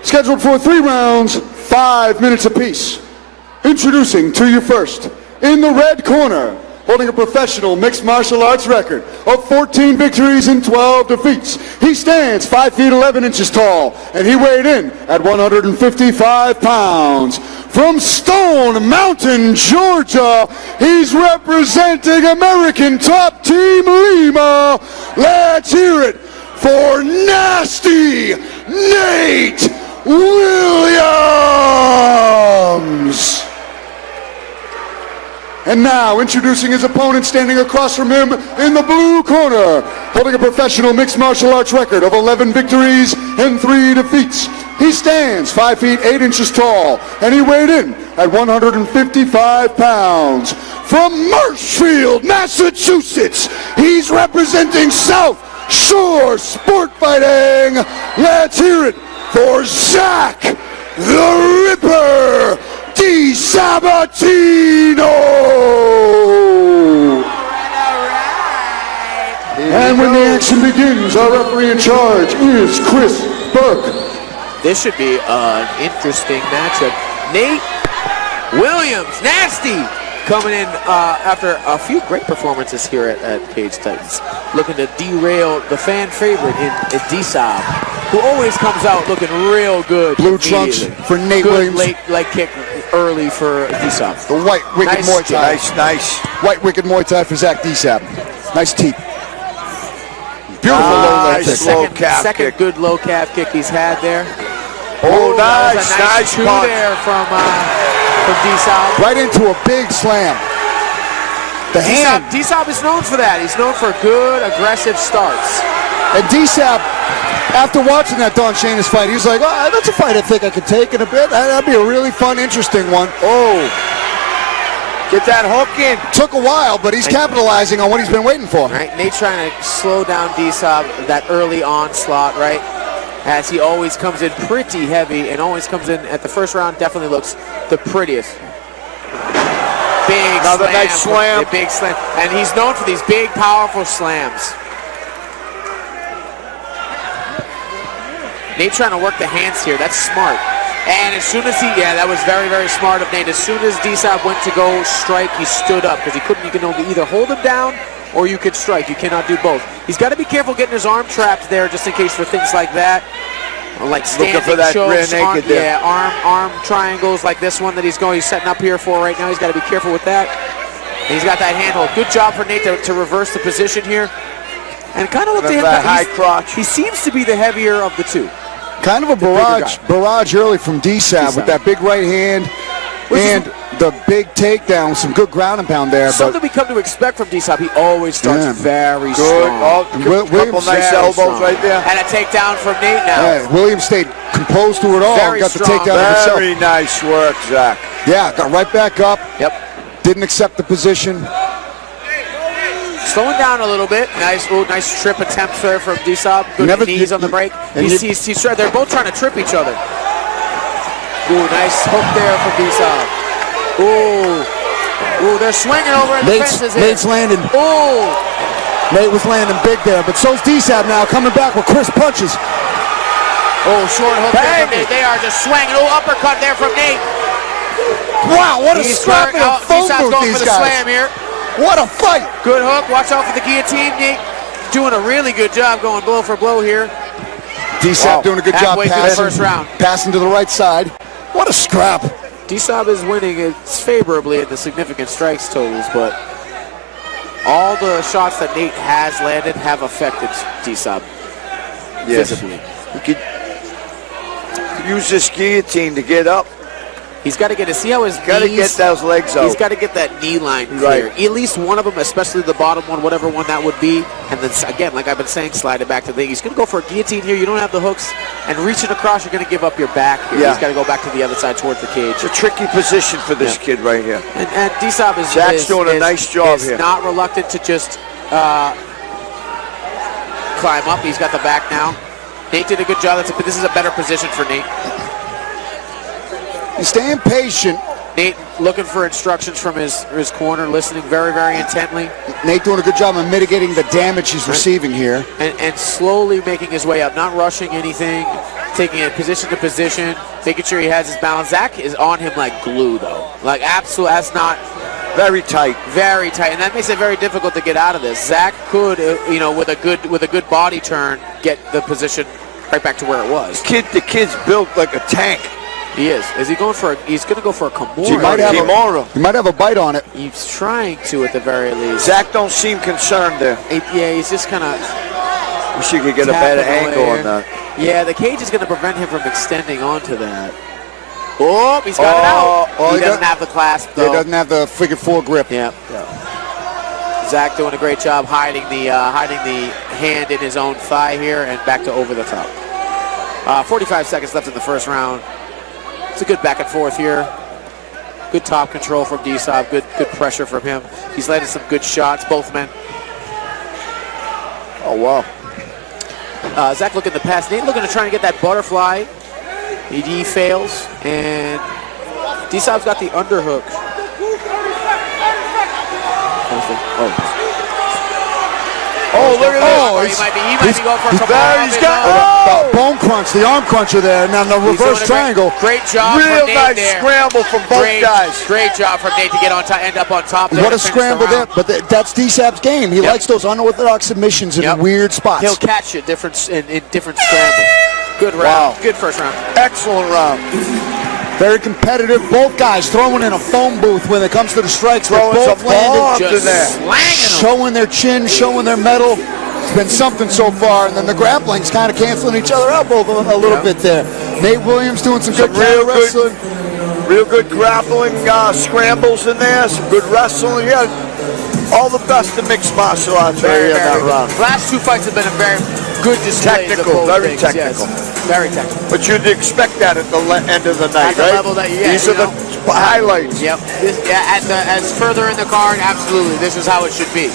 scheduled for 3 rounds, 5 minutes apiece. Introducing to you first, in the red corner, holding a professional mixed martial arts record of 14 victories and 12 defeats. He stands 5 feet 11 inches tall, and he weighed in at 155 pounds. From Stone Mountain, Georgia, he's representing American Top Team Lima. Let's hear it for Nasty Nate Williams. And now, introducing his opponent, standing across from him in the blue corner, holding a professional mixed martial arts record of 11 victories and 3 defeats. He stands 5 feet 8 inches tall, and he weighed in at 155 pounds. From Marshfield, Massachusetts, he's representing South Shore Sport Fighting. Let's hear it for Zach the Ripper Di Sabatino. And when the action begins, our referee in charge is Chris Burke. This should be an interesting matchup. Nate Williams, Nasty, coming in after a few great performances here at Cage Titans, looking to derail the fan favorite in D-Sob, who always comes out looking real good. Blue trunks for Nate Williams. Late leg kick early for D-Sob. The white wicked Muay Thai. Nice. White wicked Muay Thai for Zach D-Sob. Nice teeth. Beautiful low leg kick. Second good low calf kick he's had there. Oh, nice two punch there from D-Sob. Right into a big slam. The hand. D-Sob is known for that. He's known for good, aggressive starts. And D-Sob, after watching that Don Shainis fight, he was like, oh, that's a fight I think I could take in a bit. That'd be a really fun, interesting one. Oh. Get that hook in. Took a while, but he's capitalizing on what he's been waiting for. Right, Nate's trying to slow down D-Sob, that early onslaught, right? As he always comes in pretty heavy and always comes in at the first round, definitely looks the prettiest. Big Another slam, nice slam. Big slam. And he's known for these big, powerful slams. Nate trying to work the hands here. That's smart. And as soon as that was very, very smart of Nate. As soon as D-Sob went to go strike, he stood up because you can only either hold him down or you could strike. You cannot do both. He's got to be careful getting his arm trapped there just in case for things like that. Like standing for that chokes, rear naked there. Yeah, arm triangles like this one that he's setting up here for right now. He's got to be careful with that. And he's got that handhold. Good job for Nate to reverse the position here. And kind of look to him that high crotch. He seems to be the heavier of the two. Kind of a barrage early from D-Sob with that big right hand and the big takedown. Some good ground and pound there. Something we come to expect from D-Sob. He always starts very strong. Couple nice elbows right there. And a takedown from Nate now. Yeah, Williams stayed composed through it all. Very got strong. the takedown himself. Very nice work, Zach. Yeah, got right back up. Yep. Didn't accept the position. Slowing down a little bit. Nice trip attempt there from D-Sob. Good knees on the break. They're both trying to trip each other. Ooh, nice hook there from D-Sob. Ooh, they're swinging over at the fences here. Nate's landing. Ooh. Nate was landing big there, but so's D-Sob now, coming back with crisp punches. Oh, short hook there from Nate. They are just swinging. Oh, uppercut there from Nate. Wow, what a scrapping and phone D-Sob's booth going these for the guys. slam here. What a fight. Good hook. Watch out for the guillotine. Nate doing a really good job going blow for blow here. D-Sob doing a good job Halfway through the first round. Passing to the right side. What a scrap. D-Sob is winning it favorably at the significant strikes totals, but all the shots that Nate has landed have affected D-Sob visibly. He could use this guillotine to get up. He's got to get to see how his got to get those legs out. He's got to get that knee line clear. At least one of them, especially the bottom one, whatever one that would be. And then again, like I've been saying, slide it back to the thing. He's going to go for a guillotine here. You don't have the hooks. And reaching across, you're going to give up your back here. He's got to go back to the other side towards the cage. It's a tricky position for this kid right here. And D-Sob is doing a nice job here. Not reluctant to just climb up. He's got the back now. Nate did a good job. This is a better position for Nate. He's staying patient. Nate looking for instructions from his corner, listening very, very intently. Nate doing a good job of mitigating the damage he's receiving here. And slowly making his way up, not rushing anything, taking it position to position, making sure he has his balance. Zach is on him like glue, though. Like, absolutely, that's not... Very tight. Very tight, and that makes it very difficult to get out of this. Zach could, with a good body turn, get the position right back to where it was. The kid's built like a tank. He is. Is he going for he's going to go for a Kimura. He might have a bite on it. He's trying to at the very least. Zach don't seem concerned there. Yeah, he's just kind of... Wish he could get a better angle on that. Yeah, the cage is going to prevent him from extending onto that. Oh, he's got it out. He doesn't have the clasp, though. He doesn't have the figure 4 grip. Yeah. Zach doing a great job hiding the hand in his own thigh here and back to over the top. 45 seconds left in the first round. It's a good back and forth here. Good top control from D-Sob. Good pressure from him. He's landed some good shots, both men. Oh, wow. Zach looking to pass. Nate looking to try and get that butterfly. He fails, and D-Sob's got the underhook. Oh, look at that. He might be going for a Kimura. He's got bone crunch, the arm cruncher there, and now the reverse triangle. Great job Real from Nate nice there. scramble from both guys. Great job from Nate to get on top, end up on top there. What a scramble there, but that's D-Sap's game. He likes those unorthodox submissions in weird spots. He'll catch it in different scrambles. Good round. Wow. Good first round. Excellent round. Very competitive. Both guys throwing in a phone booth when it comes to the strikes. Throwing both some bombs landed, in there. showing their chin, showing their metal. It's been something so far, and then the grappling's kind of canceling each other out both a little bit there. Nate Williams doing some good wrestling. Real good grappling scrambles in there. Some good wrestling. Yeah, all the best in mixed martial arts right here in that round. Last two fights have been a very good display. Technical, very technical. Yes, very technical. But you'd expect that at the end of the night, at the right? level that, These are the highlights. Yep. As further in the card, absolutely. This is how it should be.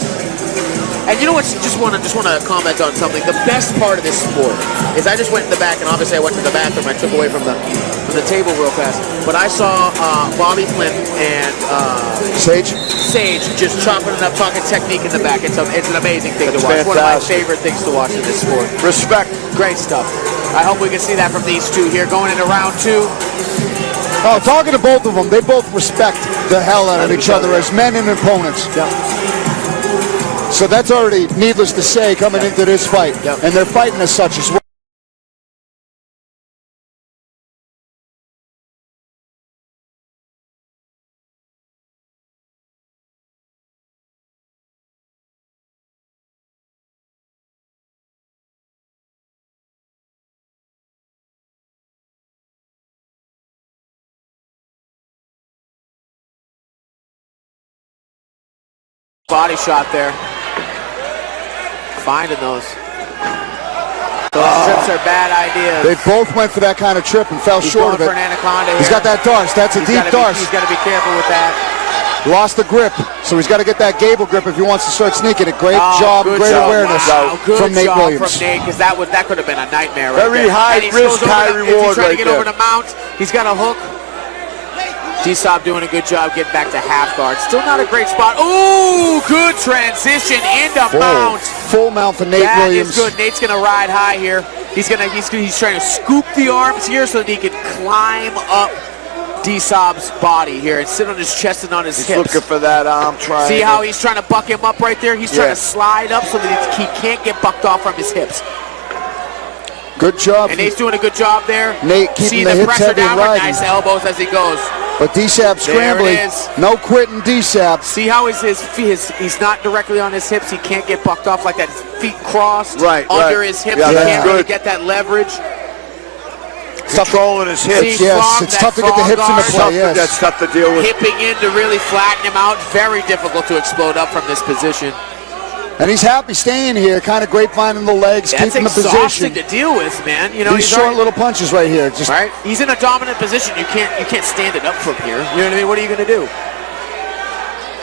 And you know what? Just want to comment on something. The best part of this sport is I just went in the back, and obviously I went to the bathroom. I took away from the table real fast. But I saw Bobby Flynn and Sage just chopping it up, talking technique in the back. It's an amazing thing to watch. Fantastic. One of my favorite things to watch in this sport. Respect. Great stuff. I hope we can see that from these two here going into round two. Oh, talking to both of them, they both respect the hell out of each other as men and opponents. Yep. So that's already needless to say coming into this fight. Yep. And they're fighting as such as well. Body shot there. Finding those. Those trips are bad ideas. They both went for that kind of trip and fell short of it. For an anaconda He's here. got that darce. That's a deep darce. He's got to be careful with that. Lost the grip, so he's got to get that gable grip if he wants to start sneaking it. Great job, great awareness from Nate Williams. From Nate, because that could have been a nightmare right Very there. high risk, high reward. He's trying to get over the mount. He's got a hook. D-Sob doing a good job getting back to half guard. Still not a great spot. Ooh, good transition into mount. Full mount for Nate Williams. That is good. Nate's gonna ride high here. He's trying to scoop the arms here so that he can climb up D-Sob's body here and sit on his chest and on his hips. He's looking for that arm triangle. See how he's trying to buck him up right there? He's trying to slide up so that he can't get bucked off from his hips. Good job. And Nate's doing a good job there. Nate keeping the hips pressure heavy down and with riding. nice elbows as he goes. But D-Sap scrambling. There it is. No quitting D-Sap. See how he's not directly on his hips. He can't get bucked off like that. His feet crossed under his hips. Yeah, he that's can't good. really get that leverage. Controlling his hips. See, yes, it's tough to get the hips into play. Yes. That's tough to deal with. Hipping in to really flatten him out. Very difficult to explode up from this position. And he's happy staying here, kind of grapevining the legs, keeping the position. That's exhausting to deal with, man. You know, these short little punches right here. Just right? He's in a dominant position. You can't stand it up from here. You know what I mean? What are you going to do?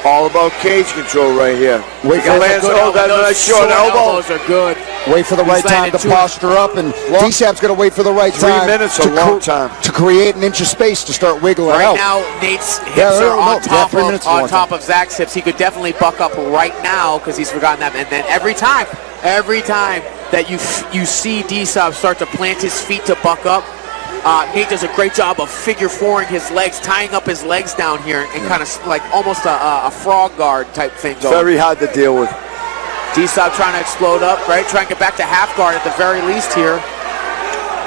All about cage control right here. Wait for that nice short elbow. Elbows are good. Wait for the right time to posture up, and DSAB's going to wait for the right 3 time. minutes, a long time. To create an inch of space to start wiggling right out. Now, Nate's hips are on top of Zach's hips. He could definitely buck up right now because he's forgotten that. And then every time that you see D-Sab start to plant his feet to buck up, Nate does a great job of figure fouring his legs, tying up his legs down here, and kind of like almost a frog guard type thing. It's very hard to deal with. D-Sab trying to explode up, right? Trying to get back to half guard at the very least here.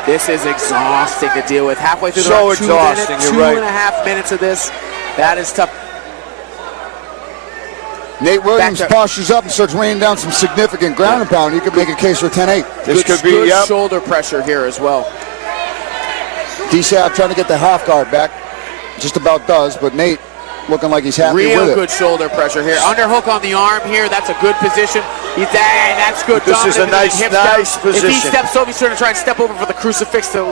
This is exhausting to deal with. Halfway through the exhausting. Two and a half minutes of this. That is tough. Nate Williams postures up and starts raining down some significant ground and pound. You could make a case for 10-8. This could be good shoulder pressure here as well. D-Sab trying to get the half guard back. Just about does, but Nate looking like he's happy with it. Real good shoulder pressure here. Underhook on the arm here. That's a good position. That's good. This is a nice position. If he steps over, he's going to try and step over for the crucifix to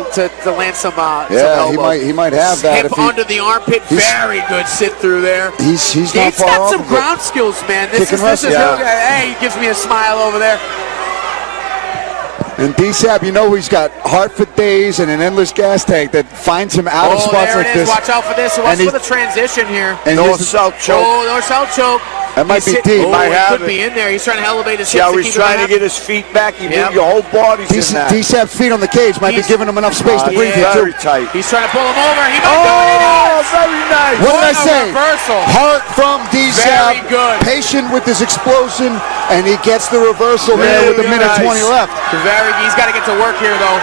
land some yeah, elbows. he might have that. Hip under the armpit. Very good sit through there. He's not Nate's far got off some ground skills, man. This is real good. Hey, he gives me a smile over there. And D-Sab, you know he's got heart for days and an endless gas tank that finds him out of spots like this. Watch out for this. Watch for the transition here. And north-south choke. Oh, north-south choke. That might be deep. It could be in there. He's trying to elevate his hips. Yeah, he's trying to get his feet back. Your whole body's in that. D-Sab's feet on the cage might be giving him enough space to breathe here, too. Very tight. He's trying to pull him over. He might do it. Very nice. What did I say? Reversal. Heart from D-Sab. Very good. Patient with his explosion, and he gets the reversal there with a minute 20 left. He's got to get to work here, though.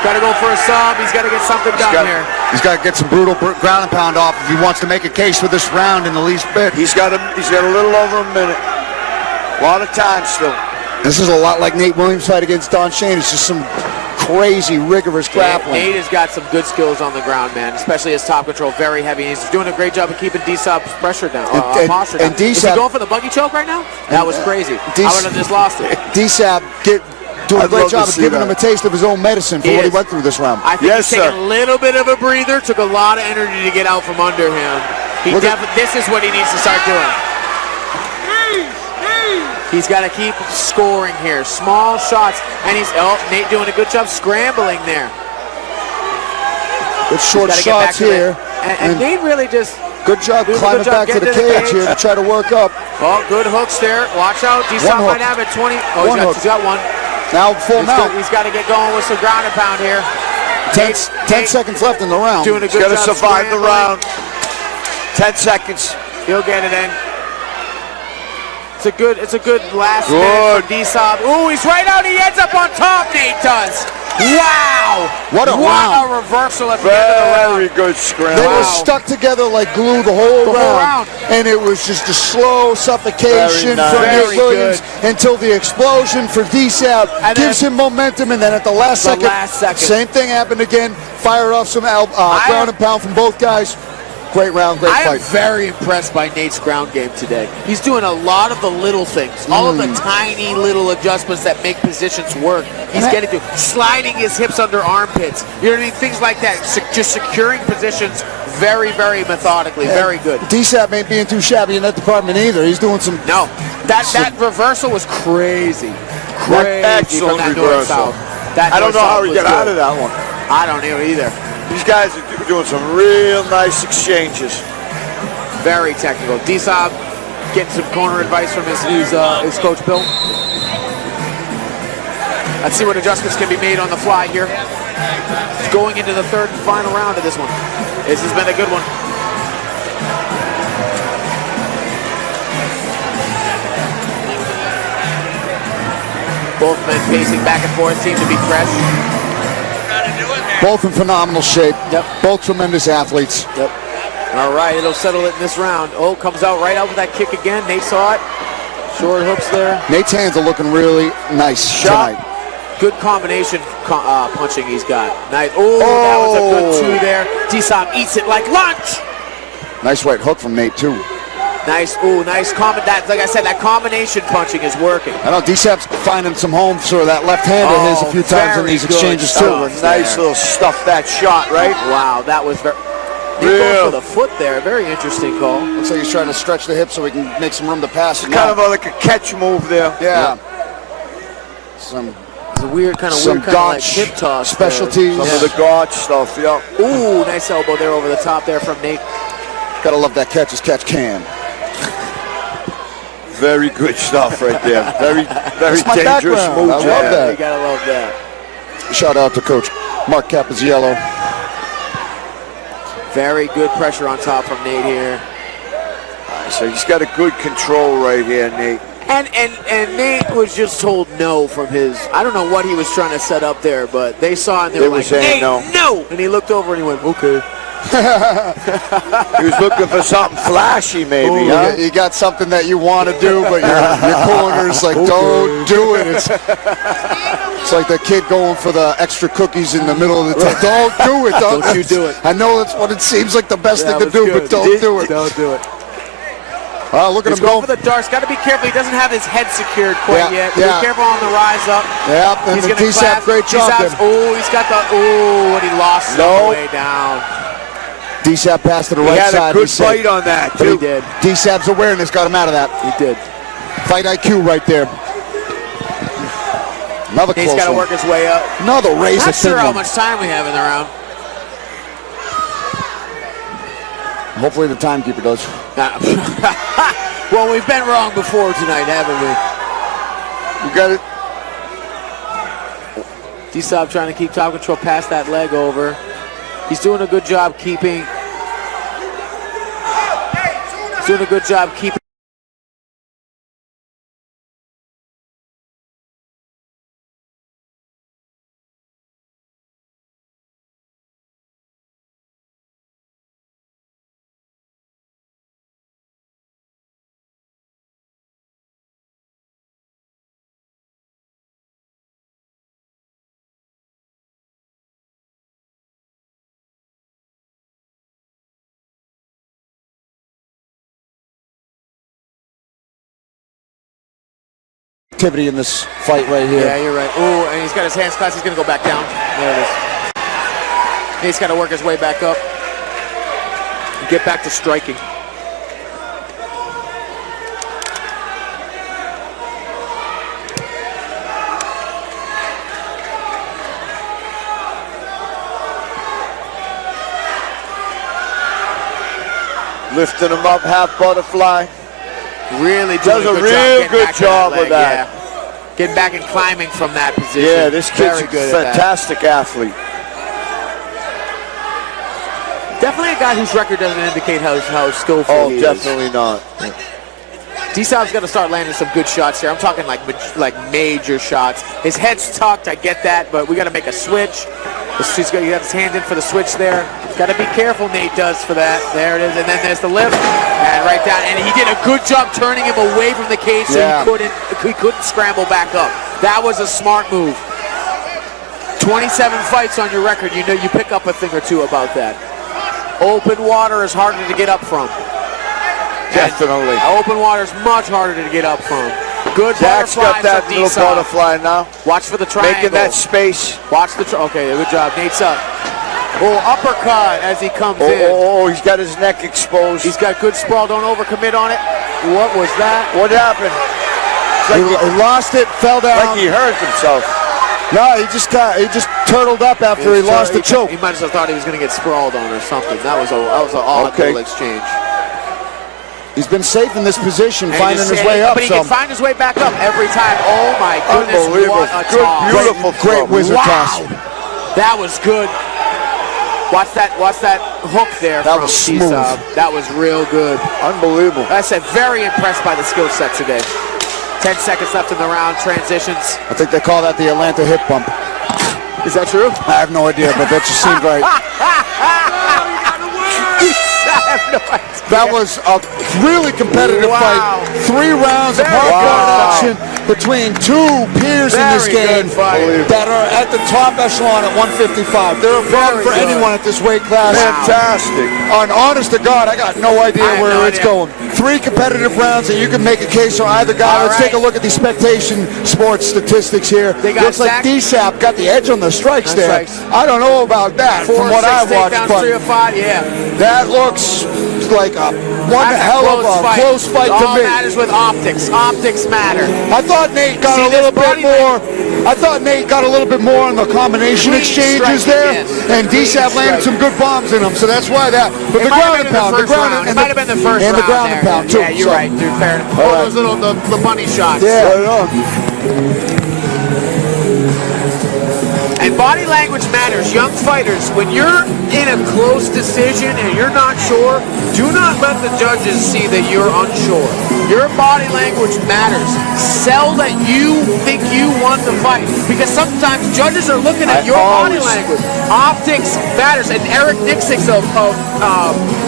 Got to go for a sub. He's got to get something done here. He's got to get some brutal ground and pound off if he wants to make a case for this round in the least bit. He's got a little over a minute. A lot of time still. This is a lot like Nate Williams' fight against Don Shane. It's just some crazy, rigorous grappling. Nate has got some good skills on the ground, man, especially his top control. Very heavy. He's doing a great job of keeping D-Sab's pressure down, posture down. Is he going for the buggy choke right now? That was crazy. I would have just lost it. D-Sab doing a great job of giving him a taste of his own medicine for what he went through this round. I think he's taking a little bit of a breather. Took a lot of energy to get out from under him. This is what he needs to start doing. He's got to keep scoring here. Small shots. And Nate doing a good job scrambling there. Good short shots here. And Nate really just... Good job climbing back to the cage here to try to work up. Well, good hooks there. Watch out. D-Sab might have it. 20. Oh, he's got one. Now full mount. He's got to get going with some ground and pound here. 10 seconds left in the round. Doing a good job. He's got to survive the round. 10 seconds. He'll get it in. It's a good last minute for D-Sab. Ooh, he's right out. He ends up on top, Nate does. Wow! What a round. A reversal at the end of the round. Very good scramble. They were stuck together like glue the whole round. And it was just a slow suffocation from Nate Williams until the explosion for D-Sab gives him momentum, and then at the last second, same thing happened again. Fire off some ground and pound from both guys. Great round, great fight. I am very impressed by Nate's ground game today. He's doing a lot of the little things, all of the tiny little adjustments that make positions work. He's getting to sliding his hips under armpits. You know what I mean? Things like that. Just securing positions very, very methodically. Very good. D-Sab ain't being too shabby in that department either. He's doing some... No. That reversal was crazy. Crazy. Excellent reversal. I don't know how he got out of that one. I don't know either. These guys are doing some real nice exchanges. Very technical. D-Sab getting some corner advice from his coach, Bill. Let's see what adjustments can be made on the fly here. Going into the third and final round of this one. This has been a good one. Both men pacing back and forth seem to be fresh. Both in phenomenal shape. Yep. Both tremendous athletes. Yep. All right, it'll settle it in this round. Oh, comes out right out with that kick again. Nate saw it. Short hooks there. Nate's hands are looking really nice tonight. Good combination punching he's got. Nice. Oh, that was a good two there. D-Sab eats it like lunch. Nice right hook from Nate, too. Nice, nice like I said, that combination punching is working. I know D-Sab's finding some homes for that left hand of his a few times in these exchanges too. Nice little stuff that shot, right? Wow, that was very... Going for the foot there. Very interesting call. Looks like he's trying to stretch the hip so he can make some room to pass. It's kind of like a catch move there. Yeah. It's a weird kind of like hip toss. Specialties. Some of the guard stuff, yeah. Ooh, nice elbow there over the top there from Nate. Gotta love that catch as catch can. Very good stuff right there. Very dangerous background. move. I love that. You gotta love that. Shout out to Coach Mark Capizziello. Very good pressure on top from Nate here. So he's got a good control right here, Nate. And Nate was just told no from his, I don't know what he was trying to set up there, but they saw and they were like, saying Nate, no! And he looked over and he went, okay. He was looking for something flashy, maybe. Ooh, huh? You got something that you want to do, but your corner's like, don't do it. It's like the kid going for the extra cookies in the middle of the time. Don't do it. Don't you do it. I know that's what it seems like the best thing to do, good. but don't do it. Don't do it. Look at He's him going for the darts. Got to be careful. He doesn't have his head secured quite yet. Be careful on the rise up. Yeah, and he's the going to DSAP, great job. Oh, he's got the, and he lost the way down. DSAP passed to the right side. He had a good fight on that, too. He did. DSAP's awareness got him out of that. He did. Fight IQ right there. Another close He's got to one. work his way up. Another razor Not sure thin how one. much time we have in the round. Hopefully the timekeeper does. Well, we've been wrong before tonight, haven't we? You got it. D-Sop trying to keep top control past that leg over. He's doing a good job keeping. He's doing a good job keeping. Activity in this fight right here. Yeah, you're right. Ooh, and he's got his hands clasped. He's going to go back down. There it is. He's got to work his way back up. Get back to striking. Lifting him up, half butterfly. Really does a real good job with that. Yeah. Getting back and climbing from that position. Yeah, this kid's a good fantastic athlete. Definitely a guy whose record doesn't indicate how skillful he is. Oh, definitely not. D-Sob's got to start landing some good shots here. I'm talking like major shots. His head's tucked, I get that, but we got to make a switch. He's got to have his hand in for the switch there. Got to be careful, Nate does for that. There it is, and then there's the lift, and right down. And he did a good job turning him away from the cage so he couldn't scramble back up. That was a smart move. 27 fights on your record. You know you pick up a thing or two about that. Open water is harder to get up from. Definitely. Open water is much harder to get up from. Good Jack's got that from little butterfly now. Watch for the triangle. Making that space. Watch the okay, good job. Nate's up. Oh, uppercut as he comes in. Oh, he's got his neck exposed. He's got good sprawl. Don't overcommit on it. What was that? What happened? Like he lost it, fell down. Like he hurt himself. No, he just turtled up after he lost the choke. He might as well thought he was going to get sprawled on or something. That was an odd little exchange. He's been safe in this position, finding his way up. But he can find his way back up every time. Oh my goodness, what a toss. Beautiful, great wizard toss. That was good. Watch that hook there from smooth. That was real good. Unbelievable. I said very impressed by the skill set today. 10 seconds left in the round, transitions. I think they call that the Atlanta hip bump. Is that true? I have no idea, but that just seemed right. I have no idea. That was a really competitive fight. 3 rounds of hardcore action between two peers in this game that are at the top echelon at 155. They're a problem for anyone at this weight class. Fantastic. On honest to God, I got no idea where it's going. 3 competitive rounds, and you can make a case for either guy. Let's take a look at the spectation sports statistics here. Looks like DSAP got the edge on the strikes there. I don't know about that from what I watched, but 3 or 5, yeah. that looks like one hell of a close fight to me. All matters with optics. Optics matter. I thought Nate got a little bit more. I thought Nate got a little bit more on the combination exchanges there, and DSAP landed some good bombs in them, so that's why that. But the ground and pound, it might have been the first round, and the ground and pound too. Yeah, you're right, dude. Fair enough. Those little the bunny shots. Yeah, right on. And body language matters. Young fighters, when you're in a close decision and you're not sure, do not let the judges see that you're unsure. Your body language matters. Sell that you think you won the fight. Because sometimes judges are looking at your body language. Optics matters. And Eric Nixix of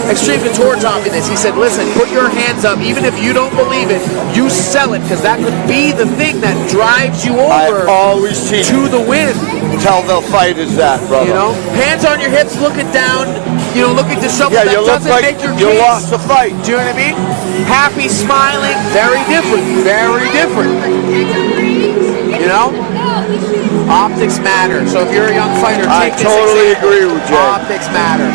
Extreme Couture taught me this. He said, listen, put your hands up. Even if you don't believe it, you sell it. Because that could be the thing that drives you over to the win. Tell the fighters that, brother. You know, hands on your hips, looking down, you know, looking to show that doesn't make your case. You lost the fight. Do you know what I mean? Happy, smiling, very different. Very different. You know? Optics matter. So if you're a young fighter, take this example. I totally agree with you. Optics matter.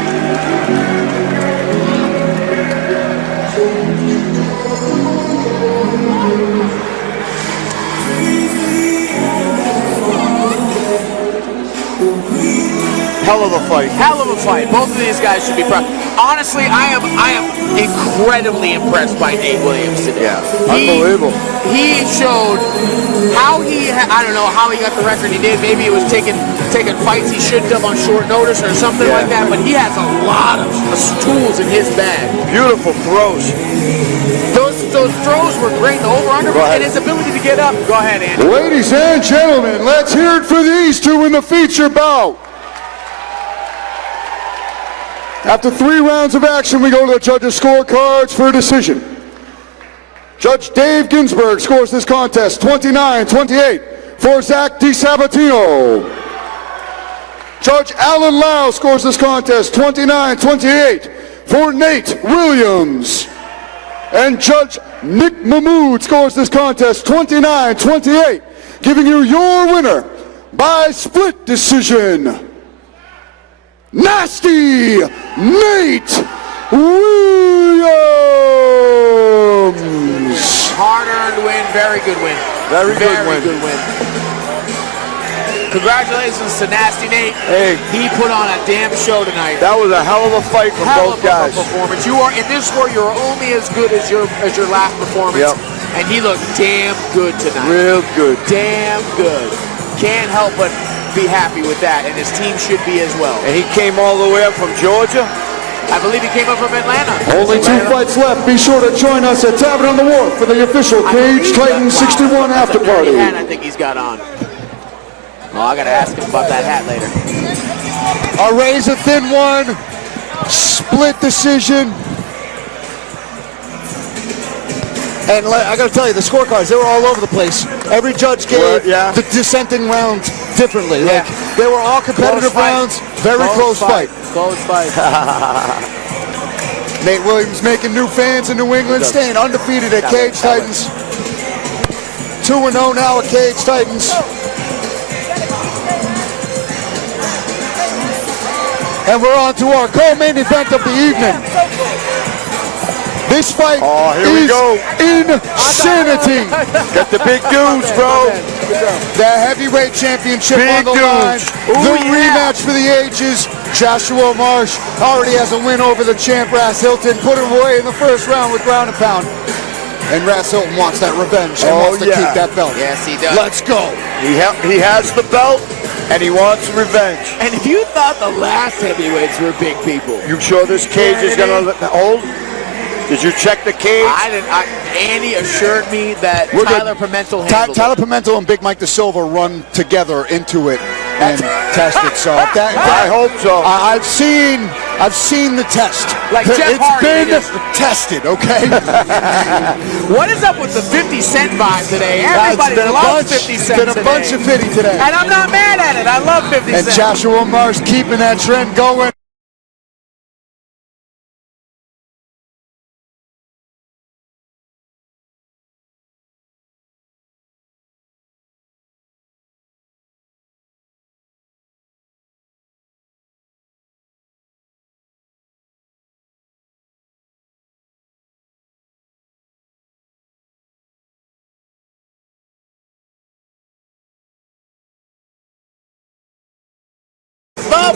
Hell of a fight. Hell of a fight. Both of these guys should be proud. Honestly, I am incredibly impressed by Nate Williams today. Yeah, unbelievable. He showed how I don't know how he got the record he did. Maybe it was taking fights he shouldn't have on short notice or something like that, but he has a lot of tools in his bag. Beautiful throws. Those throws were great. The over-under and his ability to get up. Go ahead, Andy. Ladies and gentlemen, let's hear it for these two in the feature bout. After 3 rounds of action, we go to the judges' scorecards for a decision. Judge Dave Ginsburg scores this contest 29-28 for Zach DiSabatino. Judge Alan Lau scores this contest 29-28 for Nate Williams. And Judge Nick Mahmood scores this contest 29-28, giving you your winner by split decision. Nasty Nate Williams. Hard-earned win, very good win. Very good win. Congratulations to Nasty Nate. Hey, he put on a damn show tonight. That was a hell of a fight from both guys. Hell of a performance. You are in this sport. You're only as good as your last performance. Yep. And he looked damn good tonight. Real good. Damn good. Can't help but be happy with that, and his team should be as well. And he came all the way up from Georgia? I believe he came up from Atlanta. Only 2 fights left. Be sure to join us at Tavern on the Wharf for the official Cage Titan 61 after party. Hat I think he's got on. Oh, I gotta ask him about that hat later. A razor thin one, split decision. And I got to tell you, the scorecards, they were all over the place. Every judge gave the dissenting round differently. Yeah. Like, they were all competitive rounds, very close fight. Close fight. Nate Williams making new fans in New England, staying undefeated at Cage Titans. 2-0 now at Cage Titans. And we're on to our co-main event of the evening. This fight is insanity. Got the big dudes, bro. The heavyweight championship on the line. The rematch for the ages. Joshua Marsh already has a win over the champ, Hilton. Put him away in the first round with ground and pound. And Hilton wants that revenge and wants to keep that belt. Yes, he does. Let's go. He has the belt, and he wants revenge. And if you thought the last heavyweights were big people. You sure this cage is going to hold? Did you check the cage? I didn't. Andy assured me that Tyler Pimentel handled Tyler Pimentel and Big Mike De Silva run together into it and test it. So I hope so. I've seen the test. Like Jeff Hardy, it's been tested, okay? What is up with the 50 Cent vibe today? Everybody loves 50 Cent today. It's been a bunch of 50 today. And I'm not mad at it. I love 50 Cent. And Joshua Marsh keeping that trend going.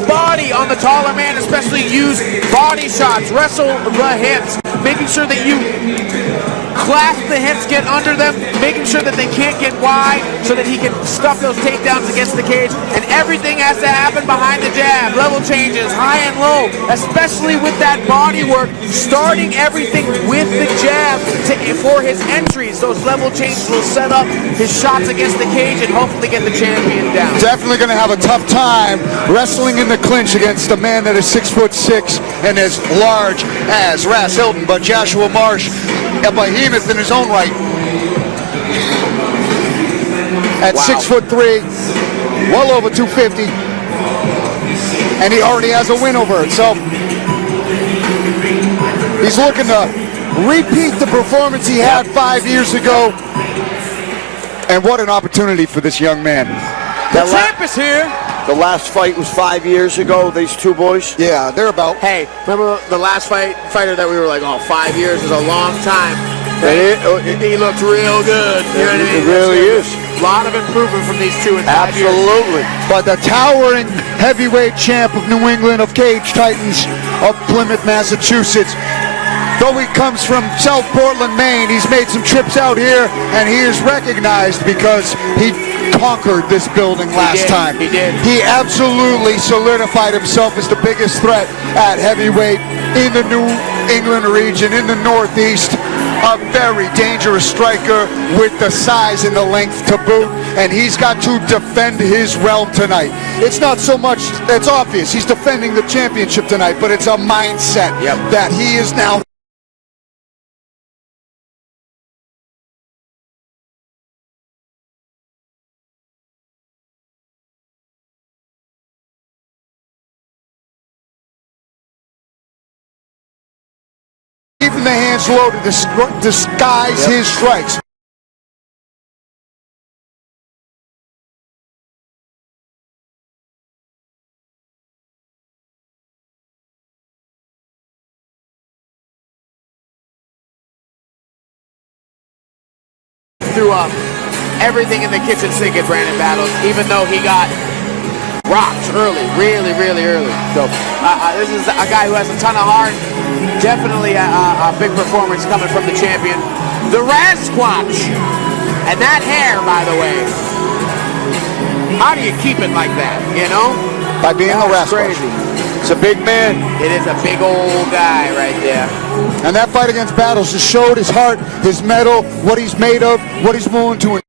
body on the taller man, especially use body shots, wrestle the hips, making sure that you clasp the hips, get under them, making sure that they can't get wide so that he can stuff those takedowns against the cage. And everything has to happen behind the jab. Level changes, high and low, especially with that body work, starting everything with the jab for his entries. Those level changes will set up his shots against the cage and hopefully get the champion down. Definitely going to have a tough time wrestling in the clinch against a man that is 6'6" and as large as Hilton. But Joshua Marsh, a behemoth in his own right, at 6'3", well over 250, and he already has a win over it. So he's looking to repeat the performance he had 5 years ago. And what an opportunity for this young man. The champ is here. The last fight was 5 years ago, these two boys? Yeah, they're about. Hey, remember the last fighter that we were like, oh, 5 years is a long time. He looked real good. You know what I mean? It really is. A lot of improvement from these two in 5 years. Absolutely. But the towering heavyweight champ of New England, of Cage Titans of Plymouth, Massachusetts. Though he comes from South Portland, Maine, he's made some trips out here, and he is recognized because he conquered this building last time. He did. He absolutely solidified himself as the biggest threat at heavyweight in the New England region, in the Northeast. A very dangerous striker with the size and the length to boot, and he's got to defend his realm tonight. It's not so much, it's obvious, he's defending the championship tonight, but it's a mindset that he is now keeping the hands low to disguise his strikes. Threw up everything in the kitchen sink at Brandon Battles, even though he got rocked early, really early. So this is a guy who has a ton of heart. Definitely a big performance coming from the champion. The Razquatch. And that hair, by the way. How do you keep it like that, you know? By being a Razquatch. Crazy. It's a big man. It is a big old guy right there. And that fight against Battles just showed his heart, his mettle, what he's made of, what he's willing to endure.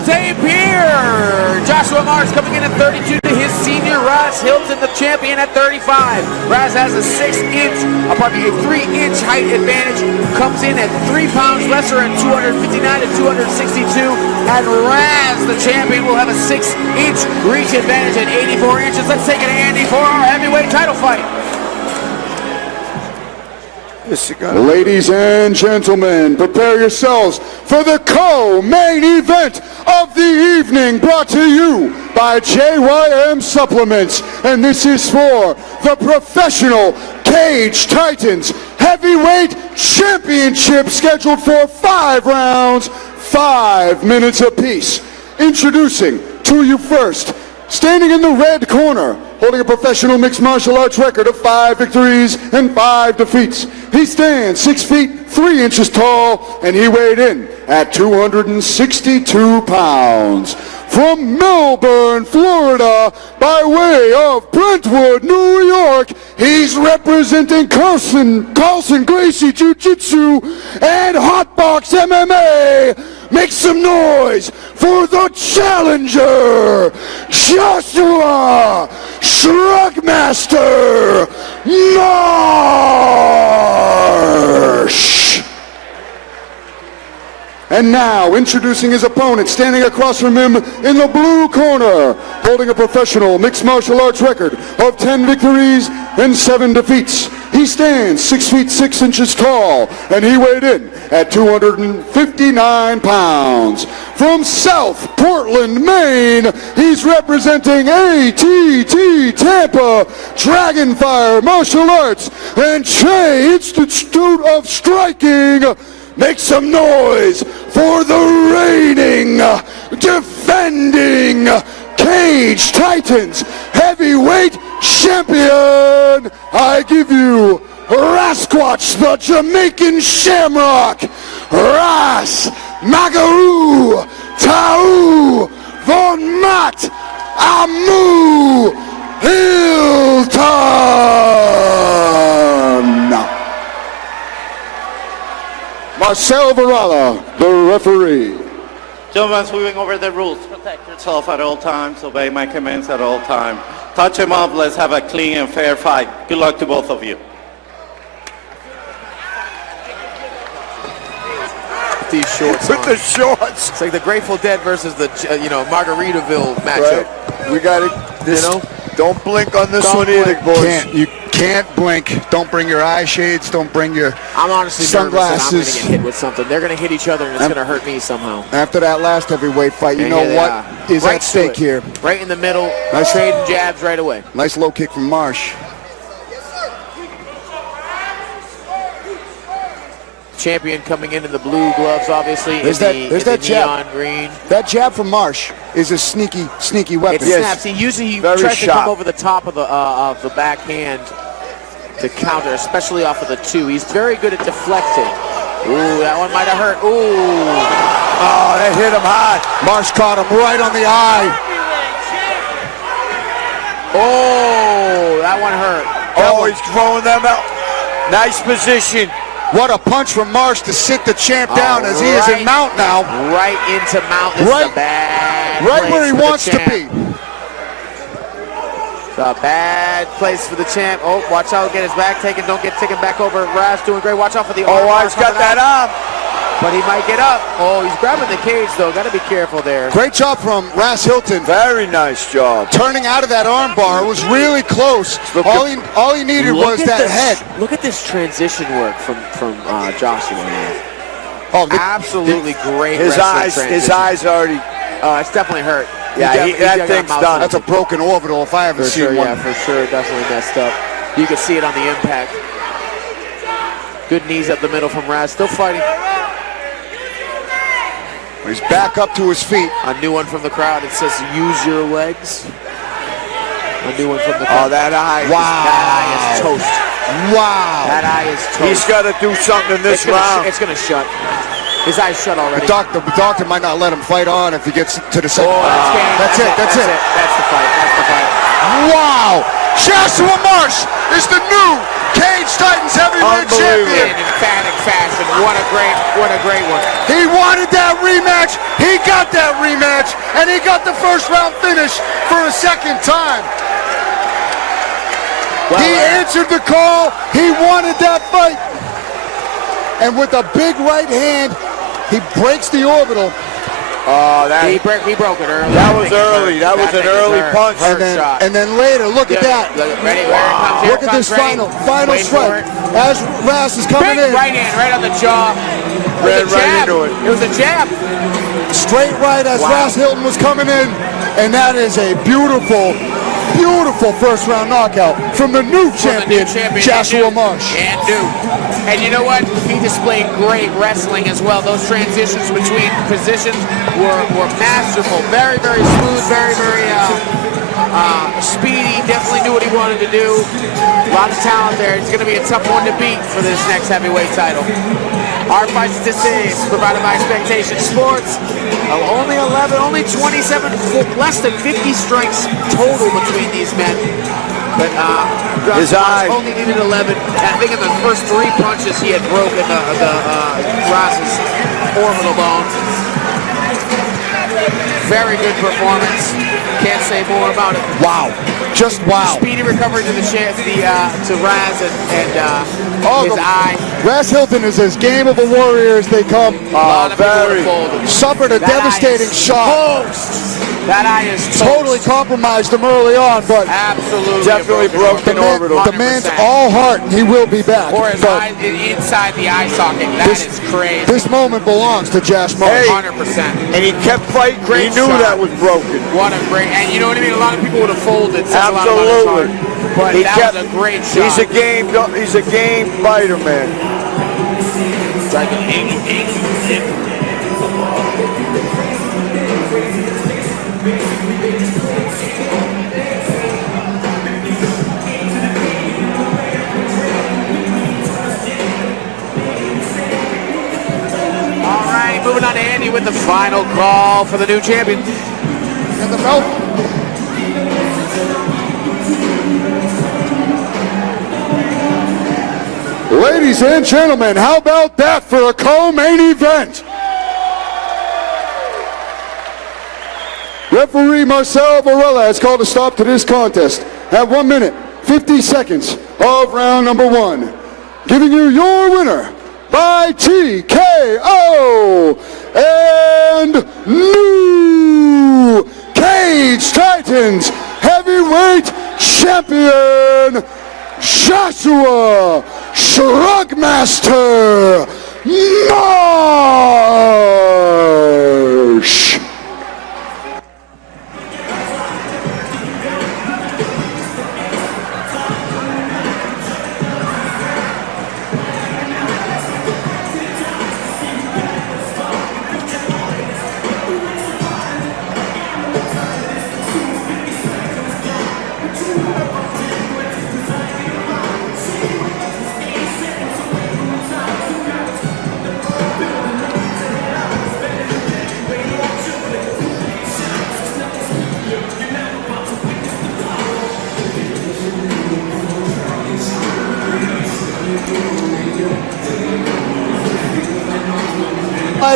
Tape here. Joshua Marsh coming in at 32 to his senior. Raz Hilton, the champion, at 35. Raz has a 3-inch height advantage. Comes in at 3 pounds lesser at 259 to 262. And Raz, the champion, will have a 6-inch reach advantage at 84 inches. Let's take it to Andy for our heavyweight title fight. Ladies and gentlemen, prepare yourselves for the co-main event of the evening, brought to you by JYM Supplements. And this is for the Professional Cage Titans Heavyweight Championship, scheduled for 5 rounds, 5 minutes apiece. Introducing to you first, standing in the red corner, holding a professional mixed martial arts record of 5 victories and 5 defeats. He stands 6 feet 3 inches tall, and he weighed in at 262 pounds. From Melbourne, Florida, by way of Brentwood, New York, he's representing Carlson Gracie Jiu-Jitsu and Hotbox MMA. Make some noise for the challenger, Joshua Shrugmaster Marsh. And now, introducing his opponent, standing across from him in the blue corner, holding a professional mixed martial arts record of 10 victories and 7 defeats. He stands 6 feet 6 inches tall, and he weighed in at 259 pounds. From South Portland, Maine, he's representing ATT Tampa, Dragonfire Martial Arts, and Che Institute of Striking. Make some noise for the reigning, defending Cage Titans heavyweight champion. I give you Rasquatch, the Jamaican Shamrock, Ras Magaru Tau Von Matt Amu Hilton. Marcel Varela, the referee. Gentlemen, moving over the rules. Protect yourself at all times. Obey my commands at all times. Touch him up. Let's have a clean and fair fight. Good luck to both of you. These shorts with on. the shorts. It's like the Grateful Dead versus the Margaritaville matchup. Right. We got it. Don't blink on this one either, boys. You can't blink. Don't bring your eye shades. Don't bring your I'm honestly sunglasses. nervous that I'm going to get hit with something. They're going to hit each other, and it's going to hurt me somehow. After that last heavyweight fight, you know what is right at stake here. Right in the middle, Nice. trading jabs right away. Nice low kick from Marsh. Champion coming in the blue gloves, obviously. There's that jab. Neon green. That jab from Marsh is a sneaky weapon. It snaps. He usually tries to come over the top of the backhand to counter, especially off of the two. He's very good at deflecting. Ooh, that one might have hurt. Ooh. Oh, that hit him hard. Marsh caught him right on the eye. Oh, that one hurt. He's throwing them out. Nice position. What a punch from Marsh to sit the champ down as he is in mount now. Right into mount. This is a bad right where he wants to be. It's a bad place for the champ. Oh, watch out, get his back taken. Don't get taken back over. Raz doing great. Watch out for the arm. Oh, he's got that arm. But he might get up. Oh, he's grabbing the cage, though. Got to be careful there. Great job from Ras Hilton. Very nice job. Turning out of that arm bar. It was really close. All he needed was that head. Look at this transition work from Joshua. Oh, absolutely great. His eyes already. It's definitely hurt. Yeah, that thing's done. That's a broken orbital if I haven't seen one. Yeah, for sure. Definitely messed up. You can see it on the impact. Good knees up the middle from Raz. Still fighting. He's back up to his feet. A new one from the crowd. It says, use your legs. A new one from the crowd. Oh, that eye. Wow. That eye is toast. Wow. That eye is toast. He's got to do something in this round. It's going to shut. His eye's shut already. The doctor might not let him fight on if he gets to the second. Oh, That's it. That's the fight. That's the fight. Wow. Joshua Marsh is the new Cage Titans heavyweight champion. In emphatic fashion. What a great one. He wanted that rematch. He got that rematch, and he got the first round finish for a second time. He answered the call. He wanted that fight. And with a big right hand, he breaks the orbital. He broke it early. That was early. That was an early punch. And then later, look at that. Ready? Look at this final strike. As Ras is coming in. Right hand, right on the jaw. Ran right into it. It was a jab. Straight right as Ras Hilton was coming in. And that is a beautiful first round knockout from the new champion, Joshua Marsh. And you know what? He displayed great wrestling as well. Those transitions between positions were masterful. Very, very smooth, very, very speedy. Definitely knew what he wanted to do. A lot of talent there. It's going to be a tough one to beat for this next heavyweight title. Our fight statistics provided by Expectation Sports. Only 27, less than 50 strikes total between these men. But his eye only needed 11. I think in the first 3 punches he had broken Ross's orbital bone. Very good performance. Can't say more about it. Wow. Just wow. Speedy recovery to to Raz and his eye. Ras Hilton is as game of a warrior as they come. Very. Suffered a devastating shot. That eye is totally compromised him early on, but absolutely definitely broke the orbital. The man's all heart, and he will be back. Or his eye inside the eye socket. That is crazy. This moment belongs to Josh Marsh. 100%. And he kept fighting. He knew that was broken. What a great, and you know what I mean? A lot of people would have folded. Absolutely. But that was a great shot. He's a game fighter, man. It's like moving on to Andy with the final call for the new champion. And the belt. Ladies and gentlemen, how about that for a co-main event? Referee Marcel Varela has called a stop to this contest at 1 minute, 50 seconds of round number 1. Giving you your winner by TKO and new Cage Titans heavyweight champion Joshua Shrugmaster Marsh.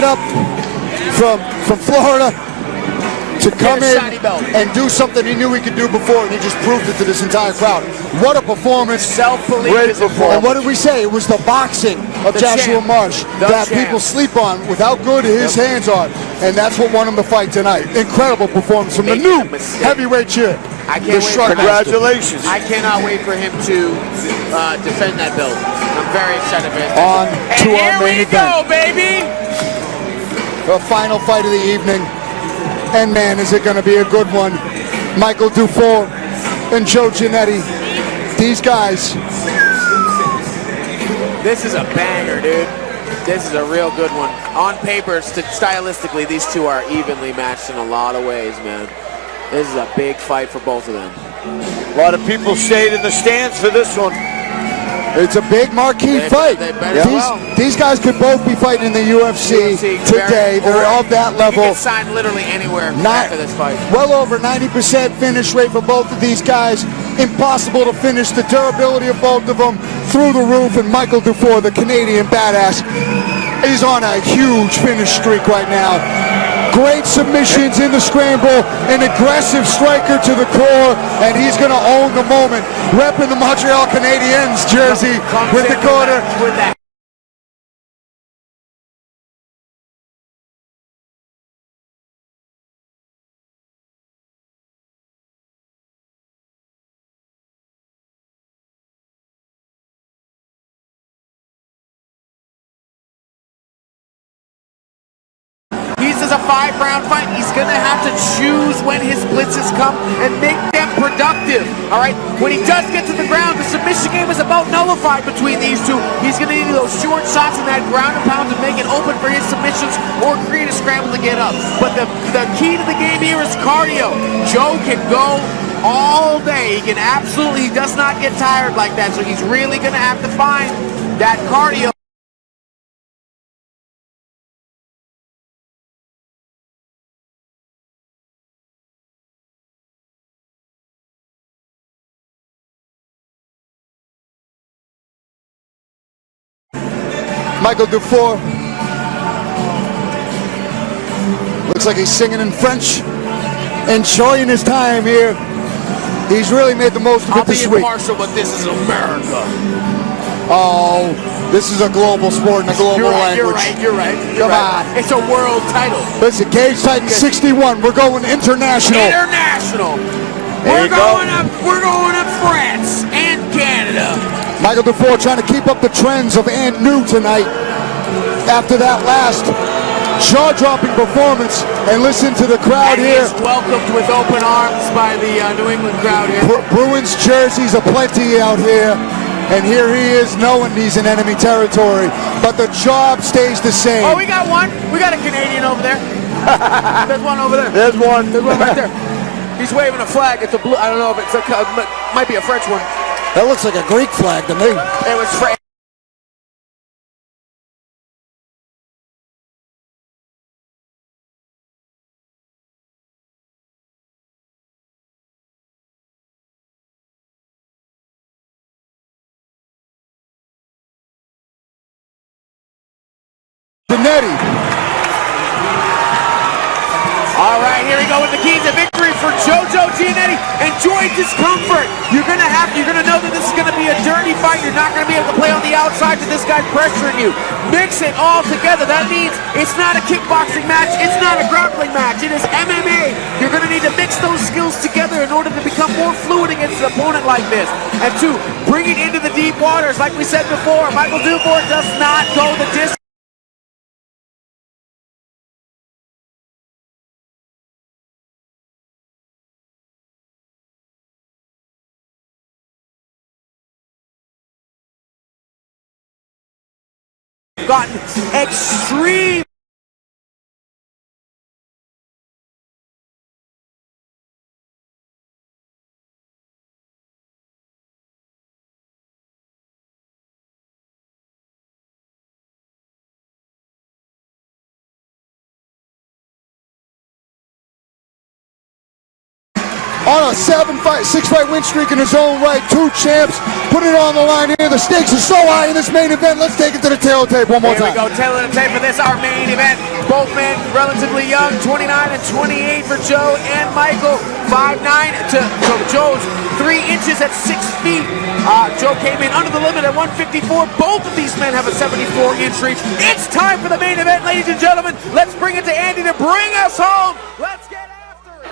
Up from Florida to come in and do something he knew he could do before, and he just proved it to this entire crowd. What a performance. Self-belief is important. And what did we say? It was the boxing of Joshua Marsh that people sleep on with how good his hands are, and that's what won him the fight tonight. Incredible performance from the new heavyweight champ. I can't wait. Congratulations. I cannot wait for him to defend that belt. I'm very excited for it. On to our main event. Here we go, baby! The final fight of the evening, and man, is it going to be a good one. Michael Dufour and Joe Gianetti, these guys. This is a banger, dude. This is a real good one. On paper, stylistically, these two are evenly matched in a lot of ways, man. This is a big fight for both of them. A lot of people stayed in the stands for this one. It's a big marquee fight. These guys could both be fighting in the UFC today. They're of that level. You can sign literally anywhere after this fight. Well over 90% finish rate for both of these guys. Impossible to finish. The durability of both of them through the roof. And Michael Dufour, the Canadian badass, is on a huge finish streak right now. Great submissions in the scramble, an aggressive striker to the core, and he's going to own the moment. Repping the Montreal Canadiens jersey with the corner. This is a 5-round fight. He's going to have to choose when his blitzes come and make them productive. All right? When he does get to the ground, the submission game is about nullified between these two. He's going to need those short shots and that ground and pound to make it open for his submissions or create a scramble to get up. But the key to the game here is cardio. Joe can go all day. He does not get tired like that. So he's really going to have to find that cardio. Michael Dufour. Looks like he's singing in French, enjoying his time here. He's really made the most of it this week. I'll be impartial, but this is America. Oh, this is a global sport in a global language. You're right. Come on. It's a world title. Listen, Cage Titan 61. We're going international. International. We're going up France and Canada. Michael Dufour trying to keep up the trends of and new tonight after that last jaw-dropping performance. And listen to the crowd here. He's welcomed with open arms by the New England crowd here. Bruins jerseys aplenty out here. And here he is knowing he's in enemy territory. But the job stays the same. Oh, we got one. We got a Canadian over there. There's one over there. There's one. There's one right there. He's waving a flag. It's a blue. I don't know if it's might be a French one. That looks like a Greek flag to me. It was French. Gianetti. All right, here we go with the keys to victory for JoJo Gianetti. Enjoy discomfort. You're gonna know that this is gonna be a dirty fight. You're not gonna be able to play on the outside with this guy pressuring you. Mix it all together. That means it's not a kickboxing match. It's not a grappling match. It is MMA. You're gonna need to mix those skills together in order to become more fluid against an opponent like this. And two, bring it into the deep waters. Like we said before, Michael Dufour does not go the distance. Gotten extreme. On a 6-fight win streak in his own right, 2 champs, put it on the line here. The stakes are so high in this main event. Let's take it to the tail of the tape one more time. Here we go, tail of the tape for this, our main event. Both men relatively young, 29 and 28 for Joe and Michael. 5'9" to Joe's 3 inches at 6 feet. Joe came in under the limit at 154. Both of these men have a 74-inch reach. It's time for the main event, ladies and gentlemen. Let's bring it to Andy to bring us home. Let's get after it.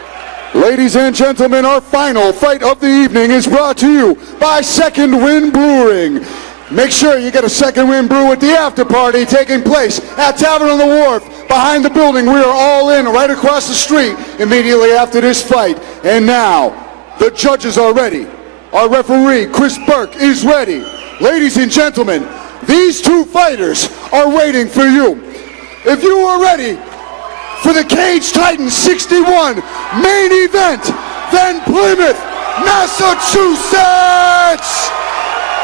Ladies and gentlemen, our final fight of the evening is brought to you by Second Wind Brewing. Make sure you get a Second Wind brew at the after party taking place at Tavern on the Wharf behind the building. We are all in right across the street immediately after this fight. And now, the judges are ready. Our referee, Chris Burke, is ready. Ladies and gentlemen, these 2 fighters are waiting for you. If you are ready for the Cage Titan 61 main event, then Plymouth, Massachusetts,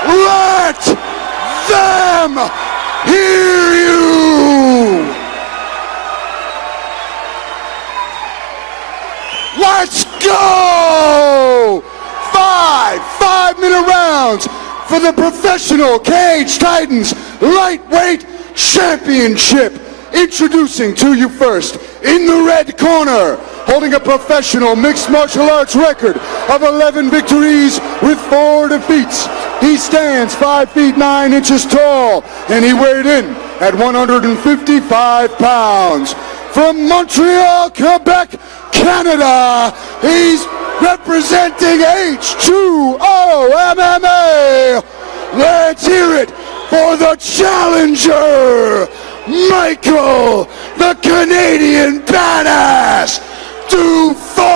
let them hear you. Let's go! 5-minute rounds for the Professional Cage Titans Lightweight Championship. Introducing to you first, in the red corner, holding a professional mixed martial arts record of 11 victories with 4 defeats. He stands 5 feet 9 inches tall, and he weighed in at 155 pounds. From Montreal, Quebec, Canada, he's representing H2O MMA. Let's hear it for the challenger, Michael, the Canadian badass, Dufour.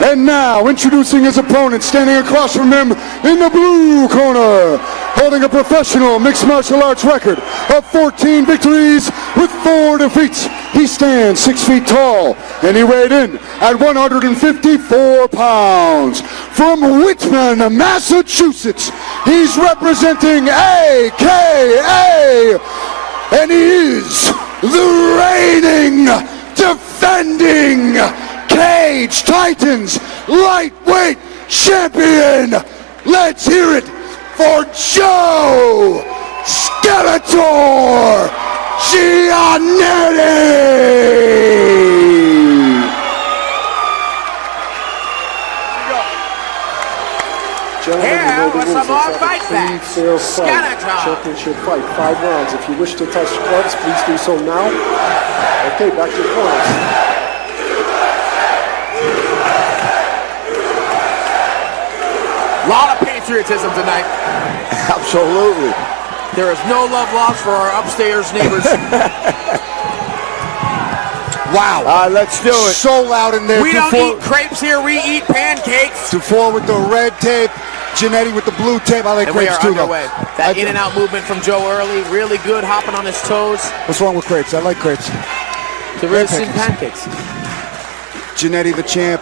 And now, introducing his opponent, standing across from him in the blue corner, holding a professional mixed martial arts record of 14 victories with 4 defeats. He stands 6 feet tall, and he weighed in at 154 pounds. From Whitman, Massachusetts, he's representing AKA, and he is the reigning, defending Cage Titans lightweight champion. Let's hear it for Joe Skeletor Gianetti. for some more fight back. Fair fight. Skeleton. Championship fight. 5 rounds. If you wish to touch gloves, please do so now. Okay, back to your corners. A lot of patriotism tonight. Absolutely. There is no love lost for our upstairs neighbors. Wow. Let's do it. So loud in there. We don't eat crepes here, we eat pancakes. Dufour with the red tape. Gianetti with the blue tape. I like And we crepes are too, though. underway. That in and out movement from Joe early, really good, hopping on his toes. What's wrong with crepes? I like crepes. The red pancakes. Gianetti, the champ,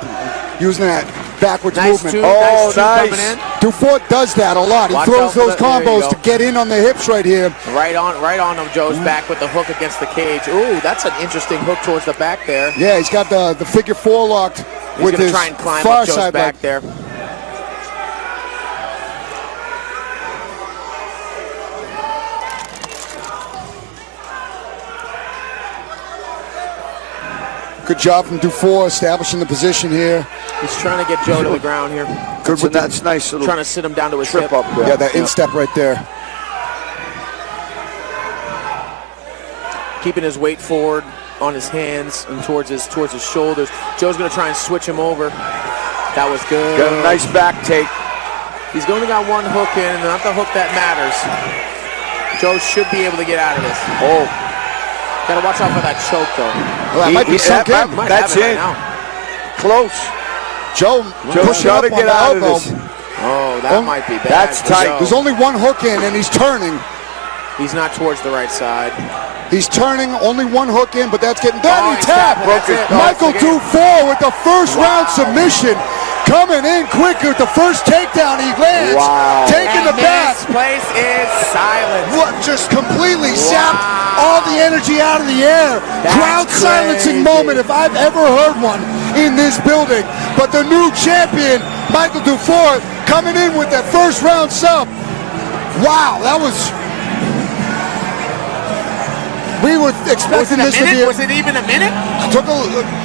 using that backwards Nice movement. two, nice two coming in. Dufour does that a lot. He Watch throws out for those there you combos go. to get in on the hips right here. Right on him, Joe's back with the hook against the cage. Ooh, that's an interesting hook towards the back there. Yeah, he's got the figure 4 locked He's with gonna his try and climb far up Joe's side back leg. there. Good job from Dufour establishing the position here. He's trying to get Joe to the ground here. Good with That's nice little Trying to sit him down to his trip hip. up there. Yeah, that instep right there. Keeping his weight forward on his hands and towards his shoulders. Joe's going to try and switch him over. That was good. Got a nice back take. He's only got one hook in, and not the hook that matters. Joe should be able to get out of this. Oh. Got to watch out for that choke, though. Well, that might be sunk in. Might That's have it it. right now. Close. Joe's Joe's got to get out of this. Oh, that might be bad. That's tight. Joe. There's only one hook in, and he's turning. He's not towards the right side. He's turning, only one hook in, but that's getting done. Oh, He he's tapped. tapping. That's it. Michael That's the game. Dufour with the first round submission. Coming in quick with the first takedown he lands. Wow. Taking the back. This place is silent. What, just completely sapped all the energy out of the air. Crowd silencing moment if I've ever heard one in this building. But the new champion, Michael Dufour, coming in with that first round sub. Wow, that was... We were expecting this to be... Was it even a minute? Took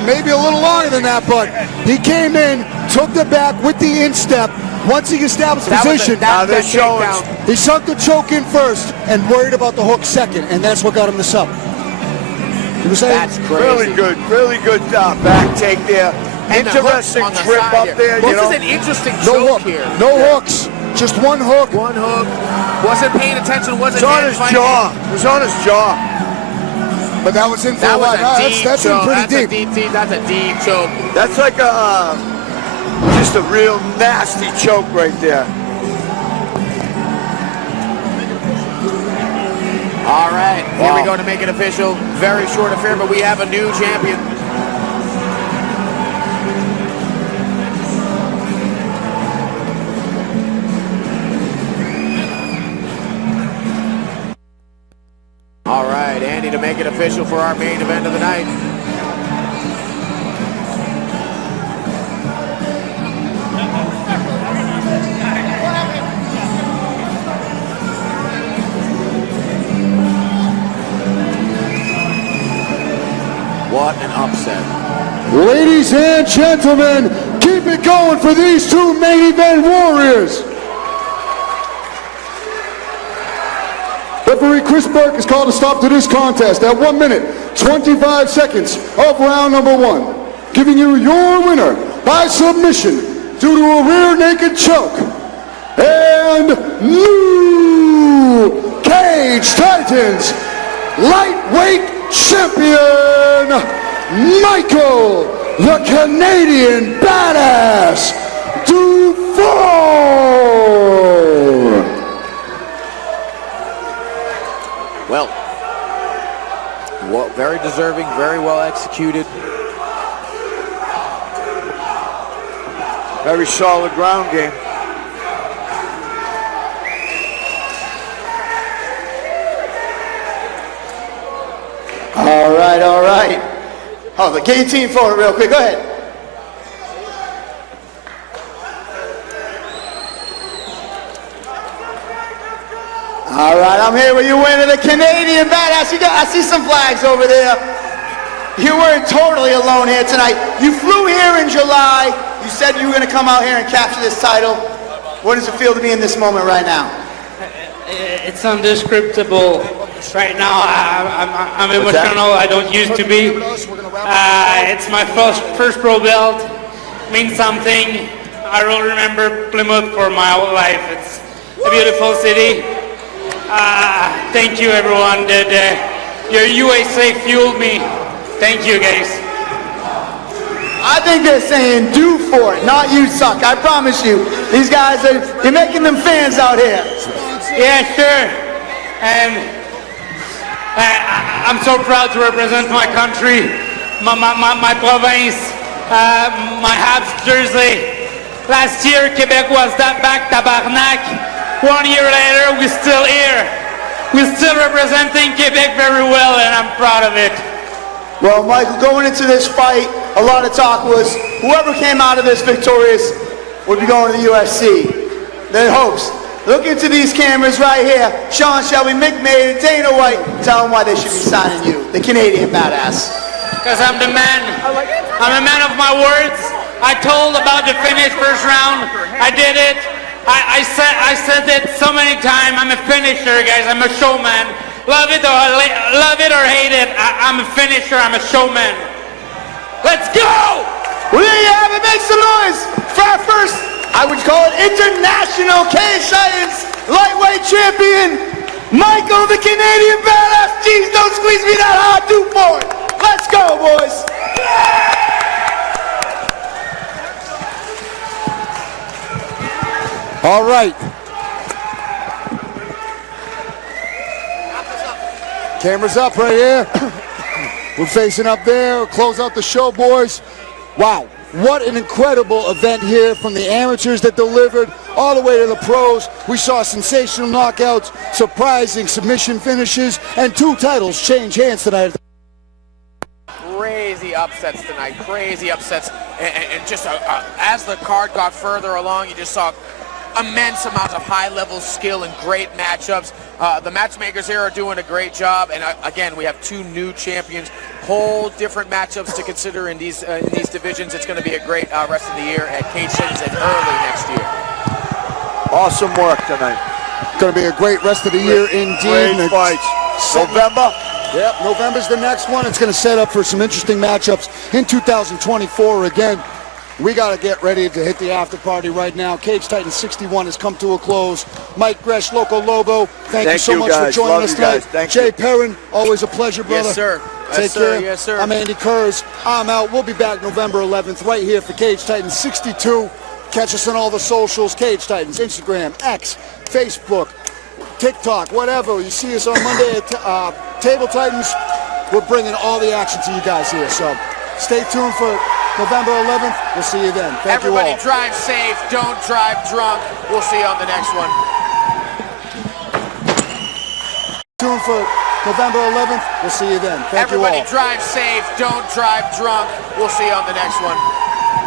maybe a little longer than that, but he came in, took the back with the instep. Once he established position, he sunk the choke in first and worried about the hook second, and that's what got him the sub. You were saying? That's crazy. Really good back take there. And Interesting the trip side up here. there. This You know? is an interesting No choke hook, here. no hooks, just one hook. One hook. Wasn't paying attention. Wasn't It's on his fighting. jaw. It was on his jaw. But that was in for That a was while. a deep That's in choke. pretty deep. That's a deep choke. That's like just a real nasty choke right there. All right, here we go to make it official. Very short affair, but we have a new champion. All right, Andy, to make it official for our main event of the night. What an upset. Ladies and gentlemen, keep it going for these two main event warriors. Referee Chris Burke is called to stop to this contest at 1 minute, 25 seconds of round number 1. Giving you your winner by submission due to a rear naked choke. And new Cage Titans lightweight champion, Michael, the Canadian badass, Dufour. Well, very deserving, very well executed. Very solid ground game. All right. Oh, the game team forward real quick. Go ahead. All right, I'm here with your winner, the Canadian badass. I see some flags over there. You weren't totally alone here tonight. You flew here in July. You said you were going to come out here and capture this title. What does it feel to be in this moment right now? It's undescribable. Right now, I'm emotional. I don't used to be. It's my first pro belt. Means something. I will remember Plymouth for my whole life. It's a beautiful city. Thank you, everyone. Your USA fueled me. Thank you, guys. I think they're saying Dufour, not you suck. I promise you. These guys you're making them fans out here. Yeah, sure. And I'm so proud to represent my country, my province, my Habs jersey. Last year, Quebec was that back tabarnak. 1 year later, we're still here. We're still representing Quebec very well, and I'm proud of it. Well, Michael, going into this fight, a lot of talk was whoever came out of this victorious would be going to the UFC. Their hopes. Look into these cameras right here. Sean Shelby, Mick May, Dana White. Tell them why they should be signing you, the Canadian badass. Because I'm the man. I'm a man of my words. I told about the finish first round. I did it. I said it so many times. I'm a finisher, guys. I'm a showman. Love it or hate it. I'm a finisher. I'm a showman. Let's go! Well, there you have it. Make some noise for our first, I would call it international K-Science lightweight champion, Michael the Canadian badass. Jeez, don't squeeze me that hard. Dufour. Let's go, boys. All right. Camera's up right here. We're facing up there. We'll close out the show, boys. Wow. What an incredible event here from the amateurs that delivered all the way to the pros. We saw sensational knockouts, surprising submission finishes, and 2 titles change hands tonight. Crazy upsets tonight, crazy upsets. And just as the card got further along, you just saw immense amounts of high-level skill and great matchups. The matchmakers here are doing a great job, and again, we have 2 new champions. Whole different matchups to consider in these divisions. It's going to be a great rest of the year at Cajun and early next year. Awesome work tonight. It's going to be a great rest of the year indeed. Great fights. November? Yep, November's the next one. It's going to set up for some interesting matchups in 2024 again. We got to get ready to hit the after party right now. Cage Titan 61 has come to a close. Mike Gresh, Loco Lobo, thank you so much for joining us tonight. Jay Perrin, always a pleasure, brother. Yes, sir. Take care. Yes, sir. I'm Andy Kurz. I'm out. We'll be back November 11th right here for Cage Titans 62. Catch us on all the socials. Cage Titans, Instagram, X, Facebook, TikTok, whatever. You see us on Monday at Table Titans. We're bringing all the action to you guys here. So stay tuned for November 11th. We'll see you then. Thank you all. Everybody drive safe. Don't drive drunk. We'll see you on the next one. Tune for November 11th. We'll see you then. Thank you all. Everybody drive safe. Don't drive drunk. We'll see you on the next one.